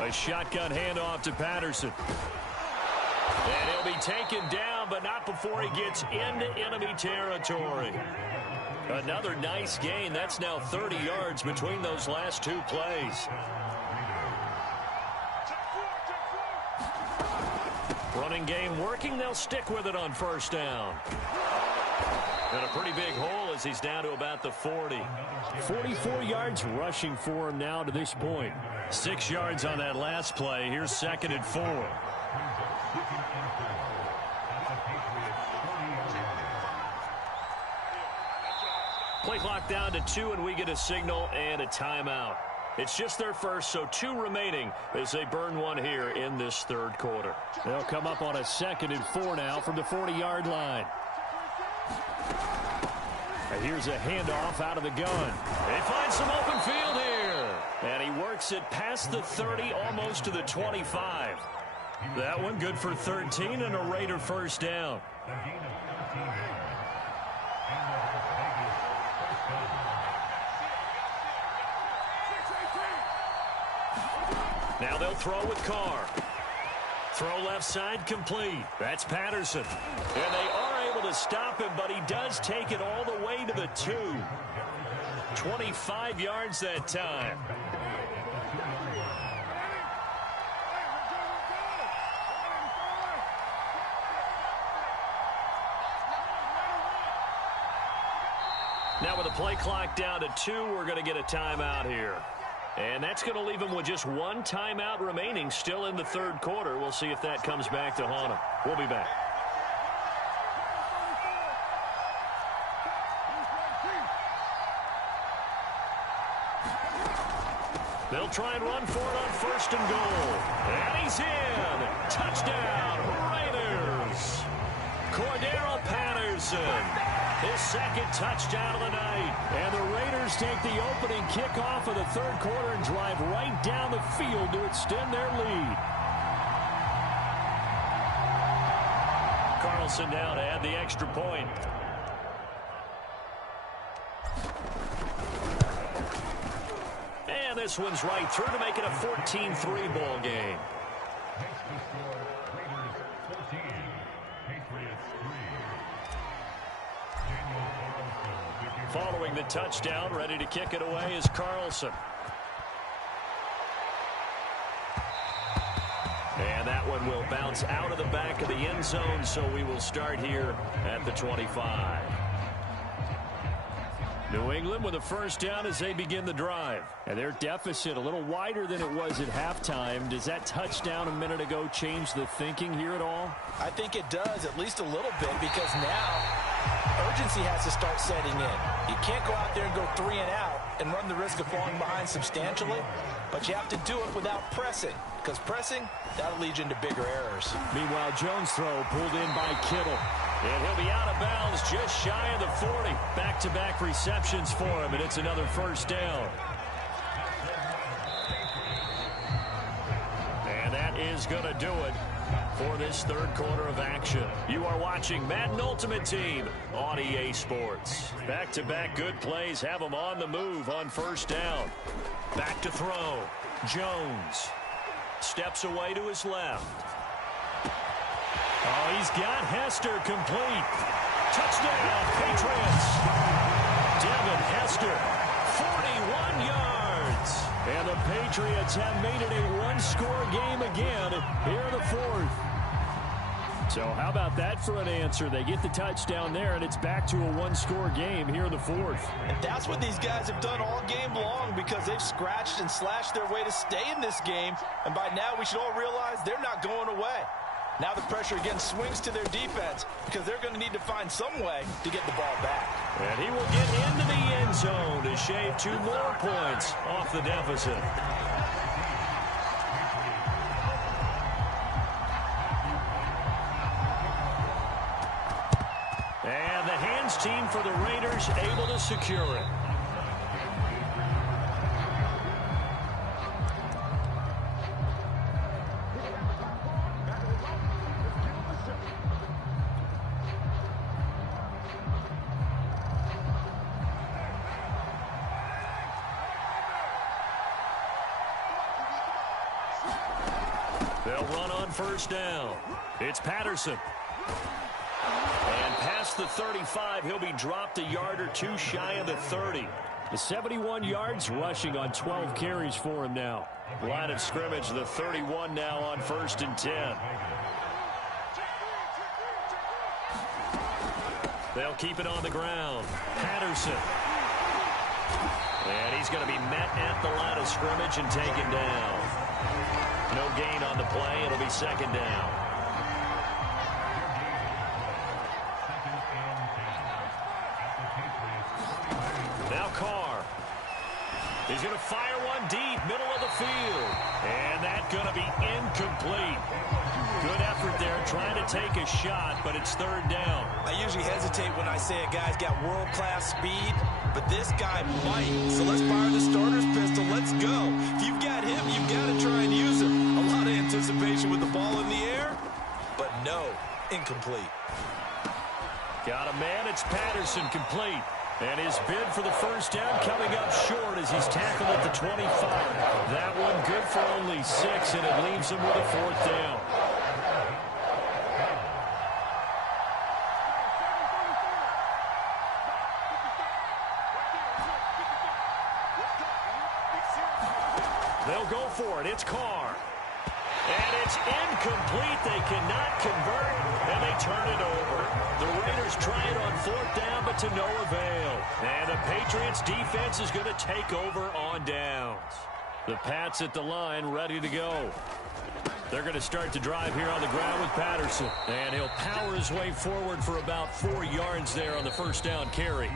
A shotgun handoff to Patterson. And he'll be taken down, but not before he gets into enemy territory. Another nice gain. That's now 30 yards between those last 2 plays. Running game working. They'll stick with it on first down. And a pretty big hole as he's down to about the 40. 44 yards rushing for him now to this point. 6 yards on that last play. Here's 2nd and 4. Play clock down to 2, and we get a signal and a timeout. It's just their first, so 2 remaining as they burn one here in this third quarter. They'll come up on a 2nd and 4 now from the 40-yard line. And here's a handoff out of the gun. They find some open field here. And he works it past the 30, almost to the 25. That one good for 13 and a Raider first down. Now they'll throw with Carr. Throw left side complete. That's Patterson. And they are able to stop him, but he does take it all the way to the 2. 25 yards that time. Now with the play clock down to 2, we're going to get a timeout here. And that's going to leave him with just 1 timeout remaining still in the third quarter. We'll see if that comes back to haunt him. We'll be back. They'll try and run for it on first and goal. And he's in. Touchdown, Raiders. Cordero Patterson. His 2nd touchdown of the night. And the Raiders take the opening kickoff of the third quarter and drive right down the field to extend their lead. Carlson now to add the extra point. And this one's right through to make it a 14-3 ball game. Following the touchdown, ready to kick it away is Carlson. And that one will bounce out of the back of the end zone, so we will start here at the 25. New England with a first down as they begin the drive. And their deficit a little wider than it was at halftime. Does that touchdown a minute ago change the thinking here at all? I think it does, at least a little bit, because now urgency has to start setting in. You can't go out there and go 3 and out and run the risk of falling behind substantially, but you have to do it without pressing, because pressing, that'll lead you into bigger errors. Meanwhile, Jones' throw pulled in by Kittle. And he'll be out of bounds just shy of the 40. Back-to-back receptions for him, and it's another first down. And that is going to do it for this third quarter of action. You are watching Madden Ultimate Team on EA Sports. Back-to-back good plays have them on the move on first down. Back to throw. Jones steps away to his left. Oh, he's got Hester complete. Touchdown, Patriots. Devin Hester, 41 yards. And the Patriots have made it a one-score game again here in the fourth. So how about that for an answer? They get the touchdown there, and it's back to a one-score game here in the fourth. And that's what these guys have done all game long, because they've scratched and slashed their way to stay in this game. And by now, we should all realize they're not going away. Now the pressure again swings to their defense, because they're going to need to find some way to get the ball back. And he will get into the end zone to shave 2 more points off the deficit. And the hands team for the Raiders able to secure it. They'll run on first down. It's Patterson. And past the 35, he'll be dropped a yard or two shy of the 30. The 71 yards rushing on 12 carries for him now. Line of scrimmage, the 31 now on 1st and 10. They'll keep it on the ground. Patterson. And he's going to be met at the line of scrimmage and taken down. No gain on the play. It'll be second down. Now Carr. He's going to fire one deep, middle of the field. And that's going to be incomplete. Good effort there, trying to take a shot, but it's third down. I usually hesitate when I say a guy's got world-class speed, but this guy might. So let's fire the starter's pistol. Let's go. If you've got him, you've got to try and use him. A lot of anticipation with the ball in the air, but no, incomplete. Got a man, it's Patterson, complete. And his bid for the first down coming up short as he's tackled at the 25. That one good for only 6, and it leaves him with a fourth down. They'll go for it. It's Carr. And it's incomplete. They cannot convert, and they turn it over. The Raiders try it on fourth down, but to no avail. And the Patriots defense is going to take over on downs. The Pats at the line, ready to go. They're going to start to drive here on the ground with Patterson. And he'll power his way forward for about 4 yards there on the first down carry.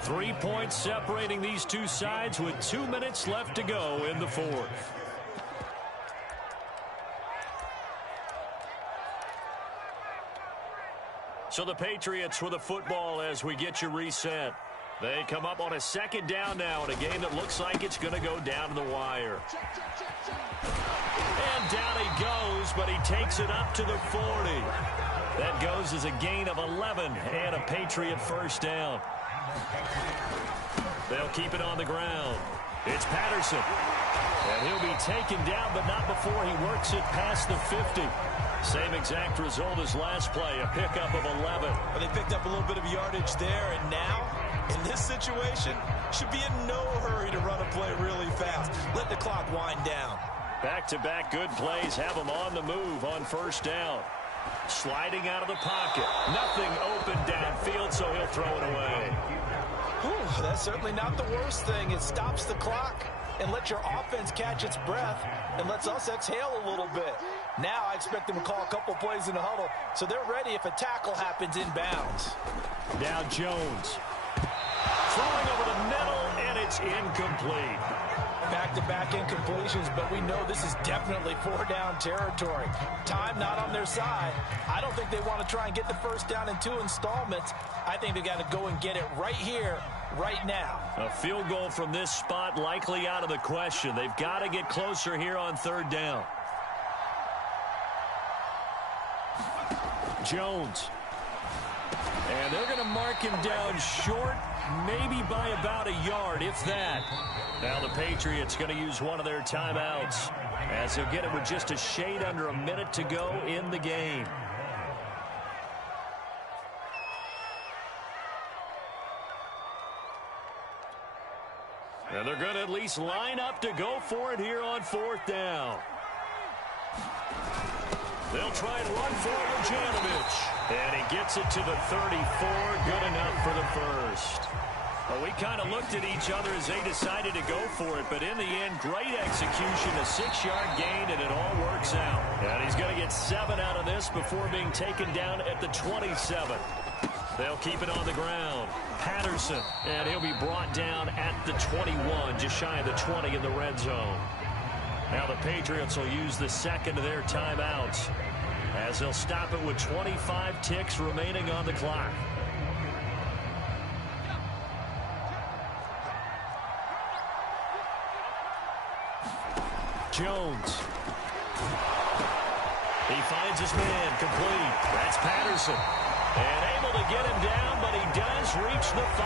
3 points separating these two sides with 2 minutes left to go in the fourth. So the Patriots with the football as we get you reset. They come up on a second down now in a game that looks like it's going to go down to the wire. And down he goes, but he takes it up to the 40. That goes as a gain of 11 and a Patriot first down. They'll keep it on the ground. It's Patterson. And he'll be taken down, but not before he works it past the 50. Same exact result as last play, a pickup of 11. Well, they picked up a little bit of yardage there, and now, in this situation, should be in no hurry to run a play really fast. Let the clock wind down. Back-to-back good plays have him on the move on first down. Sliding out of the pocket. Nothing open downfield, so he'll throw it away. Whew, that's certainly not the worst thing. It stops the clock and lets your offense catch its breath and lets us exhale a little bit. Now I expect them to call a couple plays in the huddle, so they're ready if a tackle happens inbounds. Now Jones. Throwing over the middle, and it's incomplete. Back-to-back incompletions, but we know this is definitely four-down territory. Time not on their side. I don't think they want to try and get the first down in 2 installments. I think they got to go and get it right here, right now. A field goal from this spot likely out of the question. They've got to get closer here on 3rd down. Jones. And they're going to mark him down short, maybe by about a yard, if that. Now the Patriots going to use one of their timeouts, as they'll get it with just a shade under a minute to go in the game. And they're going to at least line up to go for it here on 4th down. They'll try and run for it with Janovich. And he gets it to the 34. Good enough for the first. Well, we kind of looked at each other as they decided to go for it. But in the end, great execution, a 6-yard gain, and it all works out. And he's going to get 7 out of this before being taken down at the 27. They'll keep it on the ground. Patterson, and he'll be brought down at the 21, just shy of the 20 in the red zone. Now the Patriots will use the second of their timeouts, as they'll stop it with 25 ticks remaining on the clock. Jones. He finds his man complete. That's Patterson. And able to get him down, but he does reach the 5.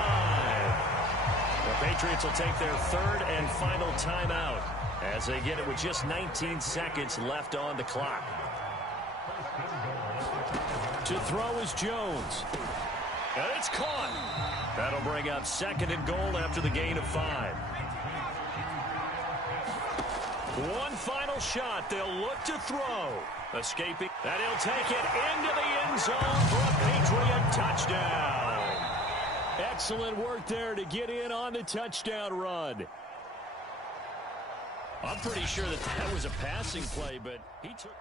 The Patriots will take their 3rd and final timeout, as they get it with just 19 seconds left on the clock. To throw is Jones. And it's caught. That'll bring up 2nd and goal after the gain of 5. One final shot. They'll look to throw. Escaping. And he'll take it into the end zone for a Patriot touchdown. Excellent work there to get in on the touchdown run. I'm pretty sure that was a passing play, but he took...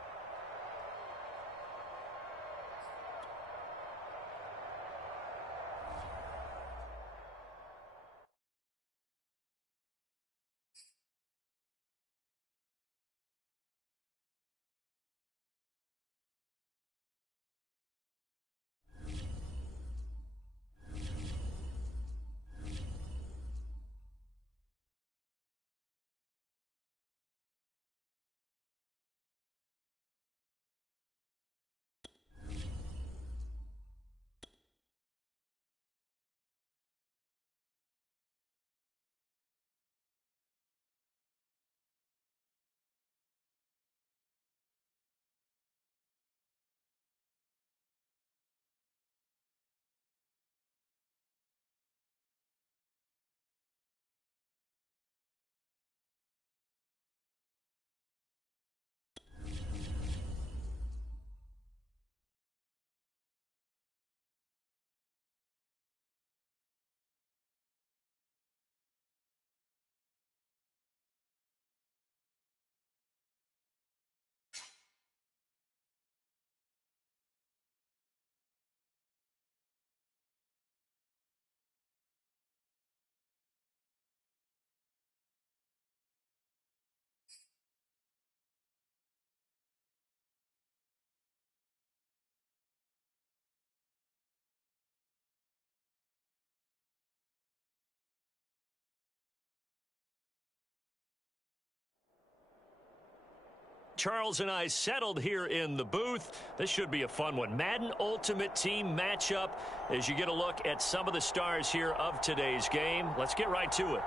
Charles and I settled here in the booth. This should be a fun one. Madden Ultimate Team matchup as you get a look at some of the stars here of today's game. Let's get right to it.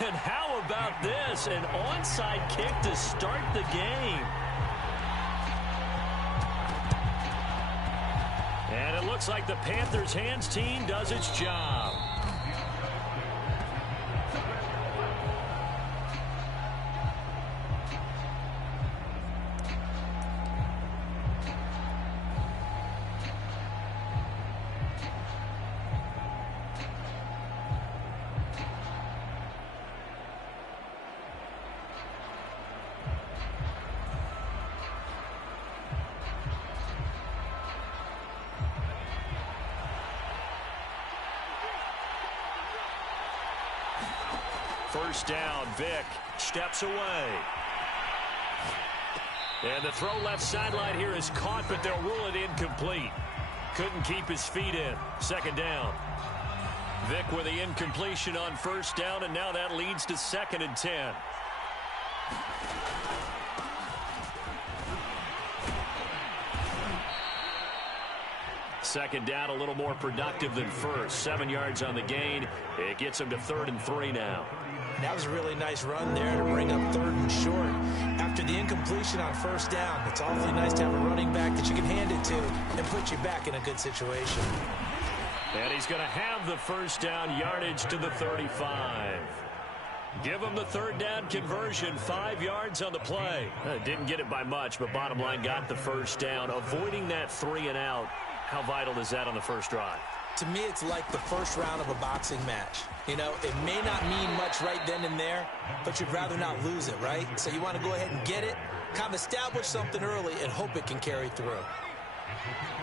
And how about this? An onside kick to start the game. And it looks like the Panthers' hands team does its job. First down, Vick steps away. And the throw left sideline here is caught, but they'll rule it incomplete. Couldn't keep his feet in. Second down. Vick with the incompletion on first down, and now that leads to 2nd and 10. Second down, a little more productive than first. 7 yards on the gain. It gets him to 3rd and 3 now. That was a really nice run there to bring up 3rd and short. After the incompletion on first down, it's awfully nice to have a running back that you can hand it to and put you back in a good situation. And he's going to have the first down yardage to the 35. Give him the 3rd down conversion, 5 yards on the play. Didn't get it by much, but bottom line got the first down. Avoiding that 3 and out. How vital is that on the first drive? To me, it's like the first round of a boxing match. You know, it may not mean much right then and there, but you'd rather not lose it, right? So you want to go ahead and get it, kind of establish something early, and hope it can carry through.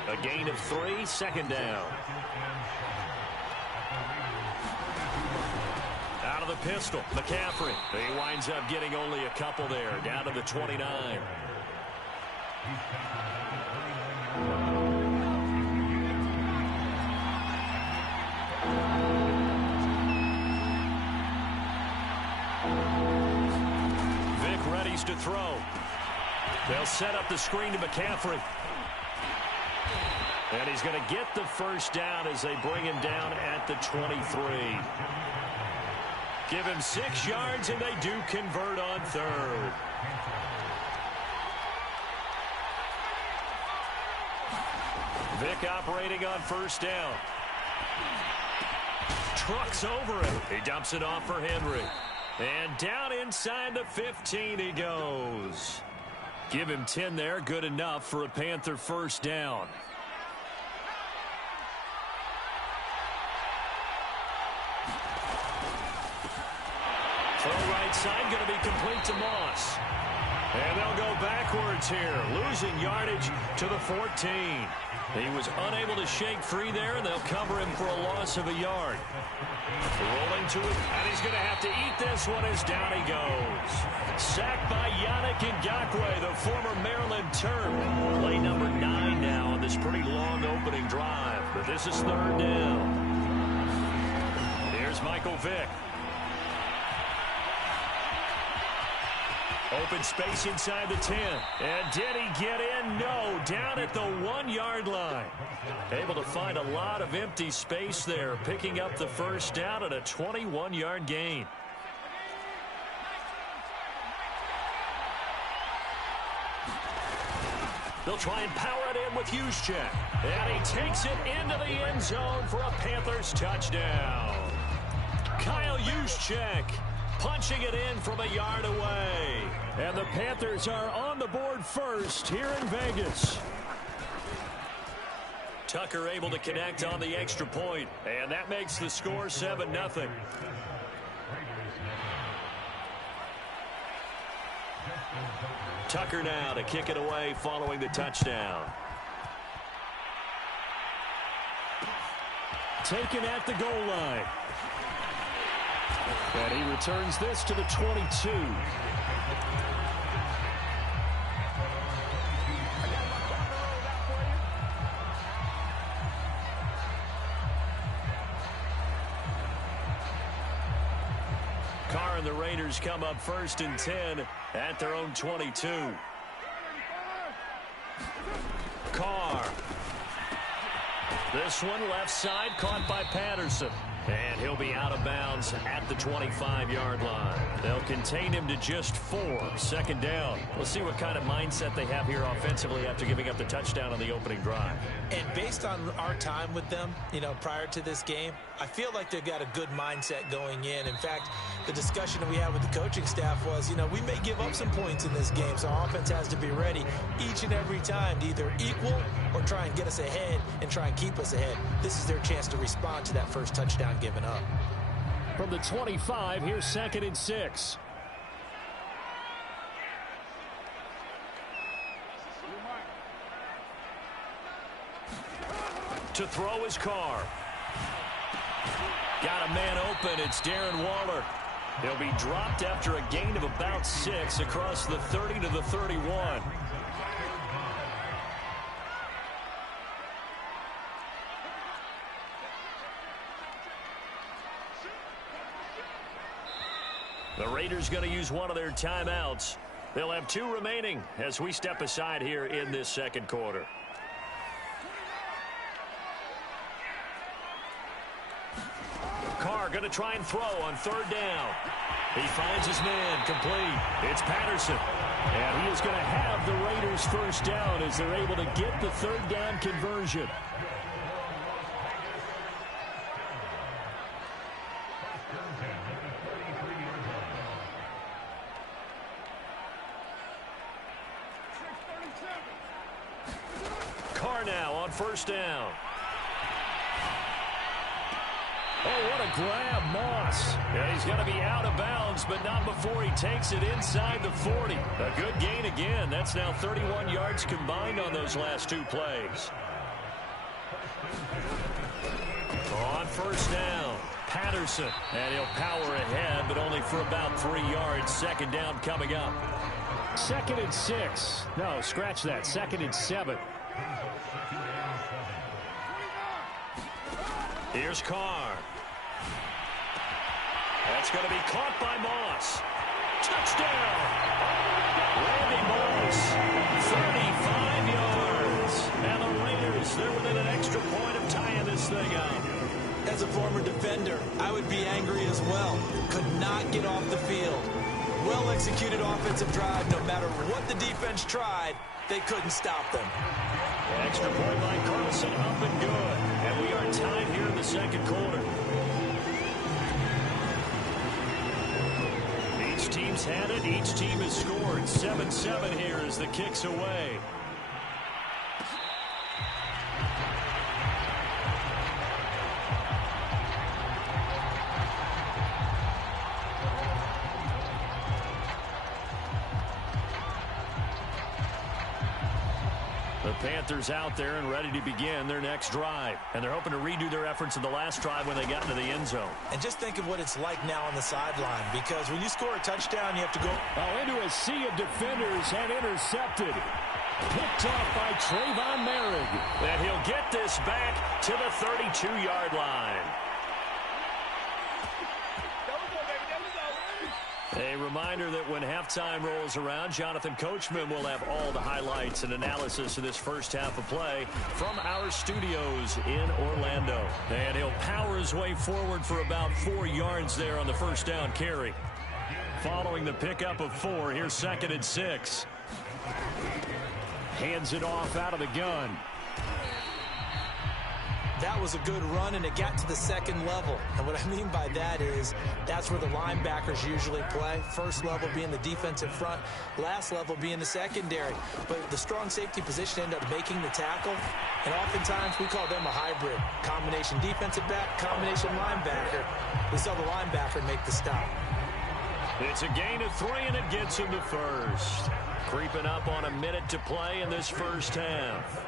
A gain of 3, second down. Out of the pistol, McCaffrey. He winds up getting only a couple there, down to the 29. To throw. They'll set up the screen to McCaffrey. And he's going to get the first down as they bring him down at the 23. Give him 6 yards, and they do convert on 3rd. Vick operating on first down. Trucks over it. He dumps it off for Henry. And down inside the 15 he goes. Give him 10 there. Good enough for a Panther first down. Throw right side, going to be complete to Moss. And they'll go backwards here, losing yardage to the 14. He was unable to shake free there, and they'll cover him for a loss of a yard. Rolling to it, and he's going to have to eat this one as down he goes. Sacked by Yannick Ngakoue, the former Maryland Terp. Play number 9 now on this pretty long opening drive, but this is 3rd down. Here's Michael Vick. Open space inside the 10. And did he get in? No. Down at the 1-yard line. Able to find a lot of empty space there, picking up the first down at a 21-yard gain. They'll try and power it in with Juszczyk. And he takes it into the end zone for a Panthers touchdown. Kyle Juszczyk punching it in from a yard away. And the Panthers are on the board first here in Vegas. Tucker able to connect on the extra point, and that makes the score 7-0. Tucker now to kick it away following the touchdown. Taken at the goal line. And he returns this to the 22. Carr and the Raiders come up 1st and 10 at their own 22. Carr. This one left side caught by Patterson. And he'll be out of bounds at the 25-yard line. They'll contain him to just 4. 2nd down. We'll see what kind of mindset they have here offensively after giving up the touchdown on the opening drive. And based on our time with them, you know, prior to this game, I feel like they've got a good mindset going in. In fact, the discussion that we had with the coaching staff was, you know, we may give up some points in this game, so our offense has to be ready each and every time to either equal or try and get us ahead and try and keep us ahead. This is their chance to respond to that first touchdown given up. From the 25, here's 2nd and 6. To throw his Carr. Got a man open. It's Darren Waller. He'll be dropped after a gain of about 6 across the 30 to the 31. The Raiders going to use one of their timeouts. They'll have 2 remaining as we step aside here in this second quarter. Carr going to try and throw on 3rd down. He finds his man complete. It's Patterson. And he is going to have the Raiders first down as they're able to get the 3rd down conversion. Carr now on 1st down. Oh, what a grab, Moss. Yeah, he's going to be out of bounds, but not before he takes it inside the 40. A good gain again. That's now 31 yards combined on those last 2 plays. On 1st down, Patterson. And he'll power ahead, but only for about 3 yards. 2nd down coming up. 2nd and 6. No, scratch that. 2nd and 7. Here's Carr. That's going to be caught by Moss. Touchdown! Randy Moss, 35 yards. And the Raiders, they're within an extra point of tying this thing up. As a former defender, I would be angry as well. Could not get off the field. Well-executed offensive drive. No matter what the defense tried, they couldn't stop them. Extra point by Carlson, up and good. And we are tied here in the second quarter. Each team's had it. Each team has scored. 7-7 here as the kick's away. The Panthers out there and ready to begin their next drive. And they're hoping to redo their efforts in the last drive when they got into the end zone. And just think of what it's like now on the sideline, because when you score a touchdown, you have to go into a sea of defenders and intercepted. Picked off by Trayvon Merrick. And he'll get this back to the 32-yard line. A reminder that when halftime rolls around, Jonathan Coachman will have all the highlights and analysis of this first half of play from our studios in Orlando. And he'll power his way forward for about 4 yards there on the 1st down carry. Following the pickup of 4, here's 2nd and 6. Hands it off out of the gun. That was a good run, and it got to the 2nd level. And what I mean by that is that's where the linebackers usually play. First level being the defensive front, last level being the secondary. But the strong safety position ended up making the tackle, and oftentimes we call them a hybrid. Combination defensive back, combination linebacker. We saw the linebacker make the stop. It's a gain of 3, and it gets him to first. Creeping up on a minute to play in this first half.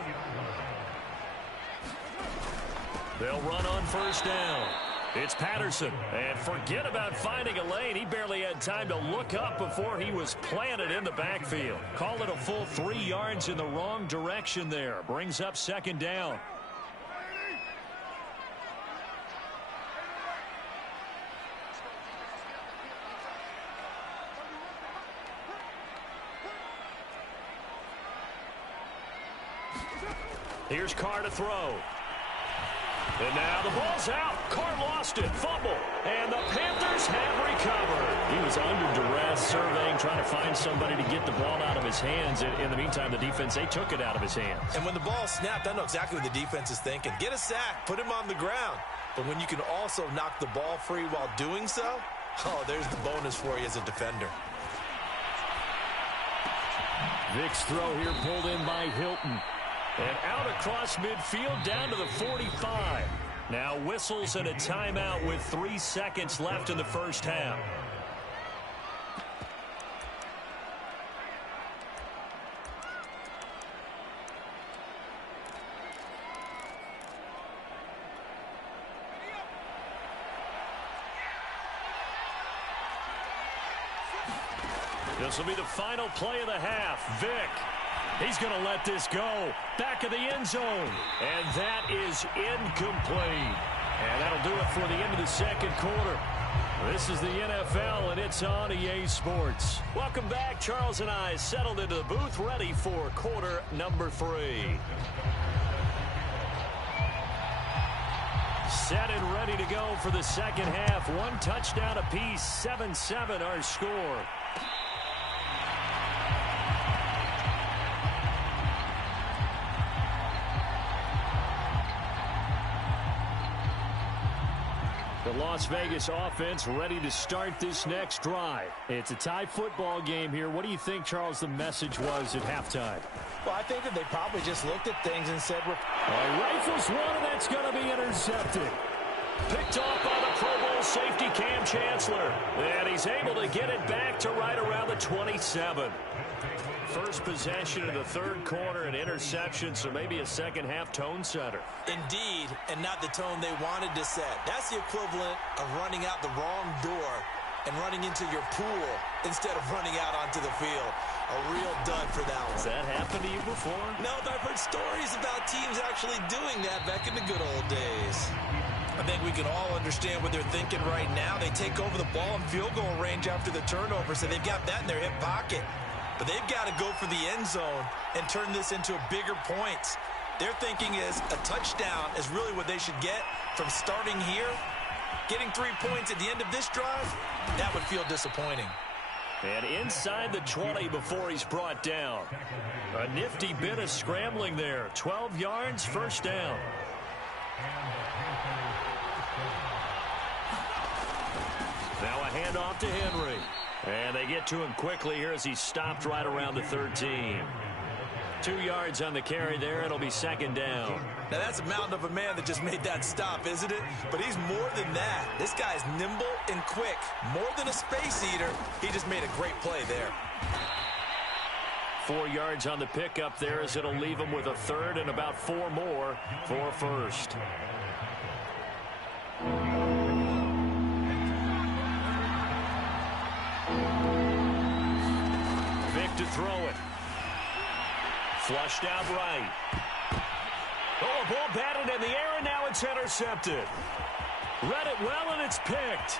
They'll run on 1st down. It's Patterson. And forget about finding a lane. He barely had time to look up before he was planted in the backfield. Call it a full 3 yards in the wrong direction there. Brings up 2nd down. Here's Carr to throw. And now the ball's out. Carr lost it. Fumble. And the Panthers have recovered. He was under duress, surveying, trying to find somebody to get the ball out of his hands. In the meantime, the defense, they took it out of his hands. And when the ball snapped, I know exactly what the defense is thinking. Get a sack. Put him on the ground. But when you can also knock the ball free while doing so, oh, there's the bonus for you as a defender. Vic's throw here pulled in by Hilton. And out across midfield down to the 45. Now whistles and a timeout with 3 seconds left in the first half. This will be the final play of the half. Vick. He's going to let this go. Back of the end zone. And that is incomplete. And that'll do it for the end of the second quarter. This is the NFL, and it's on EA Sports. Welcome back. Charles and I settled into the booth, ready for quarter number 3. Set and ready to go for the second half. 1 touchdown apiece, 7-7 our score. The Las Vegas offense ready to start this next drive. It's a tie football game here. What do you think, Charles, the message was at halftime? Well, I think that they probably just looked at things and said, rifles one, and that's going to be intercepted. Picked off by the Pro Bowl safety Cam Chancellor. And he's able to get it back to right around the 27. First possession of the third quarter, an interception, so maybe a second-half tone setter. Indeed, and not the tone they wanted to set. That's the equivalent of running out the wrong door and running into your pool instead of running out onto the field. A real dud for that one. Has that happened to you before? No, but I've heard stories about teams actually doing that back in the good old days. I think we can all understand what they're thinking right now. They take over the ball in field goal range after the turnover, so they've got that in their hip pocket. But they've got to go for the end zone and turn this into bigger points. Their thinking is a touchdown is really what they should get from starting here. Getting 3 points at the end of this drive, that would feel disappointing. And inside the 20 before he's brought down. A nifty bit of scrambling there. 12 yards, first down. Now a handoff to Henry. And they get to him quickly here as he's stopped right around the 13. 2 yards on the carry there. It'll be second down. Now that's a mountain of a man that just made that stop, isn't it? But he's more than that. This guy's nimble and quick. More than a space eater. He just made a great play there. 4 yards on the pickup there as it'll leave him with a third and about 4 more for first. Vick to throw it. Flushed out right. Oh, a ball batted in the air, and now it's intercepted. Read it well, and it's picked.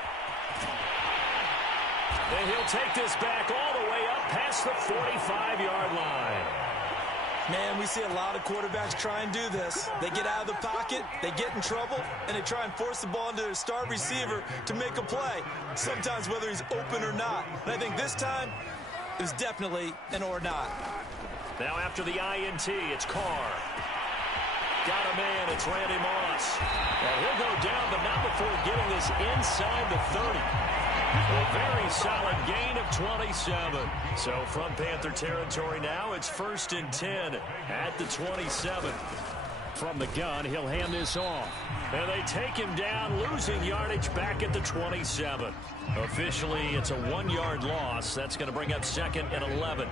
And he'll take this back all the way up past the 45-yard line. Man, we see a lot of quarterbacks try and do this. They get out of the pocket, they get in trouble, and they try and force the ball into their star receiver to make a play, sometimes whether he's open or not. And I think this time, it was definitely an or not. Now after the INT, it's Carr. Got a man, it's Randy Moss. And he'll go down, but not before getting this inside the 30. A very solid gain of 27. So from Panther territory now, it's 1st and 10 at the 27. From the gun, he'll hand this off. And they take him down, losing yardage back at the 27. Officially, it's a 1-yard loss. That's going to bring up 2nd and 11.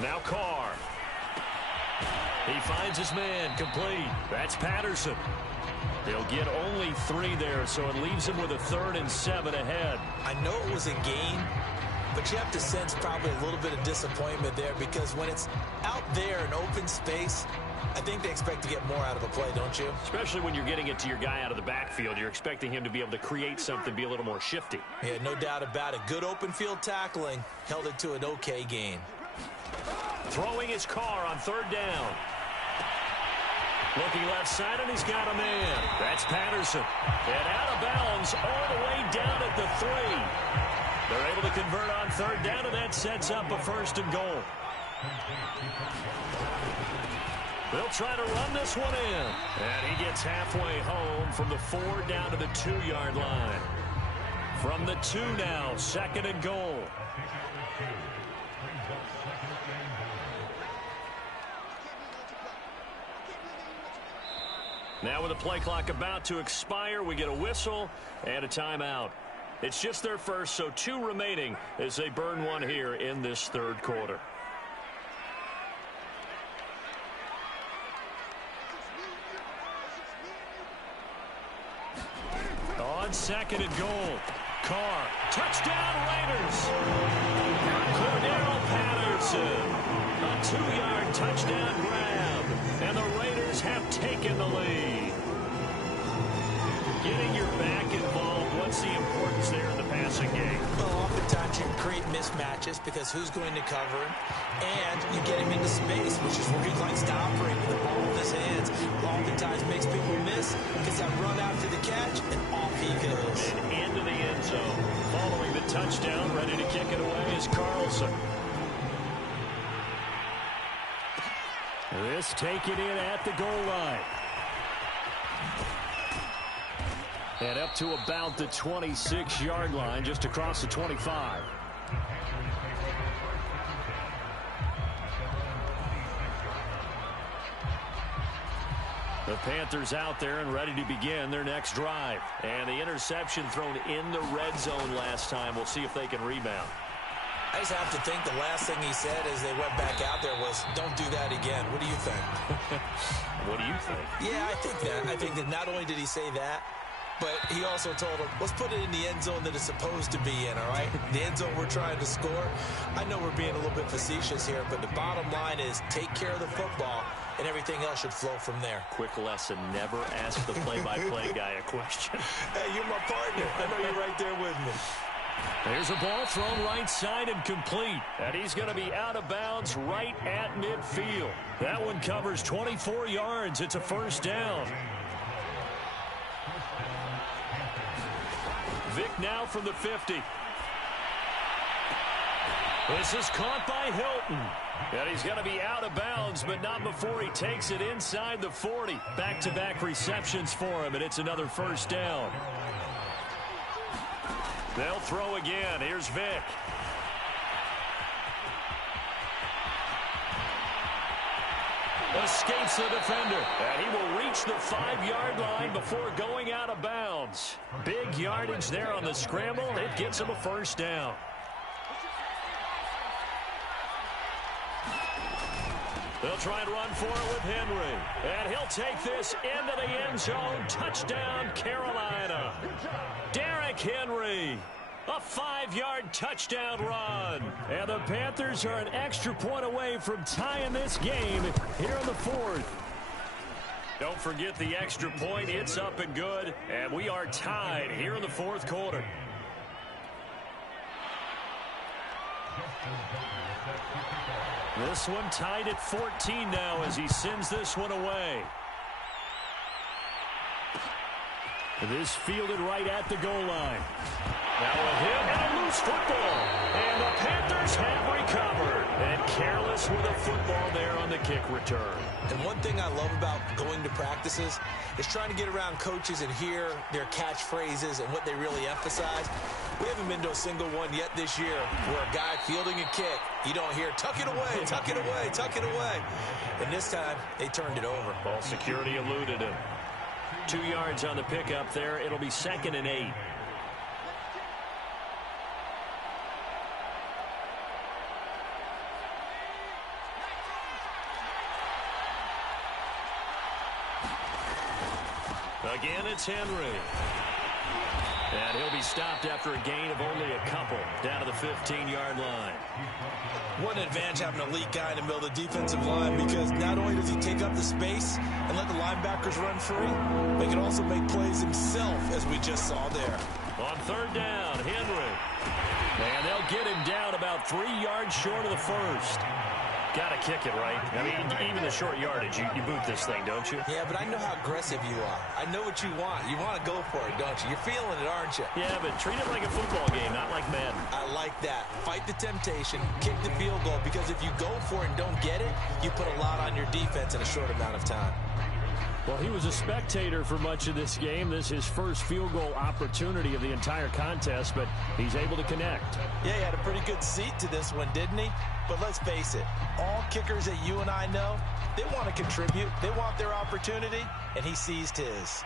Now Carr. He finds his man, complete. That's Patterson. He'll get only 3 there, so it leaves him with a 3rd and 7 ahead. I know it was a gain, but you have to sense probably a little bit of disappointment there because when it's out there in open space, I think they expect to get more out of a play, don't you? Especially when you're getting it to your guy out of the backfield. You're expecting him to be able to create something, be a little more shifty. Yeah, no doubt about it. Good open field tackling held it to an okay gain. Throwing his Carr on 3rd down. Looking left side, and he's got a man. That's Patterson. And out of bounds all the way down at the 3. They're able to convert on 3rd down, and that sets up a 1st and goal. They'll try to run this one in. And he gets halfway home from the 4 down to the 2-yard line. From the 2 now, 2nd and goal. Now with the play clock about to expire, we get a whistle and a timeout. It's just their first, so 2 remaining as they burn one here in this 3rd quarter. On second and goal. Carr, touchdown Raiders. Cordero Patterson, a 2-yard touchdown grab, and the Raiders have taken the lead. Getting your back involved, what's the importance there in the passing game? Well, oftentimes you can create mismatches because who's going to cover him, and you get him into space, which is where he likes to operate with the ball in his hands. Oftentimes makes people miss because that run after the catch, and off he goes. And into the end zone. Following the touchdown, ready to kick it away is Carlson. This taken in at the goal line. And up to about the 26-yard line, just across the 25. The Panthers out there and ready to begin their next drive. And the interception thrown in the red zone last time. We'll see if they can rebound. I just have to think the last thing he said as they went back out there was, don't do that again. What do you think? What do you think? Yeah, I think that. I think that not only did he say that, but he also told him, let's put it in the end zone that it's supposed to be in, all right? The end zone we're trying to score. I know we're being a little bit facetious here, but the bottom line is take care of the football, and everything else should flow from there. Quick lesson, never ask the play-by-play guy a question. Hey, you're my partner. I know you're right there with me. There's a ball thrown right side and complete. And he's going to be out of bounds right at midfield. That one covers 24 yards. It's a first down. Vick now from the 50. This is caught by Hilton. And he's going to be out of bounds, but not before he takes it inside the 40. Back-to-back receptions for him, and it's another first down. They'll throw again. Here's Vick. Escapes the defender. And he will reach the 5-yard line before going out of bounds. Big yardage there on the scramble. It gets him a first down. They'll try and run for it with Henry. And he'll take this into the end zone. Touchdown, Carolina. Derrick Henry. A 5-yard touchdown run. And the Panthers are an extra point away from tying this game here in the fourth. Don't forget the extra point. It's up and good. And we are tied here in the fourth quarter. This one tied at 14 now as he sends this one away. This fielded right at the goal line. Now a hit and a loose football. And the Panthers have recovered. And careless with a football there on the kick return. And one thing I love about going to practices is trying to get around coaches and hear their catchphrases and what they really emphasize. We haven't been to a single one yet this year where a guy fielding a kick, you don't hear, tuck it away, tuck it away, tuck it away. And this time, they turned it over. Ball security eluded him. 2 yards on the pickup there. It'll be 2nd and 8. Again, it's Henry. And he'll be stopped after a gain of only a couple down to the 15-yard line. What an advantage having an elite guy in the middle of the defensive line, because not only does he take up the space and let the linebackers run free, but he can also make plays himself, as we just saw there. On 3rd down, Henry. And they'll get him down about 3 yards short of the first. Got to kick it, right? I mean, even the short yardage, you boot this thing, don't you? Yeah, but I know how aggressive you are. I know what you want. You want to go for it, don't you? You're feeling it, aren't you? Yeah, but treat it like a football game, not like Madden. I like that. Fight the temptation, kick the field goal, because if you go for it and don't get it, you put a lot on your defense in a short amount of time. Well, he was a spectator for much of this game. This is his first field goal opportunity of the entire contest, but he's able to connect. Yeah, he had a pretty good seat to this one, didn't he? But let's face it, all kickers that you and I know, they want to contribute. They want their opportunity, and he seized his.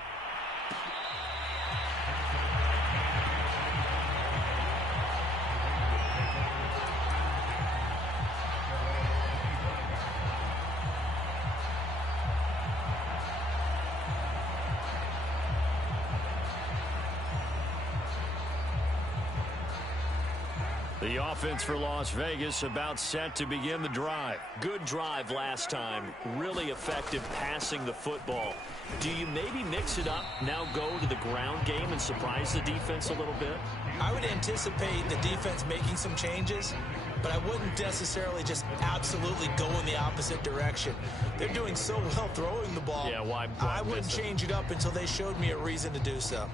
The offense for Las Vegas about set to begin the drive. Good drive last time. Really effective passing the football. Do you maybe mix it up, now go to the ground game and surprise the defense a little bit? I would anticipate the defense making some changes, but I wouldn't necessarily just absolutely go in the opposite direction. They're doing so well throwing the ball. Yeah, why I wouldn't change it up until they showed me a reason to do so.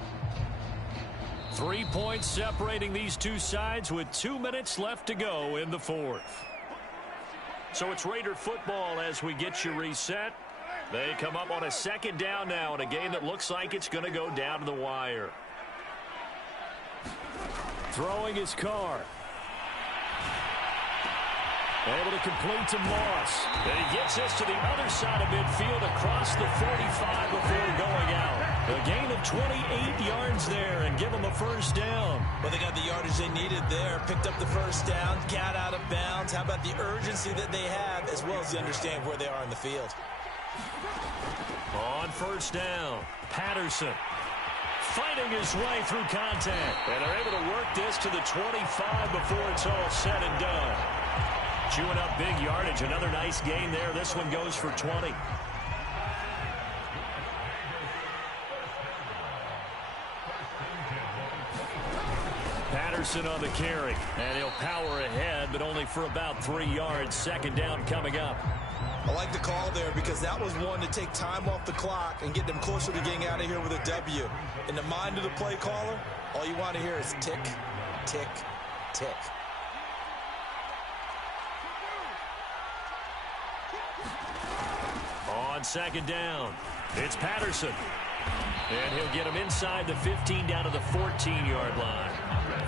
3 points separating these two sides with 2 minutes left to go in the fourth. So it's Raider football as we get you reset. They come up on a second down now in a game that looks like it's going to go down to the wire. Throwing his car. Able to complete to Moss. And he gets us to the other side of midfield across the 45 before going out. A gain of 28 yards there and give them a first down. Well, they got the yardage they needed there. Picked up the first down, got out of bounds. How about the urgency that they have as well as they understand where they are in the field? On first down, Patterson fighting his way through contact. And they're able to work this to the 25 before it's all said and done. Chewing up big yardage. Another nice gain there. This one goes for 20. Patterson on the carry. And he'll power ahead, but only for about 3 yards. Second down coming up. I like the call there because that was one to take time off the clock and get them closer to getting out of here with a W. In the mind of the play caller, all you want to hear is tick, tick, tick. On second down, it's Patterson. And he'll get him inside the 15 down to the 14-yard line.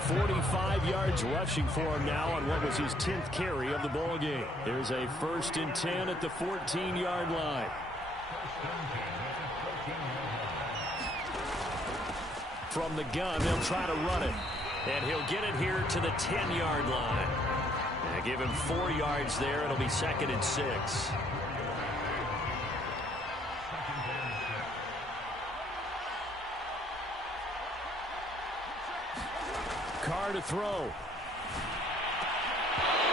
45 yards rushing for him now on what was his 10th carry of the ball game. There's a 1st and 10 at the 14-yard line. From the gun, they'll try to run it. And he'll get it here to the 10-yard line. And give him 4 yards there. It'll be 2nd and 6. Carr to throw.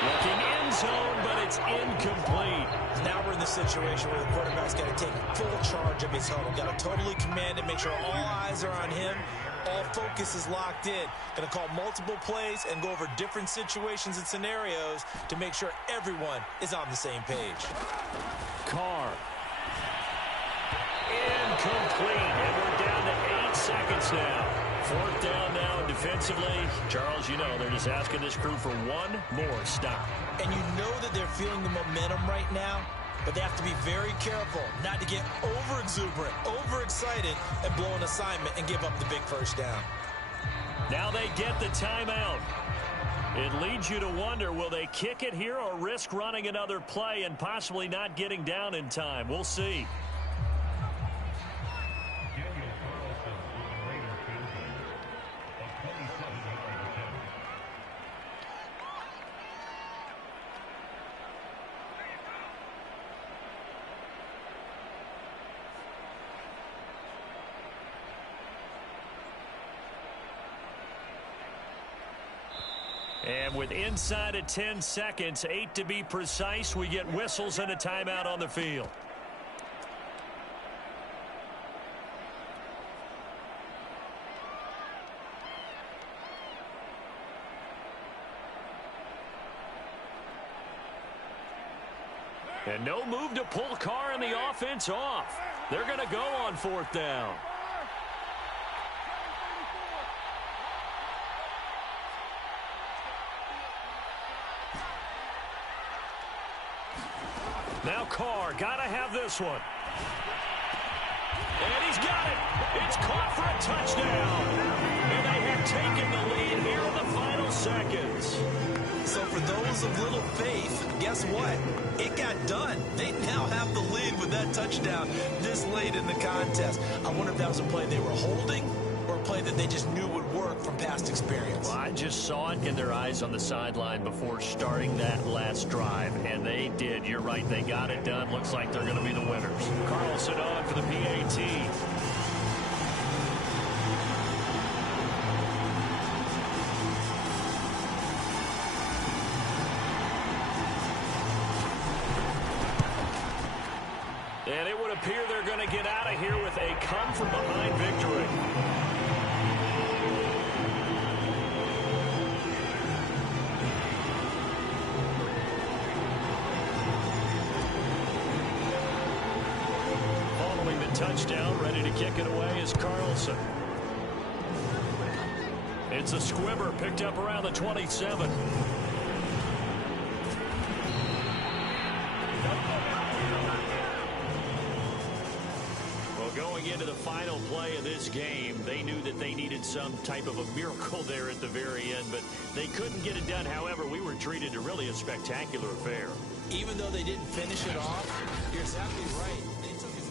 Looking end zone, but it's incomplete. Now we're in the situation where the quarterback's got to take full charge of his huddle. Got to totally command it, make sure all eyes are on him. All focus is locked in. Going to call multiple plays and go over different situations and scenarios to make sure everyone is on the same page. Carr. Incomplete. And we're down to 8 seconds now. 4th down now defensively. Charles, you know, they're just asking this crew for one more stop. And you know that they're feeling the momentum right now, but they have to be very careful not to get over-exuberant, overexcited, and blow an assignment and give up the big first down. Now they get the timeout. It leads you to wonder, will they kick it here or risk running another play and possibly not getting down in time? We'll see. And with inside of 10 seconds, 8 to be precise, we get whistles and a timeout on the field. And no move to pull Carr and the offense off. They're going to go on 4th down. Now Carr, gotta have this one. And he's got it. It's caught for a touchdown. And they have taken the lead here in the final seconds. So for those of little faith, guess what? It got done. They now have the lead with that touchdown this late in the contest. I wonder if that was a play they were holding or a play that they just knew would work from past experience. Well, I just saw it in their eyes on the sideline before starting that last drive, and they did. You're right. They got it done. Looks like they're going to be the winners. Carlson on for the PAT. appear they're going to get out of here with a come-from-behind victory. Following the touchdown, ready to kick it away is Carlson. It's a squibber picked up around the 27. Going into the final play of this game, they knew that they needed some type of a miracle there at the very end, but they couldn't get it done. However, we were treated to really a spectacular affair. Even though they didn't finish it off, you're exactly right. They took it.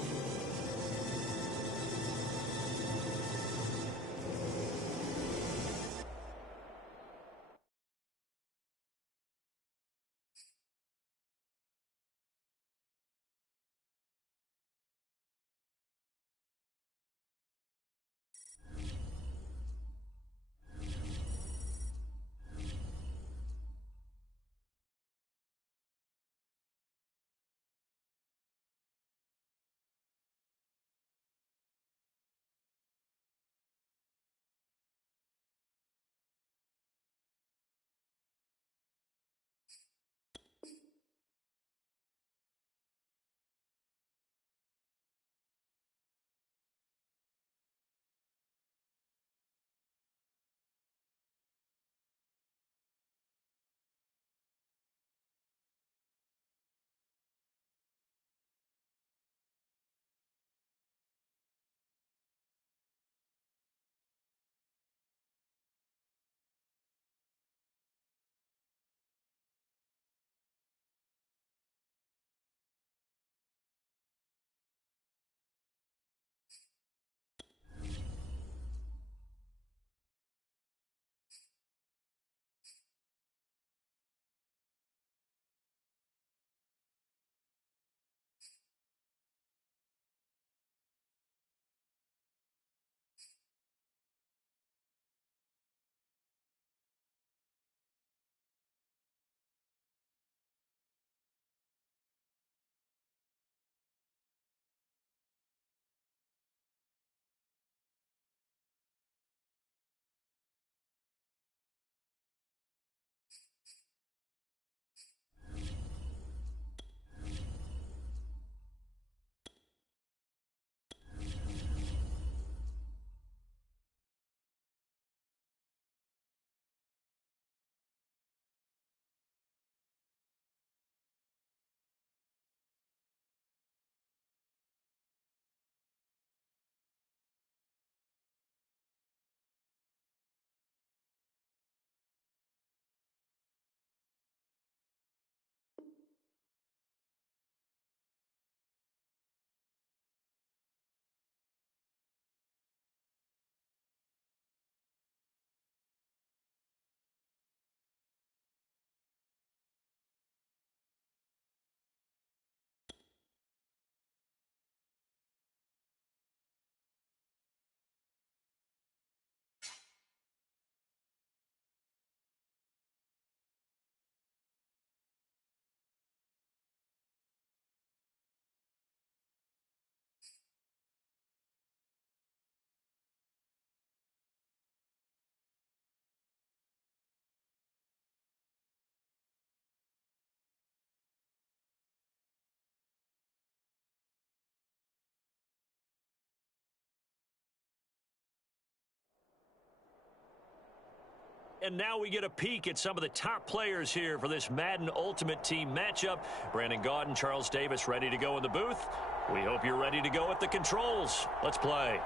And now we get a peek at some of the top players here for this Madden Ultimate Team matchup. Brandon Gaudin, Charles Davis ready to go in the booth. We hope you're ready to go at the controls. Let's play.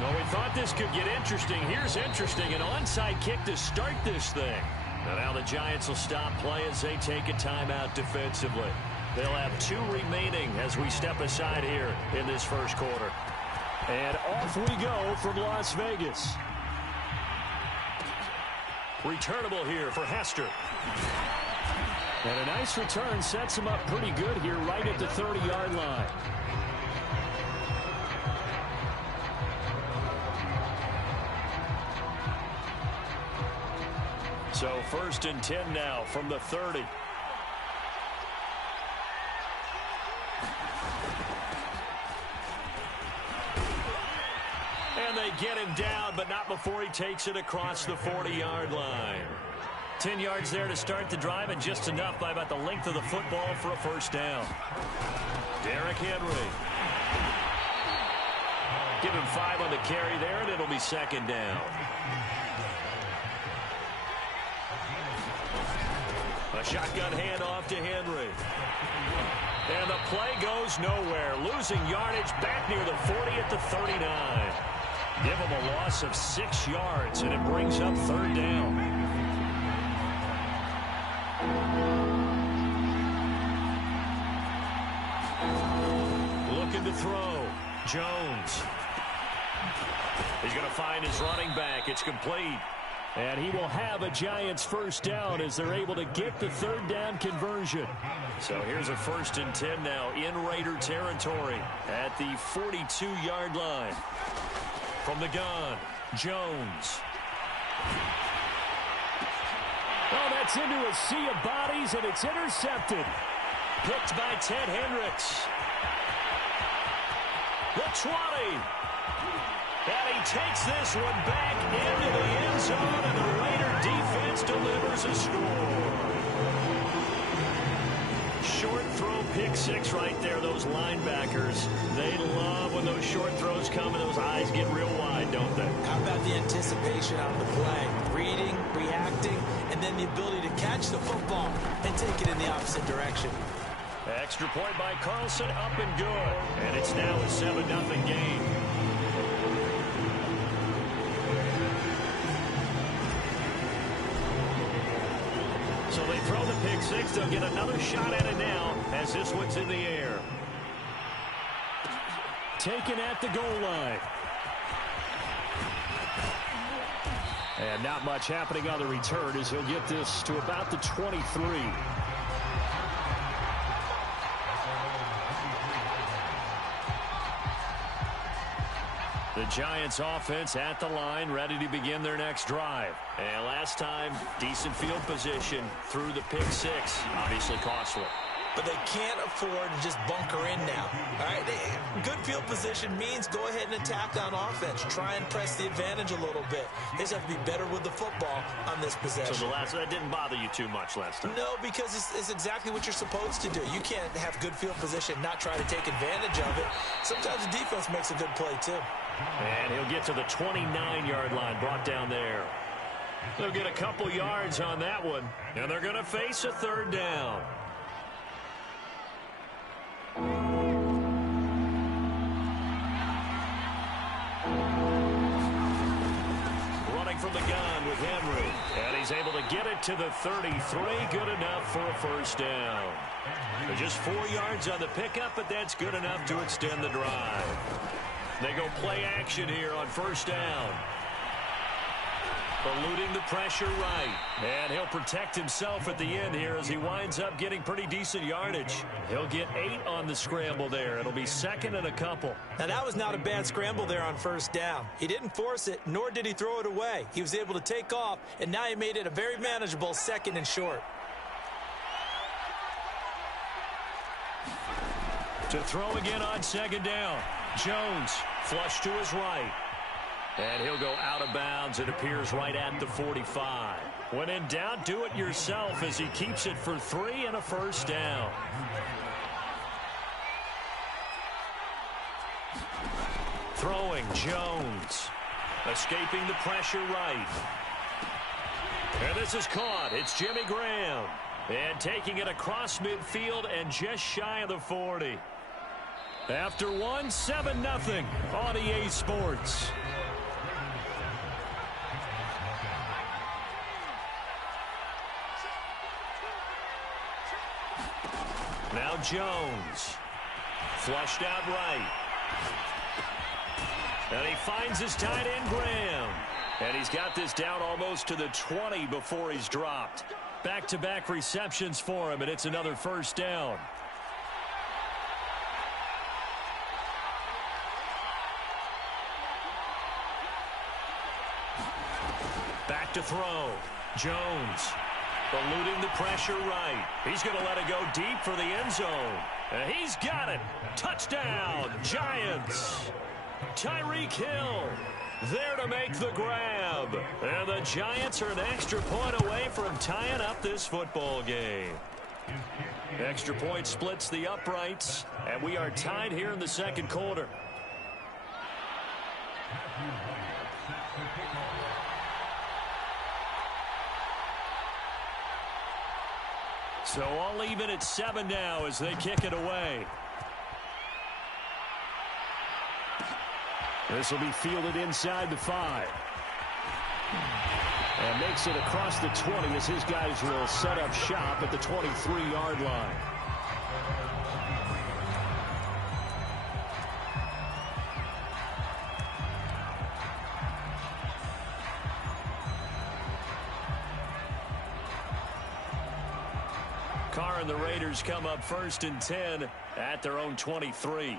Well, we thought this could get interesting. Here's interesting. An onside kick to start this thing. And now the Giants will stop play as they take a timeout defensively. They'll have 2 remaining as we step aside here in this first quarter. And off we go from Las Vegas. Returnable here for Hester. And a nice return sets him up pretty good here right at the 30-yard line. So 1st and 10 now from the 30. And they get him down, but not before he takes it across the 40-yard line. 10 yards there to start the drive, and just enough by about the length of the football for a first down. Derrick Henry. Give him 5 on the carry there, and it'll be 2nd down. A shotgun handoff to Henry. And the play goes nowhere. Losing yardage back near the 40 at the 39. Give him a loss of 6 yards, and it brings up 3rd down. Looking to throw. Jones. He's going to find his running back. It's complete. And he will have a Giants first down as they're able to get the 3rd down conversion. So here's a 1st and 10 now in Raider territory at the 42-yard line. From the gun, Jones. Oh, that's into a sea of bodies, and it's intercepted. Picked by Ted Hendricks. The 20. And he takes this one back into the end zone, and the Raider defense delivers a score. Short throw pick 6 right there. Those linebackers, they love when those short throws come and those eyes get real wide, don't they? How about the anticipation on the play? Reading, reacting, and then the ability to catch the football and take it in the opposite direction. Extra point by Carlson, up and good. And it's now a 7-0 game. So they throw the pick 6. They'll get another shot at it now as this one's in the air. Taken at the goal line. And not much happening on the return as he'll get this to about the 23. The Giants offense at the line, ready to begin their next drive. And last time, decent field position through the pick 6. Obviously costly. But they can't afford to just bunker in now. All right, good field position means go ahead and attack on offense. Try and press the advantage a little bit. They just have to be better with the football on this possession. So that didn't bother you too much last time? No, because it's exactly what you're supposed to do. You can't have good field position, not try to take advantage of it. Sometimes the defense makes a good play, too. And he'll get to the 29-yard line, brought down there. They'll get a couple yards on that one, and they're going to face a 3rd down. Running from the gun with Henry, and he's able to get it to the 33. Good enough for a first down. They're just 4 yards on the pickup, but that's good enough to extend the drive. They go play action here on first down. Eluding the pressure right. And he'll protect himself at the end here as he winds up getting pretty decent yardage. He'll get 8 on the scramble there. It'll be 2nd and a couple. Now, that was not a bad scramble there on first down. He didn't force it, nor did he throw it away. He was able to take off, and now he made it a very manageable 2nd and short. To throw again on 2nd down. Jones flush to his right. And he'll go out of bounds. It appears right at the 45. When in doubt, do it yourself as he keeps it for 3 and a first down. Throwing Jones. Escaping the pressure right. And this is caught. It's Jimmy Graham. And taking it across midfield and just shy of the 40. After 1, 7-0 on EA Sports. Now Jones. Flushed out right. And he finds his tight end, Graham. And he's got this down almost to the 20 before he's dropped. Back-to-back receptions for him, and it's another first down. Back to throw. Jones eluding the pressure right. He's going to let it go deep for the end zone. And he's got it. Touchdown, Giants. Tyreek Hill there to make the grab. And the Giants are an extra point away from tying up this football game. Extra point splits the uprights, and we are tied here in the second quarter. So all even at 7 now as they kick it away. This will be fielded inside the 5. And makes it across the 20 as his guys will set up shop at the 23-yard line. Carr and the Raiders come up 1st and 10 at their own 23.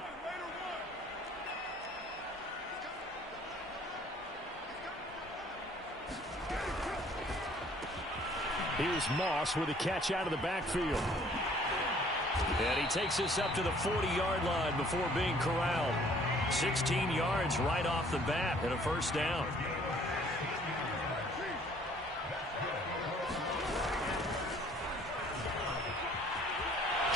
Here's Moss with a catch out of the backfield. And he takes this up to the 40-yard line before being corralled. 16 yards right off the bat and a first down.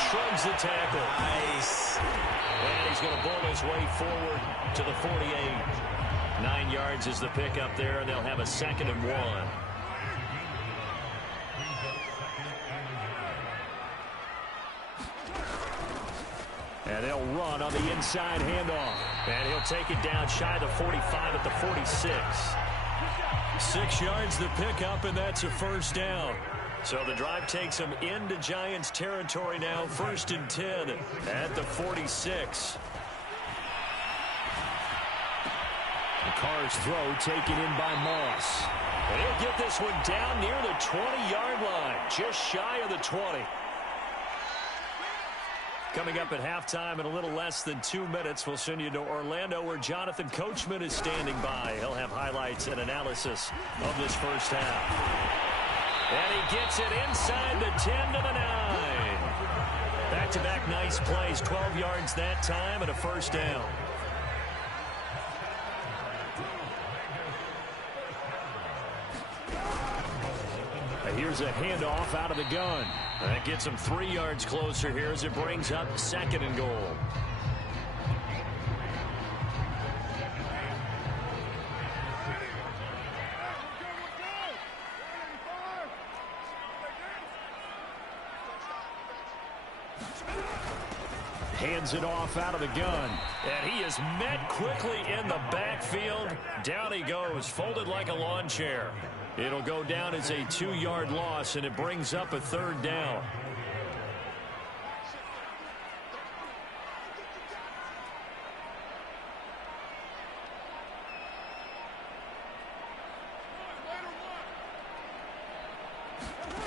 Shrugs the tackle. Nice. And he's going to bull his way forward to the 48. 9 yards is the pickup there, and they'll have a 2nd and 1. And they'll run on the inside handoff. And he'll take it down shy of the 45 at the 46. 6 yards the pickup, and that's a first down. So the drive takes them into Giants territory now, 1st and 10 at the 46. Carr's throw taken in by Moss. And he'll get this one down near the 20-yard line, just shy of the 20. Coming up at halftime in a little less than 2 minutes, we'll send you to Orlando where Jonathan Coachman is standing by. He'll have highlights and analysis of this first half. And he gets it inside the 10 to the 9. Back-to-back nice plays, 12 yards that time and a first down. Here's a handoff out of the gun. That gets him 3 yards closer here as it brings up 2nd and goal. Hands it off out of the gun. And he is met quickly in the backfield. Down he goes, folded like a lawn chair. It'll go down as a 2-yard loss, and it brings up a 3rd down.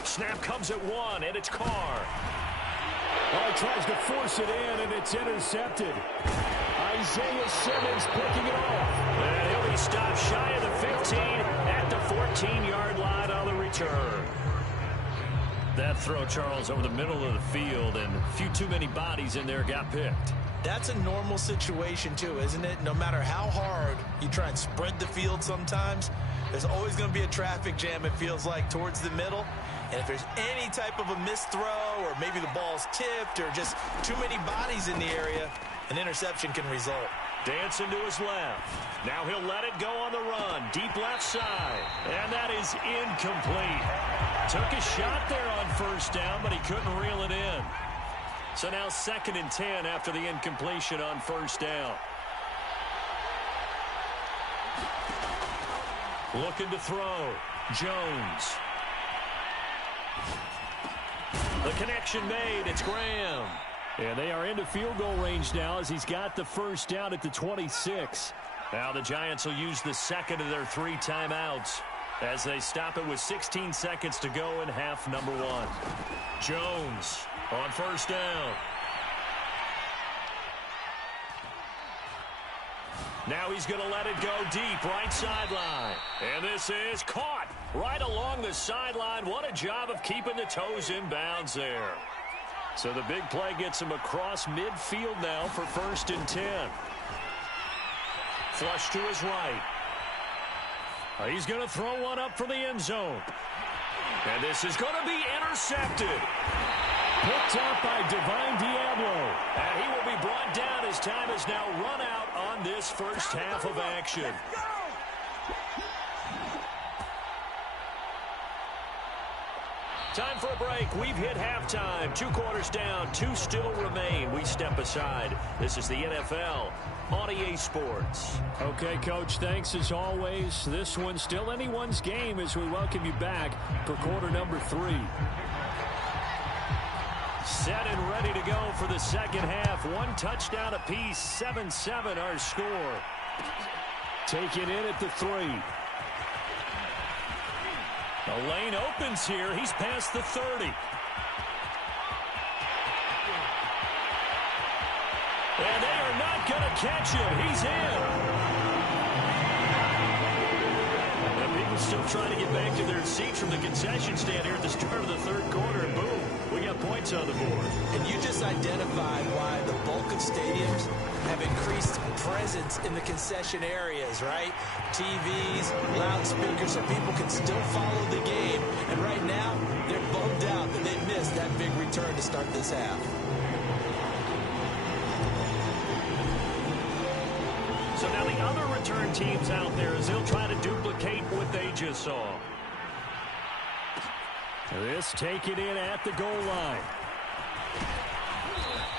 Snap comes at 1, and it's Carr. Oh, he tries to force it in, and it's intercepted. Isaiah Simmons picking it off. And he'll be stopped shy of the 15 at the 14-yard line on the return. That throw, Charles, over the middle of the field, and a few too many bodies in there got picked. That's a normal situation, too, isn't it? No matter how hard you try and spread the field sometimes, there's always going to be a traffic jam, it feels like, towards the middle. And if there's any type of a missed throw or maybe the ball's tipped or just too many bodies in the area, an interception can result. Dancing to his left. Now he'll let it go on the run. Deep left side. And that is incomplete. Took a shot there on first down, but he couldn't reel it in. So now 2nd and 10 after the incompletion on first down. Looking to throw. Jones. The connection made. It's Graham. And they are into field goal range now as he's got the first down at the 26. Now the Giants will use the 2nd of their 3 timeouts as they stop it with 16 seconds to go in half number 1. Jones on first down. Now he's going to let it go deep right sideline. And this is caught. right along the sideline. What a job of keeping the toes in bounds there. So the big play gets him across midfield now for 1st and 10. Flush to his right. He's going to throw one up for the end zone. And this is going to be intercepted. Picked up by Divine Diablo. And he will be brought down as time has now run out on this first half of action. Time for a break. We've hit halftime. 2 quarters down. 2 still remain. We step aside. This is the NFL on EA Sports. Okay, Coach, thanks as always. This one's still anyone's game as we welcome you back for quarter number 3. Set and ready to go for the second half. 1 touchdown apiece. 7-7 our score. Taken in at the 3. The lane opens here. He's past the 30. And they are not going to catch him. He's in. And people still trying to get back to their seats from the concession stand here at the start of the 3rd quarter. And boom, we got points on the board. And you just identified why the bulk of stadiums have increased presence in the concession areas, right? TVs, loudspeakers, so people can still follow the game. And right now, they're bummed out that they missed that big return to start this half. So now the other return teams out there as they'll try to duplicate what they just saw. This taken in at the goal line.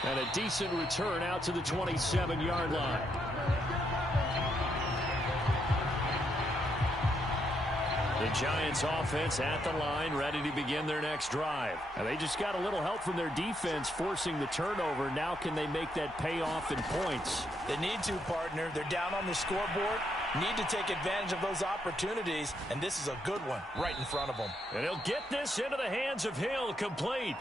And a decent return out to the 27-yard line. The Giants offense at the line, ready to begin their next drive. And they just got a little help from their defense forcing the turnover. Now can they make that pay off in points? They need to, partner. They're down on the scoreboard. Need to take advantage of those opportunities, and this is a good one right in front of them. And he'll get this into the hands of Hill, complete.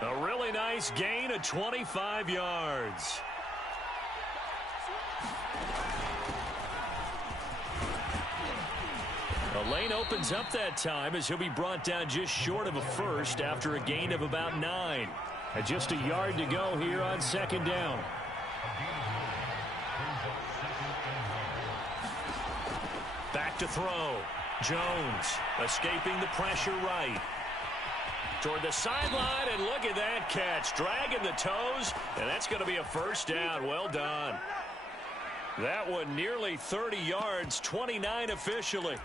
A really nice gain of 25 yards. The lane opens up that time as he'll be brought down just short of a first after a gain of about 9. And just a yard to go here on 2nd down. Back to throw. Jones escaping the pressure right. Toward the sideline, and look at that catch. Dragging the toes, and that's going to be a 1st down. Well done. That one nearly 30 yards, 29 officially.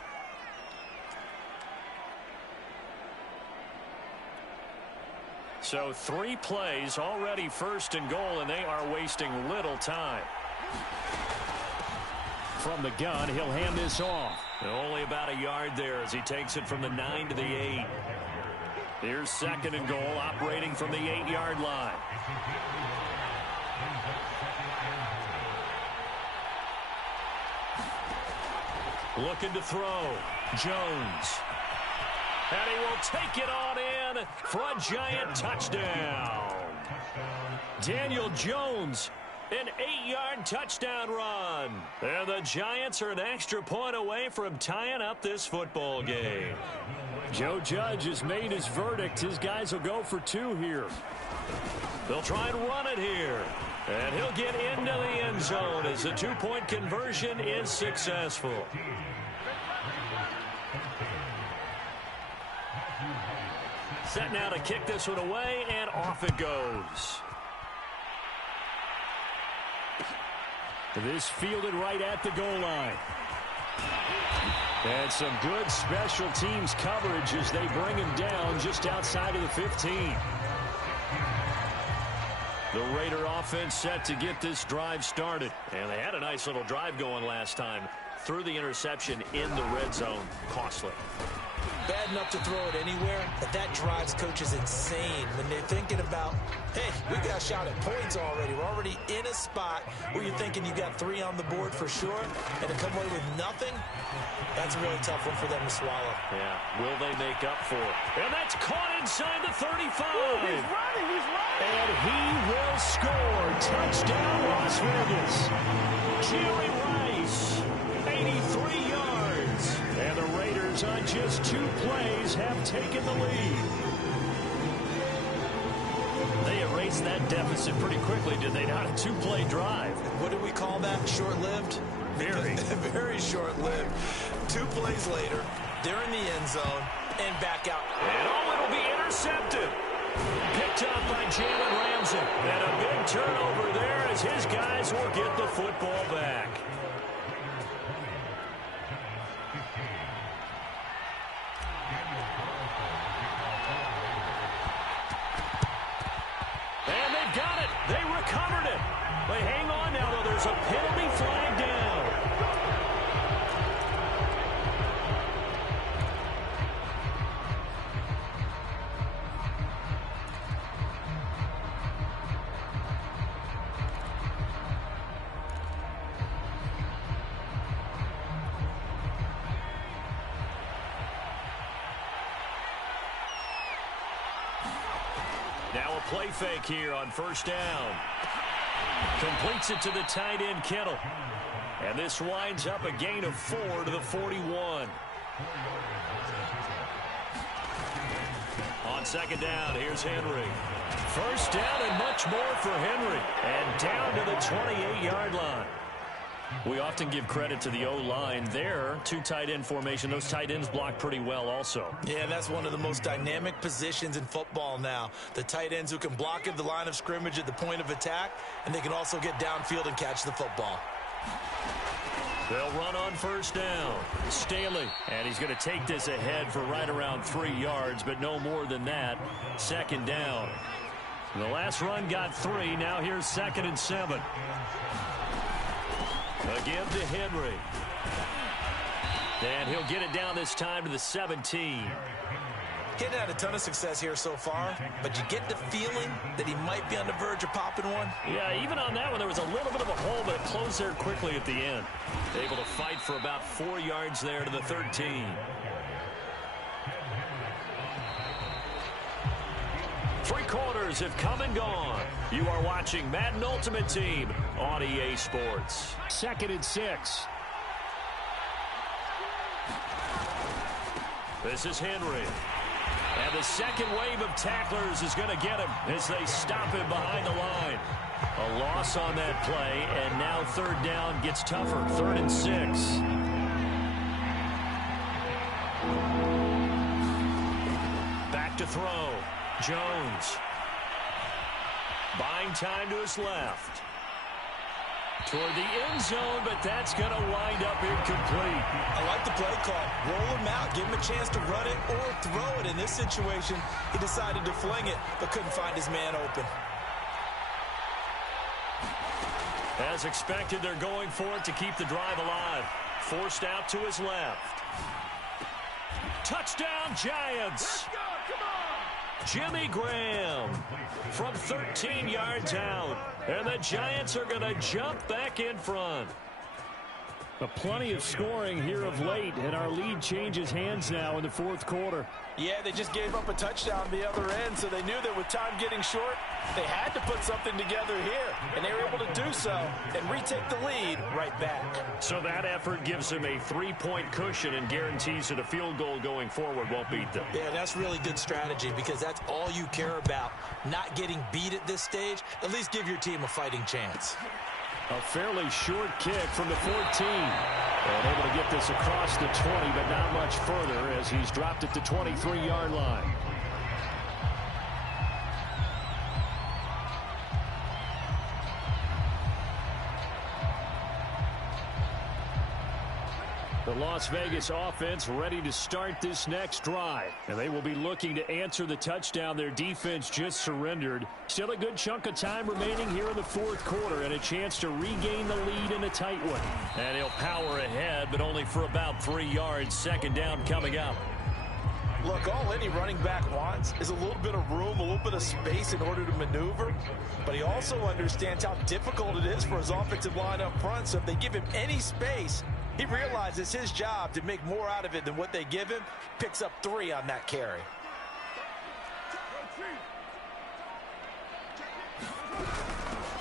So 3 plays, already 1st and goal, and they are wasting little time. From the gun, he'll hand this off. And only about a yard there as he takes it from the 9 to the 8. Here's 2nd and goal, operating from the 8-yard line. Looking to throw. Jones. And he will take it on in for a Giant touchdown. Daniel Jones, an 8-yard touchdown run. And the Giants are an extra point away from tying up this football game. Joe Judge has made his verdict. His guys will go for 2 here. They'll try and run it here. And he'll get into the end zone as the 2-point conversion is successful. Set now to kick this one away, and off it goes. This fielded right at the goal line. And some good special teams coverage as they bring him down just outside of the 15. The Raider offense set to get this drive started. And they had a nice little drive going last time. Threw the interception in the red zone. Costly. Bad enough to throw it anywhere, but that drives coaches insane when they're thinking about, hey, we got a shot at points already. We're already in a spot where you're thinking you got 3 on the board for sure, and to come away with nothing, that's a really tough one for them to swallow. Yeah, will they make up for it? And that's caught inside the 35. Ooh, he's running. And he will score. Touchdown, Las Vegas. Jerry Rice, 83 yards. And the Raiders Jaguars on just 2 plays have taken the lead. They erased that deficit pretty quickly, did they not? A 2-play drive. What do we call that? Short-lived? Very. Very short-lived. 2 plays later, they're in the end zone and back out. And it'll be intercepted. Picked up by Jalen Ramsey. And a big turnover there as his guys will get the football back. And they've got it. They recovered it. They hang on now, though. There's a penalty flag down. Now a play fake here on first down. Completes it to the tight end, Kittle. And this winds up a gain of 4 to the 41. On second down, here's Henry. First down and much more for Henry. And down to the 28-yard line. We often give credit to the O-line there. 2 tight end formation. Those tight ends block pretty well also. Yeah, that's one of the most dynamic positions in football now. The tight ends who can block at the line of scrimmage at the point of attack, and they can also get downfield and catch the football. They'll run on first down. Staley, and he's going to take this ahead for right around 3 yards, but no more than that. Second down. The last run got 3. Now here's 2nd and 7. Again to Henry. And he'll get it down this time to the 17. He hadn't had a ton of success here so far, but you get the feeling that he might be on the verge of popping one. Yeah, even on that one, there was a little bit of a hole, but it closed there quickly at the end. Able to fight for about 4 yards there to the 13. Three quarters have come and gone. You are watching Madden Ultimate Team on EA Sports. 2nd and 6. This is Henry. And the second wave of tacklers is going to get him as they stop him behind the line. A loss on that play, and now 3rd down gets tougher. 3rd and 6. Back to throw. Jones. Buying time to his left. Toward the end zone, but that's going to wind up incomplete. I like the play call. Roll him out. Give him a chance to run it or throw it. In this situation, he decided to fling it, but couldn't find his man open. As expected, they're going for it to keep the drive alive. Forced out to his left. Touchdown, Giants! Jimmy Graham from 13 yards out. And the Giants are going to jump back in front. But plenty of scoring here of late, and our lead changes hands now in the 4th quarter. Yeah, they just gave up a touchdown on the other end, so they knew that with time getting short, they had to put something together here, and they were able to do so and retake the lead right back. So that effort gives them a 3-point cushion and guarantees that a field goal going forward won't beat them. Yeah, that's really good strategy because that's all you care about, not getting beat at this stage. At least give your team a fighting chance. A fairly short kick from the 14. And able to get this across the 20, but not much further as he's dropped it to 23-yard line. The Las Vegas offense ready to start this next drive. And they will be looking to answer the touchdown their defense just surrendered. Still a good chunk of time remaining here in the 4th quarter and a chance to regain the lead in a tight one. And he'll power ahead, but only for about 3 yards. 2nd down coming up. Look, all any running back wants is a little bit of room, a little bit of space in order to maneuver. But he also understands how difficult it is for his offensive line up front. So if they give him any space, he realizes it's his job to make more out of it than what they give him. Picks up 3 on that carry.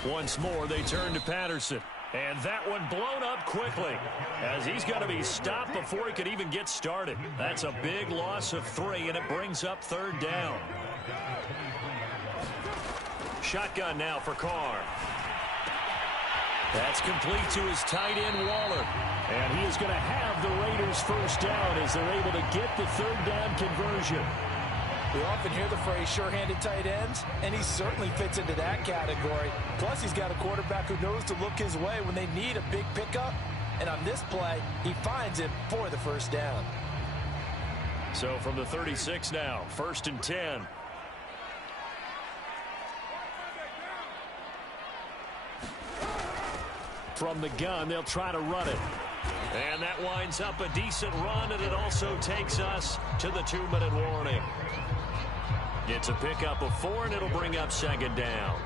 Once more, they turn to Patterson. And that one blown up quickly as he's going to be stopped before he could even get started. That's a big loss of 3, and it brings up 3rd down. Shotgun now for Carr. That's complete to his tight end, Waller. And he is going to have the Raiders' 1st down as they're able to get the 3rd down conversion. We often hear the phrase sure-handed tight ends, and he certainly fits into that category. Plus, he's got a quarterback who knows to look his way when they need a big pickup. And on this play, he finds it for the 1st down. So from the 36 now, 1st and 10. From the gun, they'll try to run it. And that winds up a decent run, and it also takes us to the 2-minute warning. It's a pickup of 4, and it'll bring up 2nd down.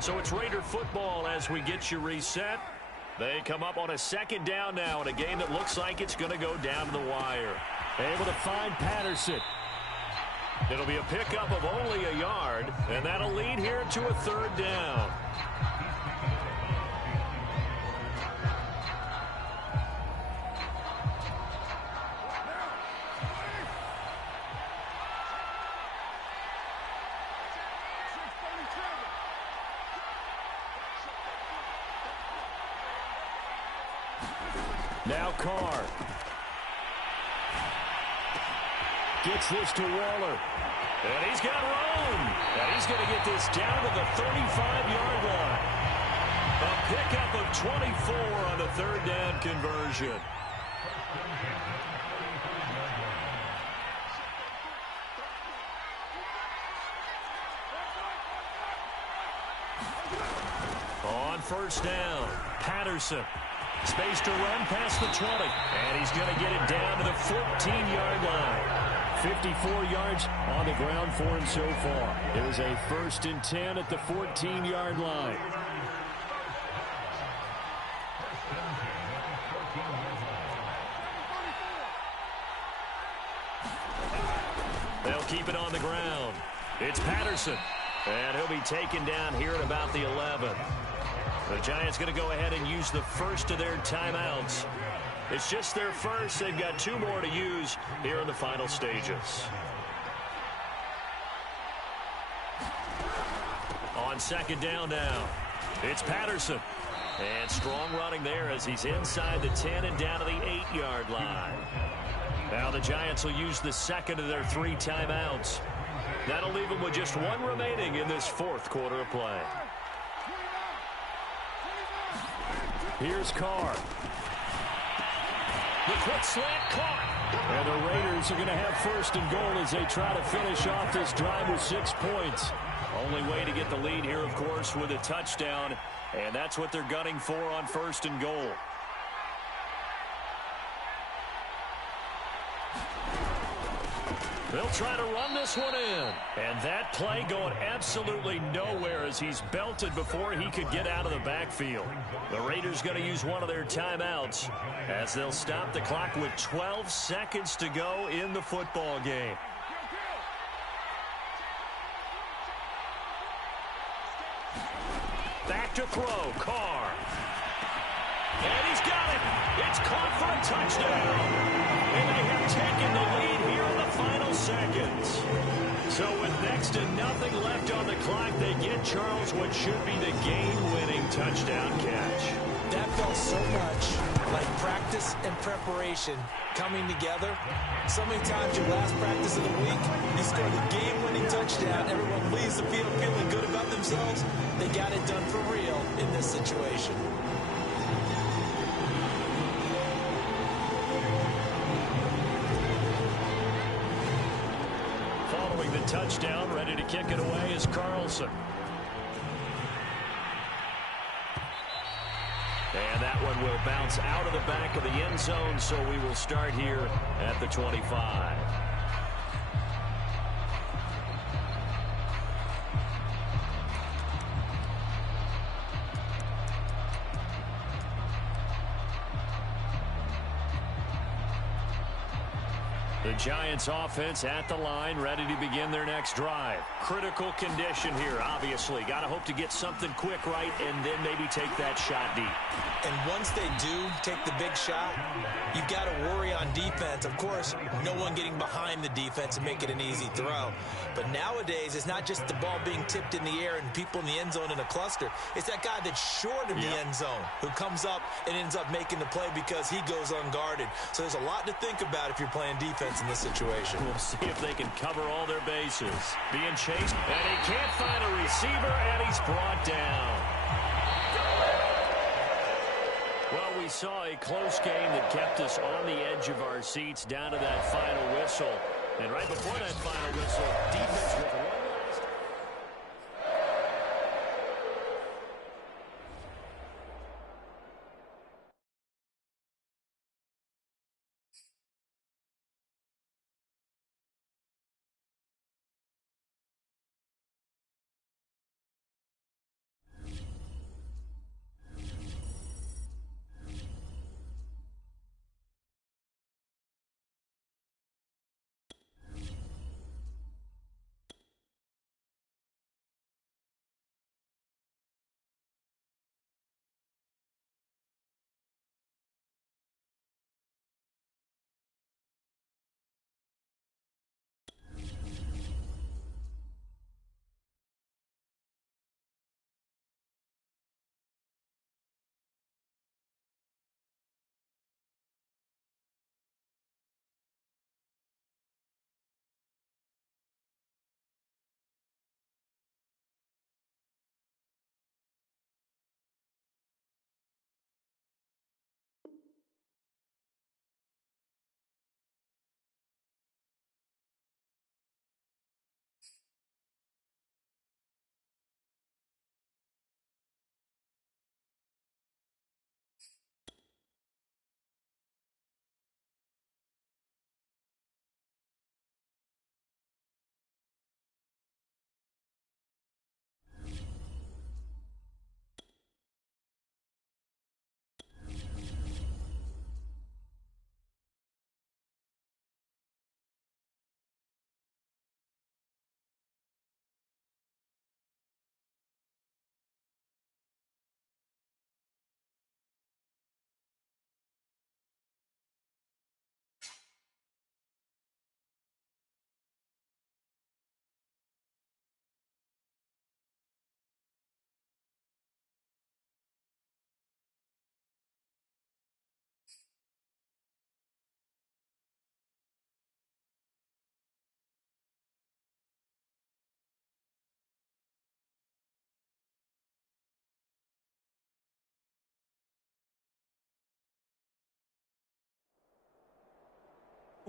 So it's Raider football as we get you reset. They come up on a 2nd down now in a game that looks like it's going to go down to the wire. Able to find Patterson. It'll be a pickup of only a yard, and that'll lead here to a 3rd down. Now Carr. Gets this to Waller. And he's got room. And he's going to get this down to the 35-yard line. A pickup of 24 on the 3rd down conversion. On 1st down, Patterson. Space to run past the 20. And he's going to get it down to the 14-yard line. 54 yards on the ground for him so far. It was a 1st and 10 at the 14-yard line. They'll keep it on the ground. It's Patterson. And he'll be taken down here at about the 11. The Giants going to go ahead and use the first of their timeouts. It's just their first. They've got 2 more to use here in the final stages. On 2nd down now, it's Patterson. And strong running there as he's inside the 10 and down to the 8-yard line. Now the Giants will use the 2nd of their 3 timeouts. That'll leave them with just 1 remaining in this 4th quarter of play. Here's Carr. The quick slant caught. And the Raiders are going to have 1st and goal as they try to finish off this drive with 6 points. Only way to get the lead here, of course, with a touchdown. And that's what they're gunning for on 1st and goal. They'll try to run this one in. And that play going absolutely nowhere as he's belted before he could get out of the backfield. The Raiders going to use one of their timeouts as they'll stop the clock with 12 seconds to go in the football game. Back to throw, Carr. And he's got it. It's caught for a touchdown. And they have taken the lead here in the final seconds. So with next to nothing left on the clock, they get Charles what should be the game-winning touchdown catch. That felt so much like practice and preparation coming together. So many times your last practice of the week, you score the game-winning touchdown. Everyone leaves the field feeling good about themselves. They got it done for real in this situation. Following the touchdown, ready to kick it away is Carlson. And that one will bounce out of the back of the end zone, so we will start here at the 25. The Giants offense at the line, ready to begin their next drive. Critical condition here, obviously. Got to hope to get something quick right and then maybe take that shot deep. And once they do take the big shot, you've got to worry on defense. Of course, no one getting behind the defense and make it an easy throw. But nowadays, it's not just the ball being tipped in the air and people in the end zone in a cluster. It's that guy that's short of the end zone who comes up and ends up making the play because he goes unguarded. So there's a lot to think about if you're playing defense in this situation. We'll see if they can cover all their bases. Being chased, and he can't find a receiver, and he's brought down. Well, we saw a close game that kept us on the edge of our seats down to that final whistle. And right before that final whistle, defense with one last.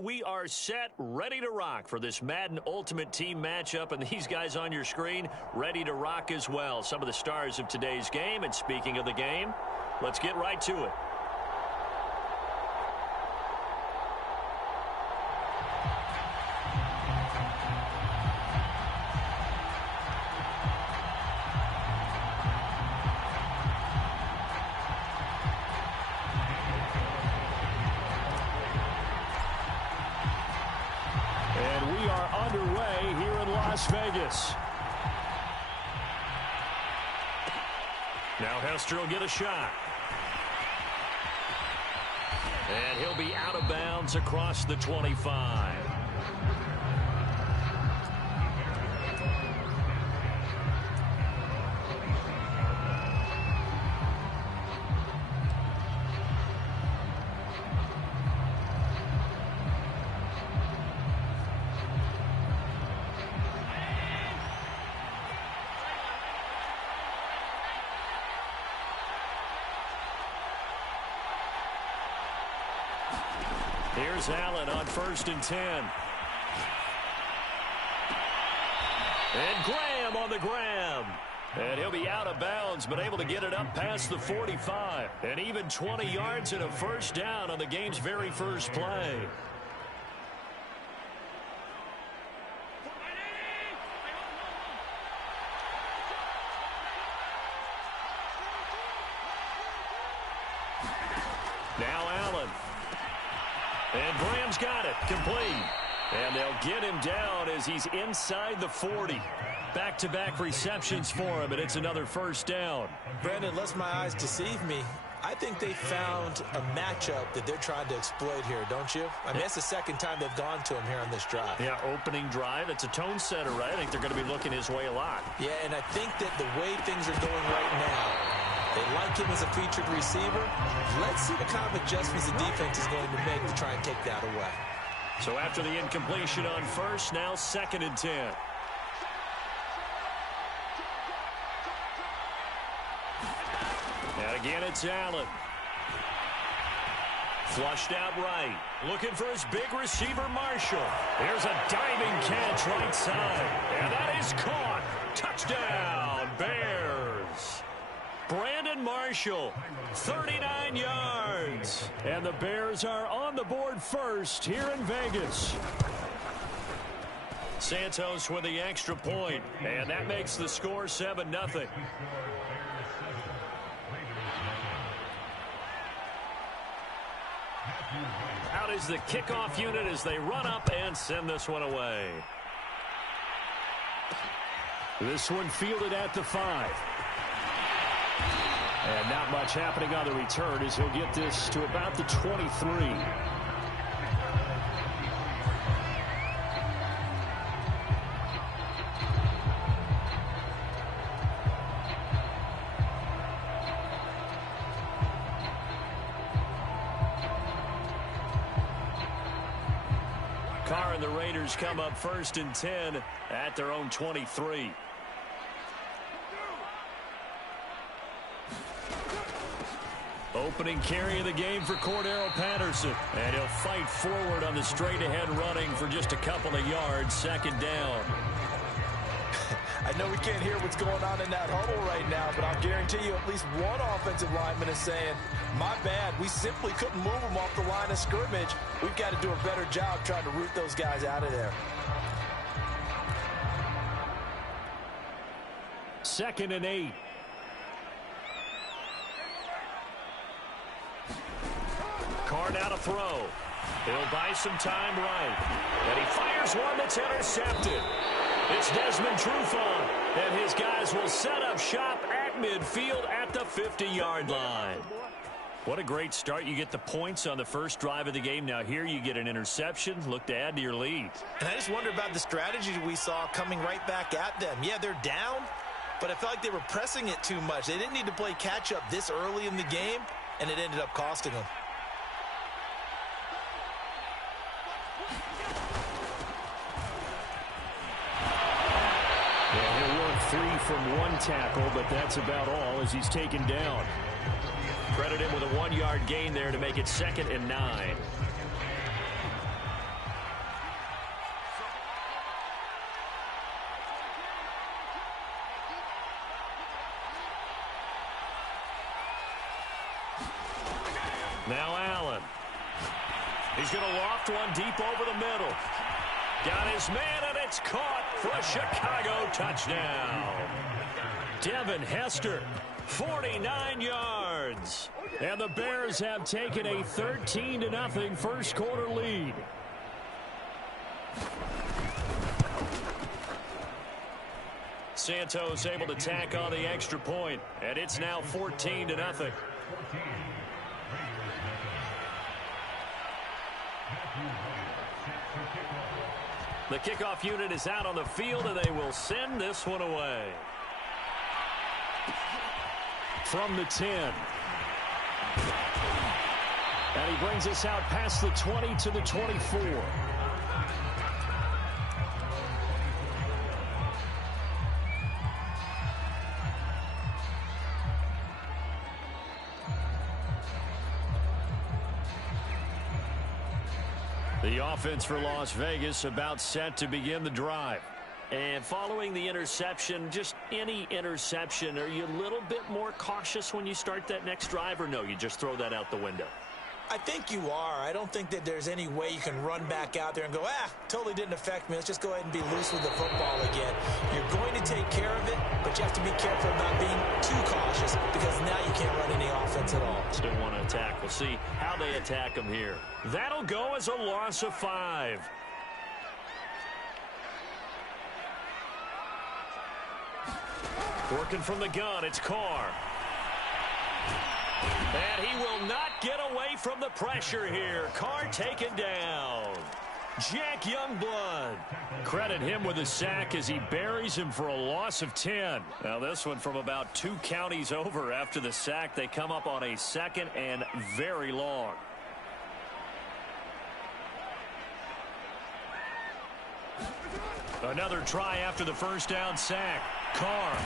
We are set, ready to rock for this Madden Ultimate Team matchup, and these guys on your screen ready to rock as well. Some of the stars of today's game, and speaking of the game, let's get right to it. Underway here in Las Vegas. Now Hester will get a shot. And he'll be out of bounds across the 25. Here's Allen on 1st and 10. And Graham on the grab. And he'll be out of bounds, but able to get it up past the 45. And even 20 yards and a first down on the game's very first play. Now Allen. And Graham's got it. Complete. And they'll get him down as he's inside the 40. Back-to-back receptions for him, and it's another first down. Brandon, lest my eyes deceive me, I think they found a matchup that they're trying to exploit here, don't you? I mean, that's the second time they've gone to him here on this drive. Yeah, opening drive. It's a tone setter, right? I think they're going to be looking his way a lot. Yeah, and I think that the way things are going right now, they like him as a featured receiver. Let's see the kind of adjustments the defense is going to make to try and take that away. So after the incompletion on first, now 2nd and 10. And again, it's Allen. Flushed out right. Looking for his big receiver, Marshall. Here's a diving catch right side. And that is caught. Touchdown, Bears. Brandon Marshall, 39 yards. And the Bears are on the board first here in Vegas. Santos with the extra point. And that makes the score 7-0. Out is the kickoff unit as they run up and send this one away. This one fielded at the 5. And not much happening on the return as he'll get this to about the 23. Carr and the Raiders come up 1st and 10 at their own 23. Opening carry of the game for Cordero Patterson. And he'll fight forward on the straight-ahead running for just a couple of yards. 2nd down. I know we can't hear what's going on in that huddle right now, but I'll guarantee you at least one offensive lineman is saying, my bad, we simply couldn't move them off the line of scrimmage. We've got to do a better job trying to root those guys out of there. 2nd and 8. Carr now to throw. He'll buy some time right. And he fires one that's intercepted. It's Desmond Trufant, and his guys will set up shop at midfield at the 50-yard line. What a great start. You get the points on the first drive of the game. Now here you get an interception. Look to add to your lead. And I just wonder about the strategy we saw coming right back at them. Yeah, they're down, but I felt like they were pressing it too much. They didn't need to play catch-up this early in the game, and it ended up costing them. Three from one tackle, but that's about all as he's taken down. Credit him with a 1-yard gain there to make it 2nd and 9. Now Allen. He's going to loft one deep over the middle. Got his man, and it's caught for a Chicago touchdown. Devin Hester, 49 yards. And the Bears have taken a 13-0 first quarter lead. Santos able to tack on the extra point, and it's now 14-0. The kickoff unit is out on the field, and they will send this one away. From the 10. And he brings us out past the 20 to the 24. The offense for Las Vegas about set to begin the drive. And following the interception, just any interception, are you a little bit more cautious when you start that next drive, or no, you just throw that out the window? I think you are. I don't think that there's any way you can run back out there and go, totally didn't affect me. Let's just go ahead and be loose with the football again. You're going to take care of it, but you have to be careful about being too cautious because now you can't run any offense at all. Still want to attack. We'll see how they attack them here. That'll go as a loss of 5. Working from the gun, it's Carr. And he will not get away from the pressure here. Carr taken down. Jack Youngblood. Credit him with a sack as he buries him for a loss of 10. Now this one from about 2 counties over after the sack. They come up on a 2nd and very long. Another try after the first down sack. Carr.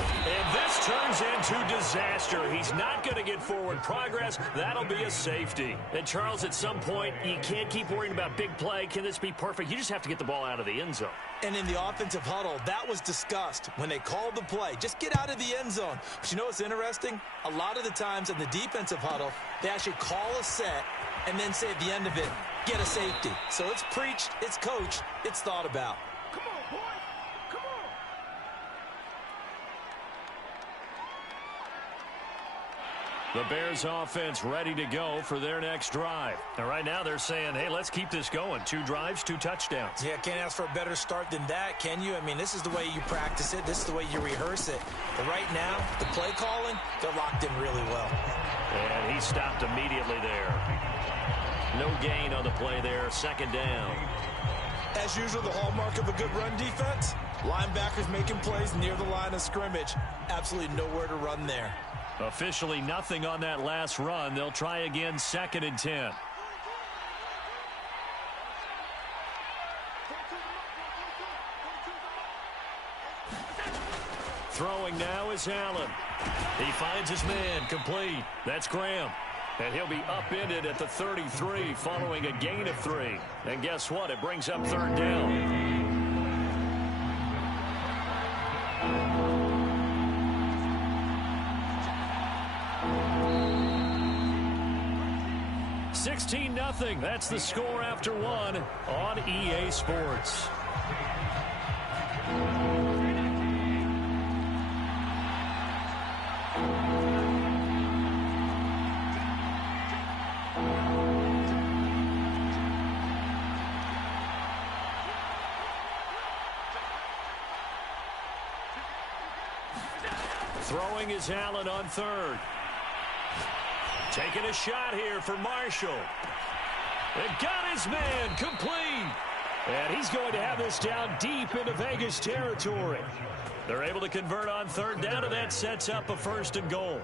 And this turns into disaster. He's not going to get forward progress. That'll be a safety. And, Charles, at some point, you can't keep worrying about big play. Can this be perfect? You just have to get the ball out of the end zone. And in the offensive huddle, that was discussed when they called the play. Just get out of the end zone. But you know what's interesting? A lot of the times in the defensive huddle, they actually call a set and then say at the end of it, get a safety. So it's preached, it's coached, it's thought about. The Bears offense ready to go for their next drive. And right now they're saying, hey, let's keep this going. 2 drives, 2 touchdowns. Yeah, can't ask for a better start than that, can you? I mean, this is the way you practice it. This is the way you rehearse it. But right now, the play calling, they're locked in really well. And he stopped immediately there. No gain on the play there. 2nd down. As usual, the hallmark of a good run defense, linebackers making plays near the line of scrimmage. Absolutely nowhere to run there. Officially nothing on that last run. They'll try again 2nd and 10. Throwing now is Allen. He finds his man, complete. That's Graham. And he'll be upended at the 33 following a gain of 3. And guess what? It brings up 3rd down. 16-0. That's the score after 1 on EA Sports. Throwing is Allen on 3rd. Taking a shot here for Marshall. And got his man complete. And he's going to have this down deep into Vegas territory. They're able to convert on 3rd down, and that sets up a 1st and goal.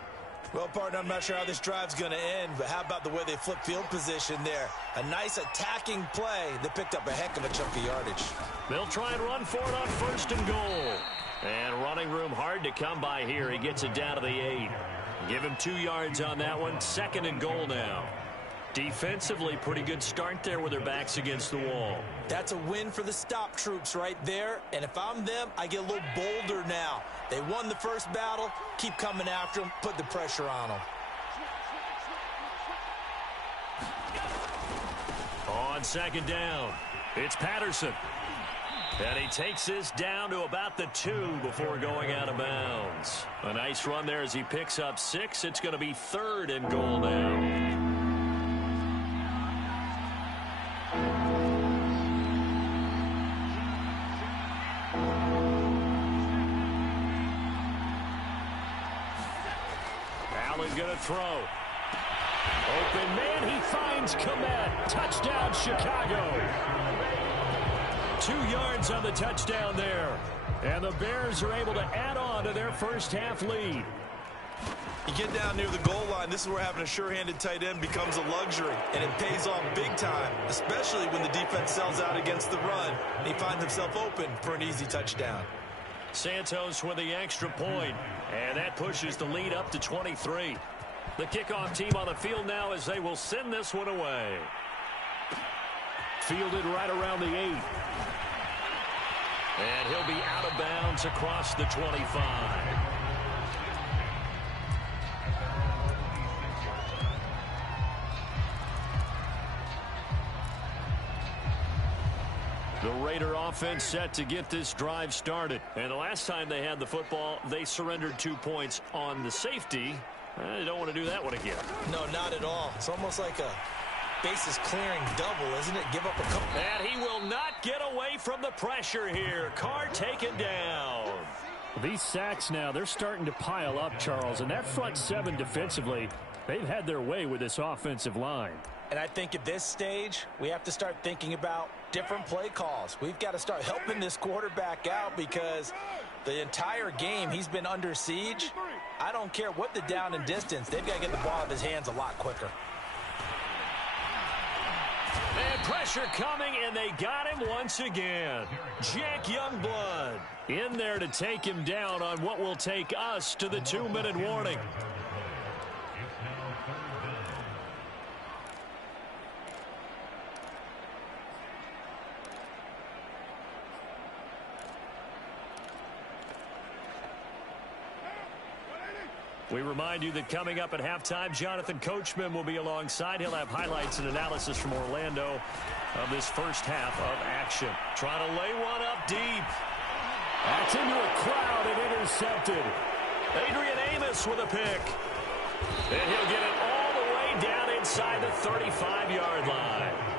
Well, partner, I'm not sure how this drive's going to end, but how about the way they flip field position there? A nice attacking play that picked up a heck of a chunk of yardage. They'll try and run for it on 1st and goal. And running room hard to come by here. He gets it down to the 8. Give him 2 yards on that one. 2nd and goal now. Defensively, pretty good start there with their backs against the wall. That's a win for the stop troops right there. And if I'm them, I get a little bolder now. They won the first battle. Keep coming after them. Put the pressure on them. On 2nd down, it's Patterson. And he takes this down to about the 2 before going out of bounds. A nice run there as he picks up 6. It's going to be 3rd and goal now. Allen going to throw. Open man, he finds Komet. Touchdown, Chicago. 2 yards on the touchdown there. And the Bears are able to add on to their first half lead. You get down near the goal line, this is where having a sure-handed tight end becomes a luxury. And it pays off big time, especially when the defense sells out against the run. And he finds himself open for an easy touchdown. Santos with the extra point. And that pushes the lead up to 23. The kickoff team on the field now as they will send this one away. Fielded right around the 8. And he'll be out of bounds across the 25. The Raider offense set to get this drive started. And the last time they had the football, they surrendered 2 points on the safety. They don't want to do that one again. No, not at all. It's almost like a bases clearing double, isn't it? Give up a couple. And he will not get away from the pressure here. Carr taken down. These sacks now, they're starting to pile up, Charles. And that front seven defensively, they've had their way with this offensive line. And I think at this stage, we have to start thinking about different play calls. We've got to start helping this quarterback out because the entire game he's been under siege. I don't care what the down and distance. They've got to get the ball out of his hands a lot quicker. And pressure coming, and they got him once again. Jack Youngblood in there to take him down on what will take us to the 2-minute warning. We remind you that coming up at halftime, Jonathan Coachman will be alongside. He'll have highlights and analysis from Orlando of this first half of action. Trying to lay one up deep. That's into a crowd and intercepted. Adrian Amos with a pick. And he'll get it all the way down inside the 35-yard line.